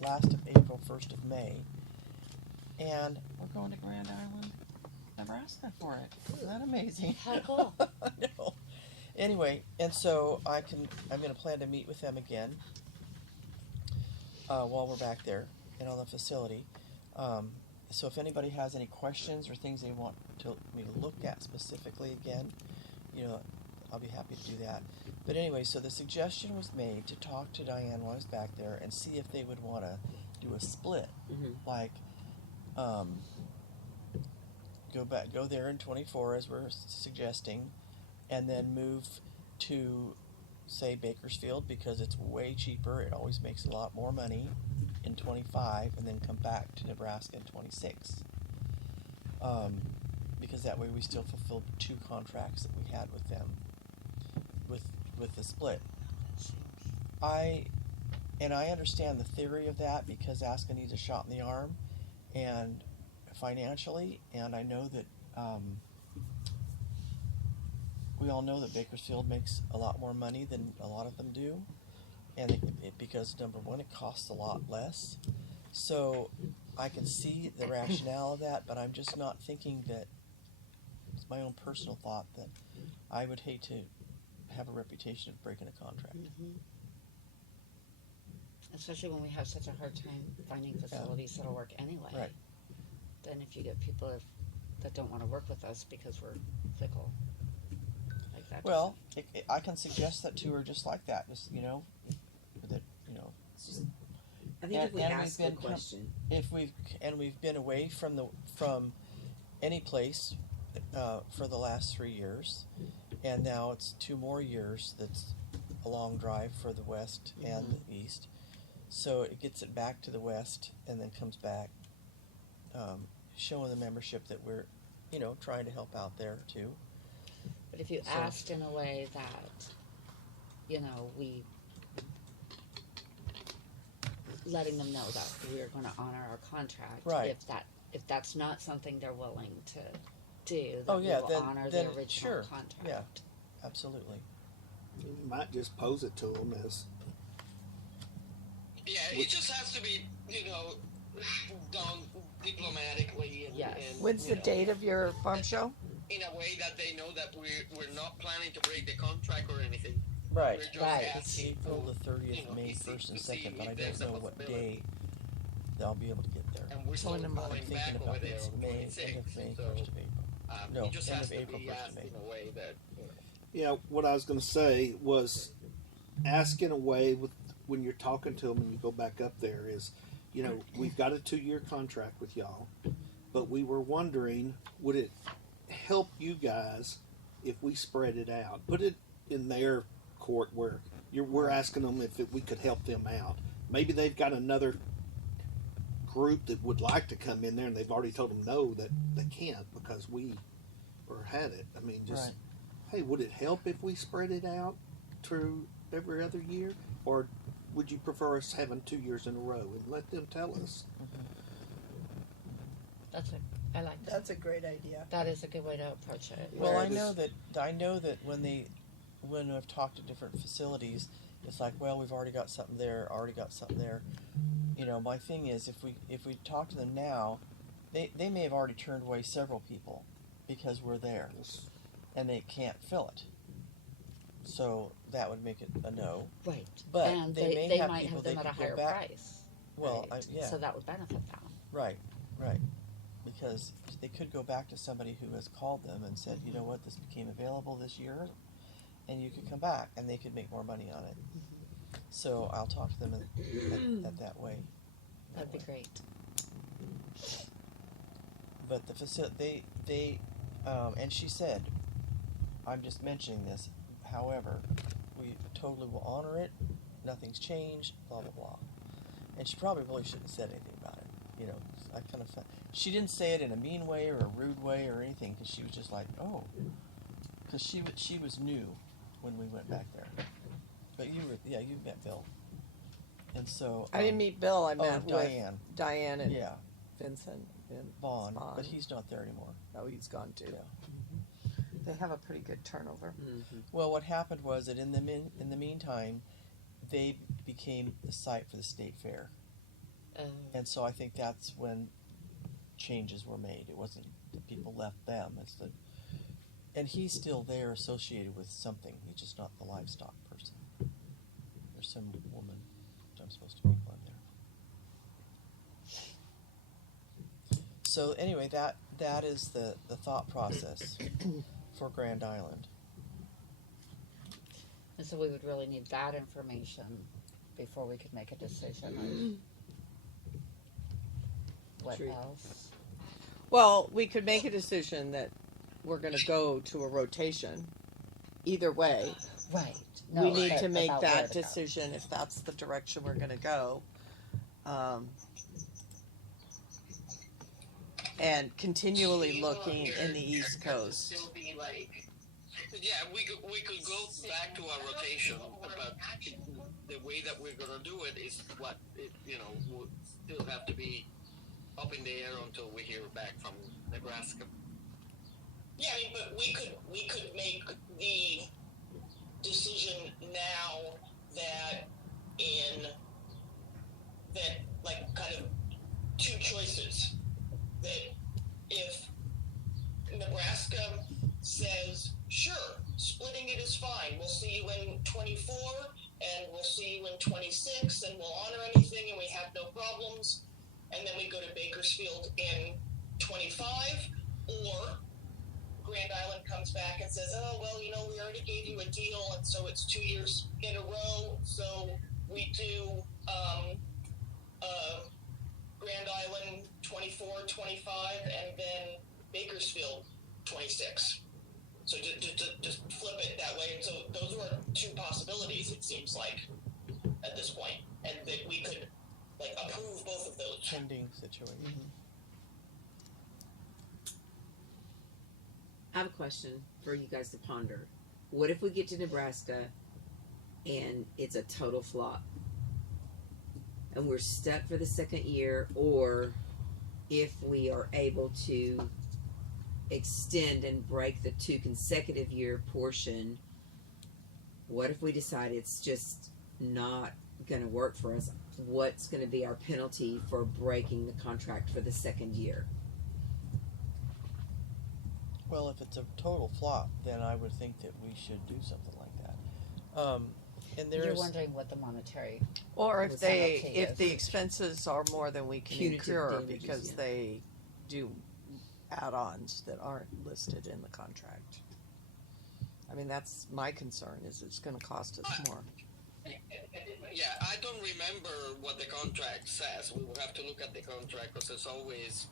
last of April, 1st of May, and we're going to Grand Island, Nebraska for it. Isn't that amazing? How cool. I know. Anyway, and so I'm going to plan to meet with them again while we're back there and on the facility. So if anybody has any questions or things they want me to look at specifically again, you know, I'll be happy to do that. But anyway, so the suggestion was made to talk to Diane while I was back there and see if they would want to do a split, like go there in 24 as we're suggesting, and then move to, say, Bakersfield because it's way cheaper. It always makes a lot more money in 25, and then come back to Nebraska in 26. Because that way we still fulfilled 2 contracts that we had with them, with the split. I understand the theory of that because ASCA needs a shot in the arm, and financially, and I know that we all know that Bakersfield makes a lot more money than a lot of them do, and because number one, it costs a lot less. So I can see the rationale of that, but I'm just not thinking that. It's my own personal thought that I would hate to have a reputation of breaking a contract. Especially when we have such a hard time finding facilities that'll work anyway. Right. Then if you get people that don't want to work with us because we're fickle, like that. Well, I can suggest that to her just like that. Just that I think if we and ask we've the been question, we've been away from any place for the last 3 years, and now it's 2 more years. That's a long drive for the west and the east, so it gets it back to the west and then comes back, showing the membership that we're trying to help out there too. But if you So- asked in a way that, we letting them know that we're going to honor our contract. Right. If that's not something they're willing to do, then Oh, yeah, we will then- honor then the original sure, contract. yeah. Absolutely. You might just pose it to them as yeah, it just has to be, done diplomatically and, Yes. and When's you the know, date of your farm show? in a way that they know that we're not planning to break the contract or anything. Right. We're just Right. It's asking April for, the 30th, you know, May to see- 1st and to see 2nd, but I if there's don't a know what possibility. day they'll be able to get there. And we're So still in a month. I'm going thinking back about over there it's on May, end of 26th. May, So 1st of April. No, it just end has of to April, be 1st of asked May. in a way that, you know, Yeah, what I was going to say was ask in a way with when you're talking to them and you go back up there is, you know, we've got a 2-year contract with y'all, but we were wondering, would it help you guys if we spread it out? Put it in their court where we're asking them if we could help them out. Maybe they've got another group that would like to come in there and they've already told them no, that they can't because we or had it. I mean, just, Right. hey, would it help if we spread it out through every other year? Or would you prefer us having 2 years in a row? And let them tell us. I like that. That's a great idea. That is a good way to approach it. Well, Where I it know is- that when I've talked to different facilities, it's like, well, we've already got something there, You know, my thing is, if we talk to them now, they may have already turned away several people because we're there, and they can't fill it. So that would make it a no. Right. But and they may they have might people have them they at a could go higher back- price. Well, right? yeah. So that would benefit them. Right. Because they could go back to somebody who has called them and said, you know what, this became available this year, and you could come back, and they could make more money on it. So I'll talk to them at that way. That'd be great. But the facility, and she said, I'm just mentioning this, however, we totally will honor it, nothing's changed, blah, blah, blah. And she probably really shouldn't have said anything about it, you know. I kind of felt, she didn't say it in a mean way or a rude way or anything, because she was just like, oh. Because she was new when we went back there. But you met Bill. And so. I didn't meet Bill. I met Diane. with Diane and Yeah. Vincent and Vaughn, but he's not there anymore. No, he's gone too. Yeah. They have a pretty good turnover. Well, what happened was that in the meantime, they became the site for the state fair, and so I think that's when changes were made. It wasn't that people left them; it's that, and he's still there, associated with something. He's just not the livestock person. There's some woman I'm supposed to meet on there. So anyway, that is the thought process for Grand Island. And so we would really need that information before we could make a decision on what True. else. Well, we could make a decision that we're going to go to a rotation. Either way, Right. we need but to make about where that to go. decision if that's the direction we're going to go. And continually looking in the East Coast. Still be like, yeah, we could go back to our rotation, but the way that we're gonna do it is what it, will still have to be up in the air until we hear back from Nebraska. Yeah, I mean, but we could make the decision now that like kind of two choices. That if Nebraska says, sure, splitting it is fine, we'll see you in 24 and we'll see you in 26 and we'll honor anything and we have no problems, and then we go to Bakersfield in 25, or Grand Island comes back and says, oh, well, we already gave you a deal, and so it's 2 years in a row, so we do Grand Island 24, 25, and then Bakersfield 26. So just flip it that way. And so those were two possibilities, it seems like, at this point. And that we could, approve both of those. Pending situation. I have a question for you guys to ponder. What if we get to Nebraska and it's a total flop? And we're stuck for the second year, or if we are able to extend and break the 2 consecutive year portion, what if we decide it's just not going to work for us? what's going to be our penalty for breaking the contract for the second year. Well, if it's a total flop, then I would think that we should do something like that. And You're there's wondering what the monetary. Or if What's they, penalty if is. the expenses are more than we can Punitive incur damages, because yeah. they do add-ons that aren't listed in the contract. I mean, that's my concern, is it's gonna cost us more. Yeah, I don't remember what the contract says. We will have to look at the contract because there's always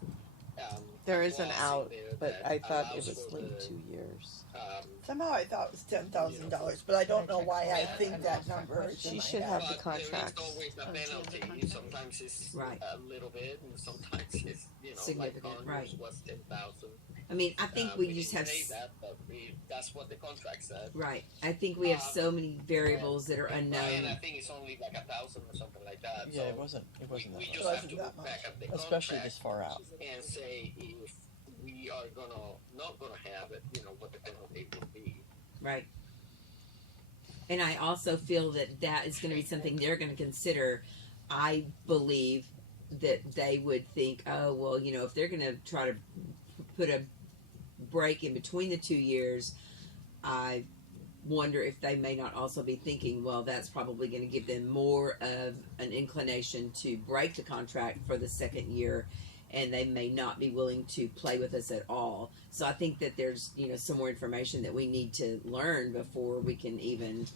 There is an clause in out, there but that I thought it allows was for linked the, 2 years. Somehow I thought it was $10,000, but I don't know why I think that number. is in She my should head. have the but contract. there is always a penalty. Sometimes it's Right. a little bit, and sometimes it's Significant, like ours right. was 10,000. I mean, I think we just didn't have say that, but that's what the contract said. right. I think we have so many variables that are And I unknown. think it's only like 1,000 or something like that. yeah, so it wasn't we that just much. have Wasn't to that look much. back at the Especially contract this far out. and say if we are not gonna have it, what the penalty would be. Right. And I also feel that that is going to be something they're going to consider. I believe that they would think, oh, well, if they're going to try to put a break in between the 2 years, I wonder if they may not also be thinking, well, that's probably going to give them more of an inclination to break the contract for the second year, and they may not be willing to play with us at all. So I think that there's, some more information that we need to learn before we can even,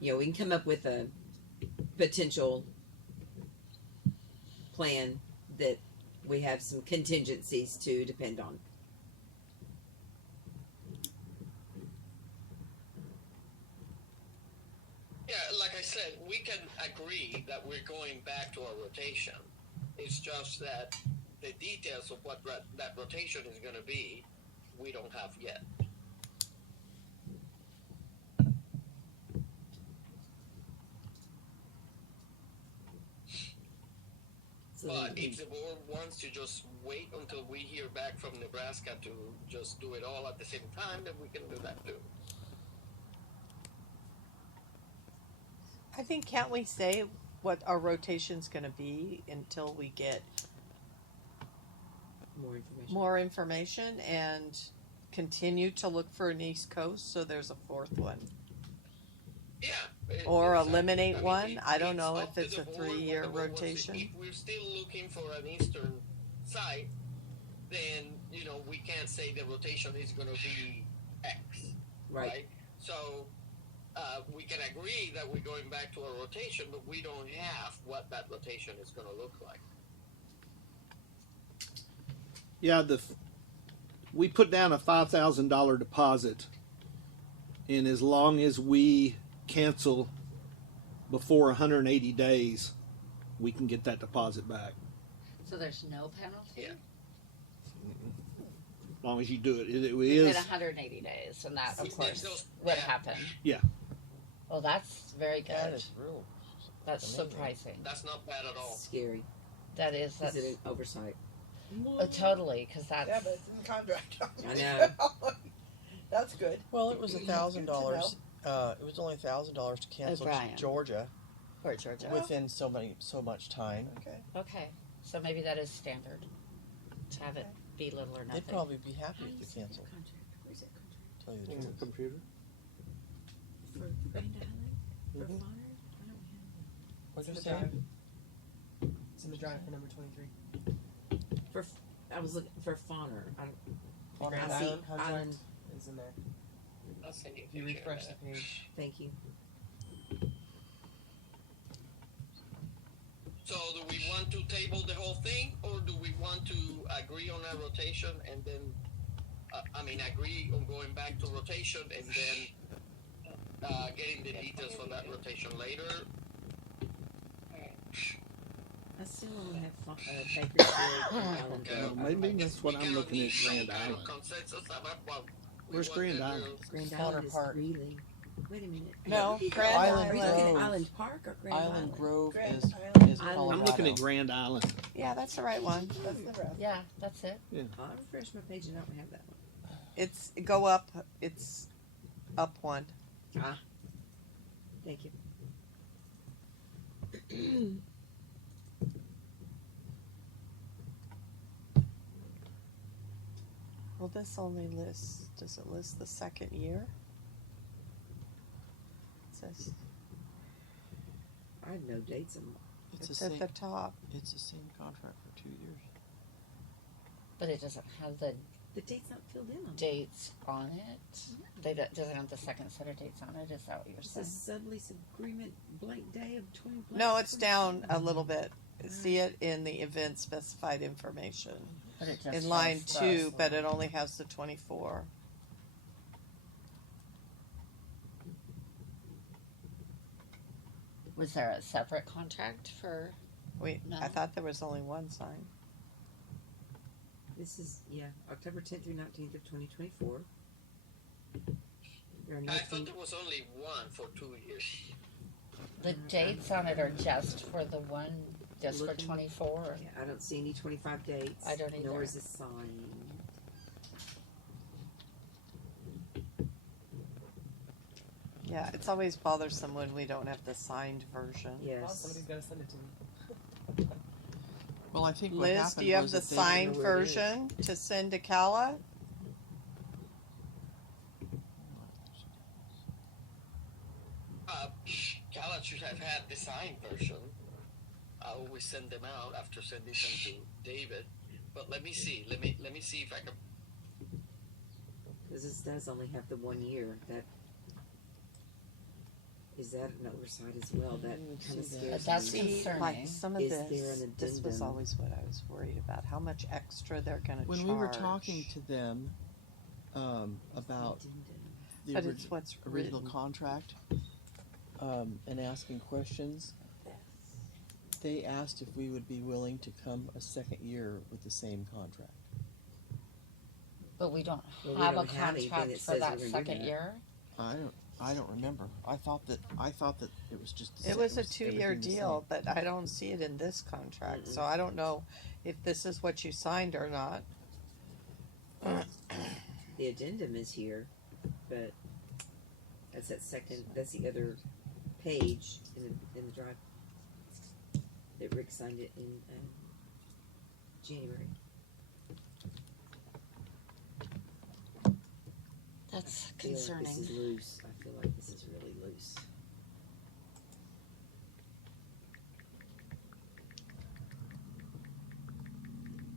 we can come up with a potential plan that we have some contingencies to depend on. Yeah, like I said, we can agree that we're going back to our rotation. It's just that the details of what that rotation is going to be, we don't have yet. So But then- if the board wants to just wait until we hear back from Nebraska to just do it all at the same time, then we can do that too. I think, can't we say what our rotation's gonna be until we get more information. more information and continue to look for an East Coast, so there's a fourth one? Yeah. Or exactly. eliminate I mean, one? I don't it's know up if to it's the a board 3-year what the board wants to- rotation. If we're still looking for an eastern site, then we can't say the rotation is going to be X, Right. So we can agree that we're going back to our rotation, but we don't have what that rotation is going to look like. Yeah, we put down a $5,000 deposit, and as long as we cancel before 180 days, we can get that deposit back. So there's no penalty? Yeah. As long as you do it, it Within is. 180 days, and that, of There's course, no- would yeah. happen. Yeah. Well, that's very good. That is real. That's amazing. surprising. That's not bad at all. Scary. That is, Is that's, it an oversight? totally, because that's, Yeah, but it's in the contract. I know. That's good. Well, it was Good to $1,000. It was only $1,000 to cancel Bryan. Georgia for Georgia. within so much time. Okay. Okay, so maybe that is standard, to have it be little or nothing. They'd probably be happy if you canceled. Where's that contract? Tell you the On the truth. computer. For Grand Island? For Mhm. Bonner? What'd you It's say? in the drive. It's in the drive for number 23. I was looking for Fauner. The Grand I see Island contract Island. is in there. I'll send you a If you picture of refresh the that. page. Thank you. So do we want to table the whole thing, or do we want to agree on a rotation and then, agree on going back to rotation and then getting the details for that rotation later? I still only have Bakersfield and Island. Okay. Well, maybe that's what I'm looking at. Grand Island. Consensus about what we Where's want to Grand do. Island? Grand Fauner Island is Park. Greeley. Wait a minute. No, Grand Island Are you Island. looking Grove. at Island Park or Grand Island? Island Grove Grand is Island. Island. I'm looking at Grand Island. Yeah, that's the right one. That's the rest. Yeah, that's it. I'll refresh my page and I don't have that one. It's go up. It's up one. Thank you. Well, this only lists, does it list the second year? It says, I have no dates on. it's at the top. It's the same contract for 2 years. But it doesn't have the The date's not filled in on it. dates on it. Doesn't have the second set of dates on it. Is that what you're It saying? says sublease agreement blank day of 20 blank. No, it's down a little bit. See it in the event specified information. But it just In line has 2, but it only has the 24. Was there a separate contract for? Wait, No. I thought there was only one sign. This is, October 10th through 19th of 2024. There are no I thought thing- there was only one for 2 years. The dates on it are just for the one, just for Looking- 24. Yeah, I don't see any 25 dates. I don't either. Nor is it signed. Yeah, it's always bothersome when we don't have the signed version. Oh, Yes. somebody's got to send it to me. Well, I think what Liz, happened do you have was the that they- signed know where it is. version to send to Calla? Kala should have had the signed version. I always send them out after sending them to David. But let me see. Let me see if I can. Because this does only have the 1 year. Is that an oversight as well? That kind of see that. scares That's me. See, concerning. like some of Is there this, an this was addendum? always what I was worried about. How much extra they're going to charge. When we were talking to them about the But it's what's original written. contract and asking questions, they asked if we would be willing to come a second year with the same contract. But we don't Well, we have don't a have anything contract that for says that we're gonna do second that. year. I don't remember. I thought that it was just. It was a 2-year everything the deal, but I don't see it in this contract, so I don't know if this is what you signed or not. The addendum is here, but that's that's the other page in the drive that Rick signed it in January. That's I feel like concerning. this is loose. I feel like this is really loose.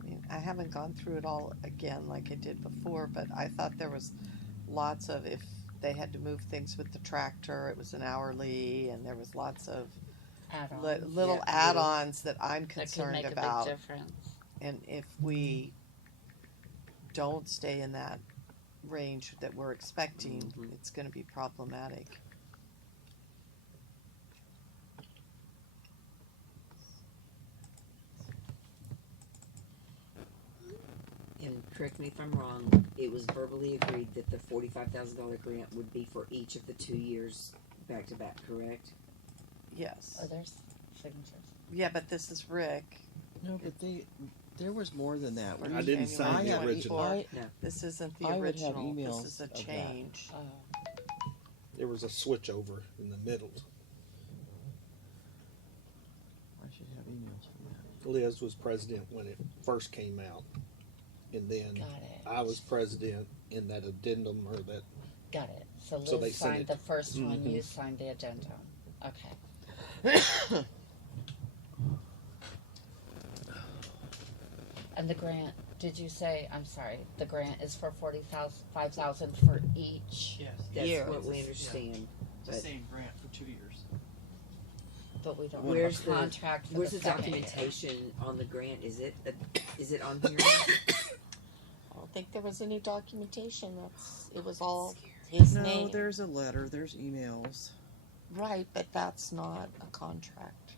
I mean, I haven't gone through it all again like I did before, but I thought there was lots of, if they had to move things with the tractor, it was an hourly, and there was lots of Add-ons. little Yeah, add-ons that I'm That could concerned make about. a big difference. And if we don't stay in that range that we're expecting, Mhm. it's going to be problematic. And correct me if I'm wrong, it was verbally agreed that the $45,000 grant would be for each of the 2 years back to back, correct? Yes. Are there signatures? Yeah, but this is Rick. No, but there was more than that. For I didn't sign the January original. 24. This isn't the I would have original. emails This is a of that. change. Oh. There was a switch over in the middle. I should have emails from that. Liz was president when it first came out, and then Got it. I was president in that addendum or that. Got it. So Liz So they sent signed it. the first one, Mhm. you signed the addendum. Okay. And the grant, did you say, I'm sorry, the grant is for 5,000 for each, Yes. That's Year. what we understand. It's the But same grant for 2 years. but we don't Where's have the- a contract for where's the the second year. documentation on the grant? Is it on here? I don't think there was any documentation. It was all his No, name. there's a letter. There's emails. Right, but that's not a contract.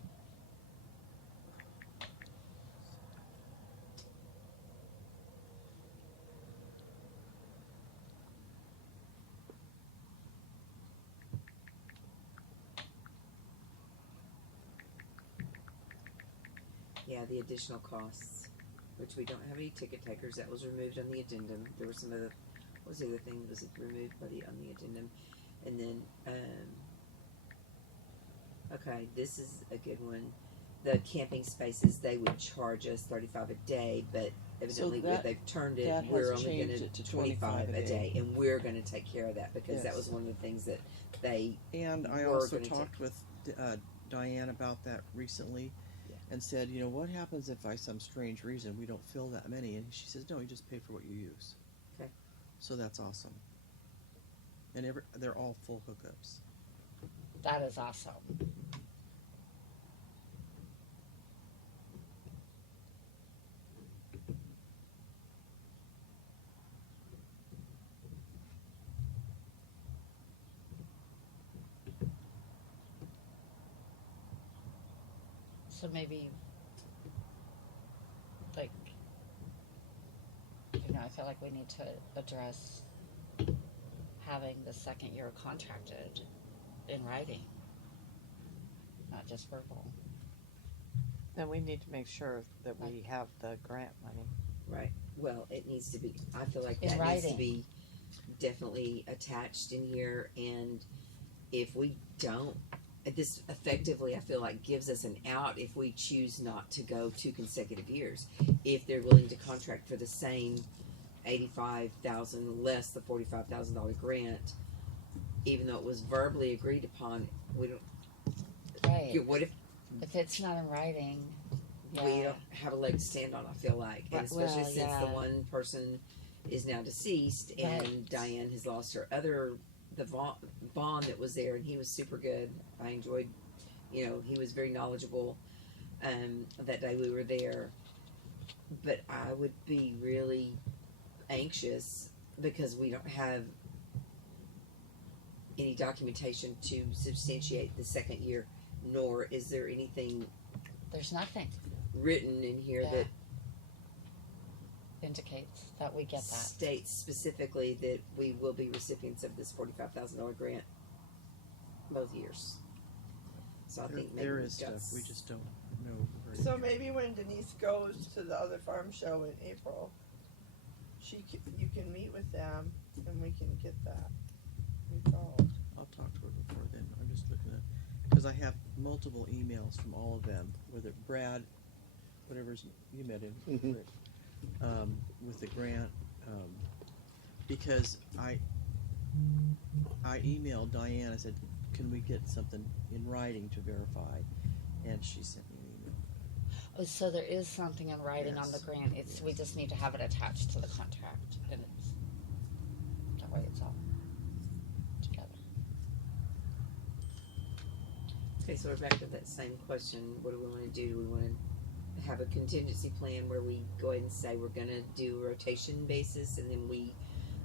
Yeah, the additional costs, which we don't have any ticket takers. That was removed on the addendum. There was some other, what was the other thing that was removed on the addendum? And then, okay, this is a good one. The camping spaces, they would charge us $35 a day, but evidently that- they've turned it, that has we're only changed gonna it to 25 a day, and we're gonna take care of that, because that Yes. was one of the things that they And I We're also gonna talked with Diane about that recently, Yeah. and said, you know, what happens if by some strange reason we don't fill that many? And she says, no, you just pay for what you use. Okay. So that's awesome. And they're all full hookups. That is awesome. So maybe, like, I feel like we need to address having the second year contracted in writing, not just verbal. Then we need to make sure that we have the grant money. Right. Well, it needs to be. I feel like In that needs to writing. be definitely attached in here. And if we don't, this effectively, I feel like gives us an out if we choose not to go 2 consecutive years. If they're willing to contract for the same $85,000 less the $45,000 grant, even though it was verbally agreed upon, we don't. Right. What if If it's not in writing, we yeah. don't have a leg to stand on? I feel like, and Right, especially well, since yeah. the one person is now deceased, and Right. Diane has lost her the bond that was there, and he was super good. I enjoyed, he was very knowledgeable. That day we were there, but I would be really anxious because we don't have any documentation to substantiate the second year, nor is there anything There's nothing written in here Yeah. that indicates that we get that. states specifically that we will be recipients of this $45,000 grant both years. So I think maybe There we've is got stuff, we just don't know. So maybe when Denise goes to the other farm show in April, you can meet with them and we can get that resolved. I'll talk to her before then. I'm just looking at, because I have multiple emails from all of them, whether Brad, whatever's, you met him, Mhm. Rick, with the grant, because I emailed Diane, I said, can we get something in writing to verify? And she sent me an email. Oh, so there is something in writing on the Yes. grant. We just need to have it attached to the contract, and that way it's all together. Okay, so we're back to that same question. What do we want to do? Do we want to have a contingency plan where we go ahead and say we're going to do a rotation basis, and then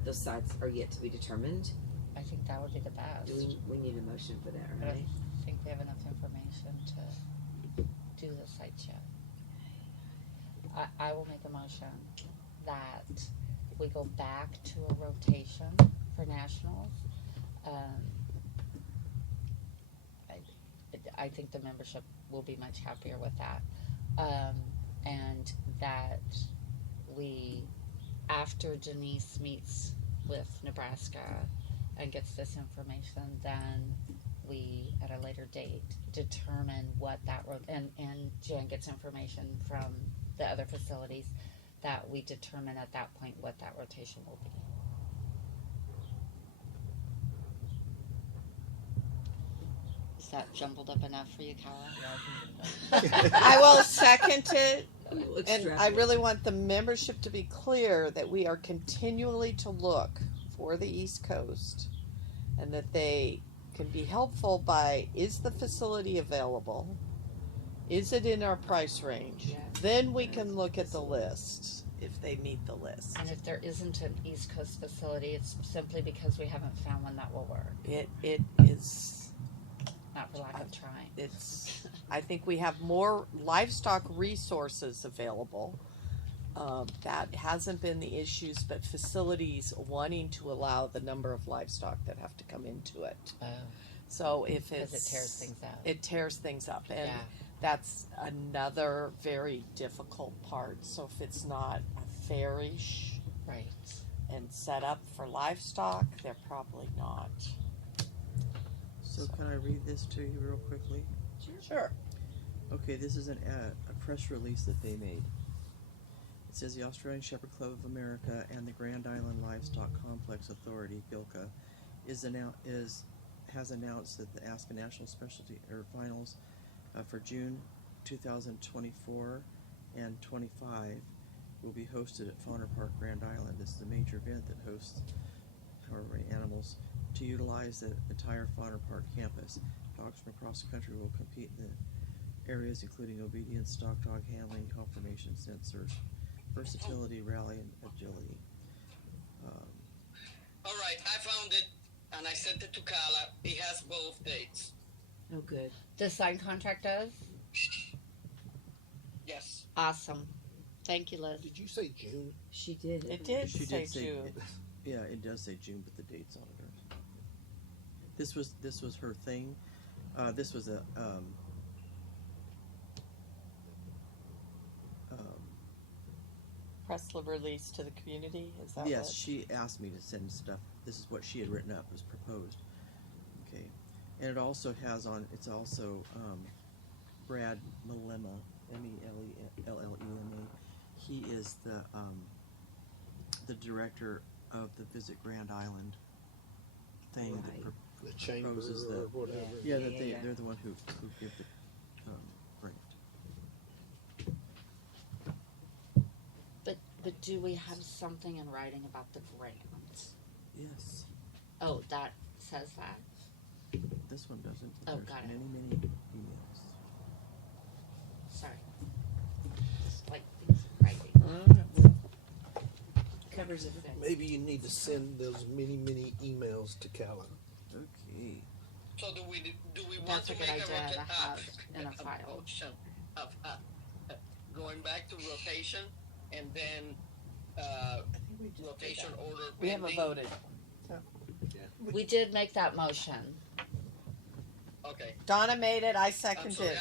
those sites are yet to be determined? I think that would be the best. We need a motion for that, But right? I think we have enough information to do the site check. I will make a motion that we go back to a rotation for nationals. I think the membership will be much happier with that. And that we, after Denise meets with Nebraska and gets this information, then we, at a later date, determine what that and Jan gets information from the other facilities, that we determine at that point what that rotation will be. Is that jumbled up enough for you, Kara? I will second it. We'll And extrapolate. I really want the membership to be clear that we are continually to look for the East Coast and that they can be helpful by, is the facility available? Is it in our price range? Yes. Then we can look at the list if they meet the list. And if there isn't an East Coast facility, it's simply because we haven't found one that will work, It is, not for lack of trying. I think we have more livestock resources available. That hasn't been the issues, but facilities wanting to allow the number of livestock that have to come into it. So if Because it's. it tears things out. It tears things up, and Yeah. that's another very difficult part. So if it's not fairish Right. and set up for livestock, they're probably not. So can I read this to you real quickly? Sure. Okay, this is a press release that they made. It says the Australian Shepherd Club of America and the Grand Island Livestock Complex Authority (GILCA) has announced that the ASCA National Specialty Finals for June 2024 and 25 will be hosted at Fauner Park, Grand Island. This is a major event that hosts however many animals to utilize the entire Fauner Park campus. Dogs from across the country will compete in the areas including obedience, stock dog handling, help formation, sensors, versatility, rally, and agility. All right, I found it, and I sent it to Kala. He has both dates. Oh, good. The signed contract does? Yes. Awesome. Thank you, Liz. Did you say June? She did. It did She say did say June. Yeah, it does say June, but the date's on it. This was her thing. This was a Press release to the community. Is that yes, what? she asked me to send stuff. This is what she had written up, was proposed. Okay, and it also has on. It's also Brad Melema, Mellema. He is the director of the Visit Grand Island thing Right. that The chamber proposes or the whatever. yeah, Yeah, that yeah. they're the one who give the grant. But do we have something in writing about the grant? Yes, Oh, that says that? this one doesn't. But Oh, there's got it. many emails. Sorry. Just like things in writing. Covers everything. Maybe you need to send those many emails to Callan. Okay. So do we want That's to a good make idea to have in a a file. motion of going back to rotation and then rotation order? We haven't pending? voted. We did make that motion. Okay. Donna made it. I I'm seconded. sorry.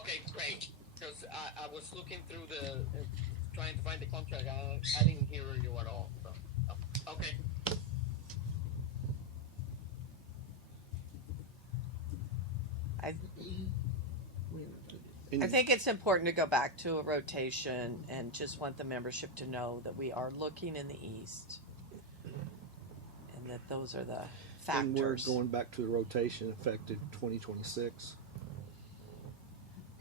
Okay, great. Because I was looking through trying to find the contract. I didn't hear you at all. So, okay. I think it's important to go back to a rotation and just want the membership to know that we are looking in the east, and that those are the And we're factors. going back to the rotation effective 2026.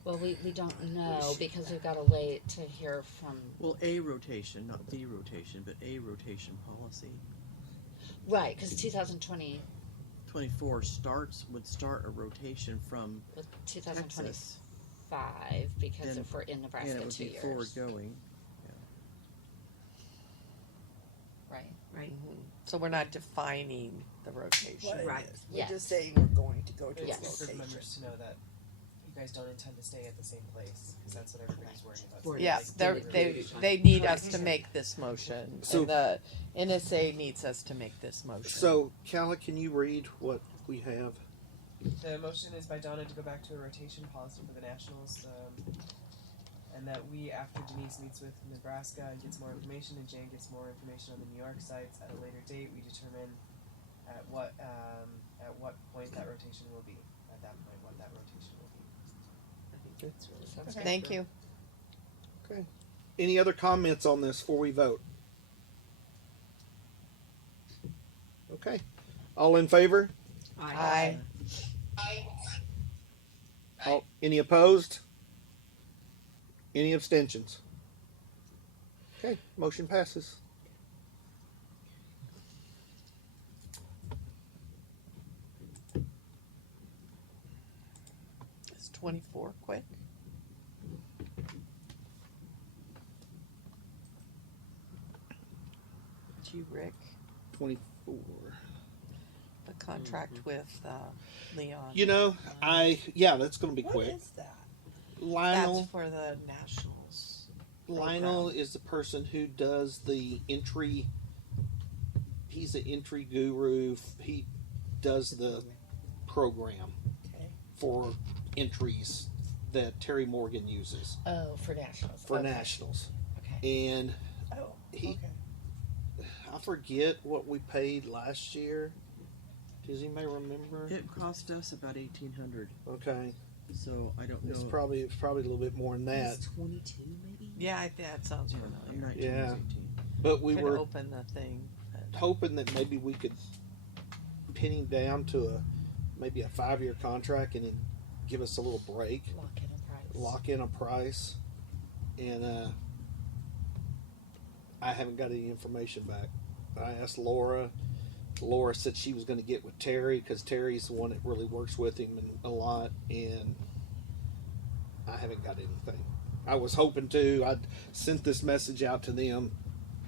Well, we don't know because we've got to wait to hear from. Well, a rotation, not the rotation, but a rotation policy. Right, because 2020 24 would start a rotation from with 2025 Texas, because And- if we're in and Nebraska it would 2 be years. forward going. Right. Right. So we're not defining the rotation. What it Right. is. We're Yes. just saying we're going to go to It's Yes. good for the rotation. members to know that you guys don't intend to stay at the same place, because that's what everybody's worrying about. Right. Yeah, Like, they need us to make this motion, So- and the NSA needs us to make this motion. So, Calla, can you read what we have? The motion is by Donna to go back to a rotation policy for the Nationals, and that we, after Denise meets with Nebraska and gets more information, and Jane gets more information on the New York sites at a later date, we determine at what point that rotation will be. At that point, what that rotation will be. I think that's really Sounds good. Thank you. Okay. Any other comments on this before we vote? Okay. All in favor? Aye. Any opposed? Any abstentions? Okay, motion passes. Is 24 quick? To you, Rick, 24. the contract with Leon. You know, that's going to be What quick. is that? Lionel, That's for the Nationals. Lionel program. is the person who does the entry. He's an entry guru. He does the program Okay. for entries that Terry Morgan uses Oh, for Nationals. for Okay. Nationals. Okay. And Oh, he, okay. I forget what we paid last year. Does anybody remember? It cost us about $1,800, Okay, so I don't know. it's probably a little bit more than that. It's 22 maybe. Yeah, I think that sounds familiar. Yeah. But we Could were open the thing. but- hoping that maybe we could pin him down to maybe a 5-year contract and then give us a little break, lock in a price, and I haven't got any information back. I asked Laura. Laura said she was going to get with Terry because Terry's the one that really works with him a lot, and I haven't got anything. I was hoping to. I'd sent this message out to them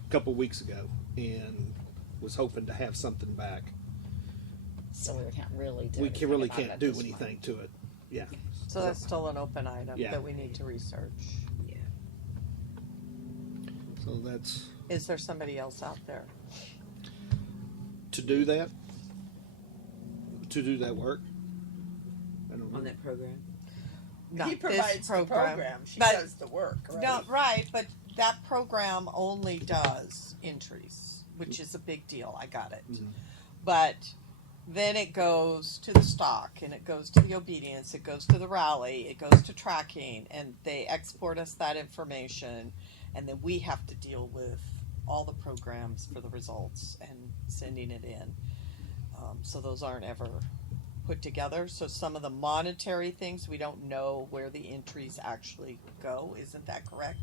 a couple weeks ago and was hoping to have something back. So we can't really do. We anything can, really about it can't at do this anything point. to it. Yeah. So that's still an open item Yeah. that we need to research. So that's Is there somebody else out there? to do that. To do that work. I don't know. On that program. Not He this provides the program. She but- does the work, right? No, right, but that program only does entries, which is a big deal. I got it. Mhm. But then it goes to the stock, and it goes to the obedience, it goes to the rally, it goes to tracking, and they export us that information, and then we have to deal with all the programs for the results and sending it in. So those aren't ever put together. So some of the monetary things, we don't know where the entries actually go. Isn't that correct?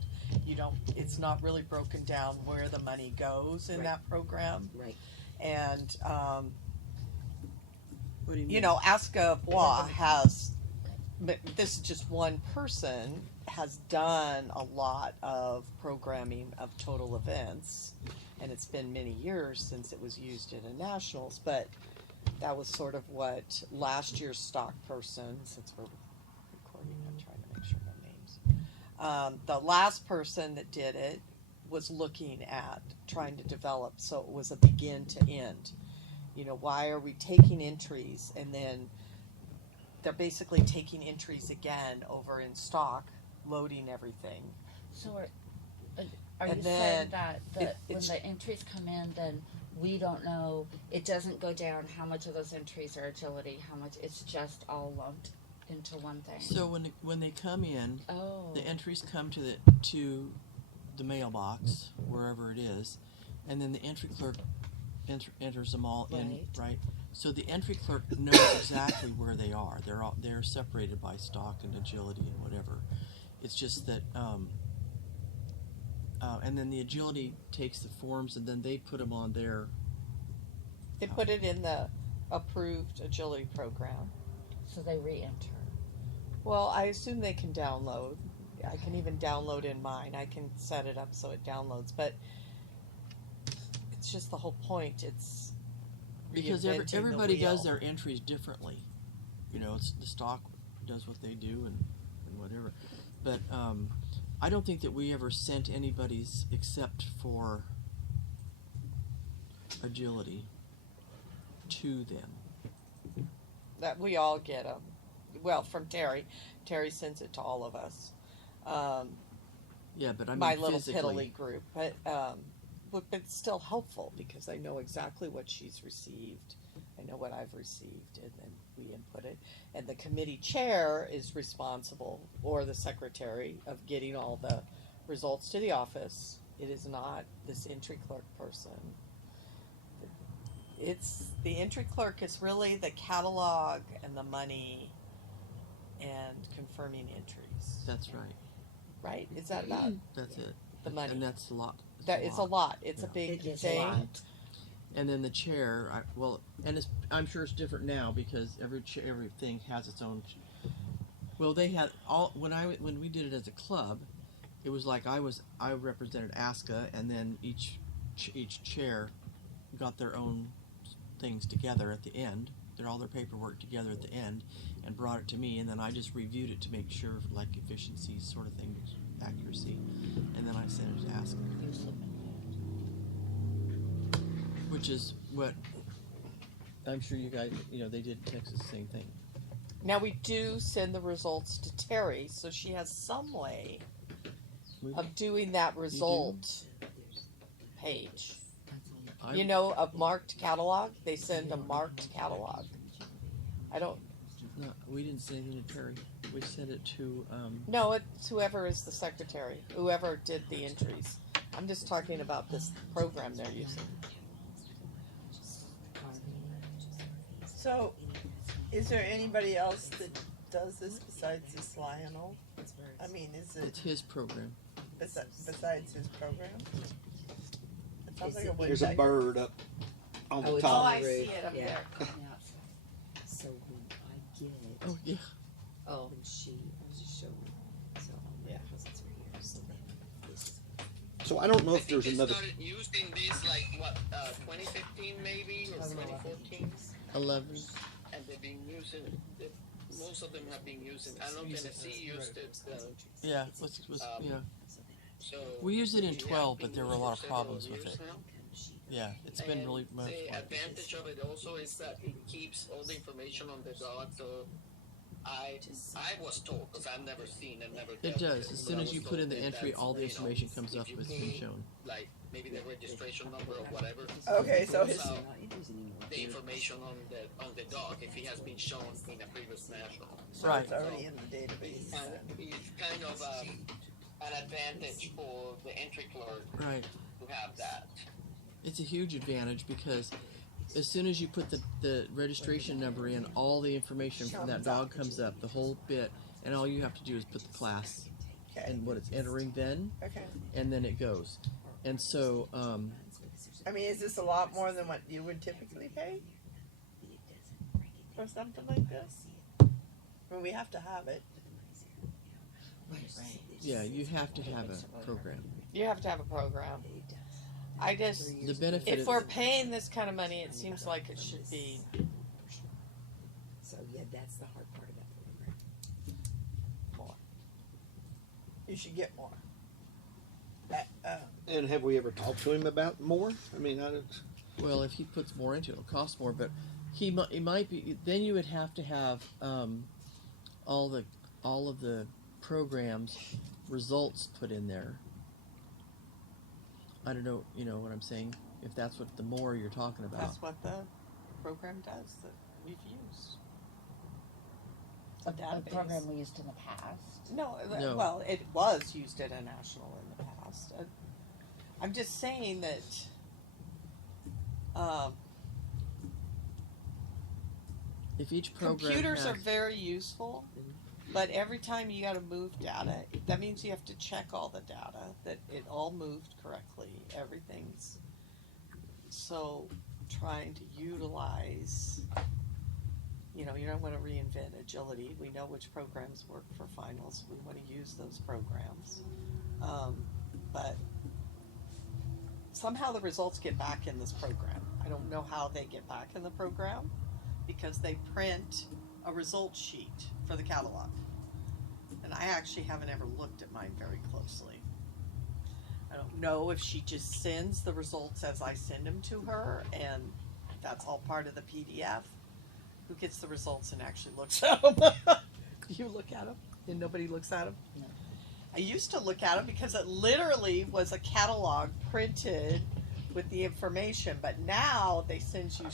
It's not really broken down where the money goes in that program. Right. And, What do you mean? you know, ASCA Board has, but this is just one person, has done a lot of programming of total events. And it's been many years since it was used in a nationals, but that was sort of what last year's stock person, since we're recording, I'm trying to make sure no names. The last person that did it was looking at trying to develop, so it was a begin to end. You know, why are we taking entries and then they're basically taking entries again over in stock, loading everything. So are And you then saying that when the entries come in, then we don't know, it doesn't go down how much of those entries are agility, how much, it's just all lumped into one thing? So when they come in, Oh. the entries come to the mailbox, wherever it is, and then the entry clerk enters them all in, right? So the entry clerk knows exactly where they are. They're separated by stock and agility and whatever. It's just that, and then the agility takes the forms and then they put them on their. They put it in the approved agility program. So they re-enter. Well, I assume they can download. I can even download in mine. I can set it up so it downloads, but it's just the whole point. It's Because reinventing the everybody does wheel. their entries differently. You know, it's the stock does what they do and whatever. But I don't think that we ever sent anybody's except for agility to them. That we all get them. Well, from Terry. Terry sends it to all of us. Yeah, but I mean my little physically. piddly group, but it's still helpful because I know exactly what she's received. I know what I've received, and then we input it. And the committee chair is responsible, or the secretary, of getting all the results to the office. It is not this entry clerk person. It's the entry clerk is really the catalog and the money and confirming entries. That's right. Right? Is that about That's it. the money? And that's a lot. It's a lot. It's a big It is thing. a lot. And then the chair, I'm sure it's different now because everything has its own. Well, they had all when we did it as a club, it was like I represented ASCA, and then each chair got their own things together at the end. All their paperwork together at the end, and brought it to me, and then I just reviewed it to make sure, like efficiency sort of thing, accuracy, and then I sent it to ASCA. Which is what I'm sure you guys, they did Texas the same thing. Now we do send the results to Terry, so she has some way of doing that result page. A marked catalog. They send a marked catalog. I don't. No, we didn't send anything to Terry. we send it to, No, it's whoever is the secretary, whoever did the entries. I'm just talking about this program they're using. So, is there anybody else that does this besides this Lionel? I mean, is it it's his program. besides his program? It sounds like a There's a woodpecker. bird up on the it's top. on I the see roof, it up yeah. there. So when I get it, Oh, yeah. when she, I was just showing her, so all my deposits are here, so then this is. So I don't know I if think there's they another. started using this like what 2015 maybe or 2014, 11. and they've been using it. Most of them have been using. I know Tennessee used it. Yeah, Um, yeah. So We used it in it has 12, been but there were a used lot of for several problems with years it. now. Yeah, it's been And really much the fun. advantage of it also is that it keeps all the information on the dog. So I was told, because I've never seen and never. It dealt with does. As but soon I as you was put in told the that entry, that's, all the you know, information comes if up. you It's been put, shown. like maybe the registration number or whatever. Okay, so it his, pulls out the information on the dog if he has been shown in a previous national. so Right. it's already in the database. And it's kind of an advantage for the entry clerk Right. to have that. It's a huge advantage because as soon as you put the registration number in, all the information from that dog comes up, the whole bit, and all you have to do is put the class Okay. and what it's entering then, Okay. and then it goes. And so, I mean, is this a lot more than what you would typically pay for something like this? Well, we have to have it. yeah, you have to have a program. You have to have a program. I just, The benefit if is, we're paying this kind of money, it seems like it should be. So yeah, that's the hard part about the program. You should get more. And have we ever talked to him about more? I mean, I don't. well, if he puts more into it, it'll cost more, but it might be, then you would have to have all of the programs results put in there. I don't know, you know what I'm saying? If that's what the more you're talking about. That's what the program does that we've used. A database. program we used in the past. No, No. well, it was used at a national in the past. I'm just saying that If each program computers has, are very useful, but every time you got to move data, that means you have to check all the data, that it all moved correctly, everything's. So trying to utilize, you know, you don't want to reinvent agility. We know which programs work for finals. We want to use those programs. But somehow the results get back in this program. I don't know how they get back in the program because they print a result sheet for the catalog. And I actually haven't ever looked at mine very closely. I don't know if she just sends the results as I send them to her and that's all part of the PDF. Who gets the results and actually looks at them? Do you look at them and nobody looks at them? No. I used to look at them because it literally was a catalog printed with the information, but now they send you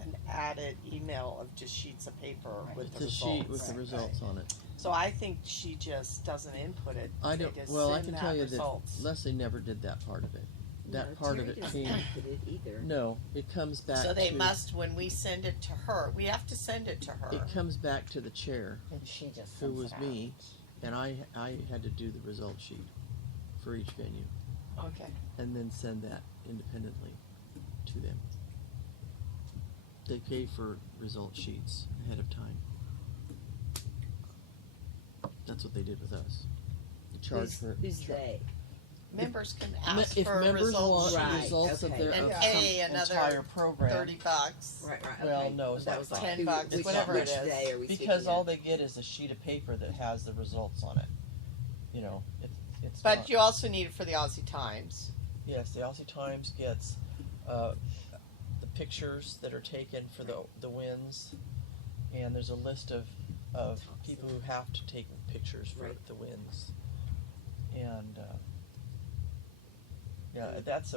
an added email of just sheets of paper with it's the a results. sheet with the results on it. So I think she just doesn't input it. I They don't, just well, I send can that tell you results. that Leslie never did that part of it. That part of it came, It either. no, it comes back So they to, must, when we send it to her, we have to send it to her. it comes back to the chair, And she just who sends was it me, and I had to do the result sheet for each venue, Okay. and then send that independently to them. They pay for result sheets ahead of time. That's what they did with us. They charge for. Who's they? Members can ask If for members results want Right, results of okay. their and of pay some another entire program, $30. Right, right. Well, okay. no, it's That not was like like $10, which- whatever it which is. day are we because speaking all of? they get is a sheet of paper that has the results on it. You know, it's But not, you also need it for the Aussie Times. yes, the Aussie Times gets the pictures that are taken for the wins, and there's a list of people who have to take pictures for Right. the wins, and yeah, that's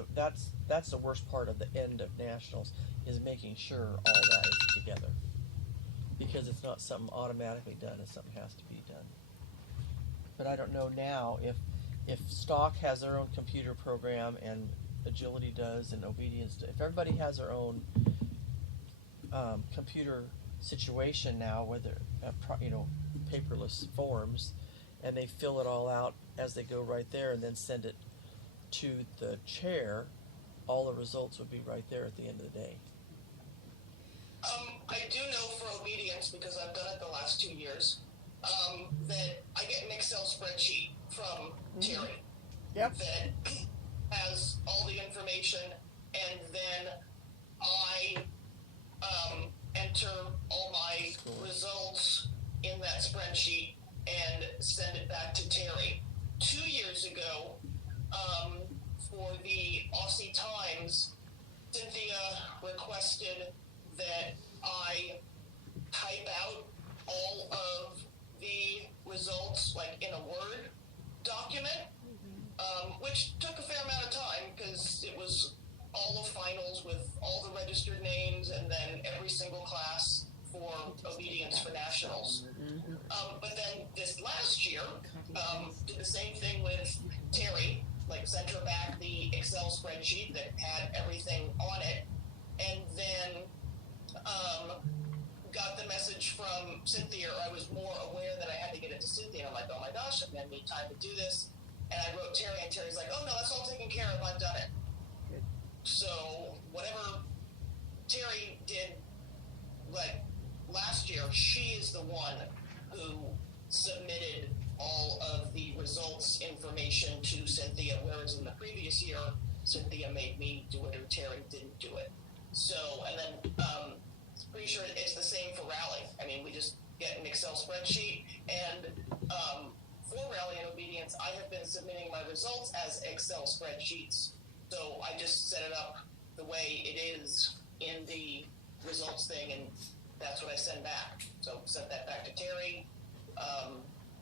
the worst part of the end of nationals is making sure all that is together. because it's not something automatically done, it's something has to be done. But I don't know now if stock has their own computer program and agility does and obedience does. If everybody has their own computer situation now, whether paperless forms, and they fill it all out as they go right there and then send it to the chair, all the results would be right there at the end of the day. I do know for obedience, because I've done it the last 2 years, that I get an Excel spreadsheet from Terry. Yep. That has all the information, and then I enter all my results in that spreadsheet and send it back to Terry. 2 years ago, for the Aussie Times, Cynthia requested that I type out all of the results, like in a Word document, which took a fair amount of time because it was all the finals with all the registered names and then every single class for obedience for nationals. But then this last year, did the same thing with Terry, like sent her back the Excel spreadsheet that had everything on it, and then got the message from Cynthia. I was more aware that I had to get it to Cynthia. I'm like, oh my gosh, I'm gonna need time to do this. And I wrote Terry, and Terry's like, oh no, that's all taken care of, I've done it. Good. So whatever Terry did, like last year, she is the one who submitted all of the results information to Cynthia, whereas in the previous year, Cynthia made me do it or Terry didn't do it. So, and then pretty sure it's the same for Rally. I mean, we just get an Excel spreadsheet, and for Rally and Obedience, I have been submitting my results as Excel spreadsheets. So I just set it up the way it is in the results thing, and that's what I send back. So sent that back to Terry.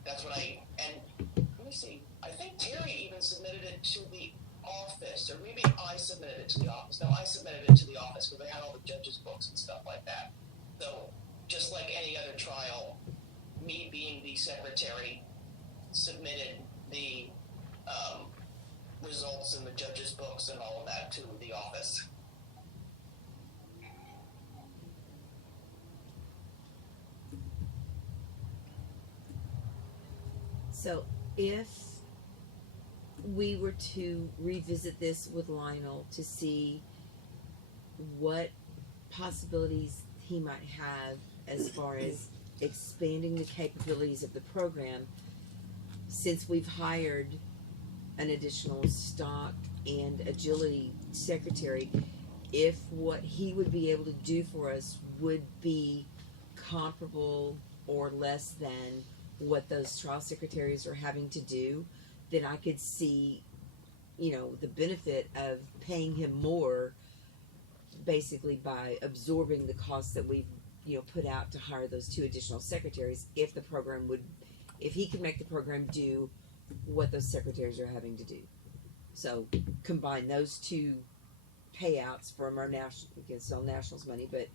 That's what and let me see, I think Terry even submitted it to the office, or maybe I submitted it to the office. No, I submitted it to the office because they had all the judges' books and stuff like that. So just like any other trial, me being the secretary submitted the results and the judges' books and all of that to the office. So if we were to revisit this with Lionel to see what possibilities he might have as far as expanding the capabilities of the program, since we've hired an additional stock and agility secretary, if what he would be able to do for us would be comparable or less than what those trial secretaries are having to do, then I could see, the benefit of paying him more, basically by absorbing the costs that we've, put out to hire those 2 additional secretaries, if he could make the program do what those secretaries are having to do. So combine those 2 payouts from our we can sell nationals money, but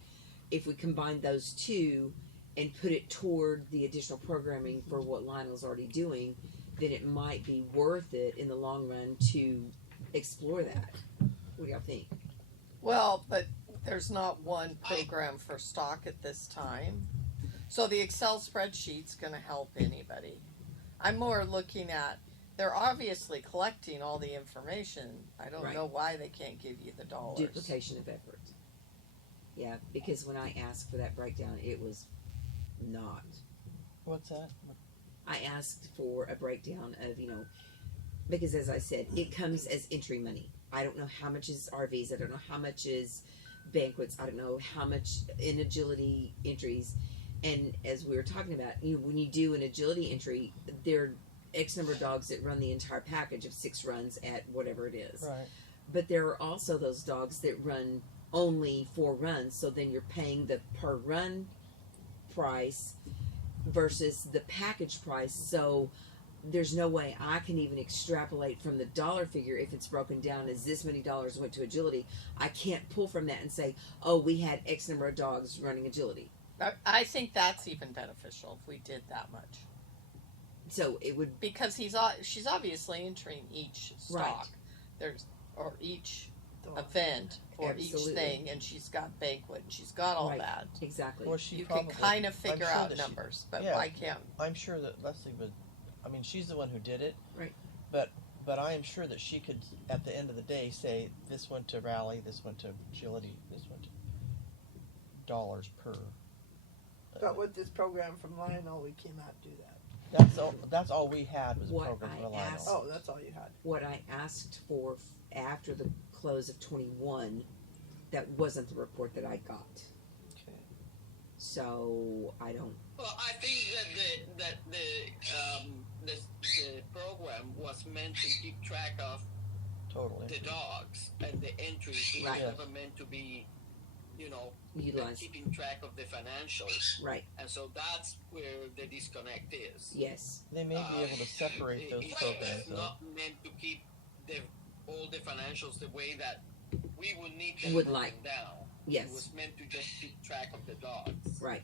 if we combine those 2 and put it toward the additional programming for what Lionel's already doing, then it might be worth it in the long run to explore that. What do y'all think? Well, but there's not one program for stock at this time. So the Excel spreadsheet's going to help anybody. I'm more looking at, they're obviously collecting all the information. I don't know why they can't give you the dollars. Duplication of effort. Yeah, because when I asked for that breakdown, it was not. What's that? I asked for a breakdown of, because as I said, it comes as entry money. I don't know how much is RVs. I don't know how much is banquets. I don't know how much in agility entries. And as we were talking about, when you do an agility entry, there are X number of dogs that run the entire package of 6 runs at whatever it is. Right. But there are also those dogs that run only 4 runs. So then you're paying the per run price versus the package price. So there's no way I can even extrapolate from the dollar figure if it's broken down as this many dollars went to agility. I can't pull from that and say, oh, we had X number of dogs running agility. I think that's even beneficial if we did that much. So it would, Because she's obviously entering each stock. Right. There's, or each event, or Absolutely. each thing, and she's got banquet, and she's got all Right. that. exactly. Well, she You probably, can kind of figure sure out that she- numbers, but yeah. I can't. I'm sure that Leslie would. I mean, she's the one who did it. Right. But I am sure that she could, at the end of the day, say this went to Raleigh, this went to Agility, this went to dollars per. But with this program from Lionel, we cannot do that. That's all we had was a What program I for Lionel. asked- Oh, that's all you had. What I asked for after the close of 21, that wasn't the report that I got. Okay. So I don't. Well, I think that the program was meant to keep track of Totally. the dogs and the entries. It was Right. never meant to be, Utilize. keeping track of the financials. Right. And so that's where the disconnect is. Yes. They may be able to separate those programs It's though. not meant to keep all the financials the way that we would need them Would broken like. down. Yes. It was meant to just keep track of the dogs. Right.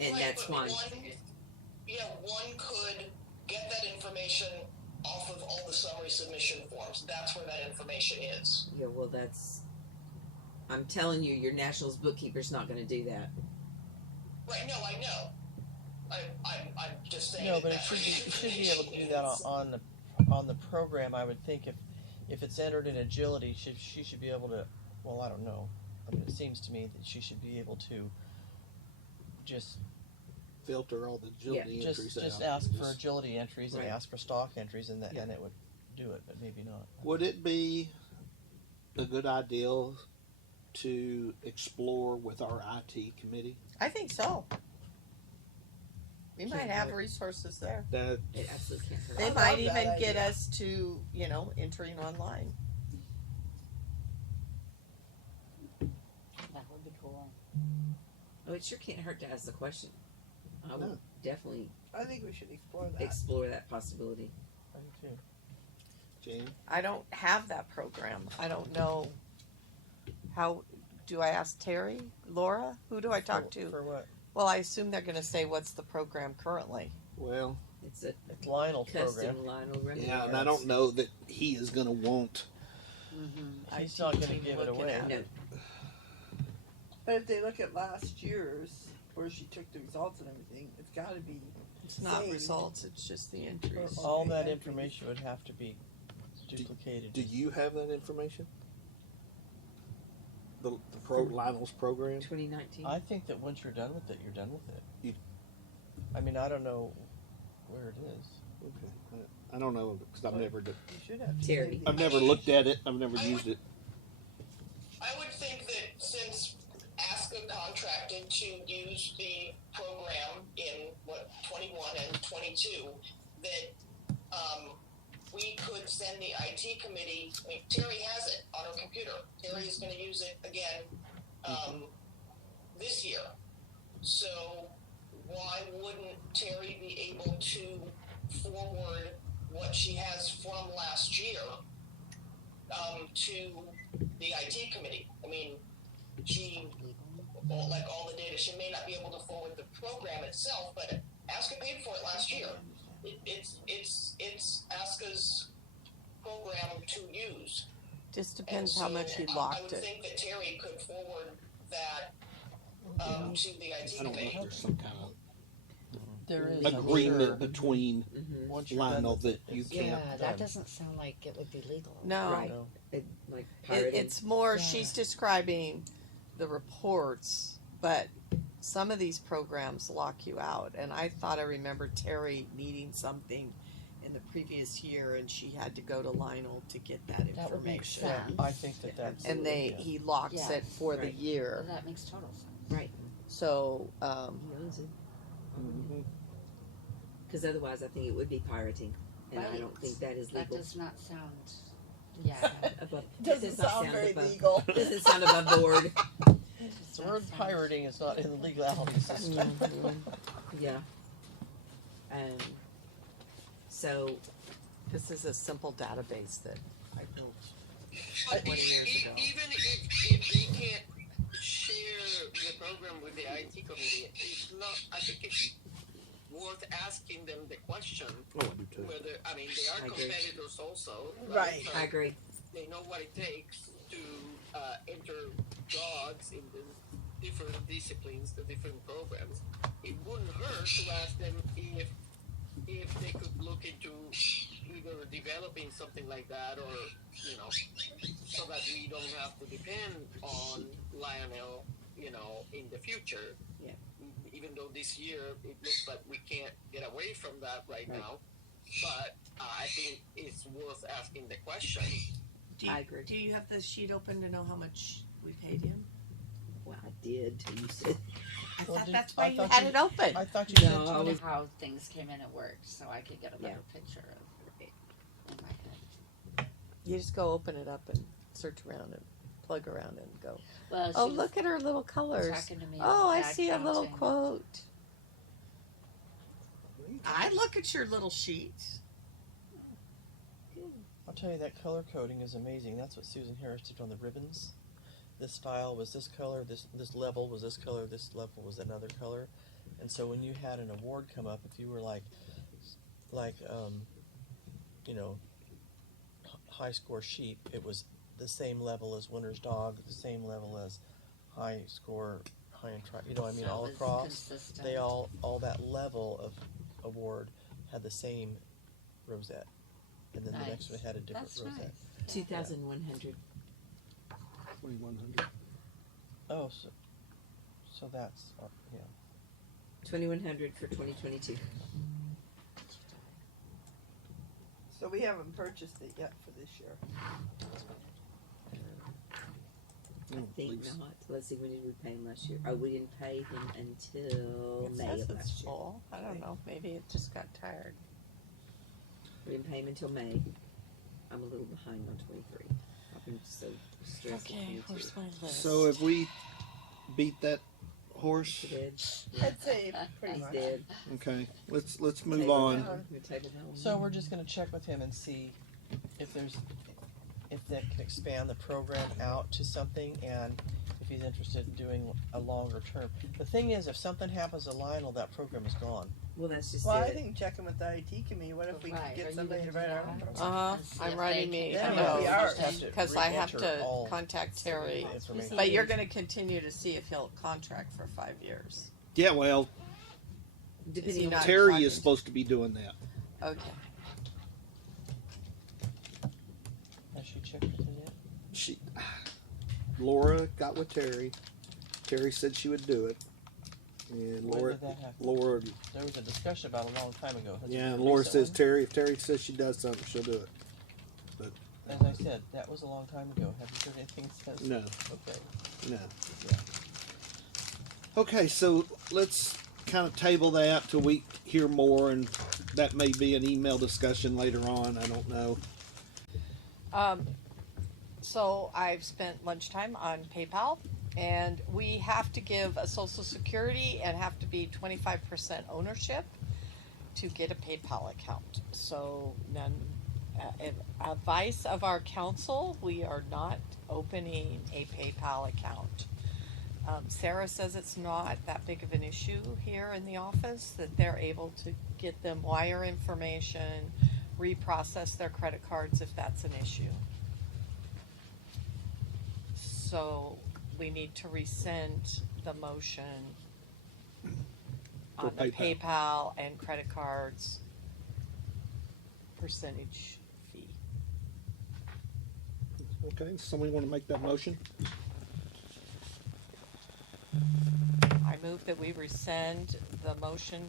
And Right, that's but why. one could get that information off of all the summary submission forms. That's where that information is. Yeah. Well, that's. I'm telling you, your Nationals bookkeeper's not going to do that. Right? No, I know. I'm just saying. No, but it that's should be able to do that on the program. I would think if it's entered in Agility, she should be able to. Well, I don't know. I mean, it seems to me that she should be able to just Filter all the agility entries just out. ask for Agility entries and Right. ask for stock entries, and Yeah. and it would do it, but maybe not. Would it be a good idea to explore with our IT committee? I think so. We might Can't have hurt. resources there. That It absolutely can't hurt. They I might love that even get idea. us to, entering online. That would be cool. Oh, it sure can't hurt to ask the question. I No. would definitely I think we should explore that. explore that possibility. I do too. Jane? I don't have that program. I don't know how. Do I ask Terry, Laura? Who do I talk to? For what? Well, I assume they're going to say what's the program currently. Well, It's a It's Lionel's program. custom Lionel revenue. yeah, and I don't know that he is going to want. Mm-hmm. He's not going to give it looking away. at No. But if they look at last year's, where she took the results and everything, it's got to be. It's not Same. results, it's just the entries. All Okay, that entries. information would have to be duplicated. Do you have that information? The Lionel's program? 2019. I think that once you're done with it, you're done with it. You- I mean, I don't know where it is. Okay. I don't know because I've never. You should have. to Terry. say the- I've never looked at it. I've never used it. I would think that since ASCA contracted to use the program in 21 and 22, that we could send the IT committee. I mean, Terry has it on her computer. Terry is going to use it again this year. So why wouldn't Terry be able to forward what she has from last year to the IT committee? I mean, like all the data, she may not be able to forward the program itself, but ASCA paid for it last year. It's ASCA's program to use. Just And depends so how much he I locked would it. think that Terry could forward that to the IT I don't know committee. if there's some kind of There is I'm agreement sure. between Mm-hmm. Once you're done Lionel with that it, you it's can't. Yeah, done. that doesn't sound like it would be legal. No, Right. No. Like it, pirating. it's more Yeah. she's describing the reports, but some of these programs lock you out. And I thought I remembered Terry needing something in the previous year, and she had to go to Lionel to get that That would make information. sense. I think that that's. And yeah. he locks Yeah. it for the Right. year. That makes total sense. Right. So He owns it. Mhm. Because otherwise, I think it would be pirating, and I Right. don't think that is That legal. does not sound. Yeah. Above, Doesn't does not sound very above, legal. Doesn't sound above board. The word pirating is not in the legality system. Yeah. So this is a simple database that I built But 20 years ago. even if they can't share the program with the IT committee, worth asking them the question. Oh, I do too. Whether, I mean, they are I agree. competitors also. Right. So I agree. they know what it takes to enter dogs in the different disciplines, the different programs. It wouldn't hurt to ask them if they could look into either developing something like that, or so that we don't have to depend on Lionel, in the future. Yeah. Even though this year it looks like we can't get away from that right now, but I think it's worth asking the question. I agree. Do you have the sheet open to know how much we paid him? Well, I did till you said. I Well, thought did- that's why I you thought had you- it open. I thought you No, said I was- How things came in at work, so I could get a better picture of it in my head. You just go open it up and search around and plug around and go. Well, Oh, she was look at her little colors. talking to me Oh, I about see a little counting. quote. I look at your little sheets. I'll tell you, that color coding is amazing. That's what Susan Harris did on the ribbons. This style was this color, this level was this color, this level was another color. And so when you had an award come up, if you were like high score sheep, it was the same level as winner's dog, the same level as high score, high and try, So all it was across. consistent. They all that level of award had the same rosette. And then the next Nice. one had a different That's rosette. nice. 2,100. 2,100. Oh, so that's yeah. 2,100 for 2022. So we haven't purchased it yet for this year. I think not. Let's see, when did we pay him last year? Oh, we didn't pay him until It May says of it's last year. full. I don't know. Maybe it just got tired. We didn't pay him until May. I'm a little behind on 23. I've been so stressed. Okay, with where's 22. my list? So have we beat that horse? He did. I'd say pretty He much. did. Okay, let's move Table on. that one. We tabled that one. So we're just gonna check with him and see if that can expand the program out to something, and if he's interested in doing a longer term. The thing is, if something happens to Lionel, that program is gone. Well, that's just Well, I it. think checking with the IT committee, what if we Right. could Are get you somebody to gonna write do our that? own Uh program? huh. See I'm if writing they me can- Yeah, a we note are. Just have to because I have re-enter to all contact Terry. the information. But you're going to continue to see if he'll contract for 5 years. Yeah, well, Depending he on not what- Terry talking is supposed to be doing that. Okay. Has she checked with him yet? Laura got with Terry. Terry said she would do it, and When Laura, did that happen? Laura, There was a discussion about it a long time ago. Has it yeah, been and a Laura recent says one? Terry. If Terry says she does something, she'll do it. As I said, that was a long time ago. Have you heard anything since? No, Okay. no. Okay, so let's kind of table that till we hear more, and that may be an email discussion later on. I don't know. So I've spent lunchtime on PayPal, and we have to give a Social Security and have to be 25% ownership to get a PayPal account. So then, advice of our council, we are not opening a PayPal account. Sarah says it's not that big of an issue here in the office, that they're able to get them wire information, reprocess their credit cards if that's an issue. So we need to rescind the motion For on the PayPal. PayPal and credit cards percentage fee. Okay, somebody want to make that motion? I move that we rescind the motion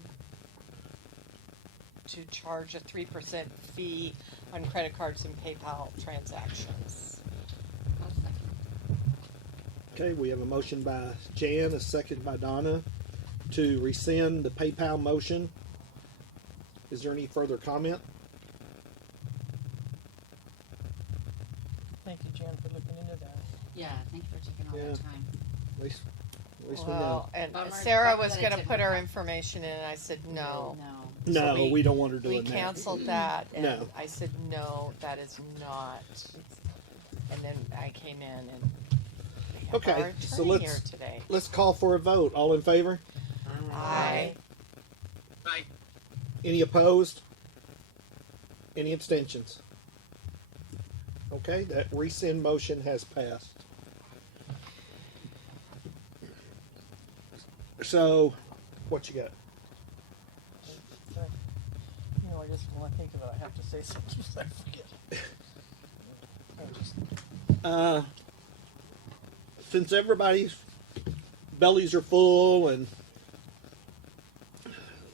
to charge a 3% fee on credit cards and PayPal transactions. I'll second. Okay, we have a motion by Jan, a second by Donna, to rescind the PayPal motion. Is there any further comment? Thank you, Jan, for looking into that. Yeah, thank you for taking all Yeah. that time. At least we know. Well, and Bummer- Sarah bummer was that it gonna didn't put her work. information in, and I said no. No. No, So we don't want her We doing that. canceled that, and No. I said, no, that is not. And then I came in and we have Okay, our so attorney let's- here today. Let's call for a vote. All in favor? Aye. Any opposed? Any abstentions? Okay, that rescind motion has passed. So, what you got? No, I just want to think about it. I have to say something, so I forget. Since everybody's bellies are full, and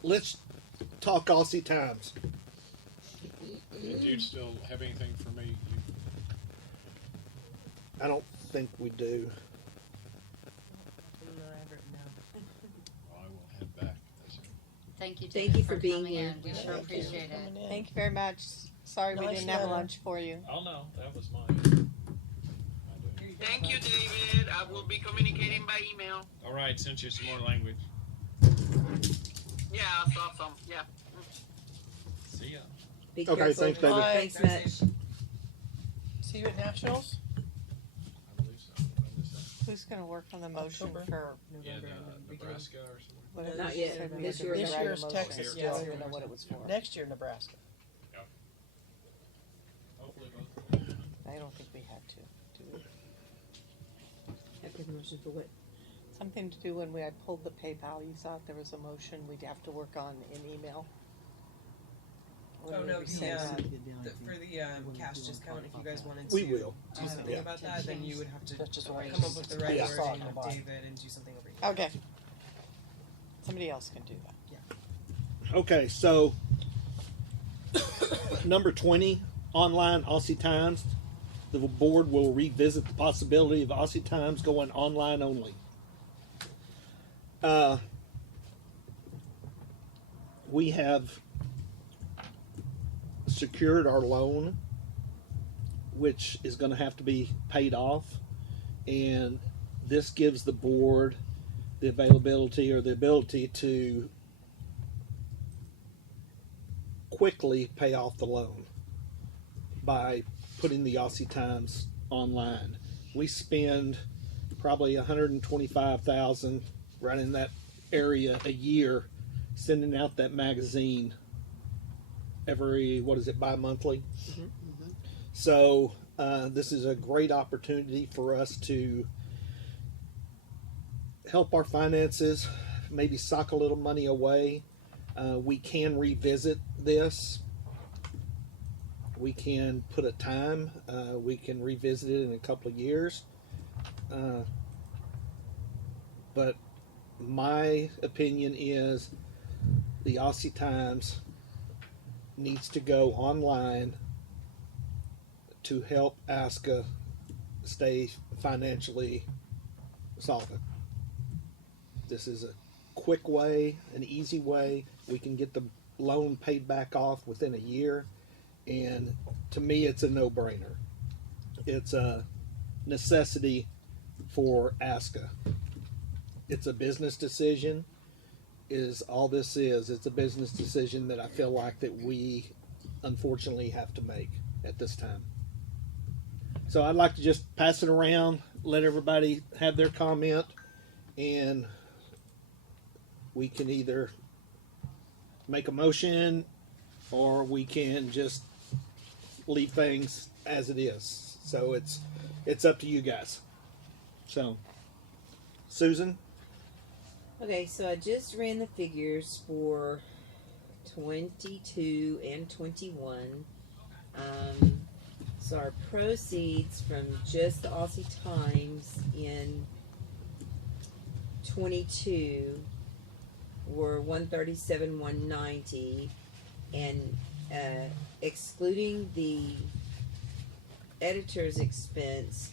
let's talk Aussie times. Do you still have anything for me? I don't think we do. I will head back. Thank you, Thank David, you for being coming here. in. We sure appreciate it. Thank you very much. Sorry we Nice didn't have letter. lunch for you. Oh no, that was mine. Thank you, David. I will be communicating by email. All right, sent you some more language. Yeah, I saw some. Yeah. See ya. Be Okay, careful. thanks, David. Bye. Thanks, Matt. See you at Nationals? I believe so. When is that? Who's going to work on the motion October. for Yeah, November and the beginning. Nebraska or somewhere. whatever? Not you yet. said we This had to year- rewrite This a year's motion. Texas. I Yeah. don't even know what it was for. Next year, Nebraska. Hopefully both. I don't think we had to. Do we? Have to have a motion for what? Something to do when we had pulled the pay values out. There was a motion we'd have to work on in email. When Oh we no, rescind that. for the cash discount, if you guys wanted to We will. do something Yeah. about that, then you would have to That's just what I come up with the right Yeah. wording with David and do something over here. Okay. Somebody else can do that. Okay, so number 20, online Aussie Times. The board will revisit the possibility of Aussie Times going online only. We have secured our loan, which is going to have to be paid off, and this gives the board the availability or the ability to quickly pay off the loan by putting the Aussie Times online. We spend probably $125,000 right in that area a year sending out that magazine every, what is it, bi-monthly? So this is a great opportunity for us to help our finances, maybe sock a little money away. We can revisit this. We can put a time. We can revisit it in a couple of years. But my opinion is the Aussie Times needs to go online to help ASCA stay financially solvent. This is a quick way, an easy way. We can get the loan paid back off within a year, and to me it's a no-brainer. It's a necessity for ASCA. It's a business decision, is all this is. It's a business decision that I feel like that we unfortunately have to make at this time. So I'd like to just pass it around, let everybody have their comment, and we can either make a motion or we can just leave things as it is. So it's up to you guys. So, Susan? Okay, so I just ran the figures for 22 and 21. So our proceeds from just the Aussie Times in 22 were 137, 190, and excluding the editor's expense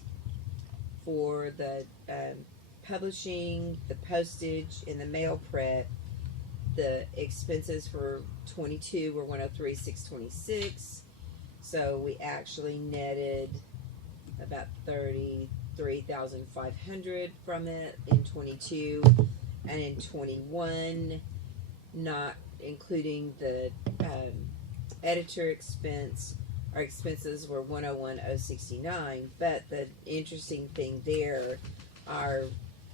for the publishing, the postage, and the mail prep, the expenses for 22 were 103, 626. So we actually netted about 33,500 from it in 22, and in 21, not including the editor expense, our expenses were 101,069. But the interesting thing there, our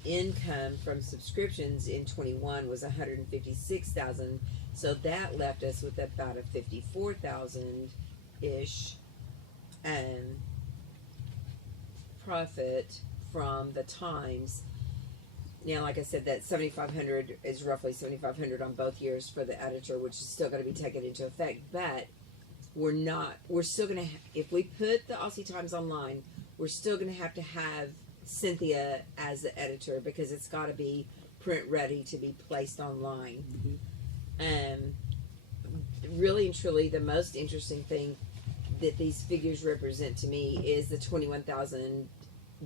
income from subscriptions in 21 was 156,000. So that left us with about a 54,000 ish profit from the Times. Now, like I said, that 7,500 is roughly 7,500 on both years for the editor, which is still going to be taken into effect. But we're still going to, if we put the Aussie Times online, we're still going to have Cynthia as the editor because it's got to be print ready to be placed online. Really and truly, the most interesting thing that these figures represent to me is the 21,000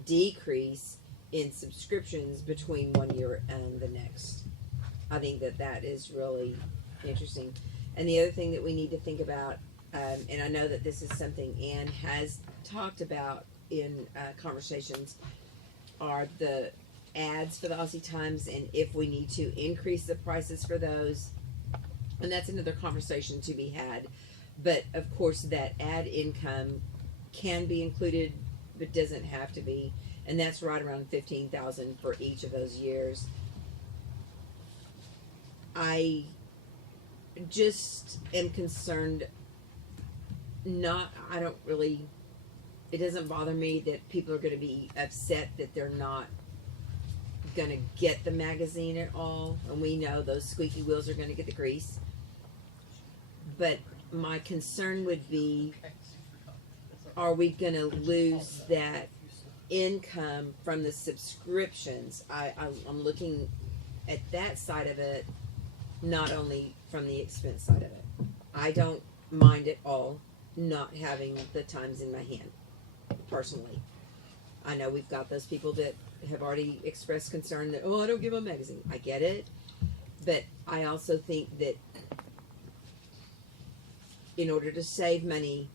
decrease in subscriptions between one year and the next. I think that is really interesting. And the other thing that we need to think about, and I know that this is something Anne has talked about in conversations, are the ads for the Aussie Times and if we need to increase the prices for those. And that's another conversation to be had. But of course, that ad income can be included, but doesn't have to be. And that's right around 15,000 for each of those years. I just am concerned. It doesn't bother me that people are going to be upset that they're not going to get the magazine at all. And we know those squeaky wheels are going to get the grease. But my concern would be, are we going to lose that income from the subscriptions? I'm looking at that side of it, not only from the expense side of it. I don't mind at all not having the Times in my hand, personally. I know we've got those people that have already expressed concern that, I don't give a magazine. I get it. But I also think that in order to save money,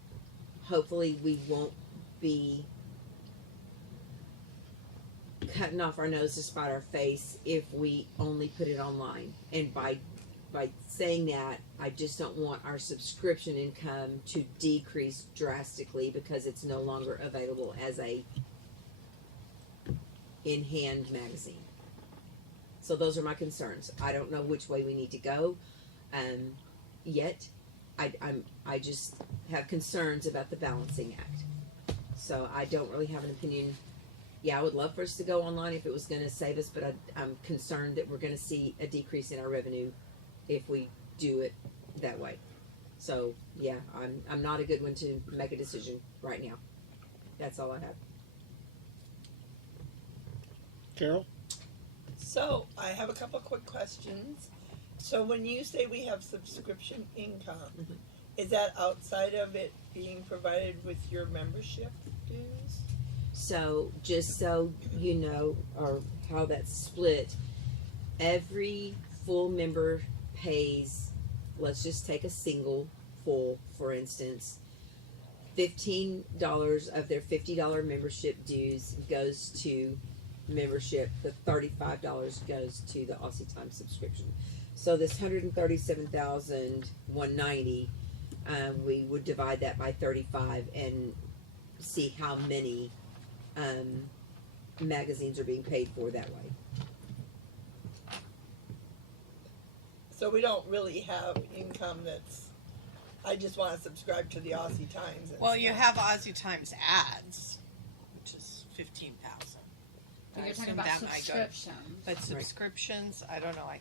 hopefully we won't be cutting off our nose to spite our face if we only put it online. And by saying that, I just don't want our subscription income to decrease drastically because it's no longer available as a in-hand magazine. So those are my concerns. I don't know which way we need to go yet. I just have concerns about the balancing act. So I don't really have an opinion. Yeah, I would love for us to go online if it was going to save us, but I'm concerned that we're going to see a decrease in our revenue if we do it that way. So yeah, I'm not a good one to make a decision right now. That's all I have. Carol? So I have a couple quick questions. So when you say we have subscription income, is that outside of it being provided with your membership dues? So just so you know, or how that's split, every full member pays, let's just take a single full, for instance, $15 of their $50 membership dues goes to membership. The $35 goes to the Aussie Times subscription. So this $137,190, we would divide that by 35 and see how many magazines are being paid for that way. So we don't really have income that's, I just want to subscribe to the Aussie Times. Well, you have Aussie Times ads, which is 15,000. You're talking about subscriptions. But subscriptions, I don't know.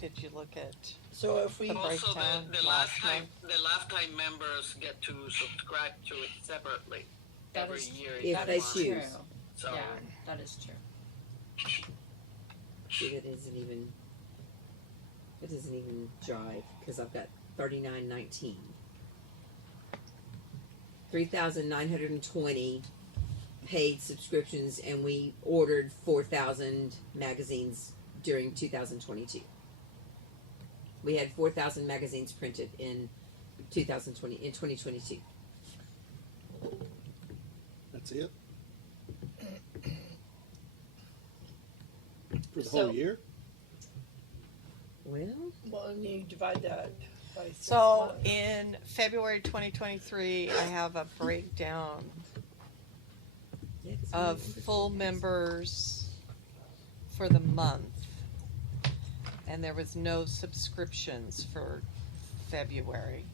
Did you look at? So if we the also breakdown the last time members get to subscribe to it separately every year. If they choose. So yeah, that is true. See, it doesn't even jive because I've got 3919. 3,920 paid subscriptions, and we ordered 4,000 magazines during 2022. We had 4,000 magazines printed in 2022. That's it? For the whole year? Well, and you divide that by 6 So months. in February 2023, I have a breakdown of full members for the month, and there was no subscriptions for February.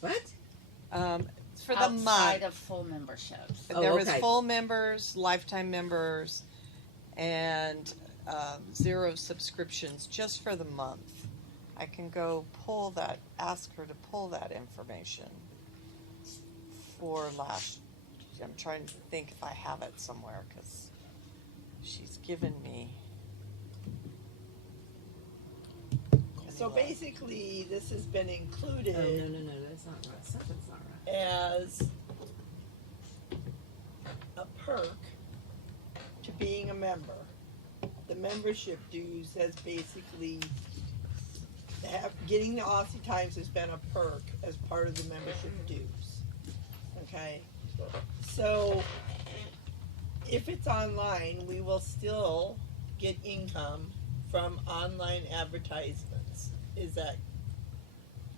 What? For the Outside month. of full memberships. There was full members, lifetime members, and 0 subscriptions just for the month. I can go pull that, ask her to pull that information for last. I'm trying to think if I have it somewhere because she's given me. So basically, this has been included. Oh, no, that's not right. Something's not right. As a perk to being a member. The membership dues has basically getting the Aussie Times has been a perk as part of the membership dues. Okay, so if it's online, we will still get income from online advertisements. Is that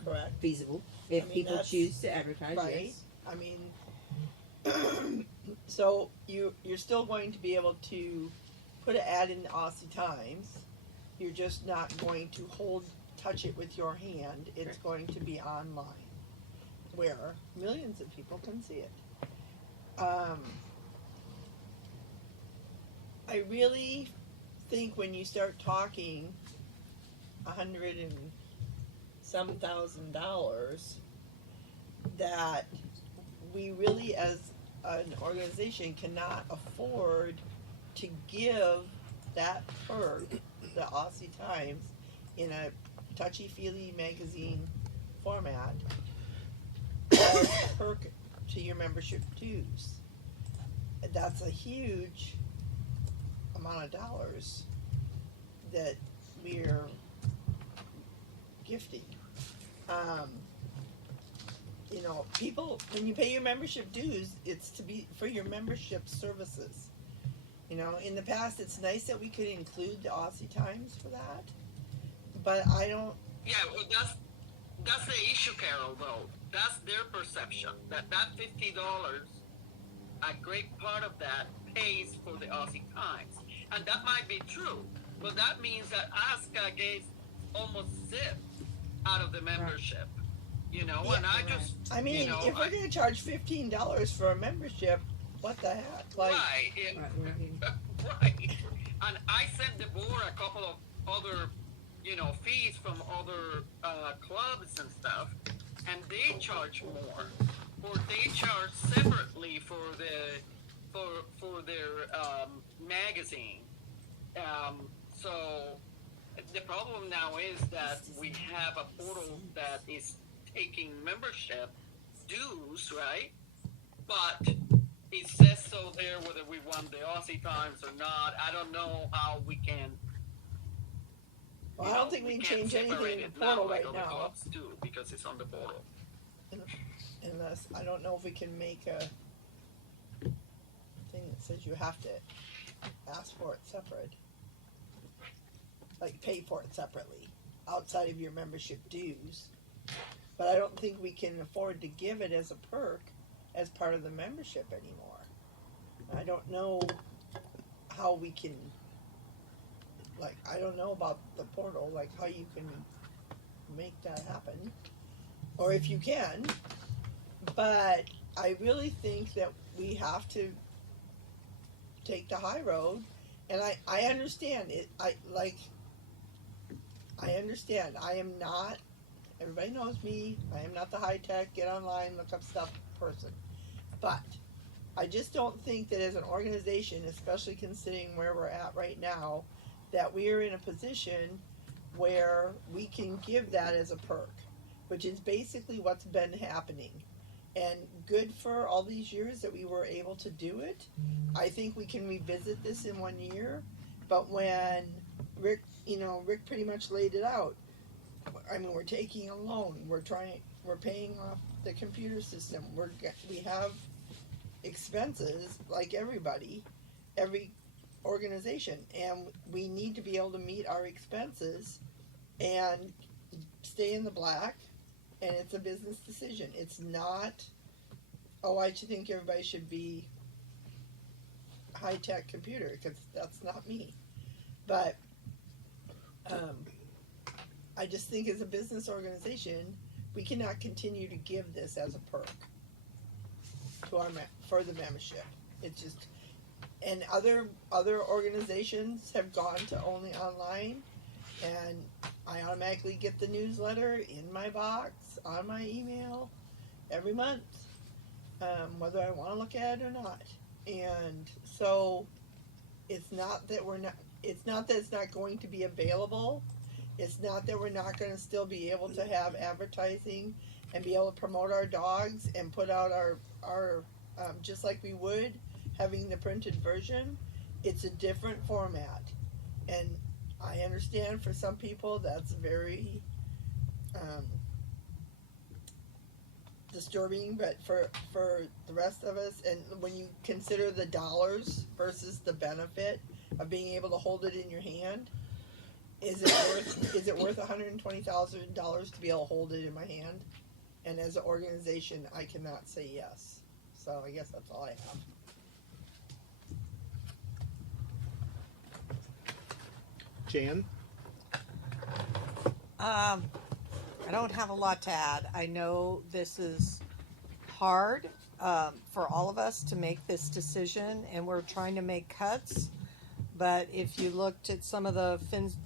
correct? Feasible if people choose to advertise. Right. Yes. I mean, so you're still going to be able to put an ad in the Aussie Times. You're just not going to touch it with your hand. It's going to be online, where millions of people can see it. I really think when you start talking $100,000 and some $1,000, that we really as an organization cannot afford to give that perk, the Aussie Times, in a touchy-feely magazine format as a perk to your membership dues. That's a huge amount of dollars that we're gifting. You know, people, when you pay your membership dues, it's to be for your membership services. You know, in the past, it's nice that we could include the Aussie Times for that, but I don't. Yeah, well, that's the issue, Carol. Though that's their perception that $50, a great part of that pays for the Aussie Times, and that might be true, but that means that ASCA gets almost zip out of the membership. You know, Yeah, and I just. I mean, you know, if we're going to charge $15 for a membership, what the heck? Like, right. Right. And I sent the board a couple of other, you know, fees from other clubs and stuff, and they charge more, or they charge separately for their magazine. So the problem now is that we have a portal that is taking membership dues, right? But it says so there whether we want the Aussie Times or not. I don't know how we can. well, I don't think we can change anything in the portal right now. now. Clubs do because it's on the portal. Unless, I don't know if we can make a thing that says you have to ask for it separate. Like pay for it separately, outside of your membership dues. But I don't think we can afford to give it as a perk as part of the membership anymore. I don't know how we can, like, I don't know about the portal, like how you can make that happen, or if you can, but I really think that we have to take the high road, and I understand it, I understand, I am not, everybody knows me, I am not the high-tech, get online, look up stuff person, but I just don't think that as an organization, especially considering where we're at right now, that we are in a position where we can give that as a perk, which is basically what's been happening. And good for all these years that we were able to do it. I think we can revisit this in 1 year, but when Rick pretty much laid it out. I mean, we're taking a loan, we're paying off the computer system, we have expenses like every organization, and we need to be able to meet our expenses and stay in the black, and it's a business decision. It's not, I should think everybody should be high-tech computer, because that's not me. But I just think as a business organization, we cannot continue to give this as a perk to our for the membership. It's just, and other organizations have gone to only online, and I automatically get the newsletter in my box on my email every month, whether I want to look at it or not. And so it's not that it's not that it's not going to be available. It's not that we're not going to still be able to have advertising and be able to promote our dogs and put out our just like we would having the printed version. It's a different format, and I understand for some people that's very disturbing, but for the rest of us, and when you consider the dollars versus the benefit of being able to hold it in your hand, is it worth $120,000 to be able to hold it in my hand? And as an organization, I cannot say yes. So I guess that's all I have. Jan? I don't have a lot to add. I know this is hard for all of us to make this decision, and we're trying to make cuts. But if you looked at some of the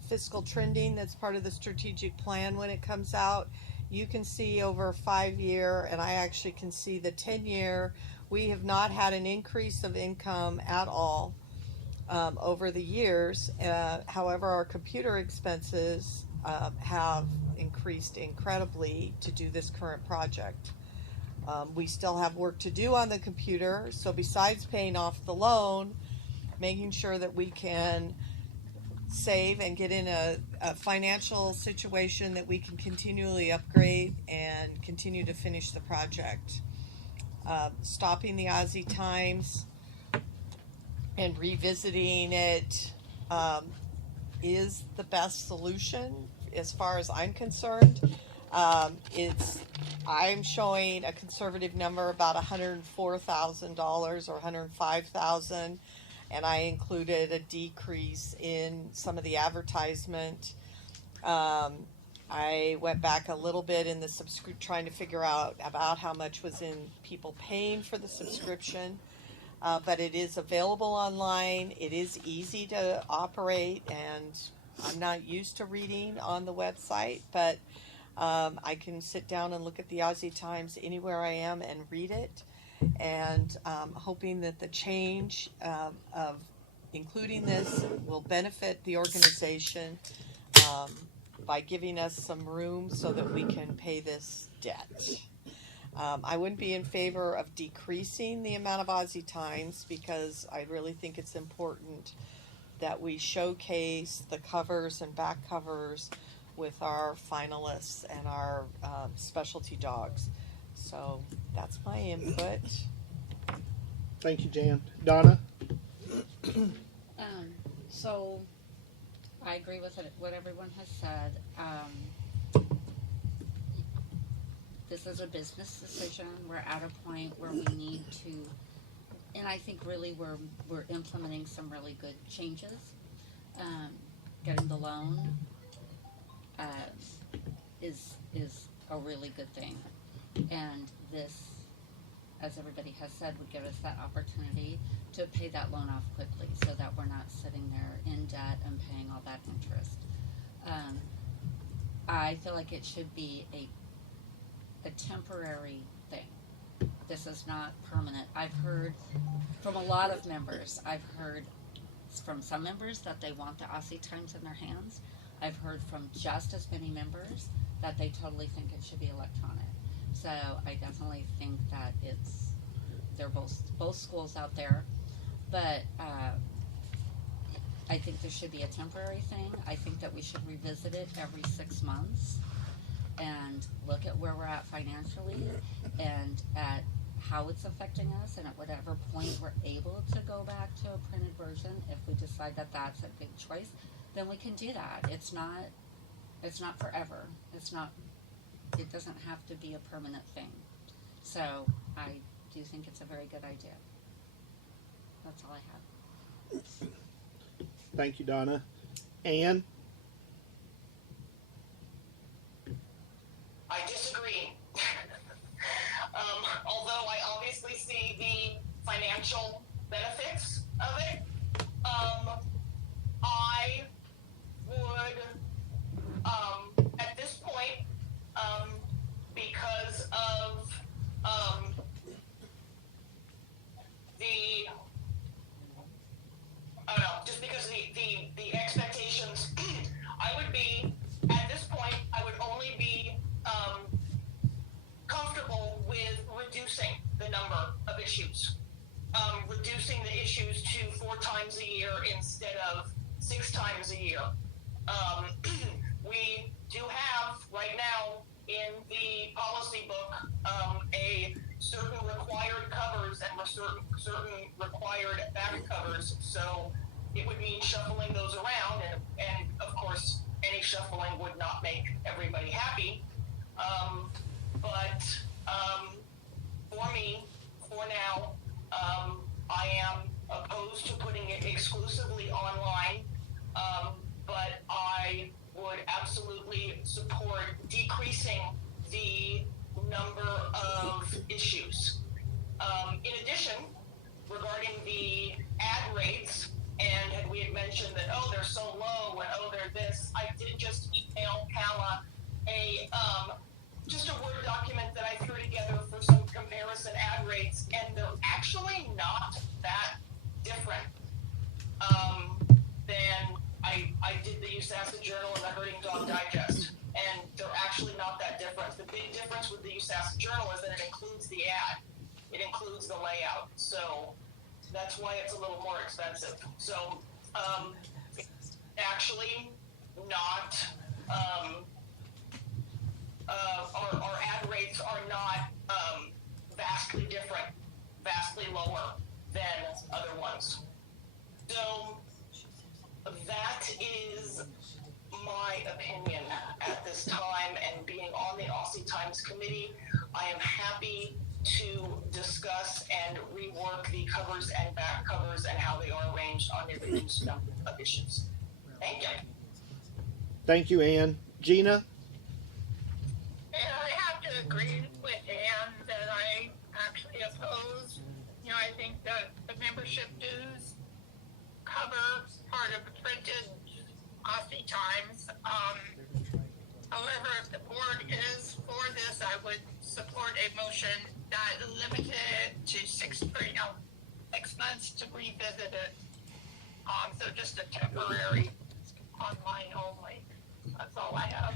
fiscal trending that's part of the strategic plan when it comes out, you can see over a 5-year, and I actually can see the 10-year, we have not had an increase of income at all over the years. However, our computer expenses have increased incredibly to do this current project. We still have work to do on the computer, so besides paying off the loan, making sure that we can save and get in a financial situation that we can continually upgrade and continue to finish the project. Stopping the Aussie Times and revisiting it is the best solution as far as I'm concerned. I'm showing a conservative number about $104,000 or $105,000, and I included a decrease in some of the advertisement. I went back a little bit in the trying to figure out about how much was in people paying for the subscription, but it is available online. It is easy to operate, and I'm not used to reading on the website, but I can sit down and look at the Aussie Times anywhere I am and read it, and hoping that the change of including this will benefit the organization by giving us some room so that we can pay this debt. I wouldn't be in favor of decreasing the amount of Aussie Times, because I really think it's important that we showcase the covers and back covers with our finalists and our specialty dogs. So that's my input. Thank you, Jan. Donna? So I agree with what everyone has said. This is a business decision. We're at a point where we need to, and I think really we're implementing some really good changes. Getting the loan is a really good thing, and this, as everybody has said, would give us that opportunity to pay that loan off quickly, so that we're not sitting there in debt and paying all that interest. I feel like it should be a temporary thing. This is not permanent. I've heard from a lot of members, I've heard from some members that they want the Aussie Times in their hands. I've heard from just as many members that they totally think it should be electronic. So I definitely think that they're both schools out there, but I think this should be a temporary thing. I think that we should revisit it every 6 months and look at where we're at financially and at how it's affecting us, and at whatever point we're able to go back to a printed version, if we decide that that's a good choice, then we can do that. It's not forever. It doesn't have to be a permanent thing. So I do think it's a very good idea. That's all I have. Thank you, Donna. Anne? I disagree. Although I obviously see the financial benefits of it, I would, at this point, because of I don't know, just because of the expectations, I would be, at this point, I would only be comfortable with reducing the number of issues. Reducing the issues to 4 times a year instead of 6 times a year. We do have right now in the policy book a certain required covers and certain required back covers. So it would mean shuffling those around, and of course any shuffling would not make everybody happy. But for me, for now, I am opposed to putting it exclusively online, but I would absolutely support decreasing the number of issues. In addition, regarding the ad rates, and we had mentioned that, oh, they're so low, and oh, they're this, I did just email Calla just a Word document that I threw together for some comparison ad rates, and they're actually not that different than I did the USASA Journal and the Herding Dog Digest, and they're actually not that different. The big difference with the USASA Journal is that it includes the ad. It includes the layout, so that's why it's a little more expensive. So actually not our ad rates are not vastly different, vastly lower than other ones. So that is my opinion at this time, and being on the Aussie Times Committee, I am happy to discuss and rework the covers and back covers and how they are arranged on the reduced number of issues. Thank you. Thank you, Anne. Gina? And I have to agree with Anne that I actually oppose. You know, I think that the membership dues cover part of the printed Aussie Times. However, if the board is for this, I would support a motion that limited it to 6 months to revisit it. So just a temporary online only. That's all I have.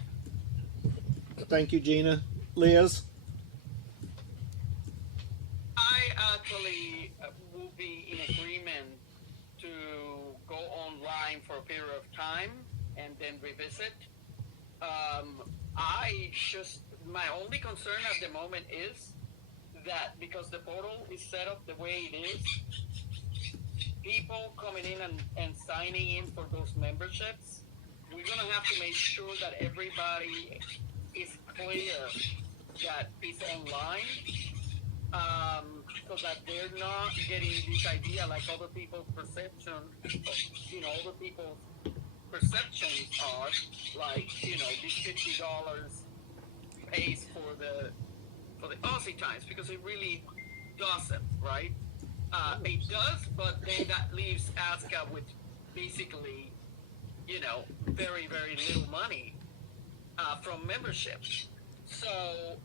Thank you, Gina. Liz? I actually will be in agreement to go online for a period of time and then revisit. My only concern at the moment is that because the portal is set up the way it is, people coming in and signing in for those memberships, we're going to have to make sure that everybody is clear that it's online, so that they're not getting this idea like other people's perception, other people's perceptions are like, this $50 pays for the Aussie Times, because it really doesn't, right? It does, but then that leaves ASCA with basically, very, very little money from membership. So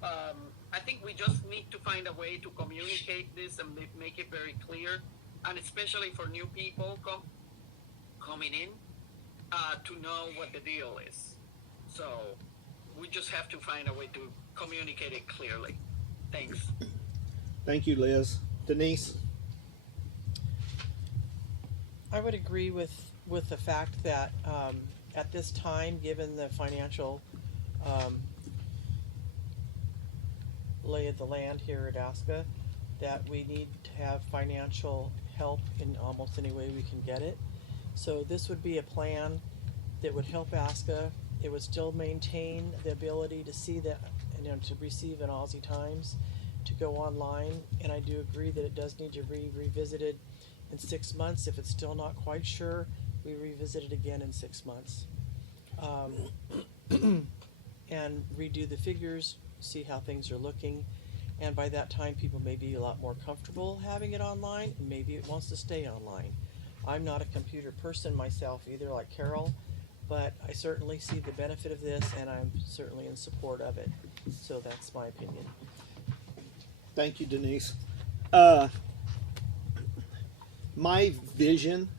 I think we just need to find a way to communicate this and make it very clear, and especially for new people coming in, to know what the deal is. So we just have to find a way to communicate it clearly. Thanks. Thank you, Liz. Denise? I would agree with the fact that at this time, given the financial lay of the land here at ASCA, that we need to have financial help in almost any way we can get it. So this would be a plan that would help ASCA. It would still maintain the ability to see that, to receive an Aussie Times, to go online. And I do agree that it does need to be revisited in 6 months if it's still not quite sure. we revisit it again in 6 months. And redo the figures, see how things are looking. And by that time, people may be a lot more comfortable having it online, and maybe it wants to stay online. I'm not a computer person myself either, like Carol, but I certainly see the benefit of this, and I'm certainly in support of it. So that's my opinion. Thank you, Denise. My vision,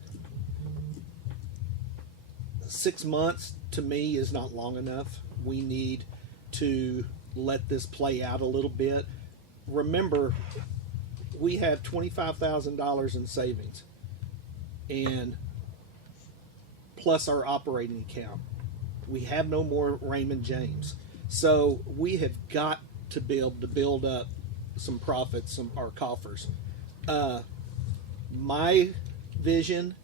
6 months to me is not long enough. We need to let this play out a little bit. Remember, we have $25,000 in savings, and plus our operating account. We have no more Raymond James. So we have got to be able to build up some profits, our coffers. My vision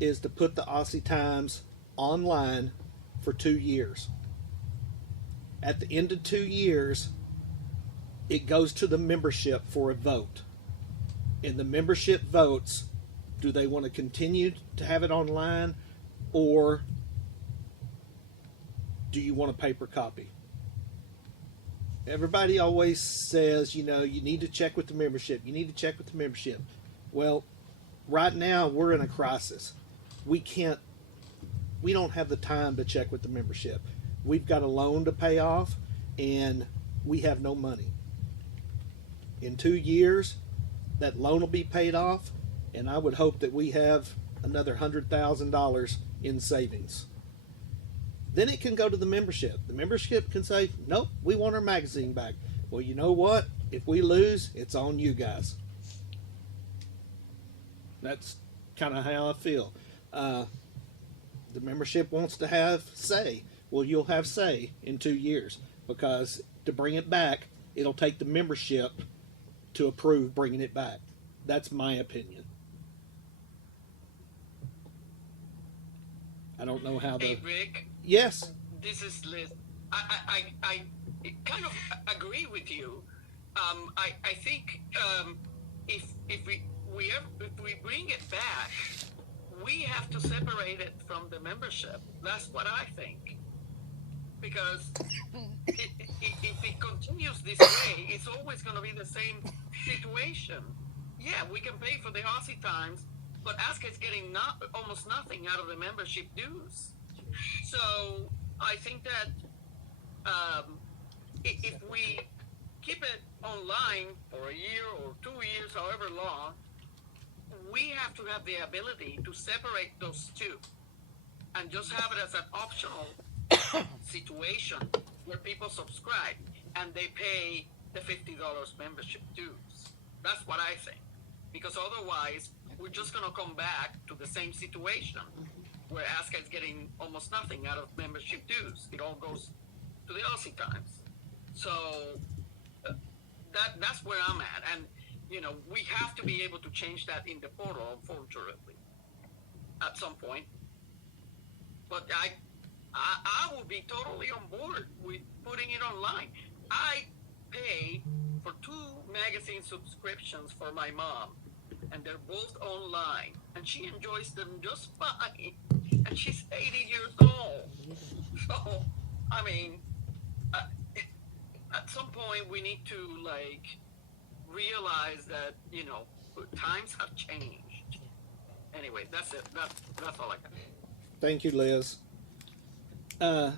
is to put the Aussie Times online for 2 years. At the end of 2 years, it goes to the membership for a vote. And the membership votes, do they want to continue to have it online, or do you want a paper copy? Everybody always says, you need to check with the membership. You need to check with the membership. Well, right now we're in a crisis. We don't have the time to check with the membership. We've got a loan to pay off, and we have no money. In 2 years, that loan will be paid off, and I would hope that we have another $100,000 in savings. Then it can go to the membership. The membership can say, nope, we want our magazine back. Well, you know what? If we lose, it's on you guys. That's kind of how I feel. The membership wants to have say. Well, you'll have say in 2 years, because to bring it back, it'll take the membership to approve bringing it back. That's my opinion. I don't know how Hey, Rick. Yes. This is Liz. I kind of agree with you. I think if we bring it back, we have to separate it from the membership. That's what I think. Because if it continues this way, it's always going to be the same situation. Yeah, we can pay for the Aussie Times, but ASCA is getting almost nothing out of the membership dues. So I think that if we keep it online for a year or 2 years, however long, we have to have the ability to separate those two and just have it as an optional situation where people subscribe and they pay the $50 membership dues. That's what I think. Because otherwise, we're just going to come back to the same situation where ASCA is getting almost nothing out of membership dues. It all goes to the Aussie Times. So that's where I'm at. And, we have to be able to change that in the portal, unfortunately, at some point. But I will be totally on board with putting it online. I pay for 2 magazine subscriptions for my mom, and they're both online, and she enjoys them just fine, and she's 80 years old. So, I mean, at some point we need to, realize that, times have changed. Anyway, that's it. That's all I got. Thank you, Liz. I'm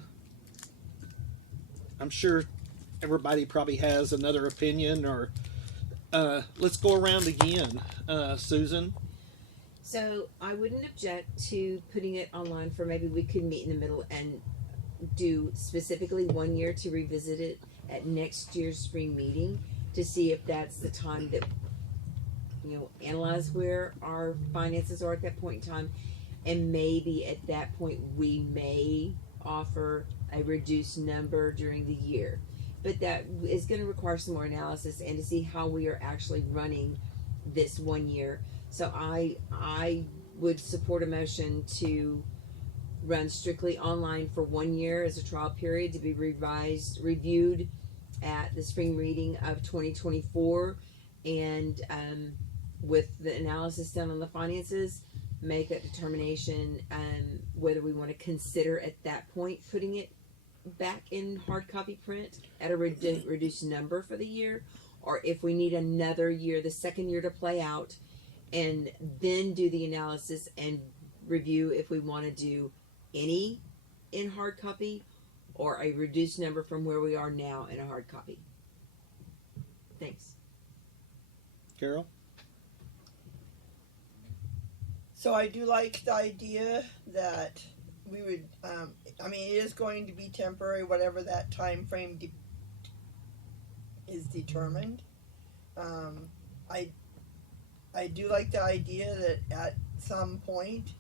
sure everybody probably has another opinion, or let's go around again. Susan? So I wouldn't object to putting it online for maybe we could meet in the middle and do specifically 1 year to revisit it at next year's spring meeting to see if that's the time that, analyze where our finances are at that point in time. And maybe at that point we may offer a reduced number during the year. But that is going to require some more analysis and to see how we are actually running this 1 year. So I would support a motion to run strictly online for 1 year as a trial period to be reviewed at the spring reading of 2024, and with the analysis done on the finances, make a determination whether we want to consider at that point putting it back in hard copy print at a reduced number for the year, or if we need another year, the second year to play out, and then do the analysis and review if we want to do any in hard copy or a reduced number from where we are now in a hard copy. Thanks. Carol? So I do like the idea that we would, I mean, it is going to be temporary, whatever that time frame is determined. I do like the idea that at some point,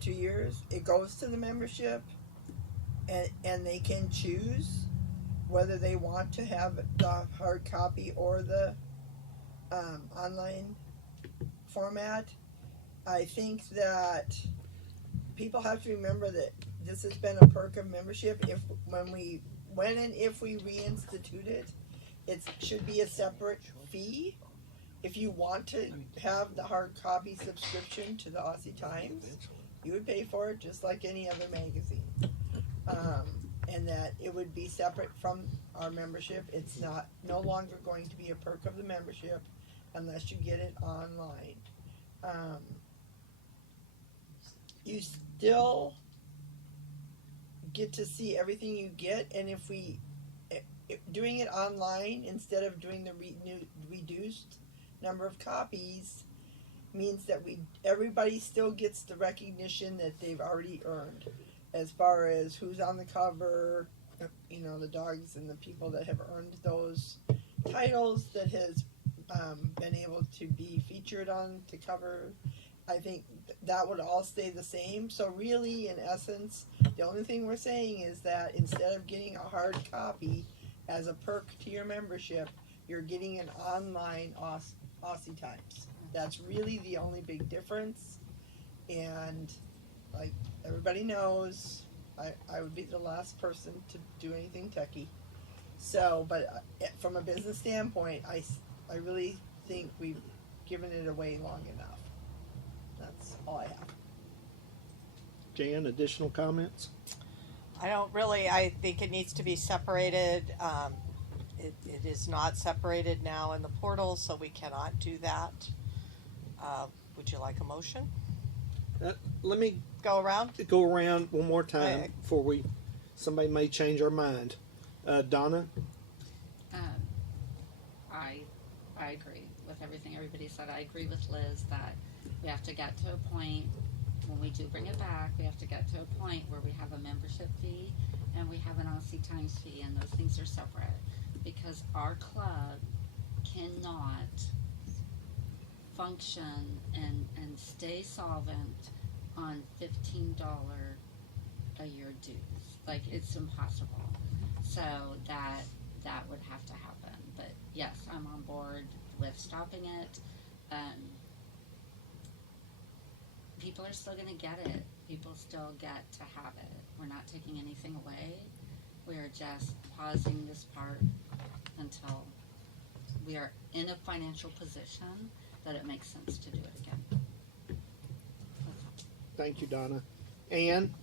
2 years, it goes to the membership, and they can choose whether they want to have the hard copy or the online format. I think that people have to remember that this has been a perk of membership. When and if we reinstitute it, it should be a separate fee. If you want to have the hard copy subscription to the Aussie Times, you would pay for it just like any other magazine. And that it would be separate from our membership. It's no longer going to be a perk of the membership unless you get it online. You still get to see everything you get, and if doing it online instead of doing the reduced number of copies means that everybody still gets the recognition that they've already earned, as far as who's on the cover, the dogs and the people that have earned those titles that has been able to be featured on the cover. I think that would all stay the same. So really, in essence, the only thing we're saying is that instead of getting a hard copy as a perk to your membership, you're getting an online Aussie Times. That's really the only big difference. And like everybody knows, I would be the last person to do anything techie. So, but from a business standpoint, I really think we've given it away long enough. That's all I have. Jan, additional comments? I think it needs to be separated. It is not separated now in the portal, so we cannot do that. Would you like a motion? Let me go around one more time before somebody may change our mind. Donna? I agree with everything everybody said. I agree with Liz that we have to get to a point, when we do bring it back, we have to get to a point where we have a membership fee and we have an Aussie Times fee, and those things are separate, because our club cannot function and stay solvent on $15 a year dues. Like, it's impossible. So that would have to happen. But yes, I'm on board with stopping it. People are still going to get it. People still get to have it. We're not taking anything away. We are just pausing this part until we are in a financial position that it makes sense to do it again. Thank you, Donna. Ann?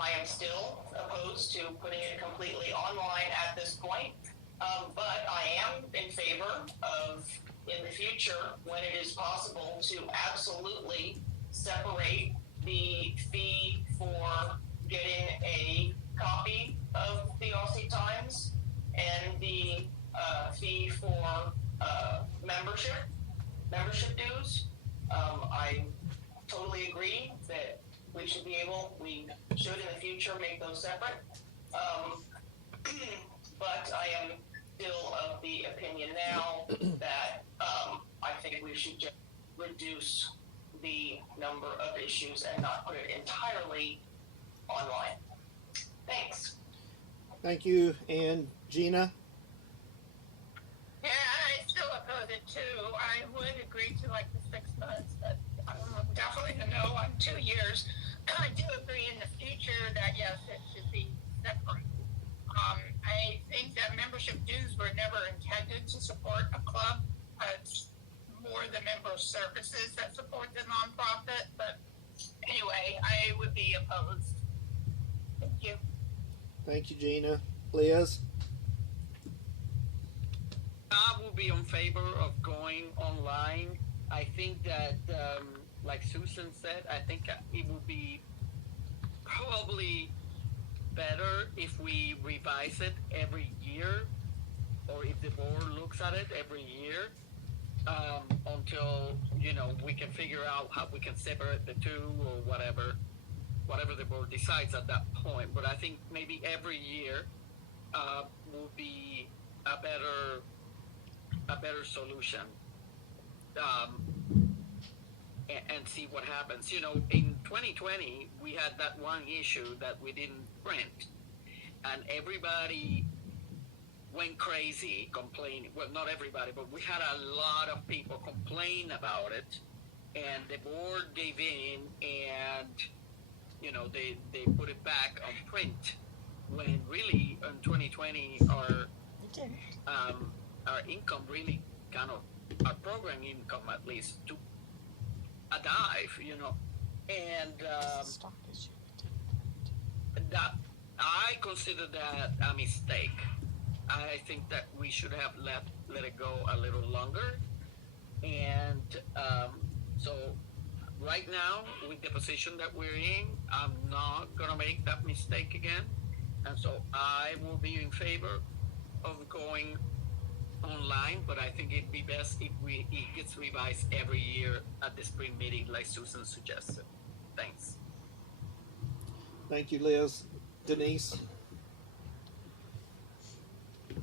I am still opposed to putting it completely online at this point, but I am in favor of, in the future, when it is possible, to absolutely separate the fee for getting a copy of the Aussie Times and the fee for membership dues. I totally agree that we should in the future make those separate. But I am still of the opinion now that I think we should just reduce the number of issues and not put it entirely online. Thanks. Thank you. And Gina? Yeah, I still oppose it too. I would agree to like the 6 months, but definitely a no on 2 years. I do agree in the future that yes, it should be separate. I think that membership dues were never intended to support a club. services that support the nonprofit. But anyway, I would be opposed. Thank you. Thank you, Gina. Liz? I will be in favor of going online. I think that, like Susan said, I think it would be probably better if we revise it every year, or if the board looks at it every year, until, you know, we can figure out how we can separate the two, or whatever the board decides at that point. But I think maybe every year will be a better solution, and see what happens. You know, in 2020, we had that one issue that we didn't print, and everybody went crazy complaining. Well, not everybody, but we had a lot of people complain about it, and the board gave in, and, you know, they put it back on print, when really in 2020 our income really kind of, our program income at least, took a dive, you know, and that, I consider that a mistake. I think that we should have let it go a little longer, and so right now, with the position that we're in, I'm not gonna make that mistake again, and so I will be in favor of going online, but I think it'd be best if it gets revised every year at the spring meeting, like Susan suggested. Thanks. Thank you, Liz. Denise?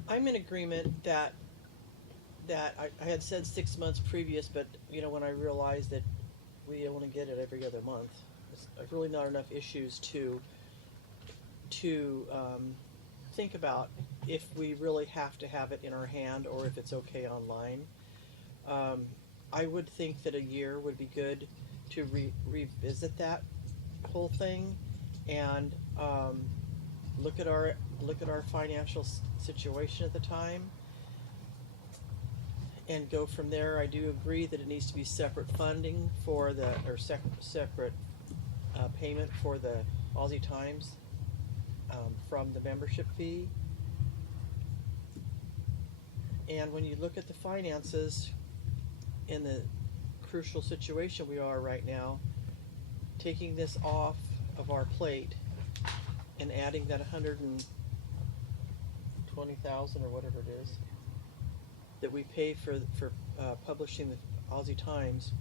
I'm in agreement that I had said 6 months previous, but, you know, when I realized that we only get it every other month, there's really not enough issues to think about if we really have to have it in our hand, or if it's okay online. I would think that a year would be good to revisit that whole thing, and look at our financial situation at the time, and go from there. I do agree that it needs to be separate funding for separate payment for the Aussie Times from the membership fee. And when you look at the finances in the crucial situation we are right now, taking this off of our plate and adding that 120,000 or whatever it is that we pay for publishing the Aussie Times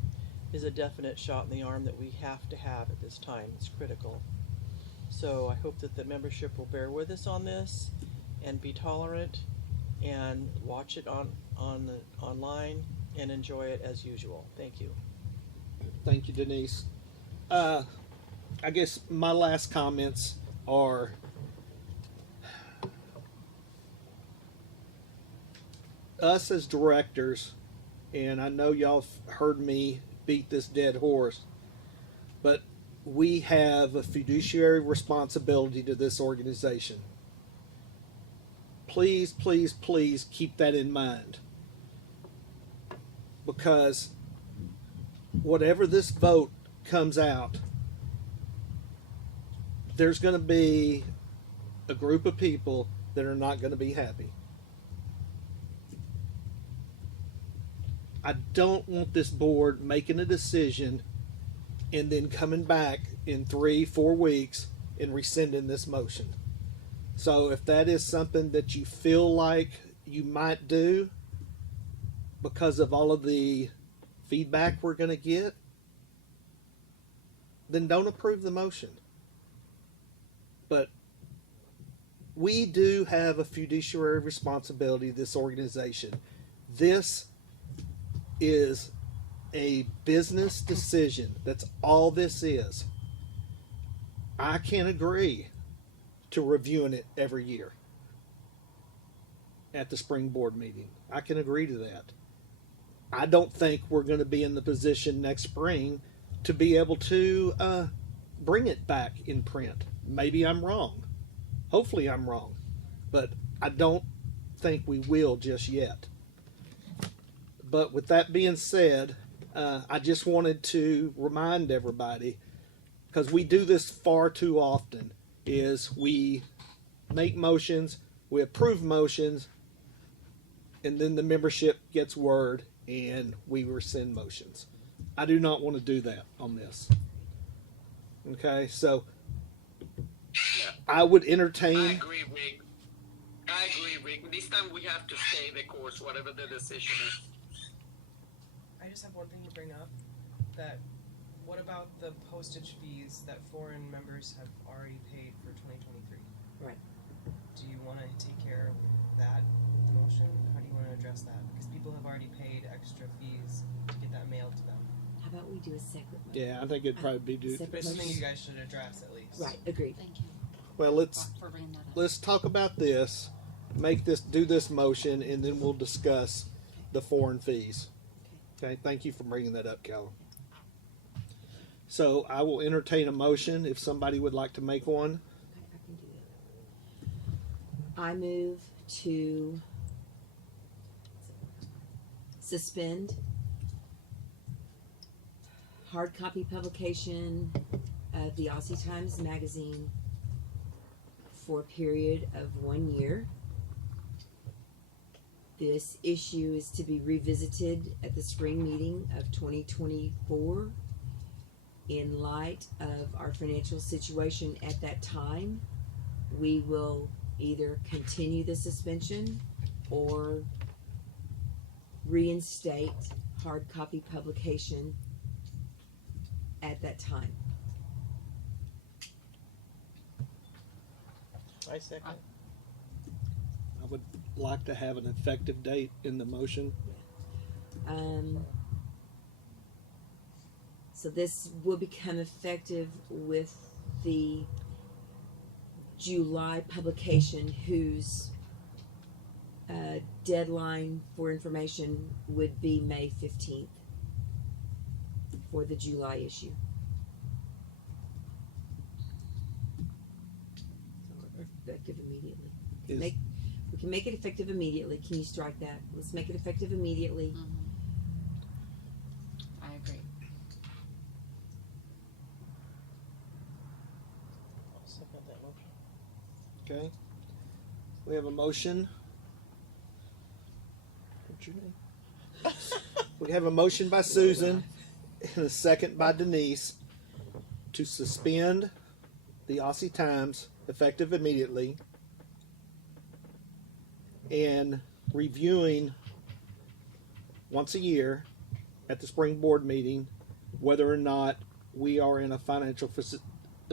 is a definite shot in the arm that we have to have at this time. It's critical. So I hope that the membership will bear with us on this and be tolerant and watch it online and enjoy it as usual. Thank you. Thank you, Denise. I guess my last comments are, us as directors, and I know y'all heard me beat this dead horse, but we have a fiduciary responsibility to this organization. Please, please, please keep that in mind, because whatever this vote comes out, there's going to be a group of people that are not going to be happy. I don't want this board making a decision and then coming back in 3-4 weeks and rescinding this motion. So if that is something that you feel like you might do because of all of the feedback we're going to get, then don't approve the motion. But we do have a fiduciary responsibility to this organization. This is a business decision. That's all this is. I can't agree to reviewing it every year at the spring board meeting. I can agree to that. I don't think we're going to be in the position next spring to be able to bring it back in print. Maybe I'm wrong. Hopefully I'm wrong. But I don't think we will just yet. But with that being said, I just wanted to remind everybody, because we do this far too often, is we make motions, we approve motions, and then the membership gets word and we rescind motions. I do not want to do that on this. Okay, so I would entertain. I agree, Rick. This time we have to stay the course, whatever the decision is. I just have one thing to bring up. That what about the postage fees that foreign members have already paid for 2023? Right. Do you want to take care of that with the motion? How do you want to address that? Because people have already paid extra fees to get that mailed to them. How about we do a separate motion? Yeah, I think it'd probably be due. But it's something you guys should address at least. Right, agreed. Thank you Well, let's for bringing that up. let's talk about this. Do this motion, and then we'll discuss the foreign fees. Okay, thank you for bringing that up, Callum. So I will entertain a motion if somebody would like to make one. I can do that. I move to suspend hard copy publication of the Aussie Times magazine for a period of 1 year. This issue is to be revisited at the spring meeting of 2024 in light of our financial situation at that time. We will either continue the suspension or reinstate hard copy publication at that time. I second. I would like to have an effective date in the motion. So this will become effective with the July publication, whose deadline for information would be May 15th for the July issue. So effective immediately. We can make it effective immediately. Can you strike that? Let's make it effective immediately. I agree. I'll second that motion. Okay. We have a motion. What's your name? We have a motion by Susan and a second by Denise to suspend the Aussie Times effective immediately and reviewing once a year at the spring board meeting whether or not we are in a financial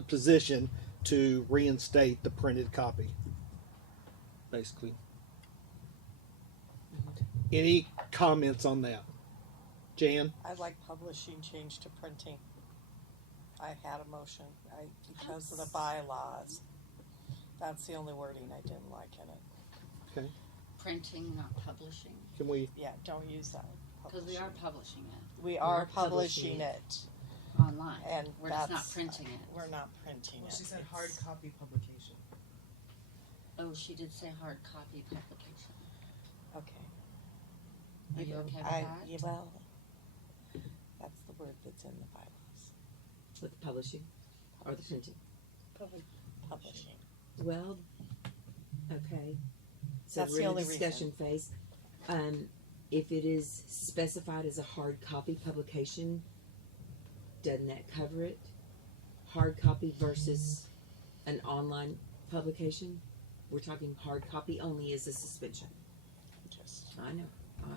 position to reinstate the printed copy, basically. Any comments on that? Jan? I'd like publishing changed to printing. I had a motion, because of the bylaws. That's the only wording I didn't like in it. Okay. Printing, not publishing. Can we? Yeah, don't use that. Because we are publishing it. We are publishing it. Online. And we're just not that's- printing it. We're not printing it. She said hard copy publication. Oh, she did say hard copy publication. Okay. Are you okay with I- that? yeah, well, that's the word that's in the bylaws. With the publishing or the printing? Publishing. Well, okay. So That's we're the in only the discussion phase. If it is specified as a hard copy publication, doesn't that cover it? Hard copy versus an online publication? We're talking hard copy only as a suspension. Just. I know.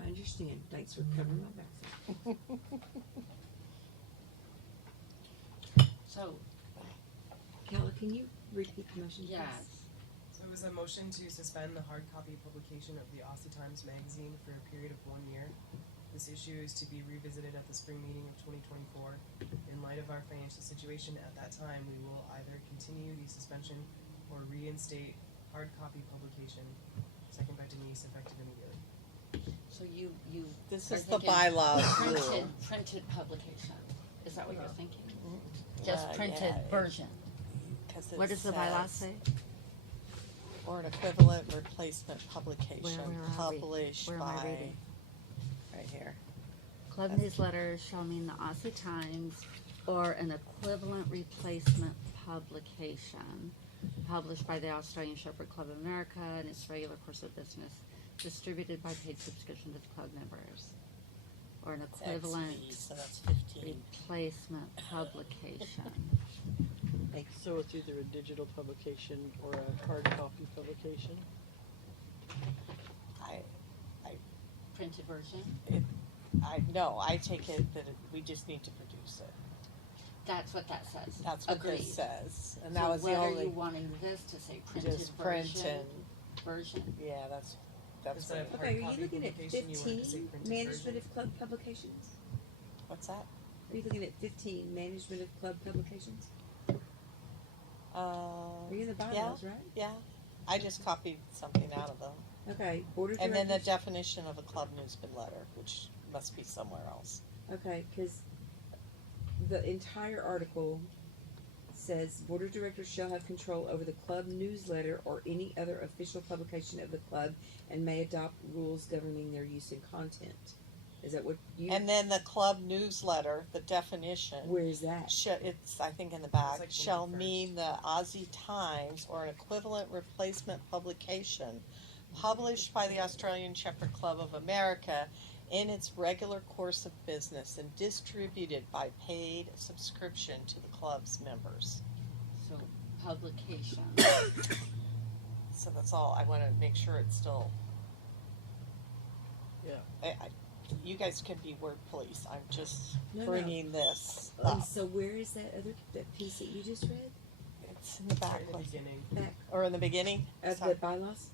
I understand. Thanks for covering my back. So, Calla, can you repeat the motion? yes. So it was a motion to suspend the hard copy publication of the Aussie Times magazine for a period of 1 year. This issue is to be revisited at the spring meeting of 2024. In light of our financial situation at that time, we will either continue the suspension or reinstate hard copy publication. Second by Denise, effective immediately. So you This are is the thinking bylaws printed, rule. printed publication. Is that what you're thinking? Yeah, Just printed yeah. version. 'Cause it What does the bylaws says, say? Or an equivalent replacement publication Where are we? published Where am I by, reading? right here. club newsletter shall mean the Aussie Times or an equivalent replacement publication published by the Australian Shepherd Club of America in its regular course of business, distributed by paid subscription to the club members, or an equivalent So that's 15. replacement publication. So it's either a digital publication or a hard copy publication. Printed version? I take it that we just need to produce it. That's what that says. That's what Agreed. this says, and So that was the what only. are you wanting this to say? Printed Just print version? and Version? yeah, that's Instead what of it- hard Okay, are copy you looking at publication, you want it to say 15 printed management version. of club publications? What's that? Are you looking at 15 management of club publications? Are you in the bylaws, right? Yeah, I just copied something out of them. Okay, board of And then the directors. definition of a club newsletter, which must be somewhere else. Okay, because the entire article says board of directors shall have control over the club newsletter or any other official publication of the club and may adopt rules governing their use and content. Is that what you? And then the club newsletter, the definition. Where is that? It's, I think, in the back. like Shall 21st. mean the Aussie Times or an equivalent replacement publication published by the Australian Shepherd Club of America in its regular course of business and distributed by paid subscription to the club's members. So, publication. So that's all. I want to make sure it's still. Yeah. You guys can be word police. I'm just No. bringing this up. So where is that that piece that you just read? It's in the back, Right in the beginning. Back or in the beginning. of Sorry. the bylaws?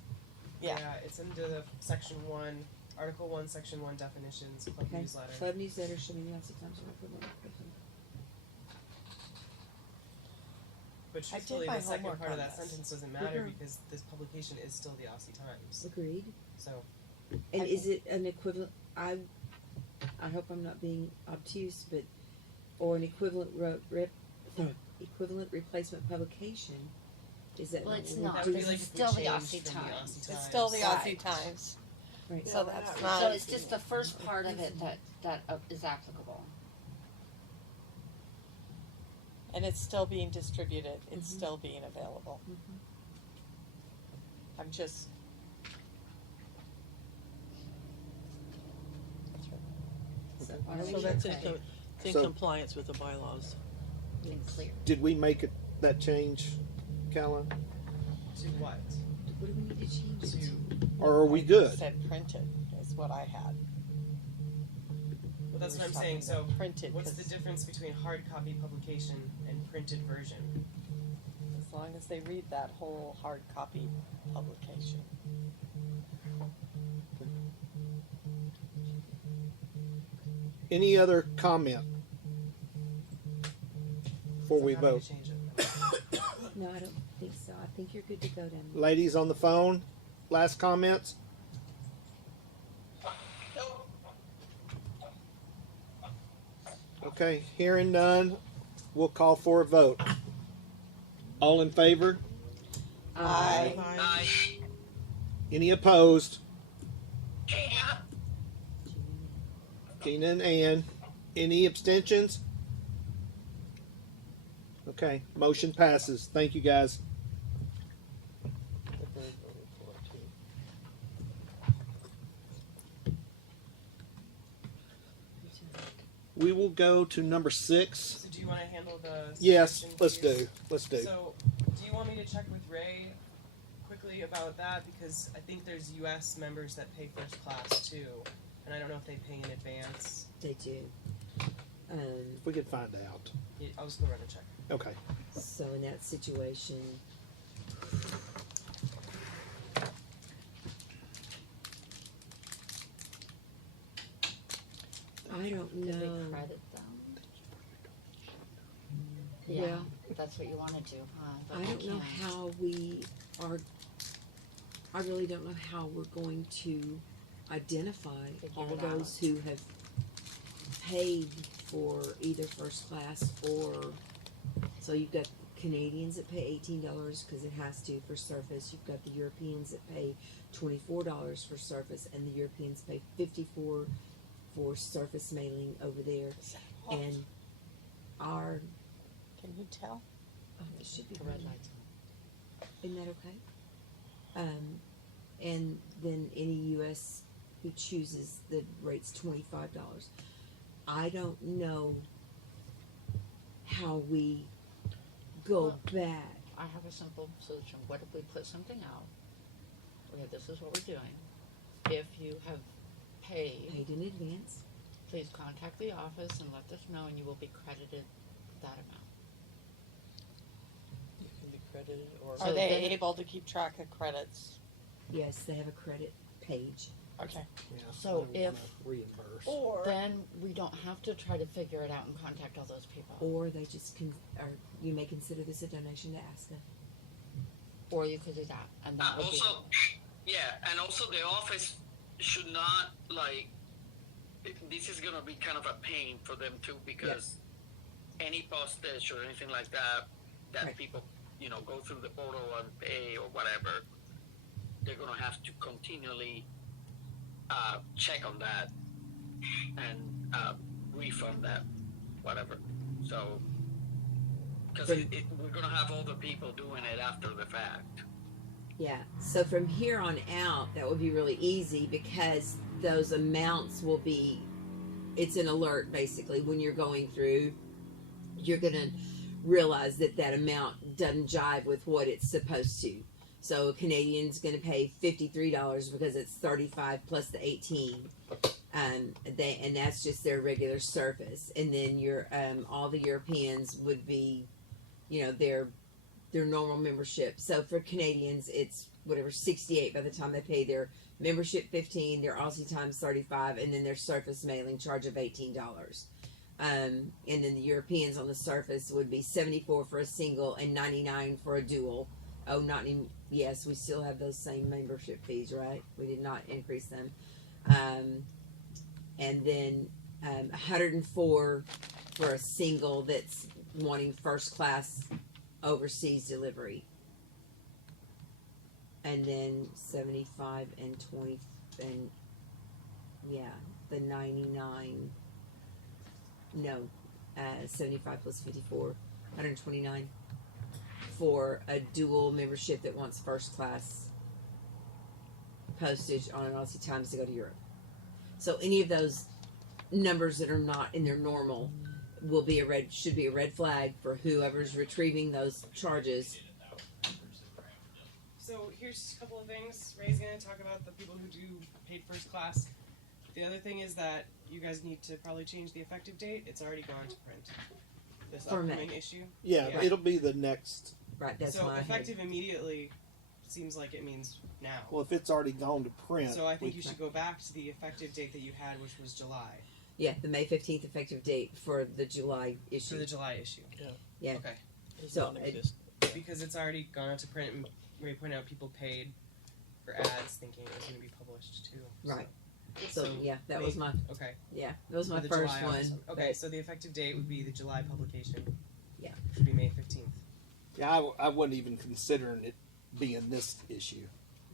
Yeah. It's under the section 1, Article 1, Section 1 definitions, club Okay. newsletter. Club newsletter shall be the Aussie Times or equivalent. But I did truthfully, my the second homework part of on that this. sentence doesn't matter Mhm. because this publication is still the Aussie Times. Agreed. So, And is it an equivalent? I hope I'm not being obtuse, but or an equivalent equivalent replacement publication? Is that Well, not it's what not. that would be This like is if we still the changed Aussie from the Times. Aussie It's still the Times. Aussie Times. Right. So that's not. So it's just the first part of it that is applicable. And it's still being distributed. It's Mhm. still being available. Mhm. I'm just. So, So that's in, okay. it's in So- compliance with the bylaws. Being clear. Did we make that change, Callan? To what? What do we need to change it To to? Or are we I good? Said printed is what I had. well, that's what I'm We were saying. talking So, about printed. what's the 'Cause difference between hard copy publication and printed version? as long as they read that whole hard copy publication. Any other comment before So we how do you vote? change it? No, I don't think so. I think you're good to go down. Ladies on the phone, last comments? Nope. Okay, hearing none, we'll call for a vote. All in favor? Aye. Aye. Any opposed? Yeah. Gina and Ann. Any abstentions? Okay, motion passes. Thank you, guys. The bird voted for it, too. We will go to number 6. So, do you want to handle the? Yes, subscription let's fees? do. Let's do. So, do you want me to check with Ray quickly about that? Because I think there's U.S. members that pay first class too, and I don't know if they pay in advance. They do. If we could find out. Yeah, I'll just go run and check. Okay. So in that situation, I don't Did they know. credit them? Yeah, Well, that's what you want to do, huh? But I we don't know can't. how we are. I really don't know how we're going to identify Figure all it those out. who have paid for either first class or. So you've got Canadians that pay $18 because it has to for service. You've got the Europeans that pay $24 for service, and the Europeans pay $54 for surface mailing over there, and our Can you tell? it should be The red lights. Isn't that okay? And then any U.S. who chooses, the rate's $25. I don't know how we go back. I have a simple solution. What if we put something out? Okay, this is what we're doing. If you have paid in advance, please contact the office and let us know, and you will be credited that amount. You can be credited or. Are they able to keep track of credits? Yes, they have a credit page. Okay. So if reimburse, then we don't have to try to figure it out and contact all those people. Or they just or you may consider this a donation to ASCA. Or you could do that, and that would Also, yeah, and also the office should not this is gonna be kind of a pain for them too, because any postage or anything like that people go through the portal and pay or whatever, they're gonna have to continually check on that and refund that whatever. So because we're gonna have other people doing it after the fact. Yeah. So from here on out, that will be really easy because those amounts will be. It's an alert basically when you're going through. You're gonna realize that amount doesn't jive with what it's supposed to. So a Canadian's going to pay $53 because it's 35 plus the 18, and that's just their regular surface. And then your all the Europeans would be, their normal membership. So for Canadians, it's whatever 68 by the time they pay their membership 15, their Aussie times 35, and then their surface mailing charge of $18. And then the Europeans on the surface would be 74 for a single and 99 for a dual. Oh, not even. Yes, we still have those same membership fees, right? We did not increase them. And then 104 for a single that's wanting first class overseas delivery. And then 75 and 20 and the 99. No, 75 plus 54, 129. For a dual membership that wants first class postage on an Aussie Times to go to Europe. So any of those numbers that are not in their normal will be should be a red flag for whoever's retrieving those charges. So here's a couple of things. Ray's going to talk about the people who do paid first class. The other thing is that you guys need to probably change the effective date. It's already gone to print. This For upcoming May. issue. Yeah, it'll be the next. Right, that's so why I had- effective immediately seems like it means now. Well, if it's already gone to print. So I think we- you should go back to the effective date that you had, which was July. Yeah, the May 15th effective date for the July issue. For the July issue. Yeah. Okay. So because it's already gone out to print, and Ray pointed out people paid for ads thinking it was going to be published too. Right. So, yeah, that was my. Okay. Yeah, that was For my the first July one. Okay, so the effective date would be the July publication. Yeah. Which would be May 15th. Yeah, I wasn't even considering it being this issue.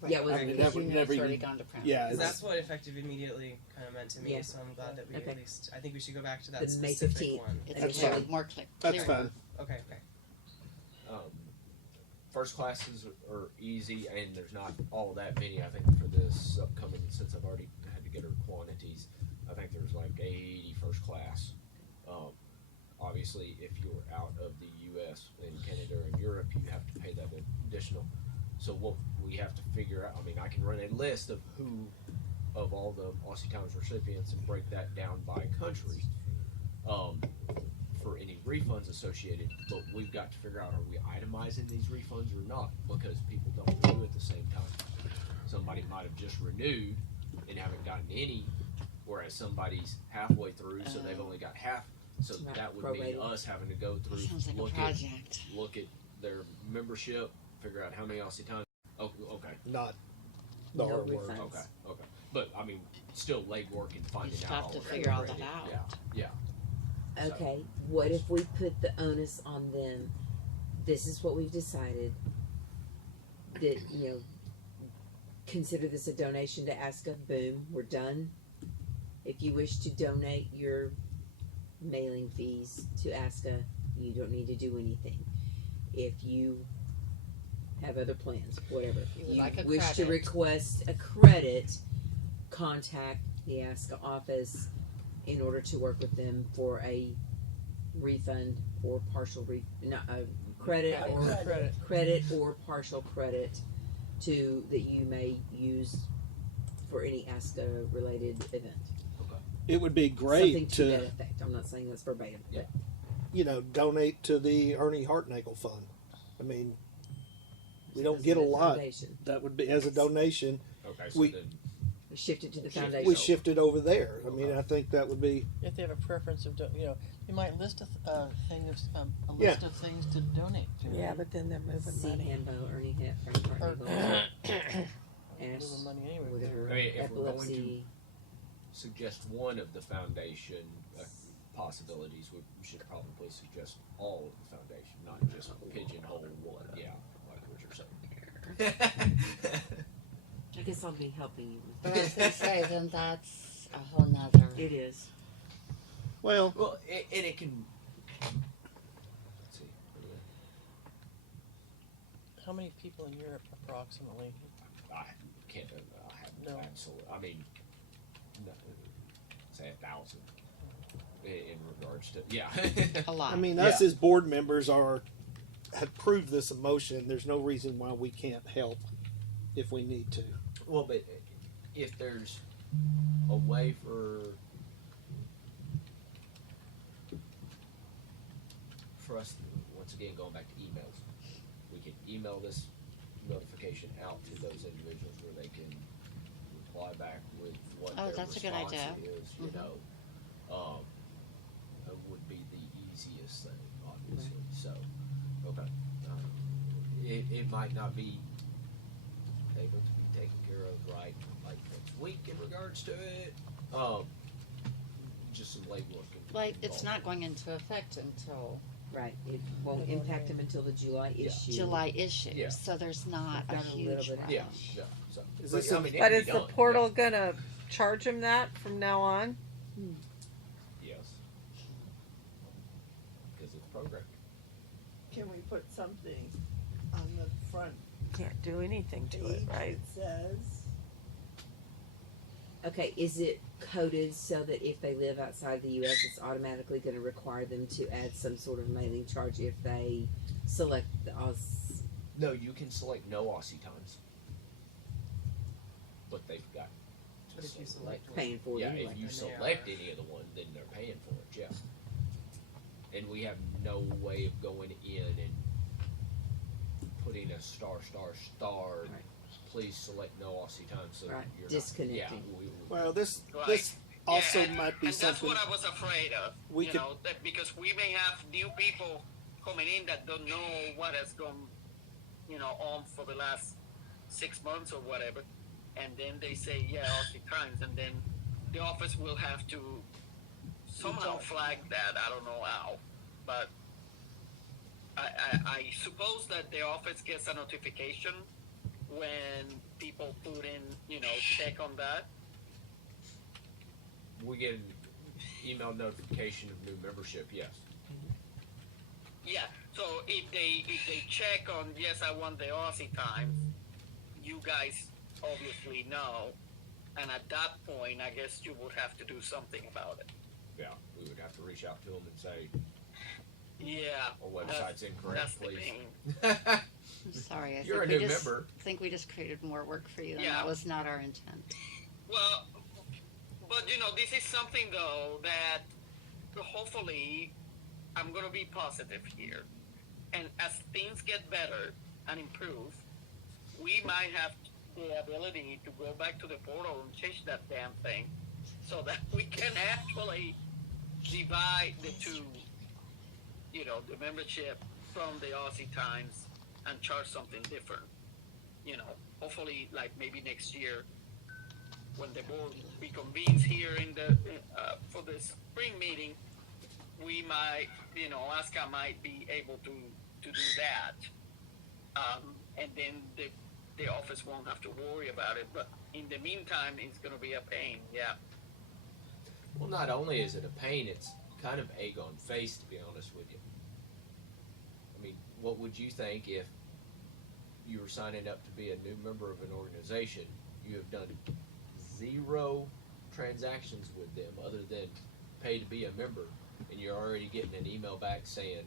Yeah, it was- I mean, because never, you know never it's already even- gone to print. Yeah, Because it's- that's what effective immediately kind of meant to me, Yeah. so I'm glad that we Okay. at least, I think we should go back to that The May specific 15th. one. It's That's okay. fine. More clear. That's fine. Okay. First classes are easy, and there's not all that many. I think for this upcoming, since I've already had to get her quantities, I think there's like 80 first class. Obviously, if you're out of the U.S. and Canada and Europe, you have to pay that additional. So what we have to figure out, I mean, I can run a list of who of all the Aussie Times recipients and break that down by country for any refunds associated, but we've got to figure out, are we itemizing these refunds or not, because people don't renew at the same time. Somebody might have just renewed and haven't gotten any, whereas somebody's halfway through, so they've only got half. So Right. that would mean Prorated. us having to go through, Sounds like a project. look at their membership, figure out how many Aussie Times. Oh, okay. Not the No hard work. refunds. Okay. But I mean, still legwork and finding You out. have all to of figure all it. that out. Yeah. Okay, what if we put the onus on them? This is what we've decided. That, consider this a donation to ASCA. Boom, we're done. If you wish to donate your mailing fees to ASCA, you don't need to do anything. If you have other plans, whatever, You would you like a wish to credit. request a credit, contact the ASCA office in order to work with them for a refund or partial credit or partial credit that you may use for any ASCA related event. It would be great Something to that effect. I'm not saying that's verbatim, but donate to the Ernie Hartnagel Fund. I mean, we don't As get a a lot. foundation. That would be as a donation. Okay, so we then shift it to the foundation. we shifted over there. I mean, I think that would be. If they have a preference of, you might list a thing of a list of things to donate to. Yeah, but then they're moving See money. Handbo, Ernie Hartnagel, Ash, Moving money anyway. whatever, I mean, if we're going epilepsy. suggest one of the foundation possibilities, we should probably suggest all of the foundation, not just pigeonhole one. Yeah, like what you're saying. I guess I'll be helping you with But I was that. gonna say, then that's a whole nother. It is. Well, and it can. Let's see. How many people in Europe approximately? I can't. I have No. absolutely. I mean, no, say 1,000 in regards to A lot. I mean, us as board members have proved this emotion. There's no reason why we can't help if we need to. Well, but if there's a way for us, once again, going back to emails, we can email this notification out to those individuals where they can reply back with what Oh, their that's a good response idea. is. You know, it would be the easiest thing, obviously. So, okay, it might not be able to be taken care of right like next week in regards to it. Just some legwork. Like, it's not going into effect until Right. It won't impact them until the July issue. July issue, Yeah. so there's not a Got a little huge bit. rush. Yeah. So, Is but, this I mean, it But can is be the done, portal gonna charge him that from now on? Yes. Because it's programmed. Can we put something on the front Can't do anything to it, page right? that says? Okay, is it coded so that if they live outside the U.S., it's automatically going to require them to add some sort of mailing charge if they select the Oz? No, you can select no Aussie times, but they've got. But if you select one. Paying for it Yeah, anyway. if you And they select are- any of the one, then they're paying for it. Yeah. And we have no way of going in and putting a star. Right. Please select no Aussie time, so Right. you're Disconnecting. Not, yeah, Well, this Right. also and, might be and that's something. what I was afraid of. We you could- know, that because we may have new people coming in that don't know what has gone, on for the last 6 months or whatever, and then they say, yeah, Aussie times, and then the office will have to somehow flag that. I don't know how, but I suppose that the office gets a notification when people put in, check on that. we get an email notification of new membership. Yes. Yeah. So if they check on, yes, I want the Aussie times, you guys obviously know, and at that point, I guess you would have to do something about it. Yeah, we would have to reach out to them and say, Yeah. our website's incorrect, That's the please. thing. I'm sorry, I You're think a we new just member. think we just created more work for you, and Yeah. that was not our intent. Well, but this is something though that hopefully I'm gonna be positive here, and as things get better and improve, we might have the ability to go back to the portal and change that damn thing, so that we can actually divide the two, the membership from the Aussie times and charge something different. Hopefully, like maybe next year, when the board reconvenes here for the spring meeting, we might, ASCA might be able to do that, and then the office won't have to worry about it. But in the meantime, it's going to be a pain. Yeah. Well, not only is it a pain, it's kind of egg on face, to be honest with you. I mean, what would you think if you were signing up to be a new member of an organization? You have done 0 transactions with them other than pay to be a member, and you're already getting an email back saying,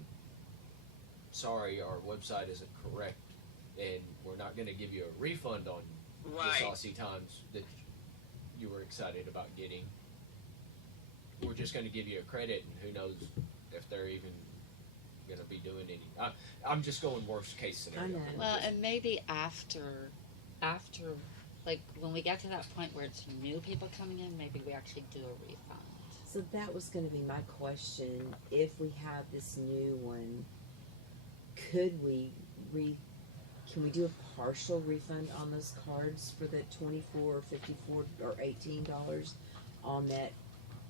sorry, our website isn't correct, and we're not going to give you a refund on this Aussie Times that you were excited about getting. We're just going to give you a credit, and who knows if they're even going to be doing any. I'm just going worst case scenario. Well, and maybe after, like when we get to that point where it's new people coming in, maybe we actually do a refund. So that was going to be my question. If we have this new one, could we can we do a partial refund on those cards for the $24 or $54 or $18 on that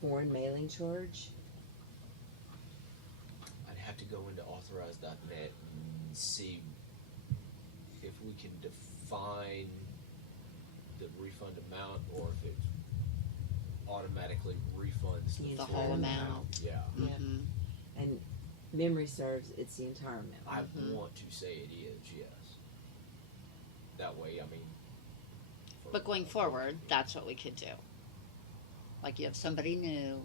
foreign mailing charge? I'd have to go into authorize.net and see if we can define the refund amount or if it automatically refunds the whole amount. Yeah. Mm-hmm. And memory serves, it's the entire amount. I want to say it is, yes. That way, I mean. But going forward, that's what we could do. Like you have somebody new,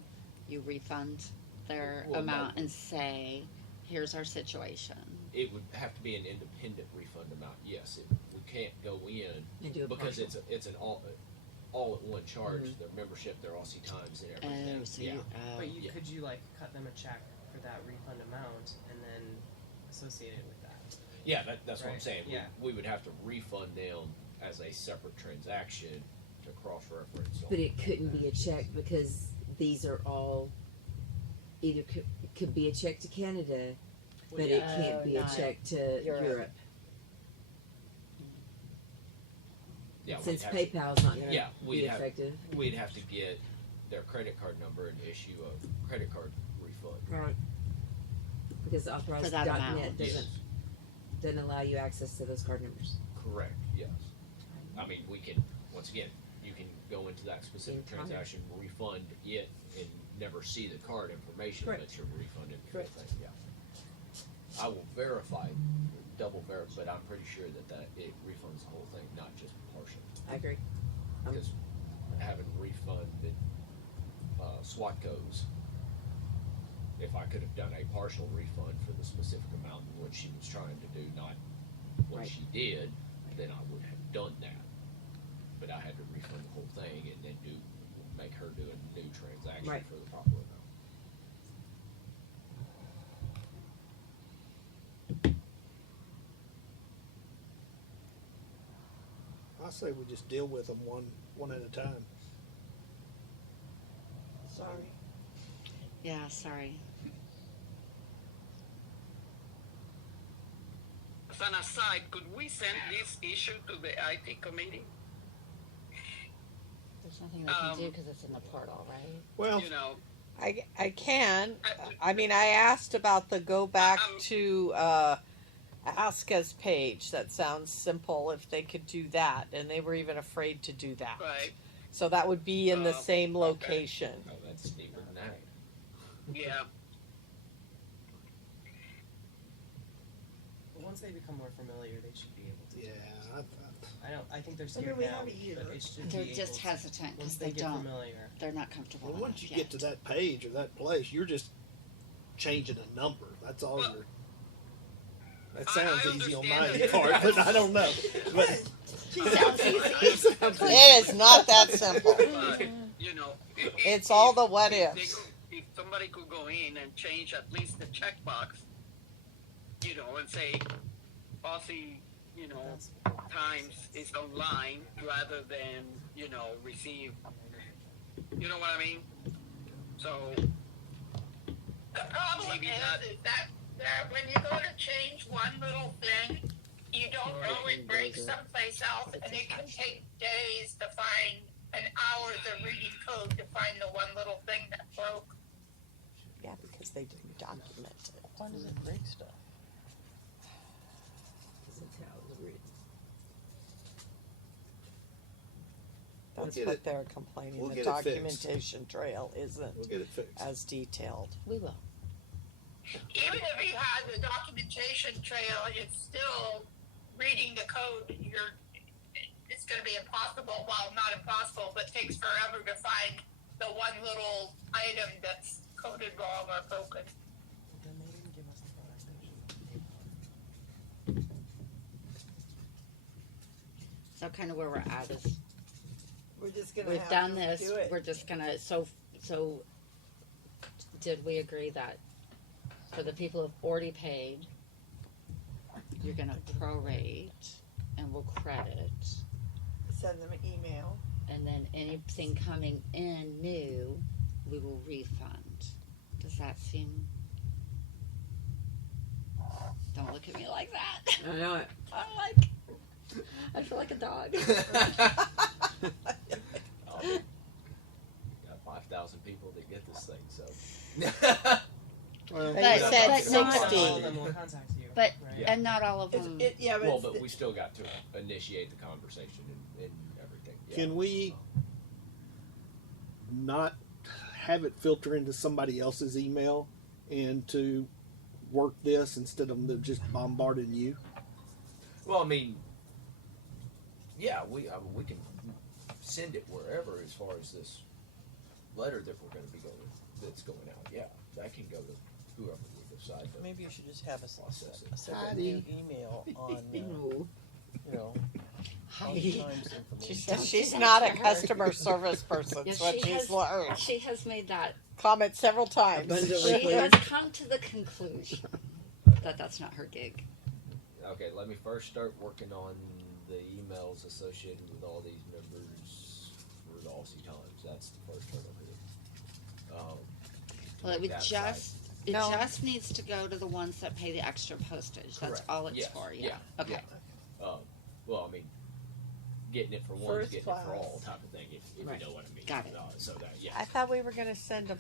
you refund their amount and say, here's our situation. It would have to be an independent refund amount, yes. We can't go in and do because it's an all at one charge, their membership, their Aussie Times and everything. But could you like cut them a check for that refund amount and then associate it with that? Yeah, that's what I'm Right. saying. Yeah. We would have to refund them as a separate transaction to cross-reference. But it couldn't be a check because these are all either could be a check to Canada, but it can't be a check to Europe. Yeah, Since PayPal's not going to be effective. We'd have to get their credit card number and issue a credit card refund. Right. Because authorized.net doesn't allow you access to those card numbers. Correct, yes. I mean, we can, once again, you can go into that specific transaction, refund it, and never see the card information that you're refunding the whole thing, yeah. I will double verify, but I'm pretty sure that it refunds the whole thing, not just partial. I agree. Because having refunded SWATCOs, if I could have done a partial refund for the specific amount of what she was trying to do, not what she did, then I would have done that. But I had to refund the whole thing and then make her do a new transaction for the proper amount. I say we just deal with them one at a time. Sorry. Yeah, sorry. As an aside, could we send this issue to the IT committee? There's nothing they can do because it's in the portal, right? Well, you know, I can. I mean, I asked about the go back to ASCA's page. That sounds simple if they could do that, and they were even afraid to do that. Right. So that would be in the same location. Oh, that's deeper than that. Yeah. Once they become more familiar, they should be able to. Yeah, I think they're I scared mean, we now, have a year. but it should They're be just able hesitant to, because once they get don't. familiar. They're not comfortable. well, once you yet. get to that page or that place, you're just changing a number. That's all you're. That sounds easy on my part, but I don't know. But It is not that simple. You know, It's all the what ifs. if somebody could go in and change at least the checkbox, you know, and say Aussie, you know, Times is online rather than, you know, receive. You know what I mean? So The problem is that when you go to change one little thing, you don't know it breaks someplace else, and it can take days to find, and hours of reading code to find the one little thing that broke. Yeah, because they didn't document it. Why does it break stuff? That's get what it. they're complaining. We'll The get it fixed. documentation trail isn't We'll get it fixed. as detailed. We will. Even if you had the documentation trail, it's still reading the code. It's going to be impossible. Well, not impossible, but takes forever to find the one little item that's coded wrong or broken. Then they didn't give us the documentation. So kind of where we're at is We're just gonna we've have done to this. do it. We're just gonna so did we agree that for the people who've already paid, you're gonna prorate and we'll credit, Send them an email. and then anything coming in new, we will refund. Does that seem? Don't look at me like that. I know it. I'm like, I feel like a dog. Got 5,000 people that get this thing, so. They But- said but not- 60. All of them will contact you. But Yeah. and not all of them. Yeah, Well, but we still got to initiate the conversation and everything. Yeah. Can we not have it filter into somebody else's email and to work this instead of them just bombarding you? Well, I mean, yeah, we can send it wherever as far as this letter that we're going to be going that's going out. Yeah, that can go to whoever we decide. To Maybe you should just have a process it. separate new email on, you know, Aussie Times She information. says she's not a customer service person. Yeah, That's what she she's has- learned. She has made that. Comment several times. She has come to the conclusion that that's not her gig. Okay, let me first start working on the emails associated with all these members for the Aussie Times. That's the first hurdle here. Well, it would That just side. it No. just needs to go to the ones that pay the extra postage. That's Correct. all it's Yes. for. Yeah. Okay. Yeah. Well, I mean, getting it for one, First getting class. it for all type of thing, if Right. you know what I mean. Got it. So that, yeah. I thought we were going to send a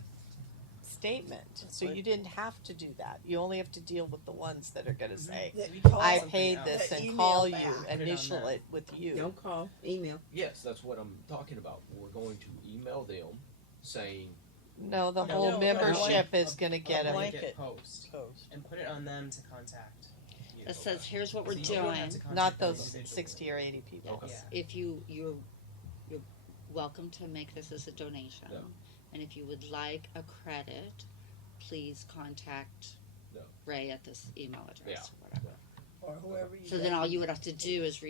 statement, so you didn't have to do that. You only have to deal with the ones that are going to say, That We call I something paid else. this, That and email call back. you, Put it on initial them. it with you. Don't call, email. Yes, that's what I'm talking about. We're going to email them saying, No, the No, whole no, membership no. is going to get a them. blanket post Post. and put it on them to contact you. That says here's what we're So you don't have doing. to contact Not them those individually. 60 or 80 people. Okay. Yeah. If you're welcome to make this as a donation, Yeah. and if you would like a credit, please contact Yeah. Ray at this email address or whatever. Or whoever you So then all you would have to do is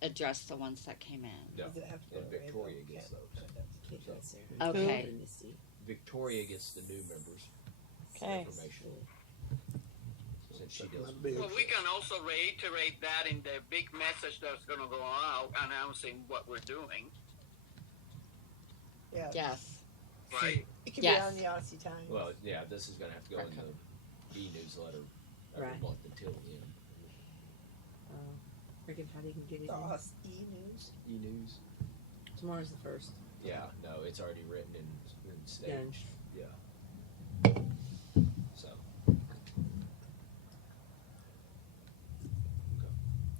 address the ones that came in. no. Does it have to go And to Ray, Victoria though? gets Can't those. put that to Can't Ray. that's there. Okay. Victoria gets the new members Okay. information. Since she does. Well, we can also reiterate that in the big message that's going to go out announcing what we're doing, Yeah. Yes. right? It could Yes. be on the Aussie Times. Well, yeah, this is going to have to go in Okay. the e-newsletter every Right. month until then. Reckon how do you get it the in? Aussie News. E-news. Tomorrow's the 1st. Yeah, no, it's already written and staged. Yeah. So.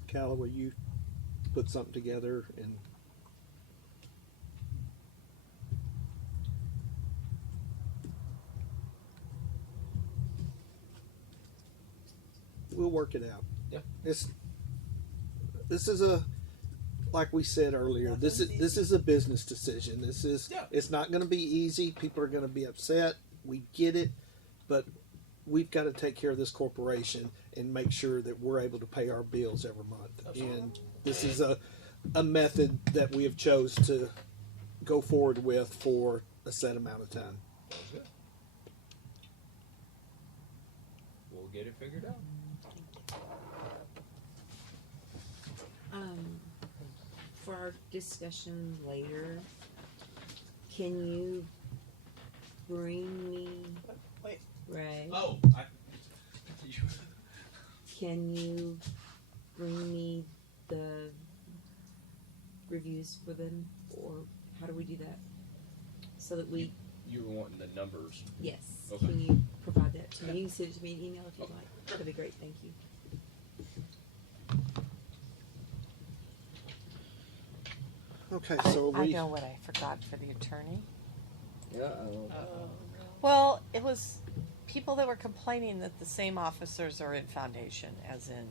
Calla, will you put something together and we'll work it out. Yeah. This is a, like we said earlier, this is a business decision. This is Yeah. It's not going to be easy. People are going to be upset. We get it, but we've got to take care of this corporation and make sure that we're able to pay our bills every month. Absolutely. And this is a method that we have chose to go forward with for a set amount of time. Sounds good. We'll get it figured out. For our discussion later, can you bring me, Wait. Ray, Oh, can you bring me the reviews for them, or how do we do that? So that we, you were wanting the numbers. yes, Okay. can you provide that to me? You can send it to me in email if you'd like. That'd be great, thank you. Okay, so I we. know what I forgot for the attorney. Uh-oh. Well, it was people that were complaining that the same officers are in foundation, as in.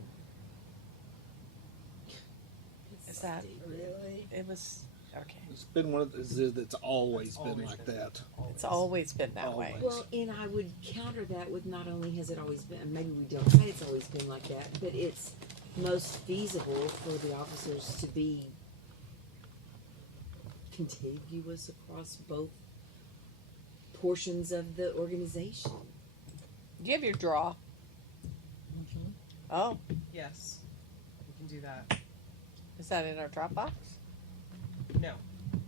Is that Really? It was okay. It's been one of the, that's always been like that. It's always been that way. Well, and I would counter that with not only has it always been, maybe we don't say it's always been like that, but it's most feasible for the officers to be contiguous across both portions of the organization. Do you have your draw? Oh, Yes, we can do that. is that in our Dropbox? No,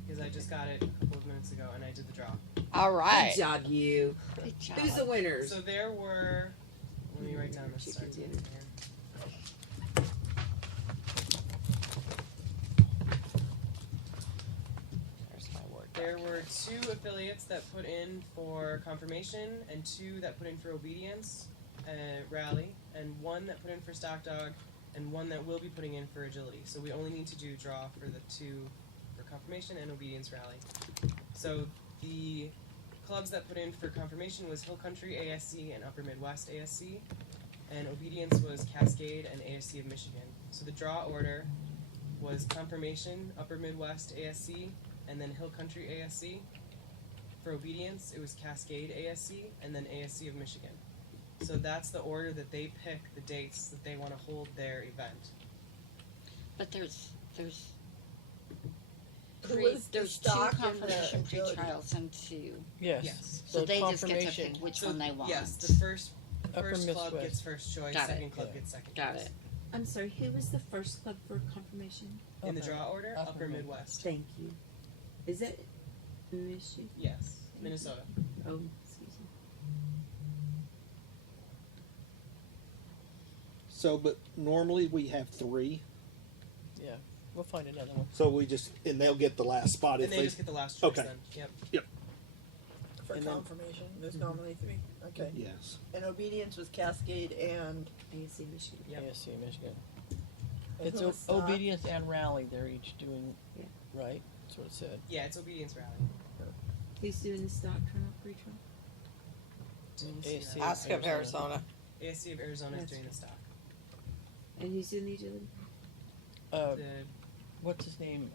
because I just got it a couple of minutes ago and I did the draw. All right. Good job, you. Good job. Who's the winners? So there were. Let me write down the start date here. There's my word. There were 2 affiliates that put in for confirmation and 2 that put in for obedience, rally, and 1 that put in for stock dog, and 1 that will be putting in for agility. So we only need to do draw for the 2 for confirmation and obedience rally. So the clubs that put in for confirmation was Hill Country ASC and Upper Midwest ASC, and obedience was Cascade and ASC of Michigan. So the draw order was confirmation, Upper Midwest ASC, and then Hill Country ASC. For obedience, it was Cascade ASC, and then ASC of Michigan. So that's the order that they pick the dates that they want to hold their event. But there's Who was the there's 2 stock and the confirmation agility? pre-trials and 2. Yes. Yes. So they just get to confirmation. pick which So, one they want. Yes, the first Upper club Midwest. gets first choice, Got it. second club Yeah. gets second Got choice. it. I'm sorry, who was the first club for confirmation? In the Upper- draw order, Upper Upper Midwest. Thank you. Is that Michigan? Yes, Minnesota. Oh, excuse me. So, but normally we have 3, Yeah, we'll find another one. so we just and they'll get the last spot if And they just get the last choice Okay. then. Yep. For And then- confirmation, there's normally 3. Okay. Yes. And obedience was Cascade and ASC Michigan. Yep. ASC Michigan. And It's who was stock? obedience and rally. They're each doing, Yeah. right? That's what it said. Yeah, it's obedience rally. Who's doing the stock trial, pre-trial? ASC Ask of Arizona. ASC of Arizona is That's doing the stock. And who's doing the agility? The What's his name?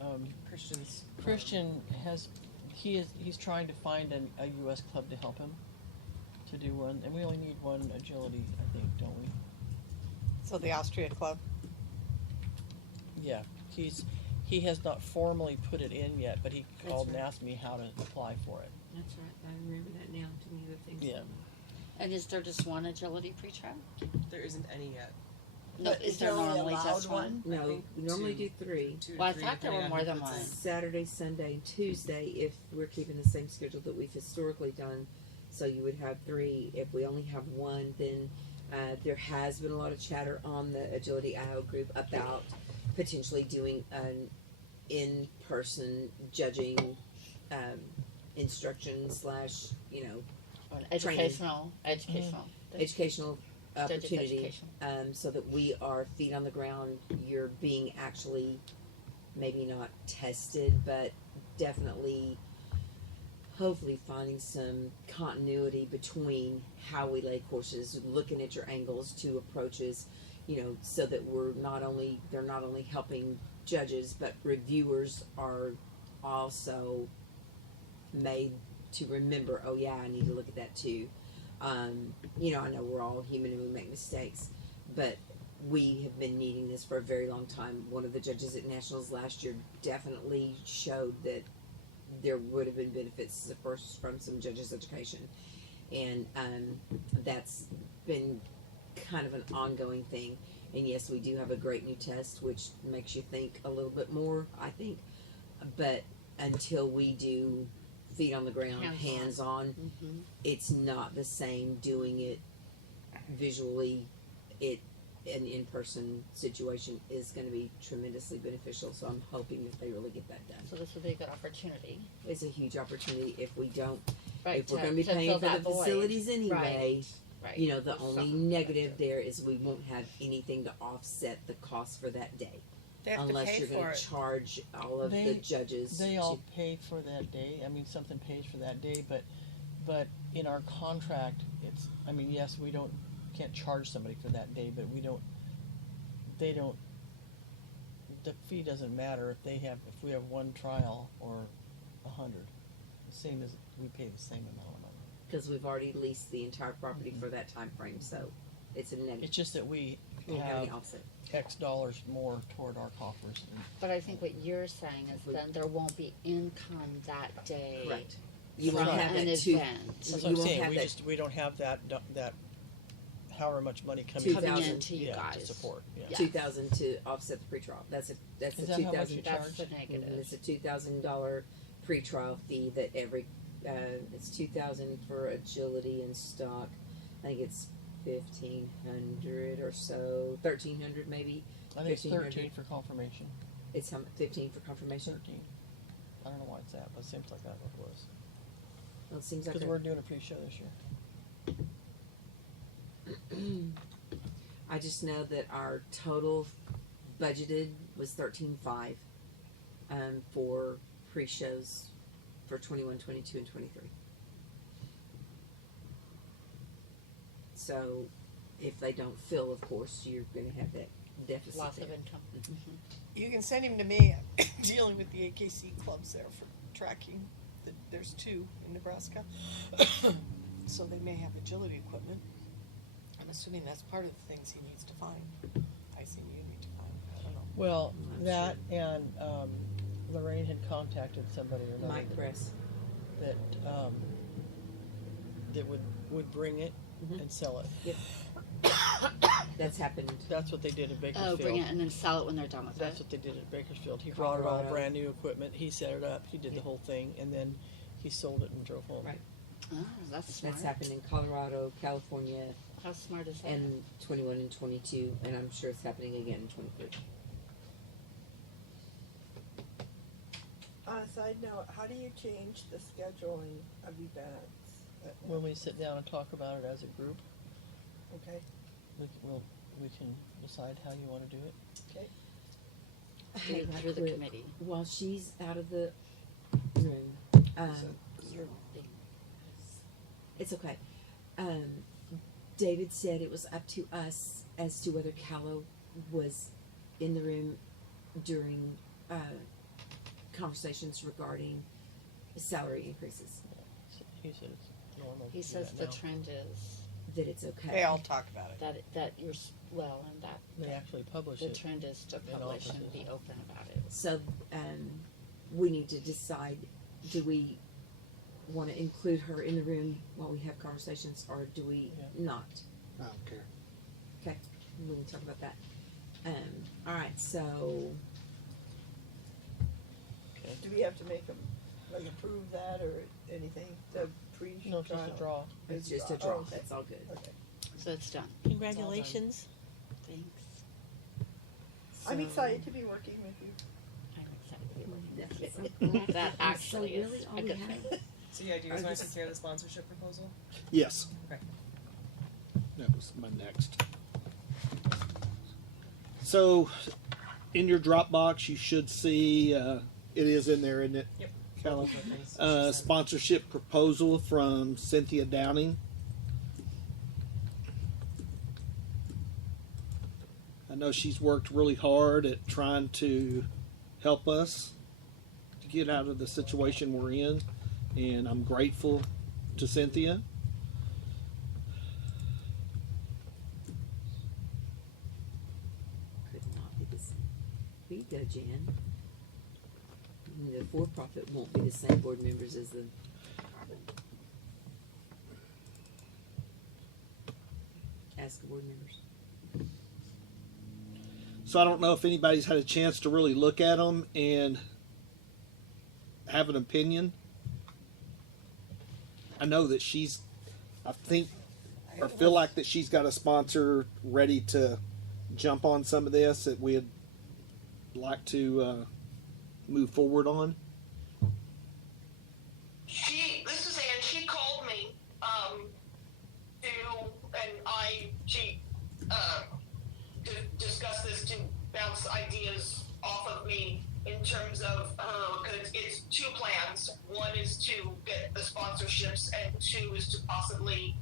Christians. Christian has, he's trying to find a U.S. club to help him to do one, and we only need one agility, I think, don't we? So the Austria Club. Yeah, he has not formally put it in yet, but he called and asked me how to apply for it. That's right. I remember that now. Too many other things. Yeah. And is there just one agility pre-trial? There isn't any yet. No, But is there only normally allowed just one? I No, think we normally 2. do 3. 2 to Well, I 3, thought there were depending on more who than puts in. one. Saturday, Sunday, and Tuesday if we're keeping the same schedule that we've historically done. So you would have 3. If we only have 1, then there has been a lot of chatter on the Agility IO group about potentially doing an in-person judging instruction slash, Or an educational. educational Judge opportunity, education. so that we are feet on the ground. You're being actually maybe not tested, but definitely, hopefully, finding some continuity between how we lay courses, looking at your angles to approaches, so that they're not only helping judges, but reviewers are also made to remember, oh yeah, I need to look at that too. I know we're all human and we make mistakes, but we have been needing this for a very long time. One of the judges at Nationals last year definitely showed that there would have been benefits from some judges' education, and that's been kind of an ongoing thing. And yes, we do have a great new test, which makes you think a little bit more, I think, but until we do feet on the ground, hands on, Mm-hmm. it's not the same doing it visually. An in-person situation is going to be tremendously beneficial, so I'm hoping that they really get that done. So this would be a good opportunity. It's a huge opportunity if we don't, Right, if we're to- going to be to paying fill for that the void. facilities anyway. Right. The only negative there is we won't have anything to offset the cost for that day. They have to unless pay you're for gonna it. charge all of the judges. They all pay for that day. I mean, something pays for that day, but in our contract, it's, I mean, yes, we can't charge somebody for that day, but they don't, the fee doesn't matter if we have one trial or 100. The same as, we pay the same amount of money. Because we've already leased the entire property for that time frame, so it's a negative. It's just that we don't have have any offset. X dollars more toward our coffers. But I think what you're saying is then there won't be income that day. Correct. You from won't have an that event. That's what I'm saying. We don't have that however much money coming in to you guys to support. Yeah. 2,000 to offset the pretrial. That's a Is $2,000. that how much you charge? That's the negative. And it's a $2,000 pretrial fee that it's $2,000 for agility and stock. I think it's $1,500 or so, $1,300 maybe. I think it's 13 for confirmation. It's 15 for confirmation. 13. I don't know why it's that, but it seems like that what it was. Well, it seems like because we're doing a pre-show this year. I just know that our total budgeted was $13,500 for pre-shows for 21, 22, and 23. So, if they don't fill, of course, you're going to have that deficit. Loss there. of income. Mm-hmm. You can send him to me. I'm dealing with the AKC clubs there for tracking. There's 2 in Nebraska. So they may have agility equipment. I'm assuming that's part of the things he needs to find. I assume you need to find. I don't know. Well, that and Lorraine had contacted somebody or another. Mike Press. That that would bring it and sell it. Yep. That's happened. That's what they did in Bakersfield. Oh, bring it and then sell it when they're done with That's it. what they did at Bakersfield. He brought it all brand new equipment. He set it up. He did the whole thing, and then he sold it and drove home. Right. Oh, that's smart. That's happened in Colorado, California, How smart is that? and 21 and 22, and I'm sure it's happening again in 23. On a side note, how do you change the scheduling of events? When we sit down and talk about it as a group, Okay. we can decide how you want to do it. Okay. Hey, Through right the quick, committee. while she's out of the room, it's okay. David said it was up to us as to whether Callow was in the room during conversations regarding salary increases. He said it's normal. He says the trend is That it's okay. They all talk about it. that you're well, and that They actually publish the it. trend is to in publish and offices. be open about it. So, we need to decide, do we want to include her in the room while we have conversations, or do we not? I don't care. Okay, we can talk about that. Alright, so, Do we have to make them, like, approve that or anything? The pre-trial? No, it's just a draw. it's just a draw, Oh, okay. that's all good. Okay. So it's done. Congratulations. Thanks. I'm So- excited to be working with you. I'm excited to be working with Definitely. you. That actually So really is all a we good have- thing. So yeah, do you guys want to take care of the sponsorship proposal? Yes. Okay. That was my next. So, in your Dropbox, you should see it is in there, isn't it? Yep. Callum? Sponsorship proposal from Cynthia Downing. I know she's worked really hard at trying to help us to get out of the situation we're in, and I'm grateful to Cynthia. Could not be the same. Here you go, Jan. The for-profit won't be the same board members as the ASCA board members. So I don't know if anybody's had a chance to really look at them and have an opinion. I know that I think, or feel like that she's got a sponsor ready to jump on some of this that we'd like to move forward on. This is Ann. She called me, to discuss this, to bounce ideas off of me in terms of her, because it's two plans. One is to get the sponsorships, and two is to possibly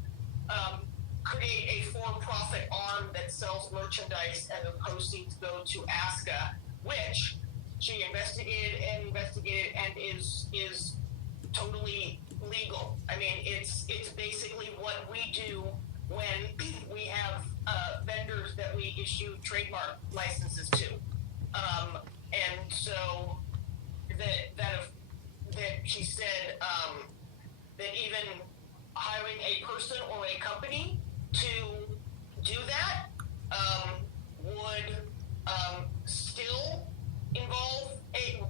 create a for-profit arm that sells merchandise, and the proceeds go to ASCA, which she investigated and is totally legal. I mean, it's basically what we do when we have vendors that we issue trademark licenses to, and so that she said that even hiring a person or a company to do that would still involve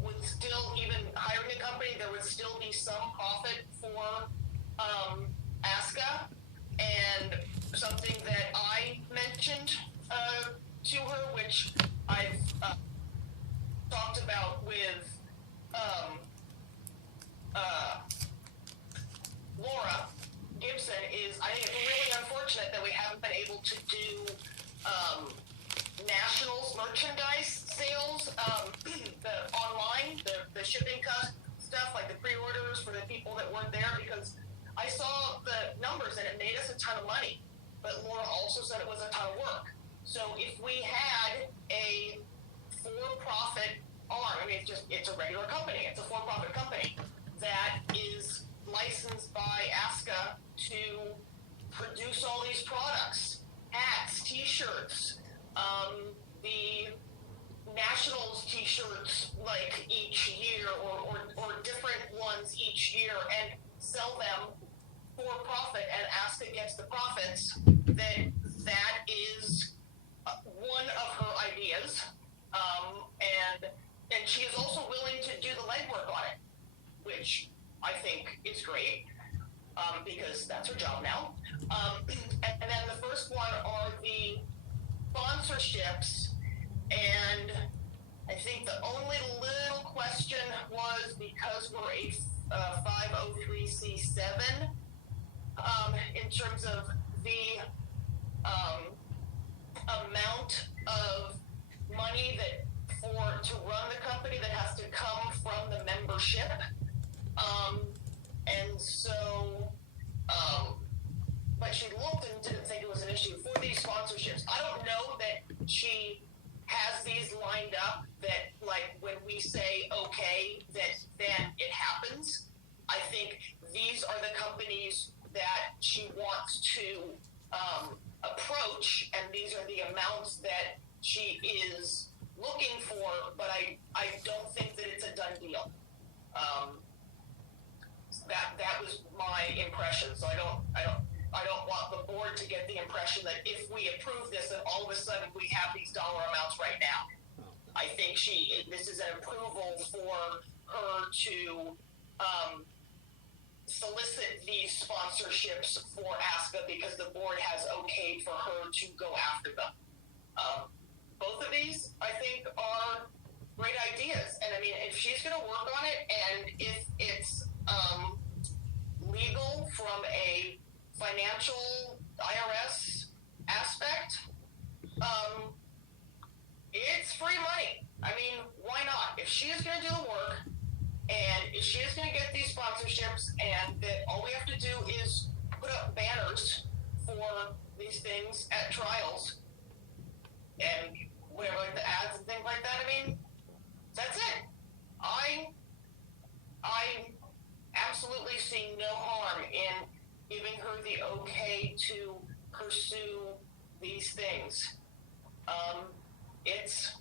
would still, even hiring a company, there would still be some profit for ASCA. And something that I mentioned to her, which I've talked about with Laura Gibson, is I think it's really unfortunate that we haven't been able to do Nationals merchandise sales, the online, the shipping stuff, like the pre-orders for the people that weren't there, because I saw the numbers and it made us a ton of money. But Laura also said it was a ton of work. So if we had a for-profit arm, I mean, it's a regular company, it's a for-profit company that is licensed by ASCA to produce all these products, hats, t-shirts, the Nationals t-shirts like each year, or different ones each year, and sell them for profit, and ASCA gets the profits, then that is one of her ideas. And she is also willing to do the legwork on it, which I think is great, because that's her job now. And then the first one are the sponsorships, and I think the only little question was, because we're a 503c7, in terms of the amount of money that to run the company that has to come from the membership, and so but she looked and didn't think it was an issue for these sponsorships. I don't know that she has these lined up, that like when we say okay, that then it happens. I think these are the companies that she wants to approach, and these are the amounts that she is looking for, but I don't think that it's a done deal. That was my impression. So I don't want the board to get the impression that if we approve this, then all of a sudden we have these dollar amounts right now. I think this is an approval for her to solicit these sponsorships for ASCA, because the board has okayed for her to go after them. Both of these, I think, are great ideas. And I mean, if she's going to work on it, and if it's legal from a financial IRS aspect, it's free money. I mean, why not? If she is going to do the work, and if she is going to get these sponsorships, and that all we have to do is put up banners for these things at trials, and whatever, like the ads and things like that, I mean, that's it. I absolutely see no harm in giving her the okay to pursue these things. It's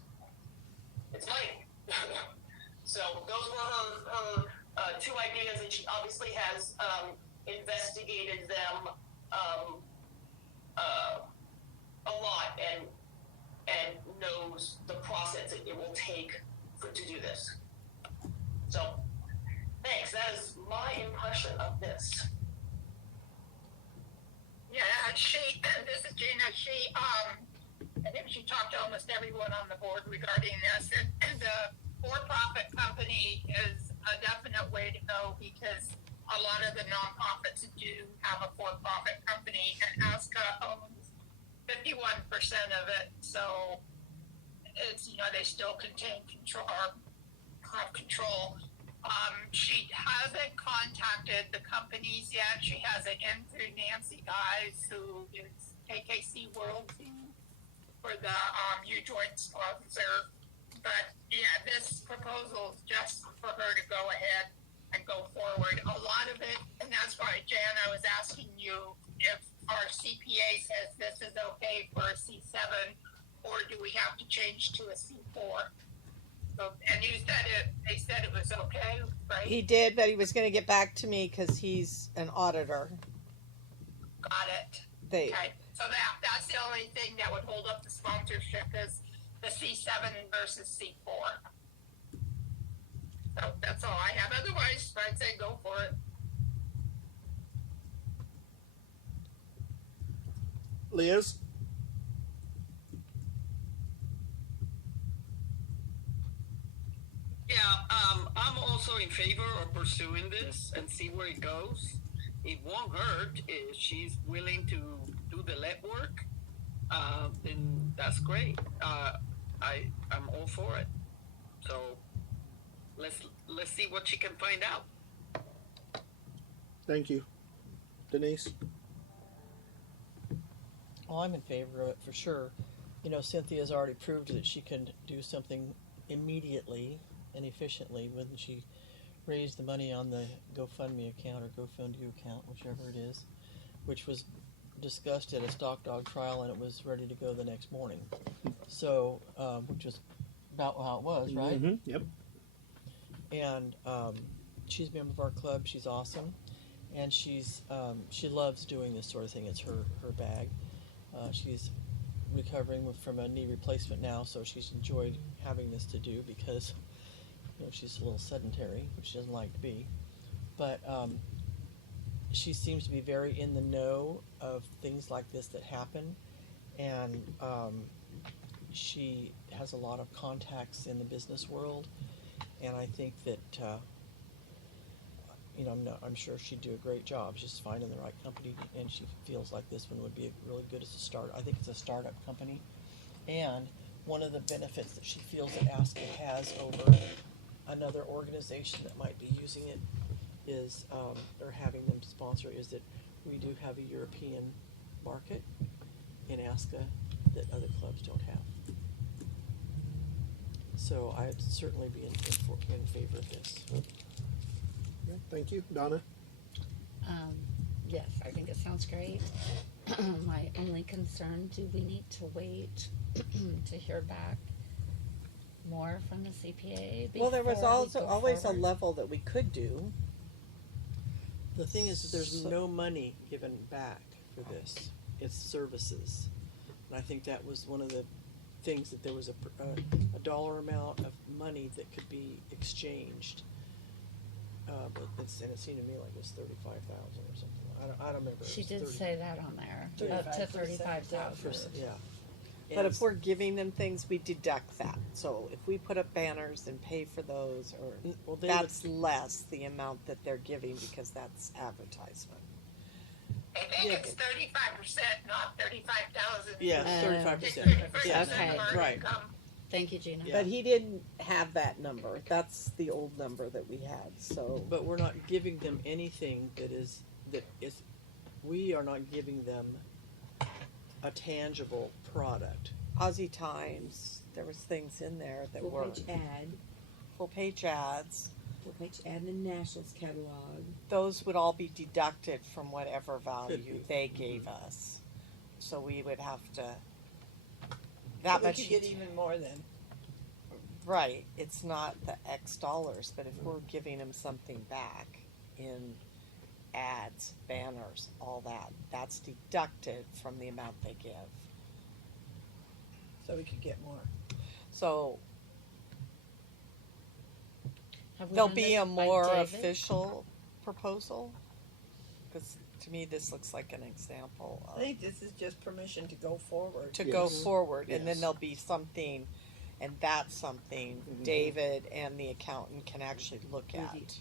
money. So those were her two ideas, and she obviously has investigated them a lot, and knows the process it will take to do this. So, thanks. That is my impression of this. Yeah, this is Gina. I think she talked to almost everyone on the board regarding this. And the for-profit company is a definite way to go, because a lot of the nonprofits do have a for-profit company, and ASCA owns 51% of it. So it's, they still contain control or have control. She hasn't contacted the companies yet. She has it in through Nancy Guys, who is AKC World Team for the U Joint sponsor. But yeah, this proposal is just for her to go ahead and go forward. A lot of it, and that's why, Jan, I was asking you if our CPA says this is okay for a C7, or do we have to change to a C4? So, and you said they said it was okay, right? He did, but he was going to get back to me because he's an auditor. Got it. Okay. So that's the only thing that would hold up the sponsorship is the C7 versus C4. So that's all I have. Otherwise, I'd say go for it. Liz? Yeah, I'm also in favor of pursuing this and see where it goes. It won't hurt if she's willing to do the legwork. Then that's great. I'm all for it. So let's see what she can find out. Thank you. Denise? Well, I'm in favor of it for sure. Cynthia's already proved that she can do something immediately and efficiently when she raised the money on the GoFundMe account or GoFundYou account, whichever it is, which was discussed at a stock dog trial and it was ready to go the next morning. So, which is about how it was, right? Mm-hmm. Yep. And she's a member of our club. She's awesome, and she loves doing this sort of thing. It's her bag. She's recovering from a knee replacement now, so she's enjoyed having this to do because she's a little sedentary, which she doesn't like to be. But she seems to be very in the know of things like this that happen, and she has a lot of contacts in the business world, and I think that I'm sure she'd do a great job just finding the right company, and she feels like this one would be really good as a start. I think it's a startup company, and one of the benefits that she feels that ASCA has over another organization that might be using it is, or having them sponsor, is that we do have a European market in ASCA that other clubs don't have. So I'd certainly be in favor of this. Yeah, thank you. Donna? Yes, I think it sounds great. My only concern, do we need to wait to hear back more from the CPA? Well, there was before we also go always forward? a level that we could do. The thing is that there's no money given back for this. It's services. And I think that was one of the things, that there was a dollar amount of money that could be exchanged. But it seemed to me like it was 35,000 or something. I don't remember. She did say that on there, up to 35,000. Yeah. But if we're giving them things, we deduct that. So if we put up banners and pay for those, or that's less the amount that they're giving because that's advertisement. I think it's 35%, not 35,000. Yeah, 35%. Yeah, okay. Right. Thank you, Gina. But he didn't have that number. That's the old number that we had. So, but we're not giving them anything that is. We are not giving them a tangible product. Aussie Times, there was things in there that were Full-page ad. Full-page ads. Full-page ad in the Nationals catalog. Those would all be deducted from whatever value they gave us. So we would have to. That much. We could get even more then. Right. It's not the X dollars, but if we're giving them something back in ads, banners, all that, that's deducted from the amount they give. So we could get more. So Have we there'll done be this a by more David? official proposal? Because to me, this looks like an example I of think this is just permission to go forward. to go forward, and then Yes. there'll be something, and that's something David and the accountant can actually look at.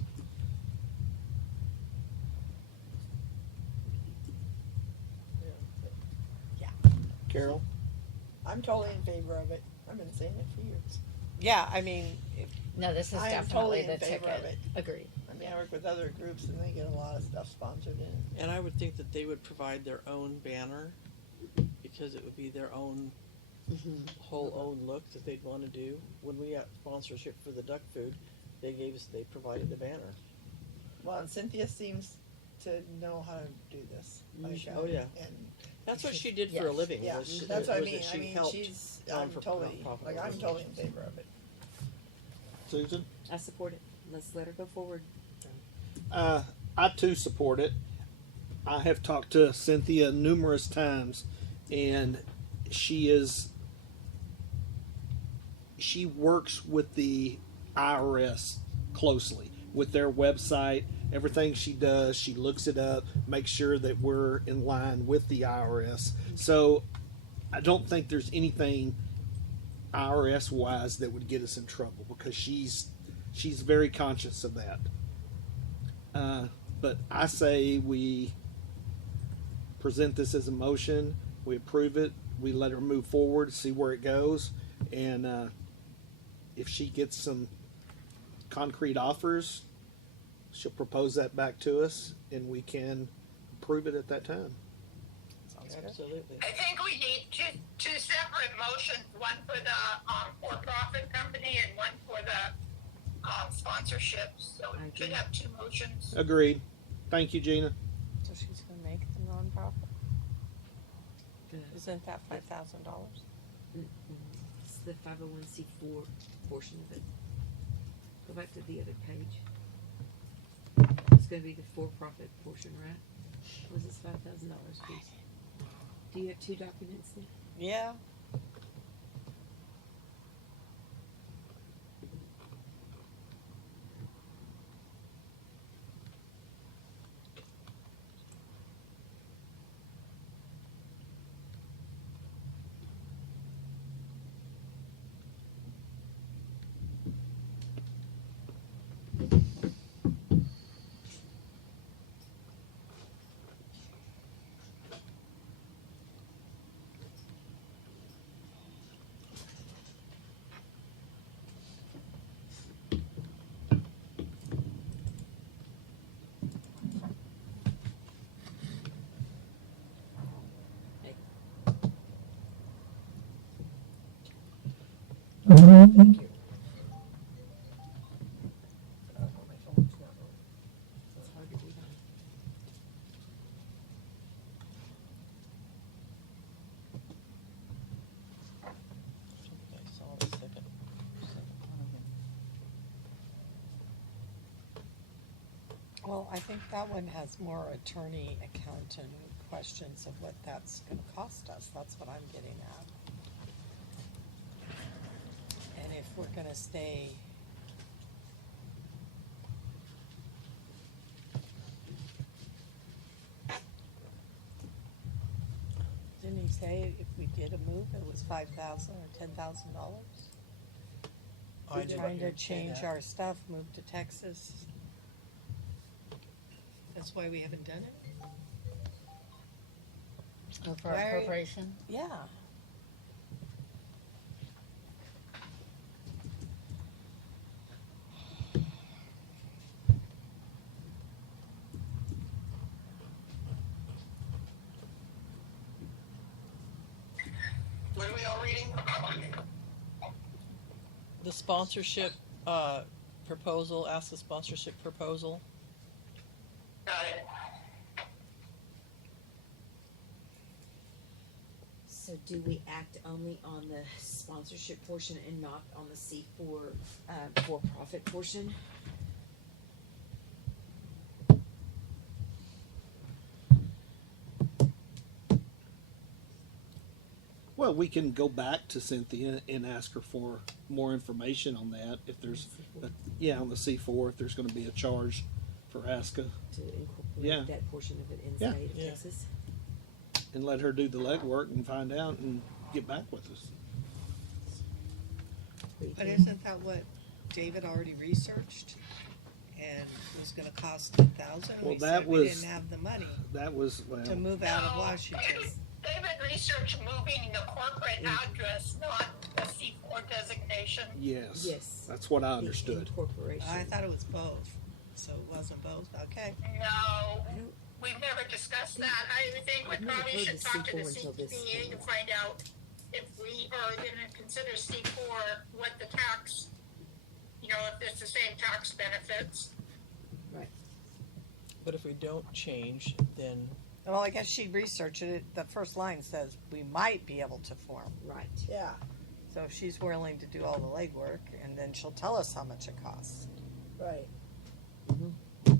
Carol? I'm totally in favor of it. I've been saying it for years. Yeah, I mean, No, this is I am definitely totally in the favor ticket. of it. Agreed. I mean, I work with other groups and they get a lot of stuff sponsored in. And I would think that they would provide their own banner, because it would be their own whole own look that they'd want to do. When we got sponsorship for the duck food, they provided the banner. Well, and Cynthia seems to know how to do this. Like, Oh, yeah. And That's what she did for a yes, living. Yeah, was that's what I was mean. that I she mean, helped she's. I'm non-for-profit totally I'm totally in favor of it. Susan? I support it. Let's let her go forward. I too support it. I have talked to Cynthia numerous times, and she works with the IRS closely with their website. Everything she does, she looks it up, makes sure that we're in line with the IRS. So I don't think there's anything IRS wise that would get us in trouble, because she's very conscious of that. But I say we present this as a motion, we approve it, we let her move forward, see where it goes, and if she gets some concrete offers, she'll propose that back to us, and we can approve it at that time. Absolutely. I think we need two separate motions, one for the for-profit company and one for the sponsorship. So we should have two motions. Agreed. Thank you, Gina. So she's gonna make the nonprofit. Isn't that $5,000? It's the 501c4 portion of it. Go back to the other page. It's going to be the for-profit portion, right? Was this $5,000 piece? Do you have two documents then? Yeah. Thank you. It's hard to do that. I saw the second. Well, I think that one has more attorney accountant questions of what that's gonna cost us. That's what I'm getting at. And if we're gonna stay. Didn't he say if we did a move, it was $5,000 or $10,000? I We're didn't trying to say change that. our stuff, move to Texas. That's why we haven't done it? Oh, for Why are you- appropriation? Yeah. What are we all reading? The sponsorship proposal, ASCA sponsorship proposal. Got it. So do we act only on the sponsorship portion and not on the C4 for-profit portion? Well, we can go back to Cynthia and ask her for more information on that. If there's, on the C4, if there's going to be a charge for ASCA, To incorporate Yeah. that portion of it Yeah. inside of Yeah. Texas? and let her do the legwork and find out and get back with us. But isn't that what David already researched? And it was gonna cost $10,000? Well, We that said we was- didn't have the money That was, to move out of No, Washington. David researched moving the corporate address, not the C4 corporation? Yes. Yes. That's what I The understood. incorporation. I thought it was both, so it wasn't both. Okay. No, we've never discussed that. I think we I've never probably heard should the talk to the C4 until this CPA came to up. find out if we are gonna consider C4, what the tax, you know, if it's the same tax benefits. Right. But if we don't change, then Well, I guess she researched it. The first line says we might be able to form. Right. Yeah. So if she's willing to do all the legwork, and then she'll tell us how much it costs. Right. So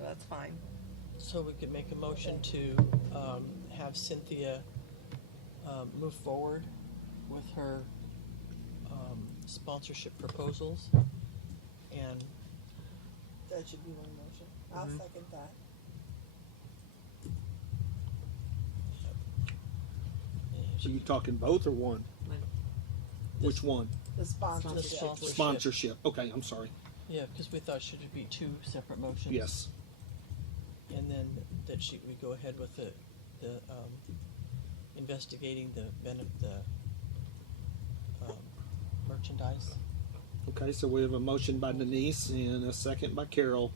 that's fine. so we could make a motion to have Cynthia move forward with her sponsorship proposals, and That should be one motion. I'll Mhm. second that. So you talking both or one? Which one? The sponsorship. Sponsorship. Okay, I'm sorry. yeah, because we thought should it be two separate motions. Yes. And then that we go ahead with the investigating the merchandise. Okay, so we have a motion by Denise and a second by Carol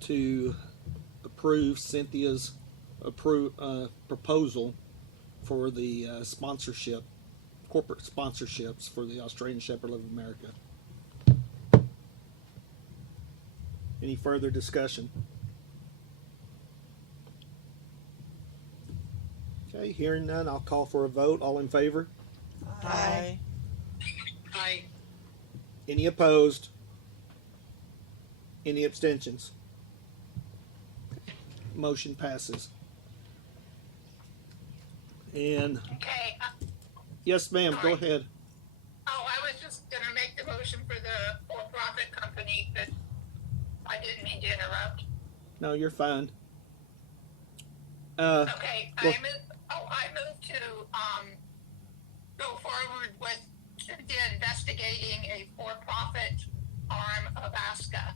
to approve Cynthia's proposal for the sponsorship, corporate sponsorships for the Australian Shepherd of America. Any further discussion? Okay, hearing none, I'll call for a vote. All in favor? Aye. Aye. Any opposed? Any abstentions? Motion passes. And Okay, yes, ma'am, go ahead. oh, I was just gonna make the motion for the for-profit company, but I didn't mean to interrupt. No, you're fine. Okay, go- I move to, go forward with Cynthia investigating a for-profit arm of ASCA.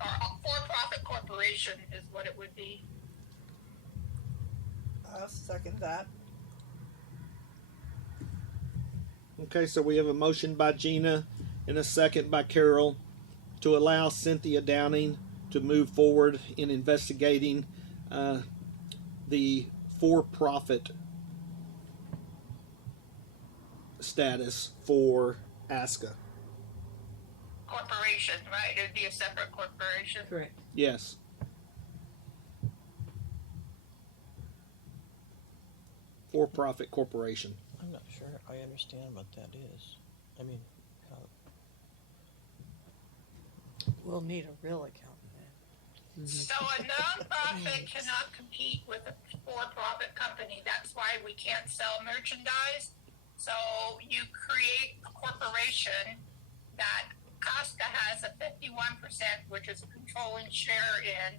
Or a for-profit corporation is what it would be. I'll second that. Okay, so we have a motion by Gina and a second by Carol to allow Cynthia Downing to move forward in investigating the for-profit status for ASCA. Corporation, right? It'd be a separate corporation. Correct. Yes. For-profit corporation. I'm not sure I understand what that is. I mean, We'll need a real accountant then. So a nonprofit cannot compete with a for-profit company. That's why we can't sell merchandise. So you create a corporation that ASCA has a 51%, which is a controlling share in,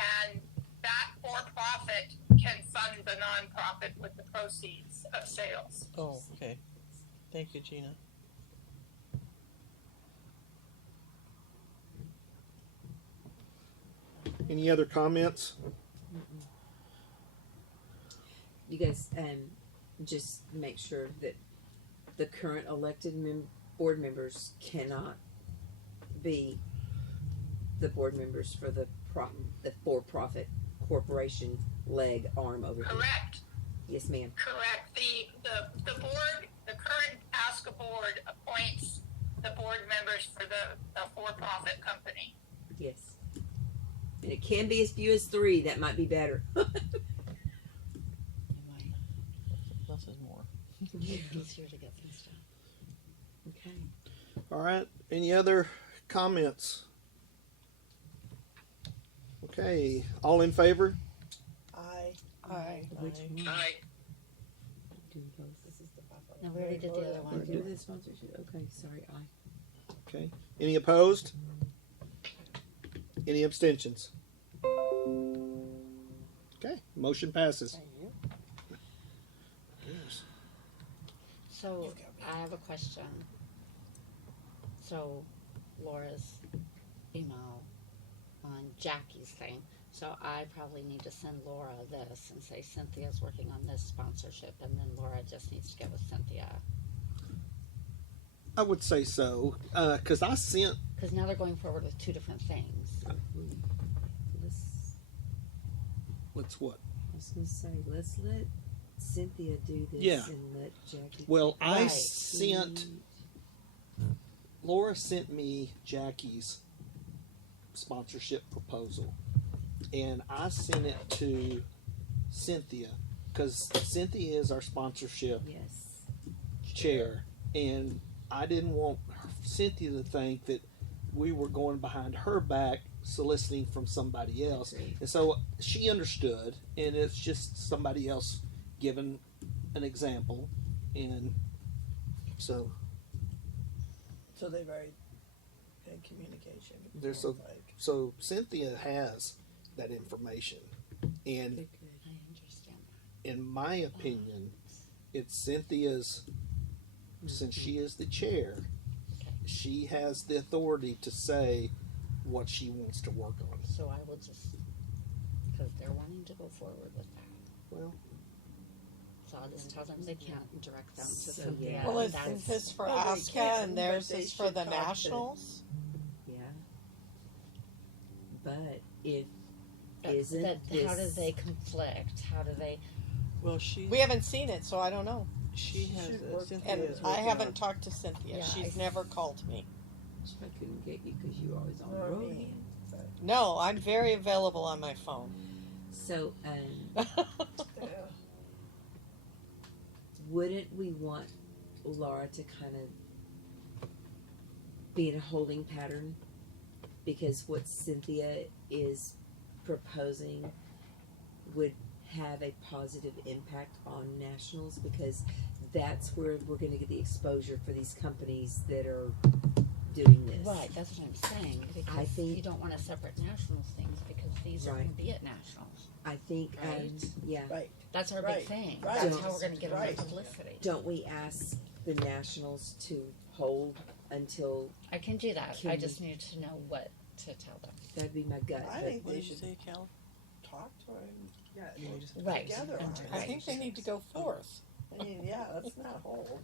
and that for-profit can fund the nonprofit with the proceeds of sales. oh, okay. Thank you, Gina. Any other comments? You guys, just make sure that the current elected board members cannot be the board members for the for-profit corporation leg arm over here. Correct. Yes, ma'am. Correct. The board, the current ASCA board appoints the board members for the for-profit company. Yes. And it can be as few as 3. That might be better. Less is more. Easier to get some stuff. Okay. All right. Any other comments? Okay. All in favor? Aye. Aye. Which one? Aye. Do both. This is the No, we already did the other one. Do the sponsorship. Okay, sorry. Aye. Okay. Any opposed? Any abstentions? Okay. Motion passes. So I have a question. So Laura's email on Jackie's thing. So I probably need to send Laura this and say Cynthia's working on this sponsorship, and then Laura just needs to get with Cynthia. I would say so, because I sent. Because now they're going forward with two different things. Let's what? I was gonna say, let's let Cynthia do this Yeah. and let Jackie. Well, I Right. sent. Laura sent me Jackie's sponsorship proposal, and I sent it to Cynthia because Cynthia is our sponsorship Yes. chair, and I didn't want Cynthia to think that we were going behind her back soliciting from somebody else. Agreed. And so she understood, and it's just somebody else giving an example. And so So they've already had communication. there's so Cynthia has that information, and I understand that. in my opinion, it's Cynthia's, since she is the chair, she has the authority to say what she wants to work on. So I will just, because they're wanting to go forward with that. Well, so I'll just tell them they can't and direct them to So, Cynthia. yeah. Well, and is that's- this for Well, they ASCA can, and but theirs they is for should the talk to- nationals? Yeah. But if but isn't this, how do they conflict? How do they? Well, she We haven't seen it, so I don't know. she has should work- Cynthia And is I working haven't on- talked to Cynthia. Yeah, She's I- never called me. I couldn't get you because you were always on the Or road. me. No, I'm very available on my phone. So, Yeah. wouldn't we want Laura to kind of be in a holding pattern? Because what Cynthia is proposing would have a positive impact on nationals, because that's where we're going to get the exposure for these companies that are doing this. Right, that's what I'm saying. Because I think- you don't want to separate nationals things because these are Right. going to be at nationals. I think, Right. yeah. Right. That's our Right, big thing. right. That's how we're going to get Right. our publicity. Don't we ask the nationals to hold until? I can do that. Can I we- just need to know what to tell them. That'd be my gut. I but- think What they did you should say, Cal? talk to her. And, Yeah, I mean, they just Right. together on it. I think they need to go forth. I mean, yeah, that's not hold.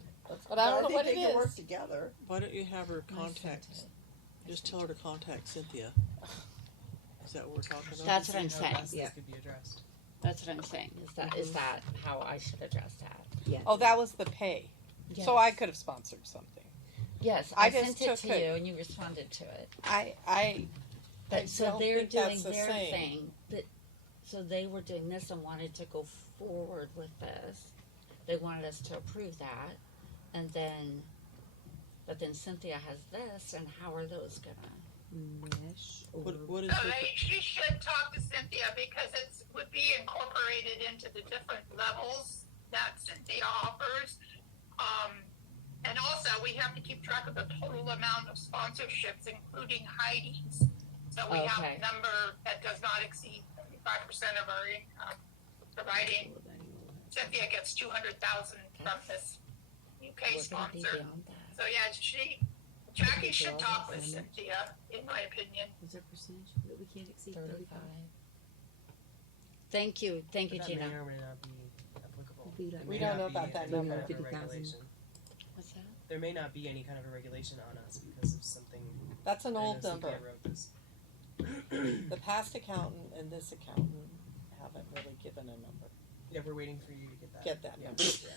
But I don't know think what they it can is. work together. Why don't you have her I contact? sent it. Just tell her to contact Cynthia. Is that what we're talking about? That's what I'm how saying. best Yeah. this could be addressed. That's what I'm saying. Is that how I should address that? Yeah. Oh, that was the pay. Yes. So I could have sponsored something. Yes, I I, just sent it took to it. you and you responded to it. I But so don't they're think doing that's the their same. thing. But so they were doing this and wanted to go forward with this. They wanted us to approve that, and then, but then Cynthia has this, and how are those gonna? Mesh or What is So her? she should talk to Cynthia because it would be incorporated into the different levels that Cynthia offers. And also, we have to keep track of the total amount of sponsorships, including Heidi's. So we have Okay. a number that does not exceed 35% of our income, providing Cynthia gets 200,000 from this UK We're gonna be sponsor. beyond that. So yeah, Jackie should talk with Cynthia, in my opinion. is there a percentage that we can't exceed 35. 35? Thank you, But that Gina. may or may not be applicable. Be like- There We may don't not know be about that any number. kind of a 50,000. regulation. What's that? There may not be any kind of a regulation on us because of something. That's an I know old Cynthia number. wrote this. The past accountant and this accountant haven't really given a number. Yeah, we're waiting for you to get that. Get that yeah. number. Yeah.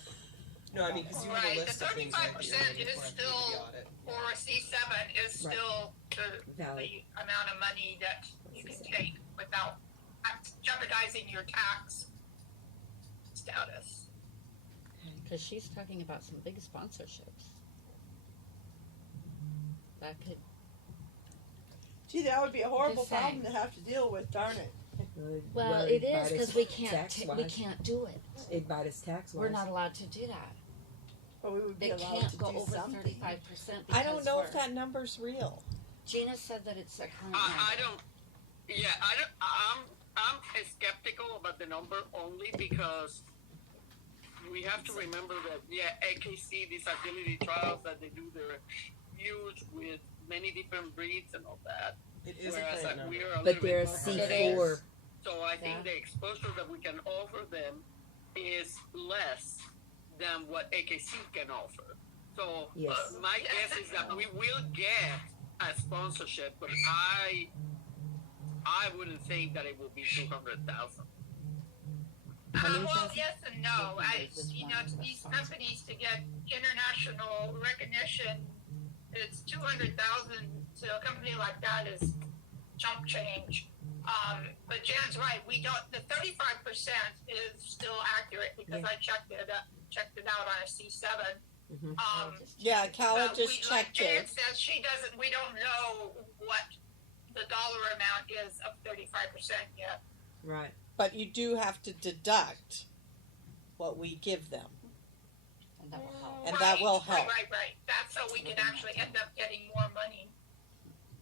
No, I mean, because you have Right, a the list of things that you're 35% waiting is for after still the audit. for a C7 is Right. still the Valid. amount of money that you can take without jeopardizing your tax status. Because she's talking about some big sponsorships. That could. Gee, that would be a horrible Just saying. problem to have to deal with, darn it. Well, it'd it is bite us because we can't. tax-wise. We can't do it. It'd bite us tax-wise. We're not allowed to do that. But we would be They allowed can't to go do over something. 35%. I don't know if that number's real. Gina said that it's a current I number. don't. Yeah, I'm skeptical about the number only because we have to remember that AKC disability trials that they do, they're huge with many different breeds and all that. It is Whereas a current we number. are a But little they're a bit C4. more- So I think the exposure that we can offer them is less than what AKC can offer. So my guess is that we will get a sponsorship, but I wouldn't think that it will be 200,000. Well, yes and no. These companies to get international recognition, it's 200,000 to a company like that is chump change. But Jan's right. We don't. The 35% is still accurate because I checked it out on a C7. Yeah, Calla just checked Jan it. says she doesn't. We don't know what the dollar amount is of 35% yet. Right. But you do have to deduct what we give them. And that will help. And that will help. Right. That's so we can actually end up getting more money.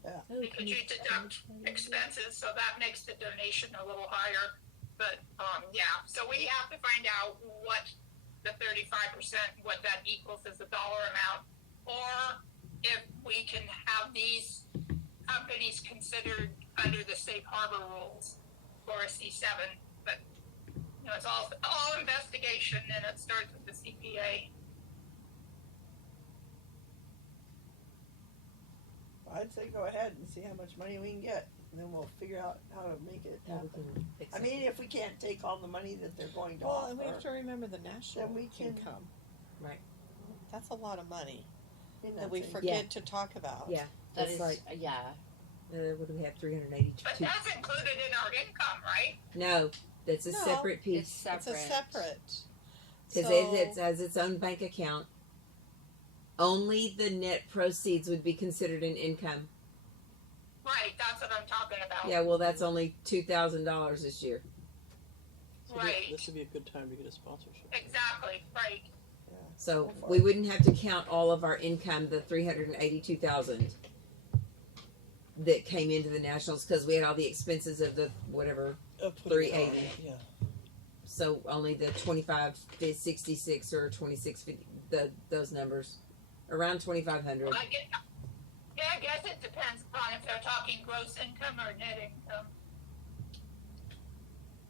Yeah. Because you deduct expenses, so that makes the donation a little higher. But so we have to find out what the 35%, what that equals as a dollar amount, or if we can have these companies considered under the safe harbor rules for a C7. But it's all investigation, and it starts with the CPA. I'd say go ahead and see how much money we can get, and then we'll figure out how to make it happen. I mean, if we can't take all the money that they're going to offer, and we have to remember the national then we can income. Right. That's a lot of money You're that not we saying- forget to talk about. Yeah. That It's is, like, yeah. what do we have? 382. But that's included in our income, right? No, that's a No, separate piece. It's separate. It's a separate. Because it has its own bank account. Only the net proceeds would be considered an income. Right, that's what I'm talking about. Yeah, well, that's only $2,000 this year. So Right. This would be a good time to get a sponsorship. Exactly, right. So we wouldn't have to count all of our income, the 382,000 that came into the Nationals, because we had all the expenses of the whatever Of putting it on, 380. Yeah. So only the 2566 or 2650, those numbers, around 2,500. I guess it depends upon if they're talking gross income or net income.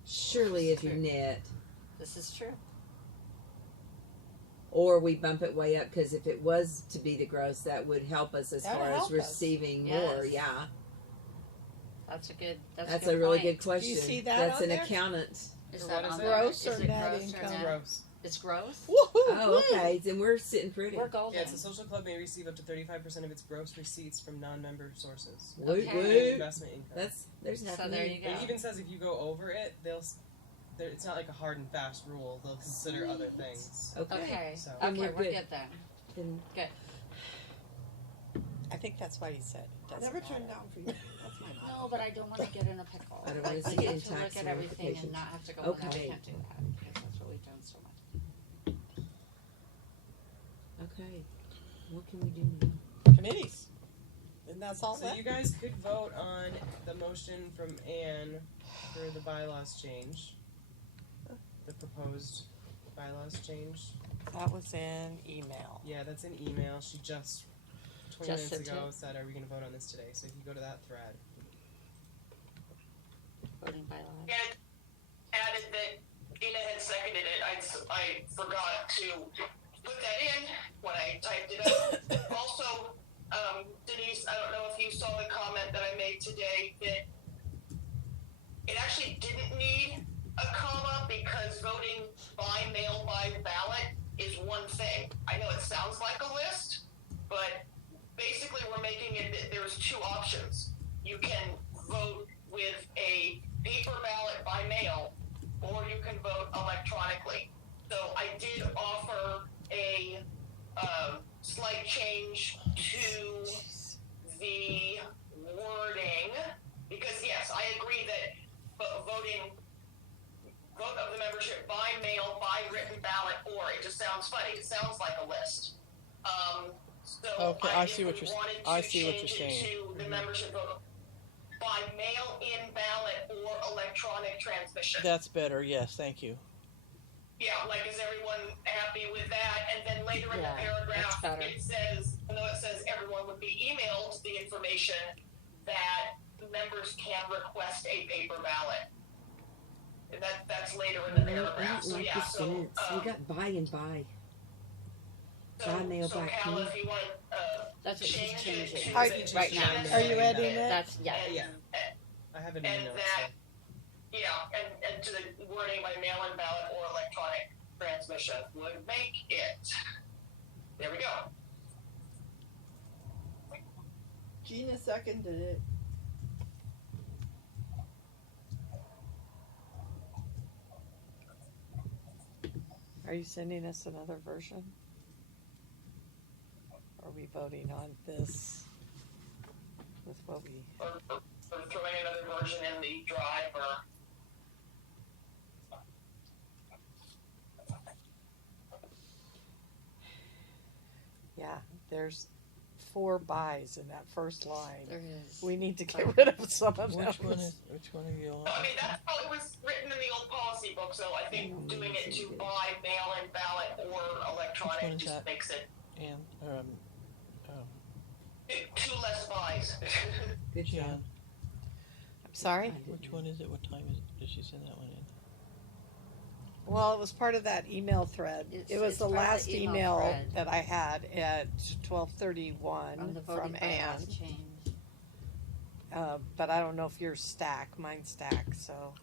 Surely, if you net, This is true. or we bump it way up, because if it was to be the gross, that would help us as That would far as help us. receiving more. Yes. Yeah, That's a good. that's a a really point. good question. see that That's on an there? accountant. Is Or that what is on it? there? Gross or Is it net gross income? Or net? Gross. It's gross. Woohoo! Oh, okay. Then we're sitting pretty. We're golden. Yeah, it's a social club may receive up to 35% of its gross receipts from non-member sources. Woot, Okay. woot. Investment income. There's So nothing. there you go. It even says if you go over it, it's not like a hard and fast rule. They'll consider other things. Okay. So Then Okay, we're we're good. good then. Then Good. I think that's why he said it doesn't Never matter. turn down for you. That's my motto. No, but I don't want to get in a pickle. I don't want Like, to we see it have in to look tax at everything and notifications. not have to go. Okay. No, we Okay. can't do that because that's what we've done so much. Okay. What can we do now? Committees. And that's all So that? you guys could vote on the motion from Anne for the bylaws change. The proposed bylaws change. That was in email. Yeah, that's an email. She just 20 Just minutes sent ago it. said, "Are we going to vote on this today?" So if you go to that thread, Voting bylaws. Had added that Ina had seconded it. I forgot to put that in when I typed it up. Also, Denise, I don't know if you saw the comment that I made today that it actually didn't need a comma because voting by mail by ballot is one thing. I know it sounds like a list, but basically we're making it that there's two options. You can vote with a paper ballot by mail, or you can vote electronically. So I did offer a slight change to the wording, because yes, I agree that vote of the membership by mail, by written ballot, or it just sounds funny. It sounds like a list. So Okay, I see if what we you're- wanted I to see what you're change it saying. to the membership vote by mail-in ballot or electronic transmission. That's better. Yes, thank you. Yeah, like, is everyone happy with that? And then later in Yeah, the paragraph, that's better. it says, although it says everyone would be emailed the information, that members can request a paper ballot. That's later in the I paragraph. don't So like yeah, the so sentence. We got by and by. so, By mail, so by Cal, key. if you want to That's what she's change it changing. to Are- Right now. Are you editing it? That's, yeah. Yeah. I have it in and the notes. that and to the wording by mail-in ballot or electronic transmission would make it. There we go. Gina seconded it. Are you sending us another version? Are we voting on this with what we? Or throwing another version in the drive or. Yeah, there's 4 buys in that first line. There is. We need to get rid of some of them. Which one are you on? I mean, that's how it was written in the old policy book, so I think doing it to by mail-in ballot or electronic just that? makes it And, 2 less buys. Good job. Jan, I'm sorry? which one is it? What time is it? Did she send that one in? Well, it was part of that email thread. It was It's the part of the last email email thread. that I had at On 12:31 the voting from Anne. bylaws change. But I don't know if yours stack. Mine's stack, so.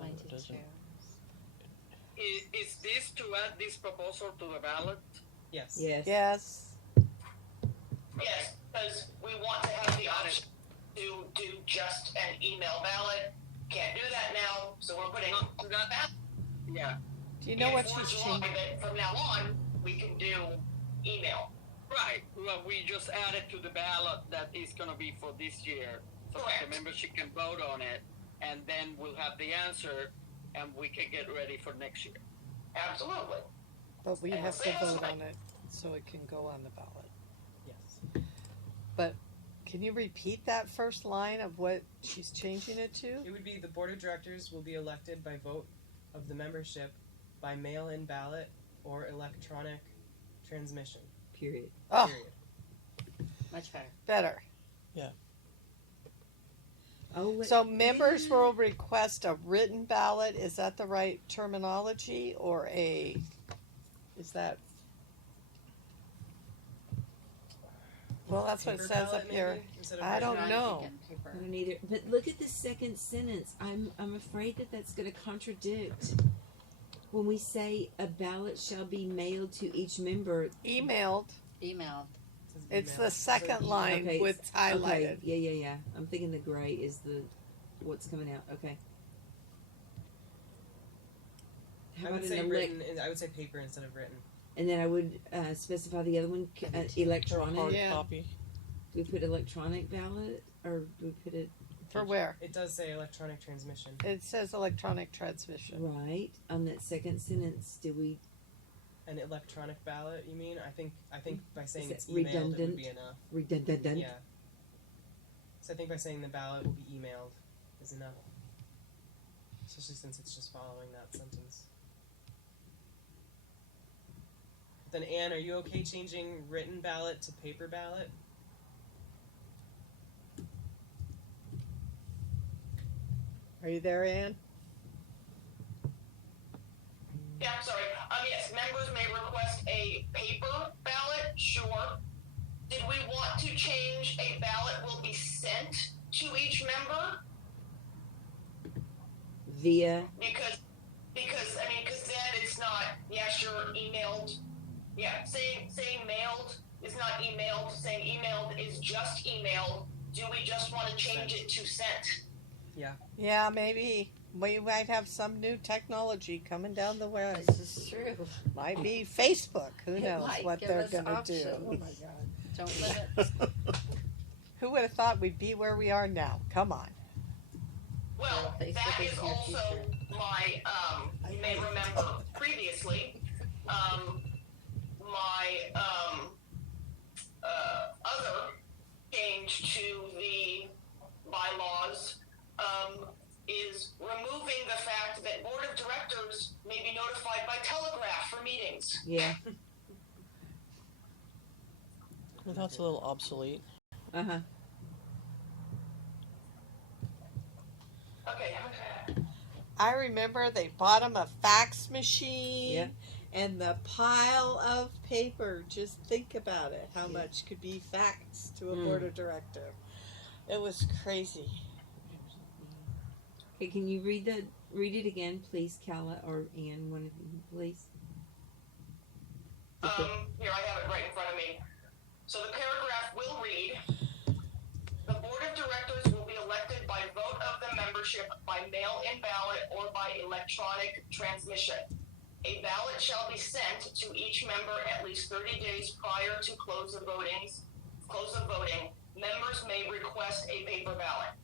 Mine did doesn't. too. Is this to add this proposal to the ballot? Yes. Yes. Yes. Yes, because we want to have the option to do just an email ballot. Can't do that now, so we're putting that. Yeah. Do you know what for she's July, changing? that from now on, we can do email. Right. Well, we just added to the ballot that is going to be for this year, so that Correct. the membership can vote on it, and then we'll have the answer, and we can get ready for next year. Absolutely. But we And have to same vote as- on it so it can go on the ballot. Yes. But can you repeat that first line of what she's changing it to? It would be the board of directors will be elected by vote of the membership by mail-in ballot or electronic transmission. Period. Oh, Period. Much better. better. Oh, wait. So members will request a written ballot. Is that the right terminology or is that? Well, that's what it Paper says ballot, up here. maybe, instead of I written? don't Trying to know. get paper. I don't either. But look at the second sentence. I'm afraid that that's going to contradict. When we say a ballot shall be mailed to each member. Emailed. Email. It says It's email. the second So line Okay, with highlighted. Okay. Yeah. I'm thinking the gray is the what's coming out. Okay. How I about would say an written. I would say paper instead of written. And then I would specify the other one, electronic. Hard Yeah. copy. Do we put electronic ballot or do we put it For where? It does say electronic transmission. It says electronic transmission. right on that second sentence? Do we? An electronic ballot, you mean? I think by saying that it's emailed, it redundant? would be enough. Redundant. Yeah. So I think by saying the ballot will be emailed is enough. Especially since it's just following that sentence. Then Anne, are you okay changing written ballot to paper ballot? Are you there, Ann? Yeah, I'm sorry. Yes, members may request a paper ballot, sure. Did we want to change a ballot will be sent to each member? Via. Because then it's not, yeah, sure, emailed. Yeah, saying mailed is not emailed, saying emailed is just emailed. Do we just want to change it to sent? Yeah, maybe. We might have some new technology coming down the way. This is true. Might be Facebook. Who It knows might what give they're us going to do. options. Oh my God. Don't limit. Who would have thought we'd be where we are now? Come on. Well, Facebook that is is your also future. my, you may remember previously, my other change to the bylaws is removing the fact that board of directors may be notified by telegraph for meetings. Yeah. Well, that's a little obsolete. Uh-huh. Okay. I remember they bought him a fax machine. Yeah. And the pile of paper, just think about it, how much could be faxed to a board of director. It was crazy. Okay, can you read it again, please, Calla or Ann, one of you, please? Here, I have it right in front of me. So the paragraph will read, the Board of Directors will be elected by vote of the membership by mail-in ballot or by electronic transmission. A ballot shall be sent to each member at least 30 days prior to close of voting. Members may request a paper ballot.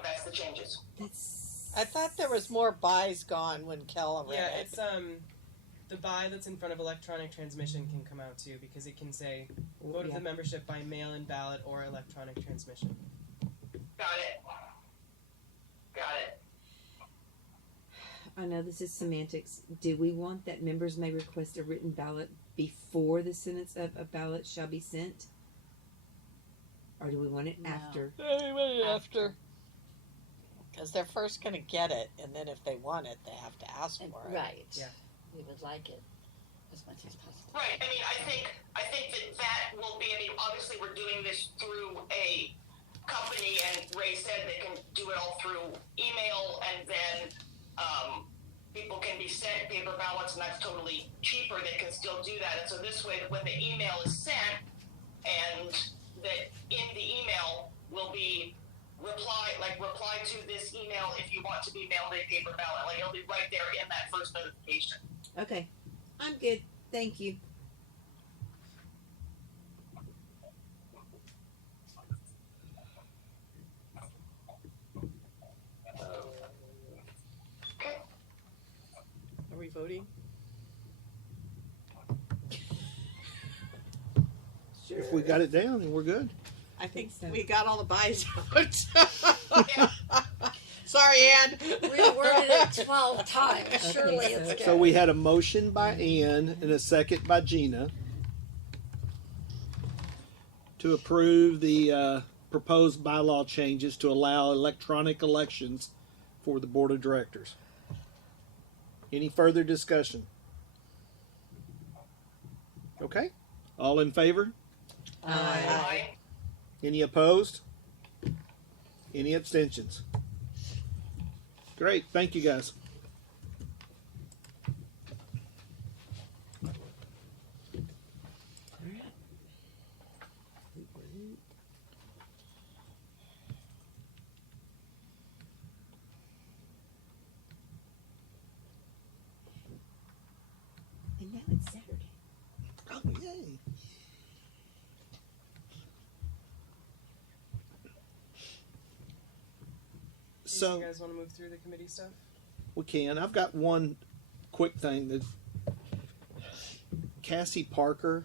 That's the changes. I thought there was more buys gone when Kella read Yeah, it. it's the buy that's in front of electronic transmission can come out too, because it can say vote of the membership by mail-in ballot or electronic transmission. Got it. I know this is semantics. Do we want that members may request a written ballot before the sentence of a ballot shall be sent? Or do we want it after? After. Because they're first going to get it, and then if they want it, they have to ask for it. Right. Yeah. We would like it as much as possible. Right. I mean, I think that will be. I mean, obviously, we're doing this through a company, and Ray said they can do it all through email, and then people can be sent paper ballots, and that's totally cheaper. They can still do that, and so this way, when the email is sent, and that in the email will be reply to this email if you want to be mailed a paper ballot. Like it'll be right there in that first notification. Okay. I'm good. Thank you. Are we voting? If we got it down, then we're good. I think we got all the buys out. Sorry, Ann. Reworded it 12 times. Surely it's good. So we had a motion by Ann and a second by Gina to approve the proposed bylaw changes to allow electronic elections for the Board of Directors. Any further discussion? Okay. All in favor? Aye. Any opposed? Any abstentions? Great. Thank you, guys. And now it's Saturday. Oh, yay. So you guys want to move through the committee stuff? we can. I've got one quick thing that Cassie Parker,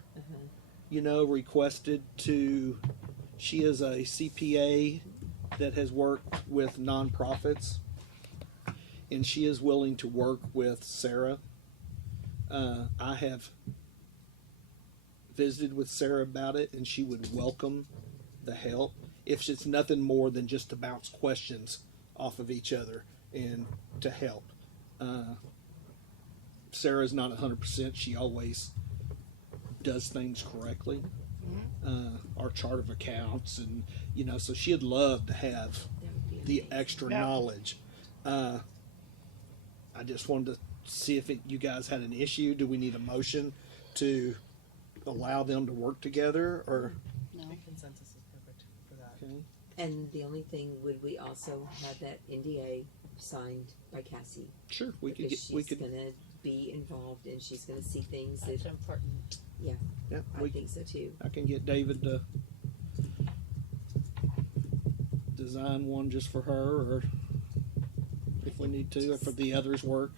requested to. She is a CPA that has worked with nonprofits, and she is willing to work with Sarah. I have visited with Sarah about it, and she would welcome the help if it's nothing more than just to bounce questions off of each other and to help. Sarah's not 100%. She always does things correctly. Our chart of accounts, and so she'd love to have the extra knowledge. I just wanted to see if you guys had an issue. Do we need a motion to allow them to work together, or? No. I think consensus is perfect for that. Okay. And the only thing, would we also have that NDA signed by Cassie? Sure, we could Because get. We she's could. gonna be involved, and she's gonna see things That's that. important. Yeah, Yeah, I think so too. I can get David to design one just for her, or if we need to, or for the others work.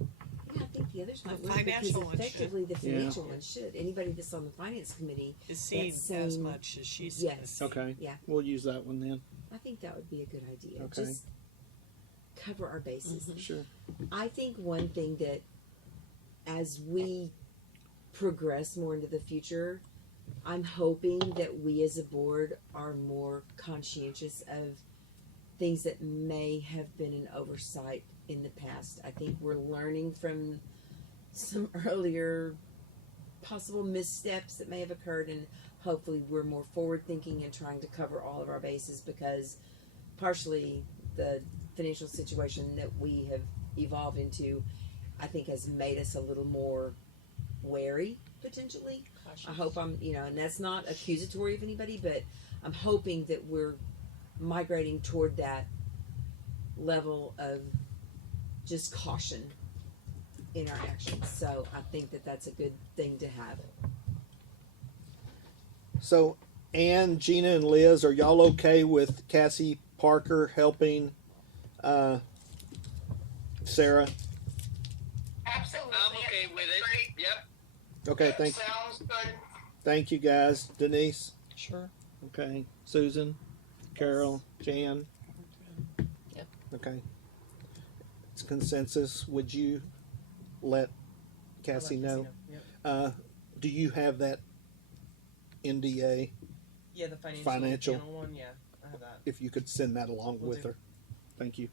Yeah, I think the others might The work because financial one should. effectively the Yeah. financial one should. Anybody that's on the finance committee Is seen that's as same- much as she's Yes. Okay. Yeah. We'll use that one then. I think that would be a good idea. Okay. Just cover our bases. Sure. I think one thing that as we progress more into the future, I'm hoping that we as a board are more conscientious of things that may have been an oversight in the past. I think we're learning from some earlier possible missteps that may have occurred, and hopefully we're more forward thinking and trying to cover all of our bases, because partially the financial situation that we have evolved into, I think, has made us a little more wary potentially. I hope I'm, and that's not accusatory of anybody, but I'm hoping that we're migrating toward that level of just caution in our actions. So I think that that's a good thing to have. So, Ann, Gina, and Liz, are y'all okay with Cassie Parker helping Sarah? Absolutely. I'm okay with it. Great. Yep. Okay, Sounds good. thank you guys. Denise? Sure. Okay. Susan? Carol? Jan? Yep. Okay. It's consensus. Would you let Cassie know? Yep. Do you have that NDA? Yeah, the financial Financial. panel one. Yeah, I have that. If you could send that along Will with do. her. Thank you.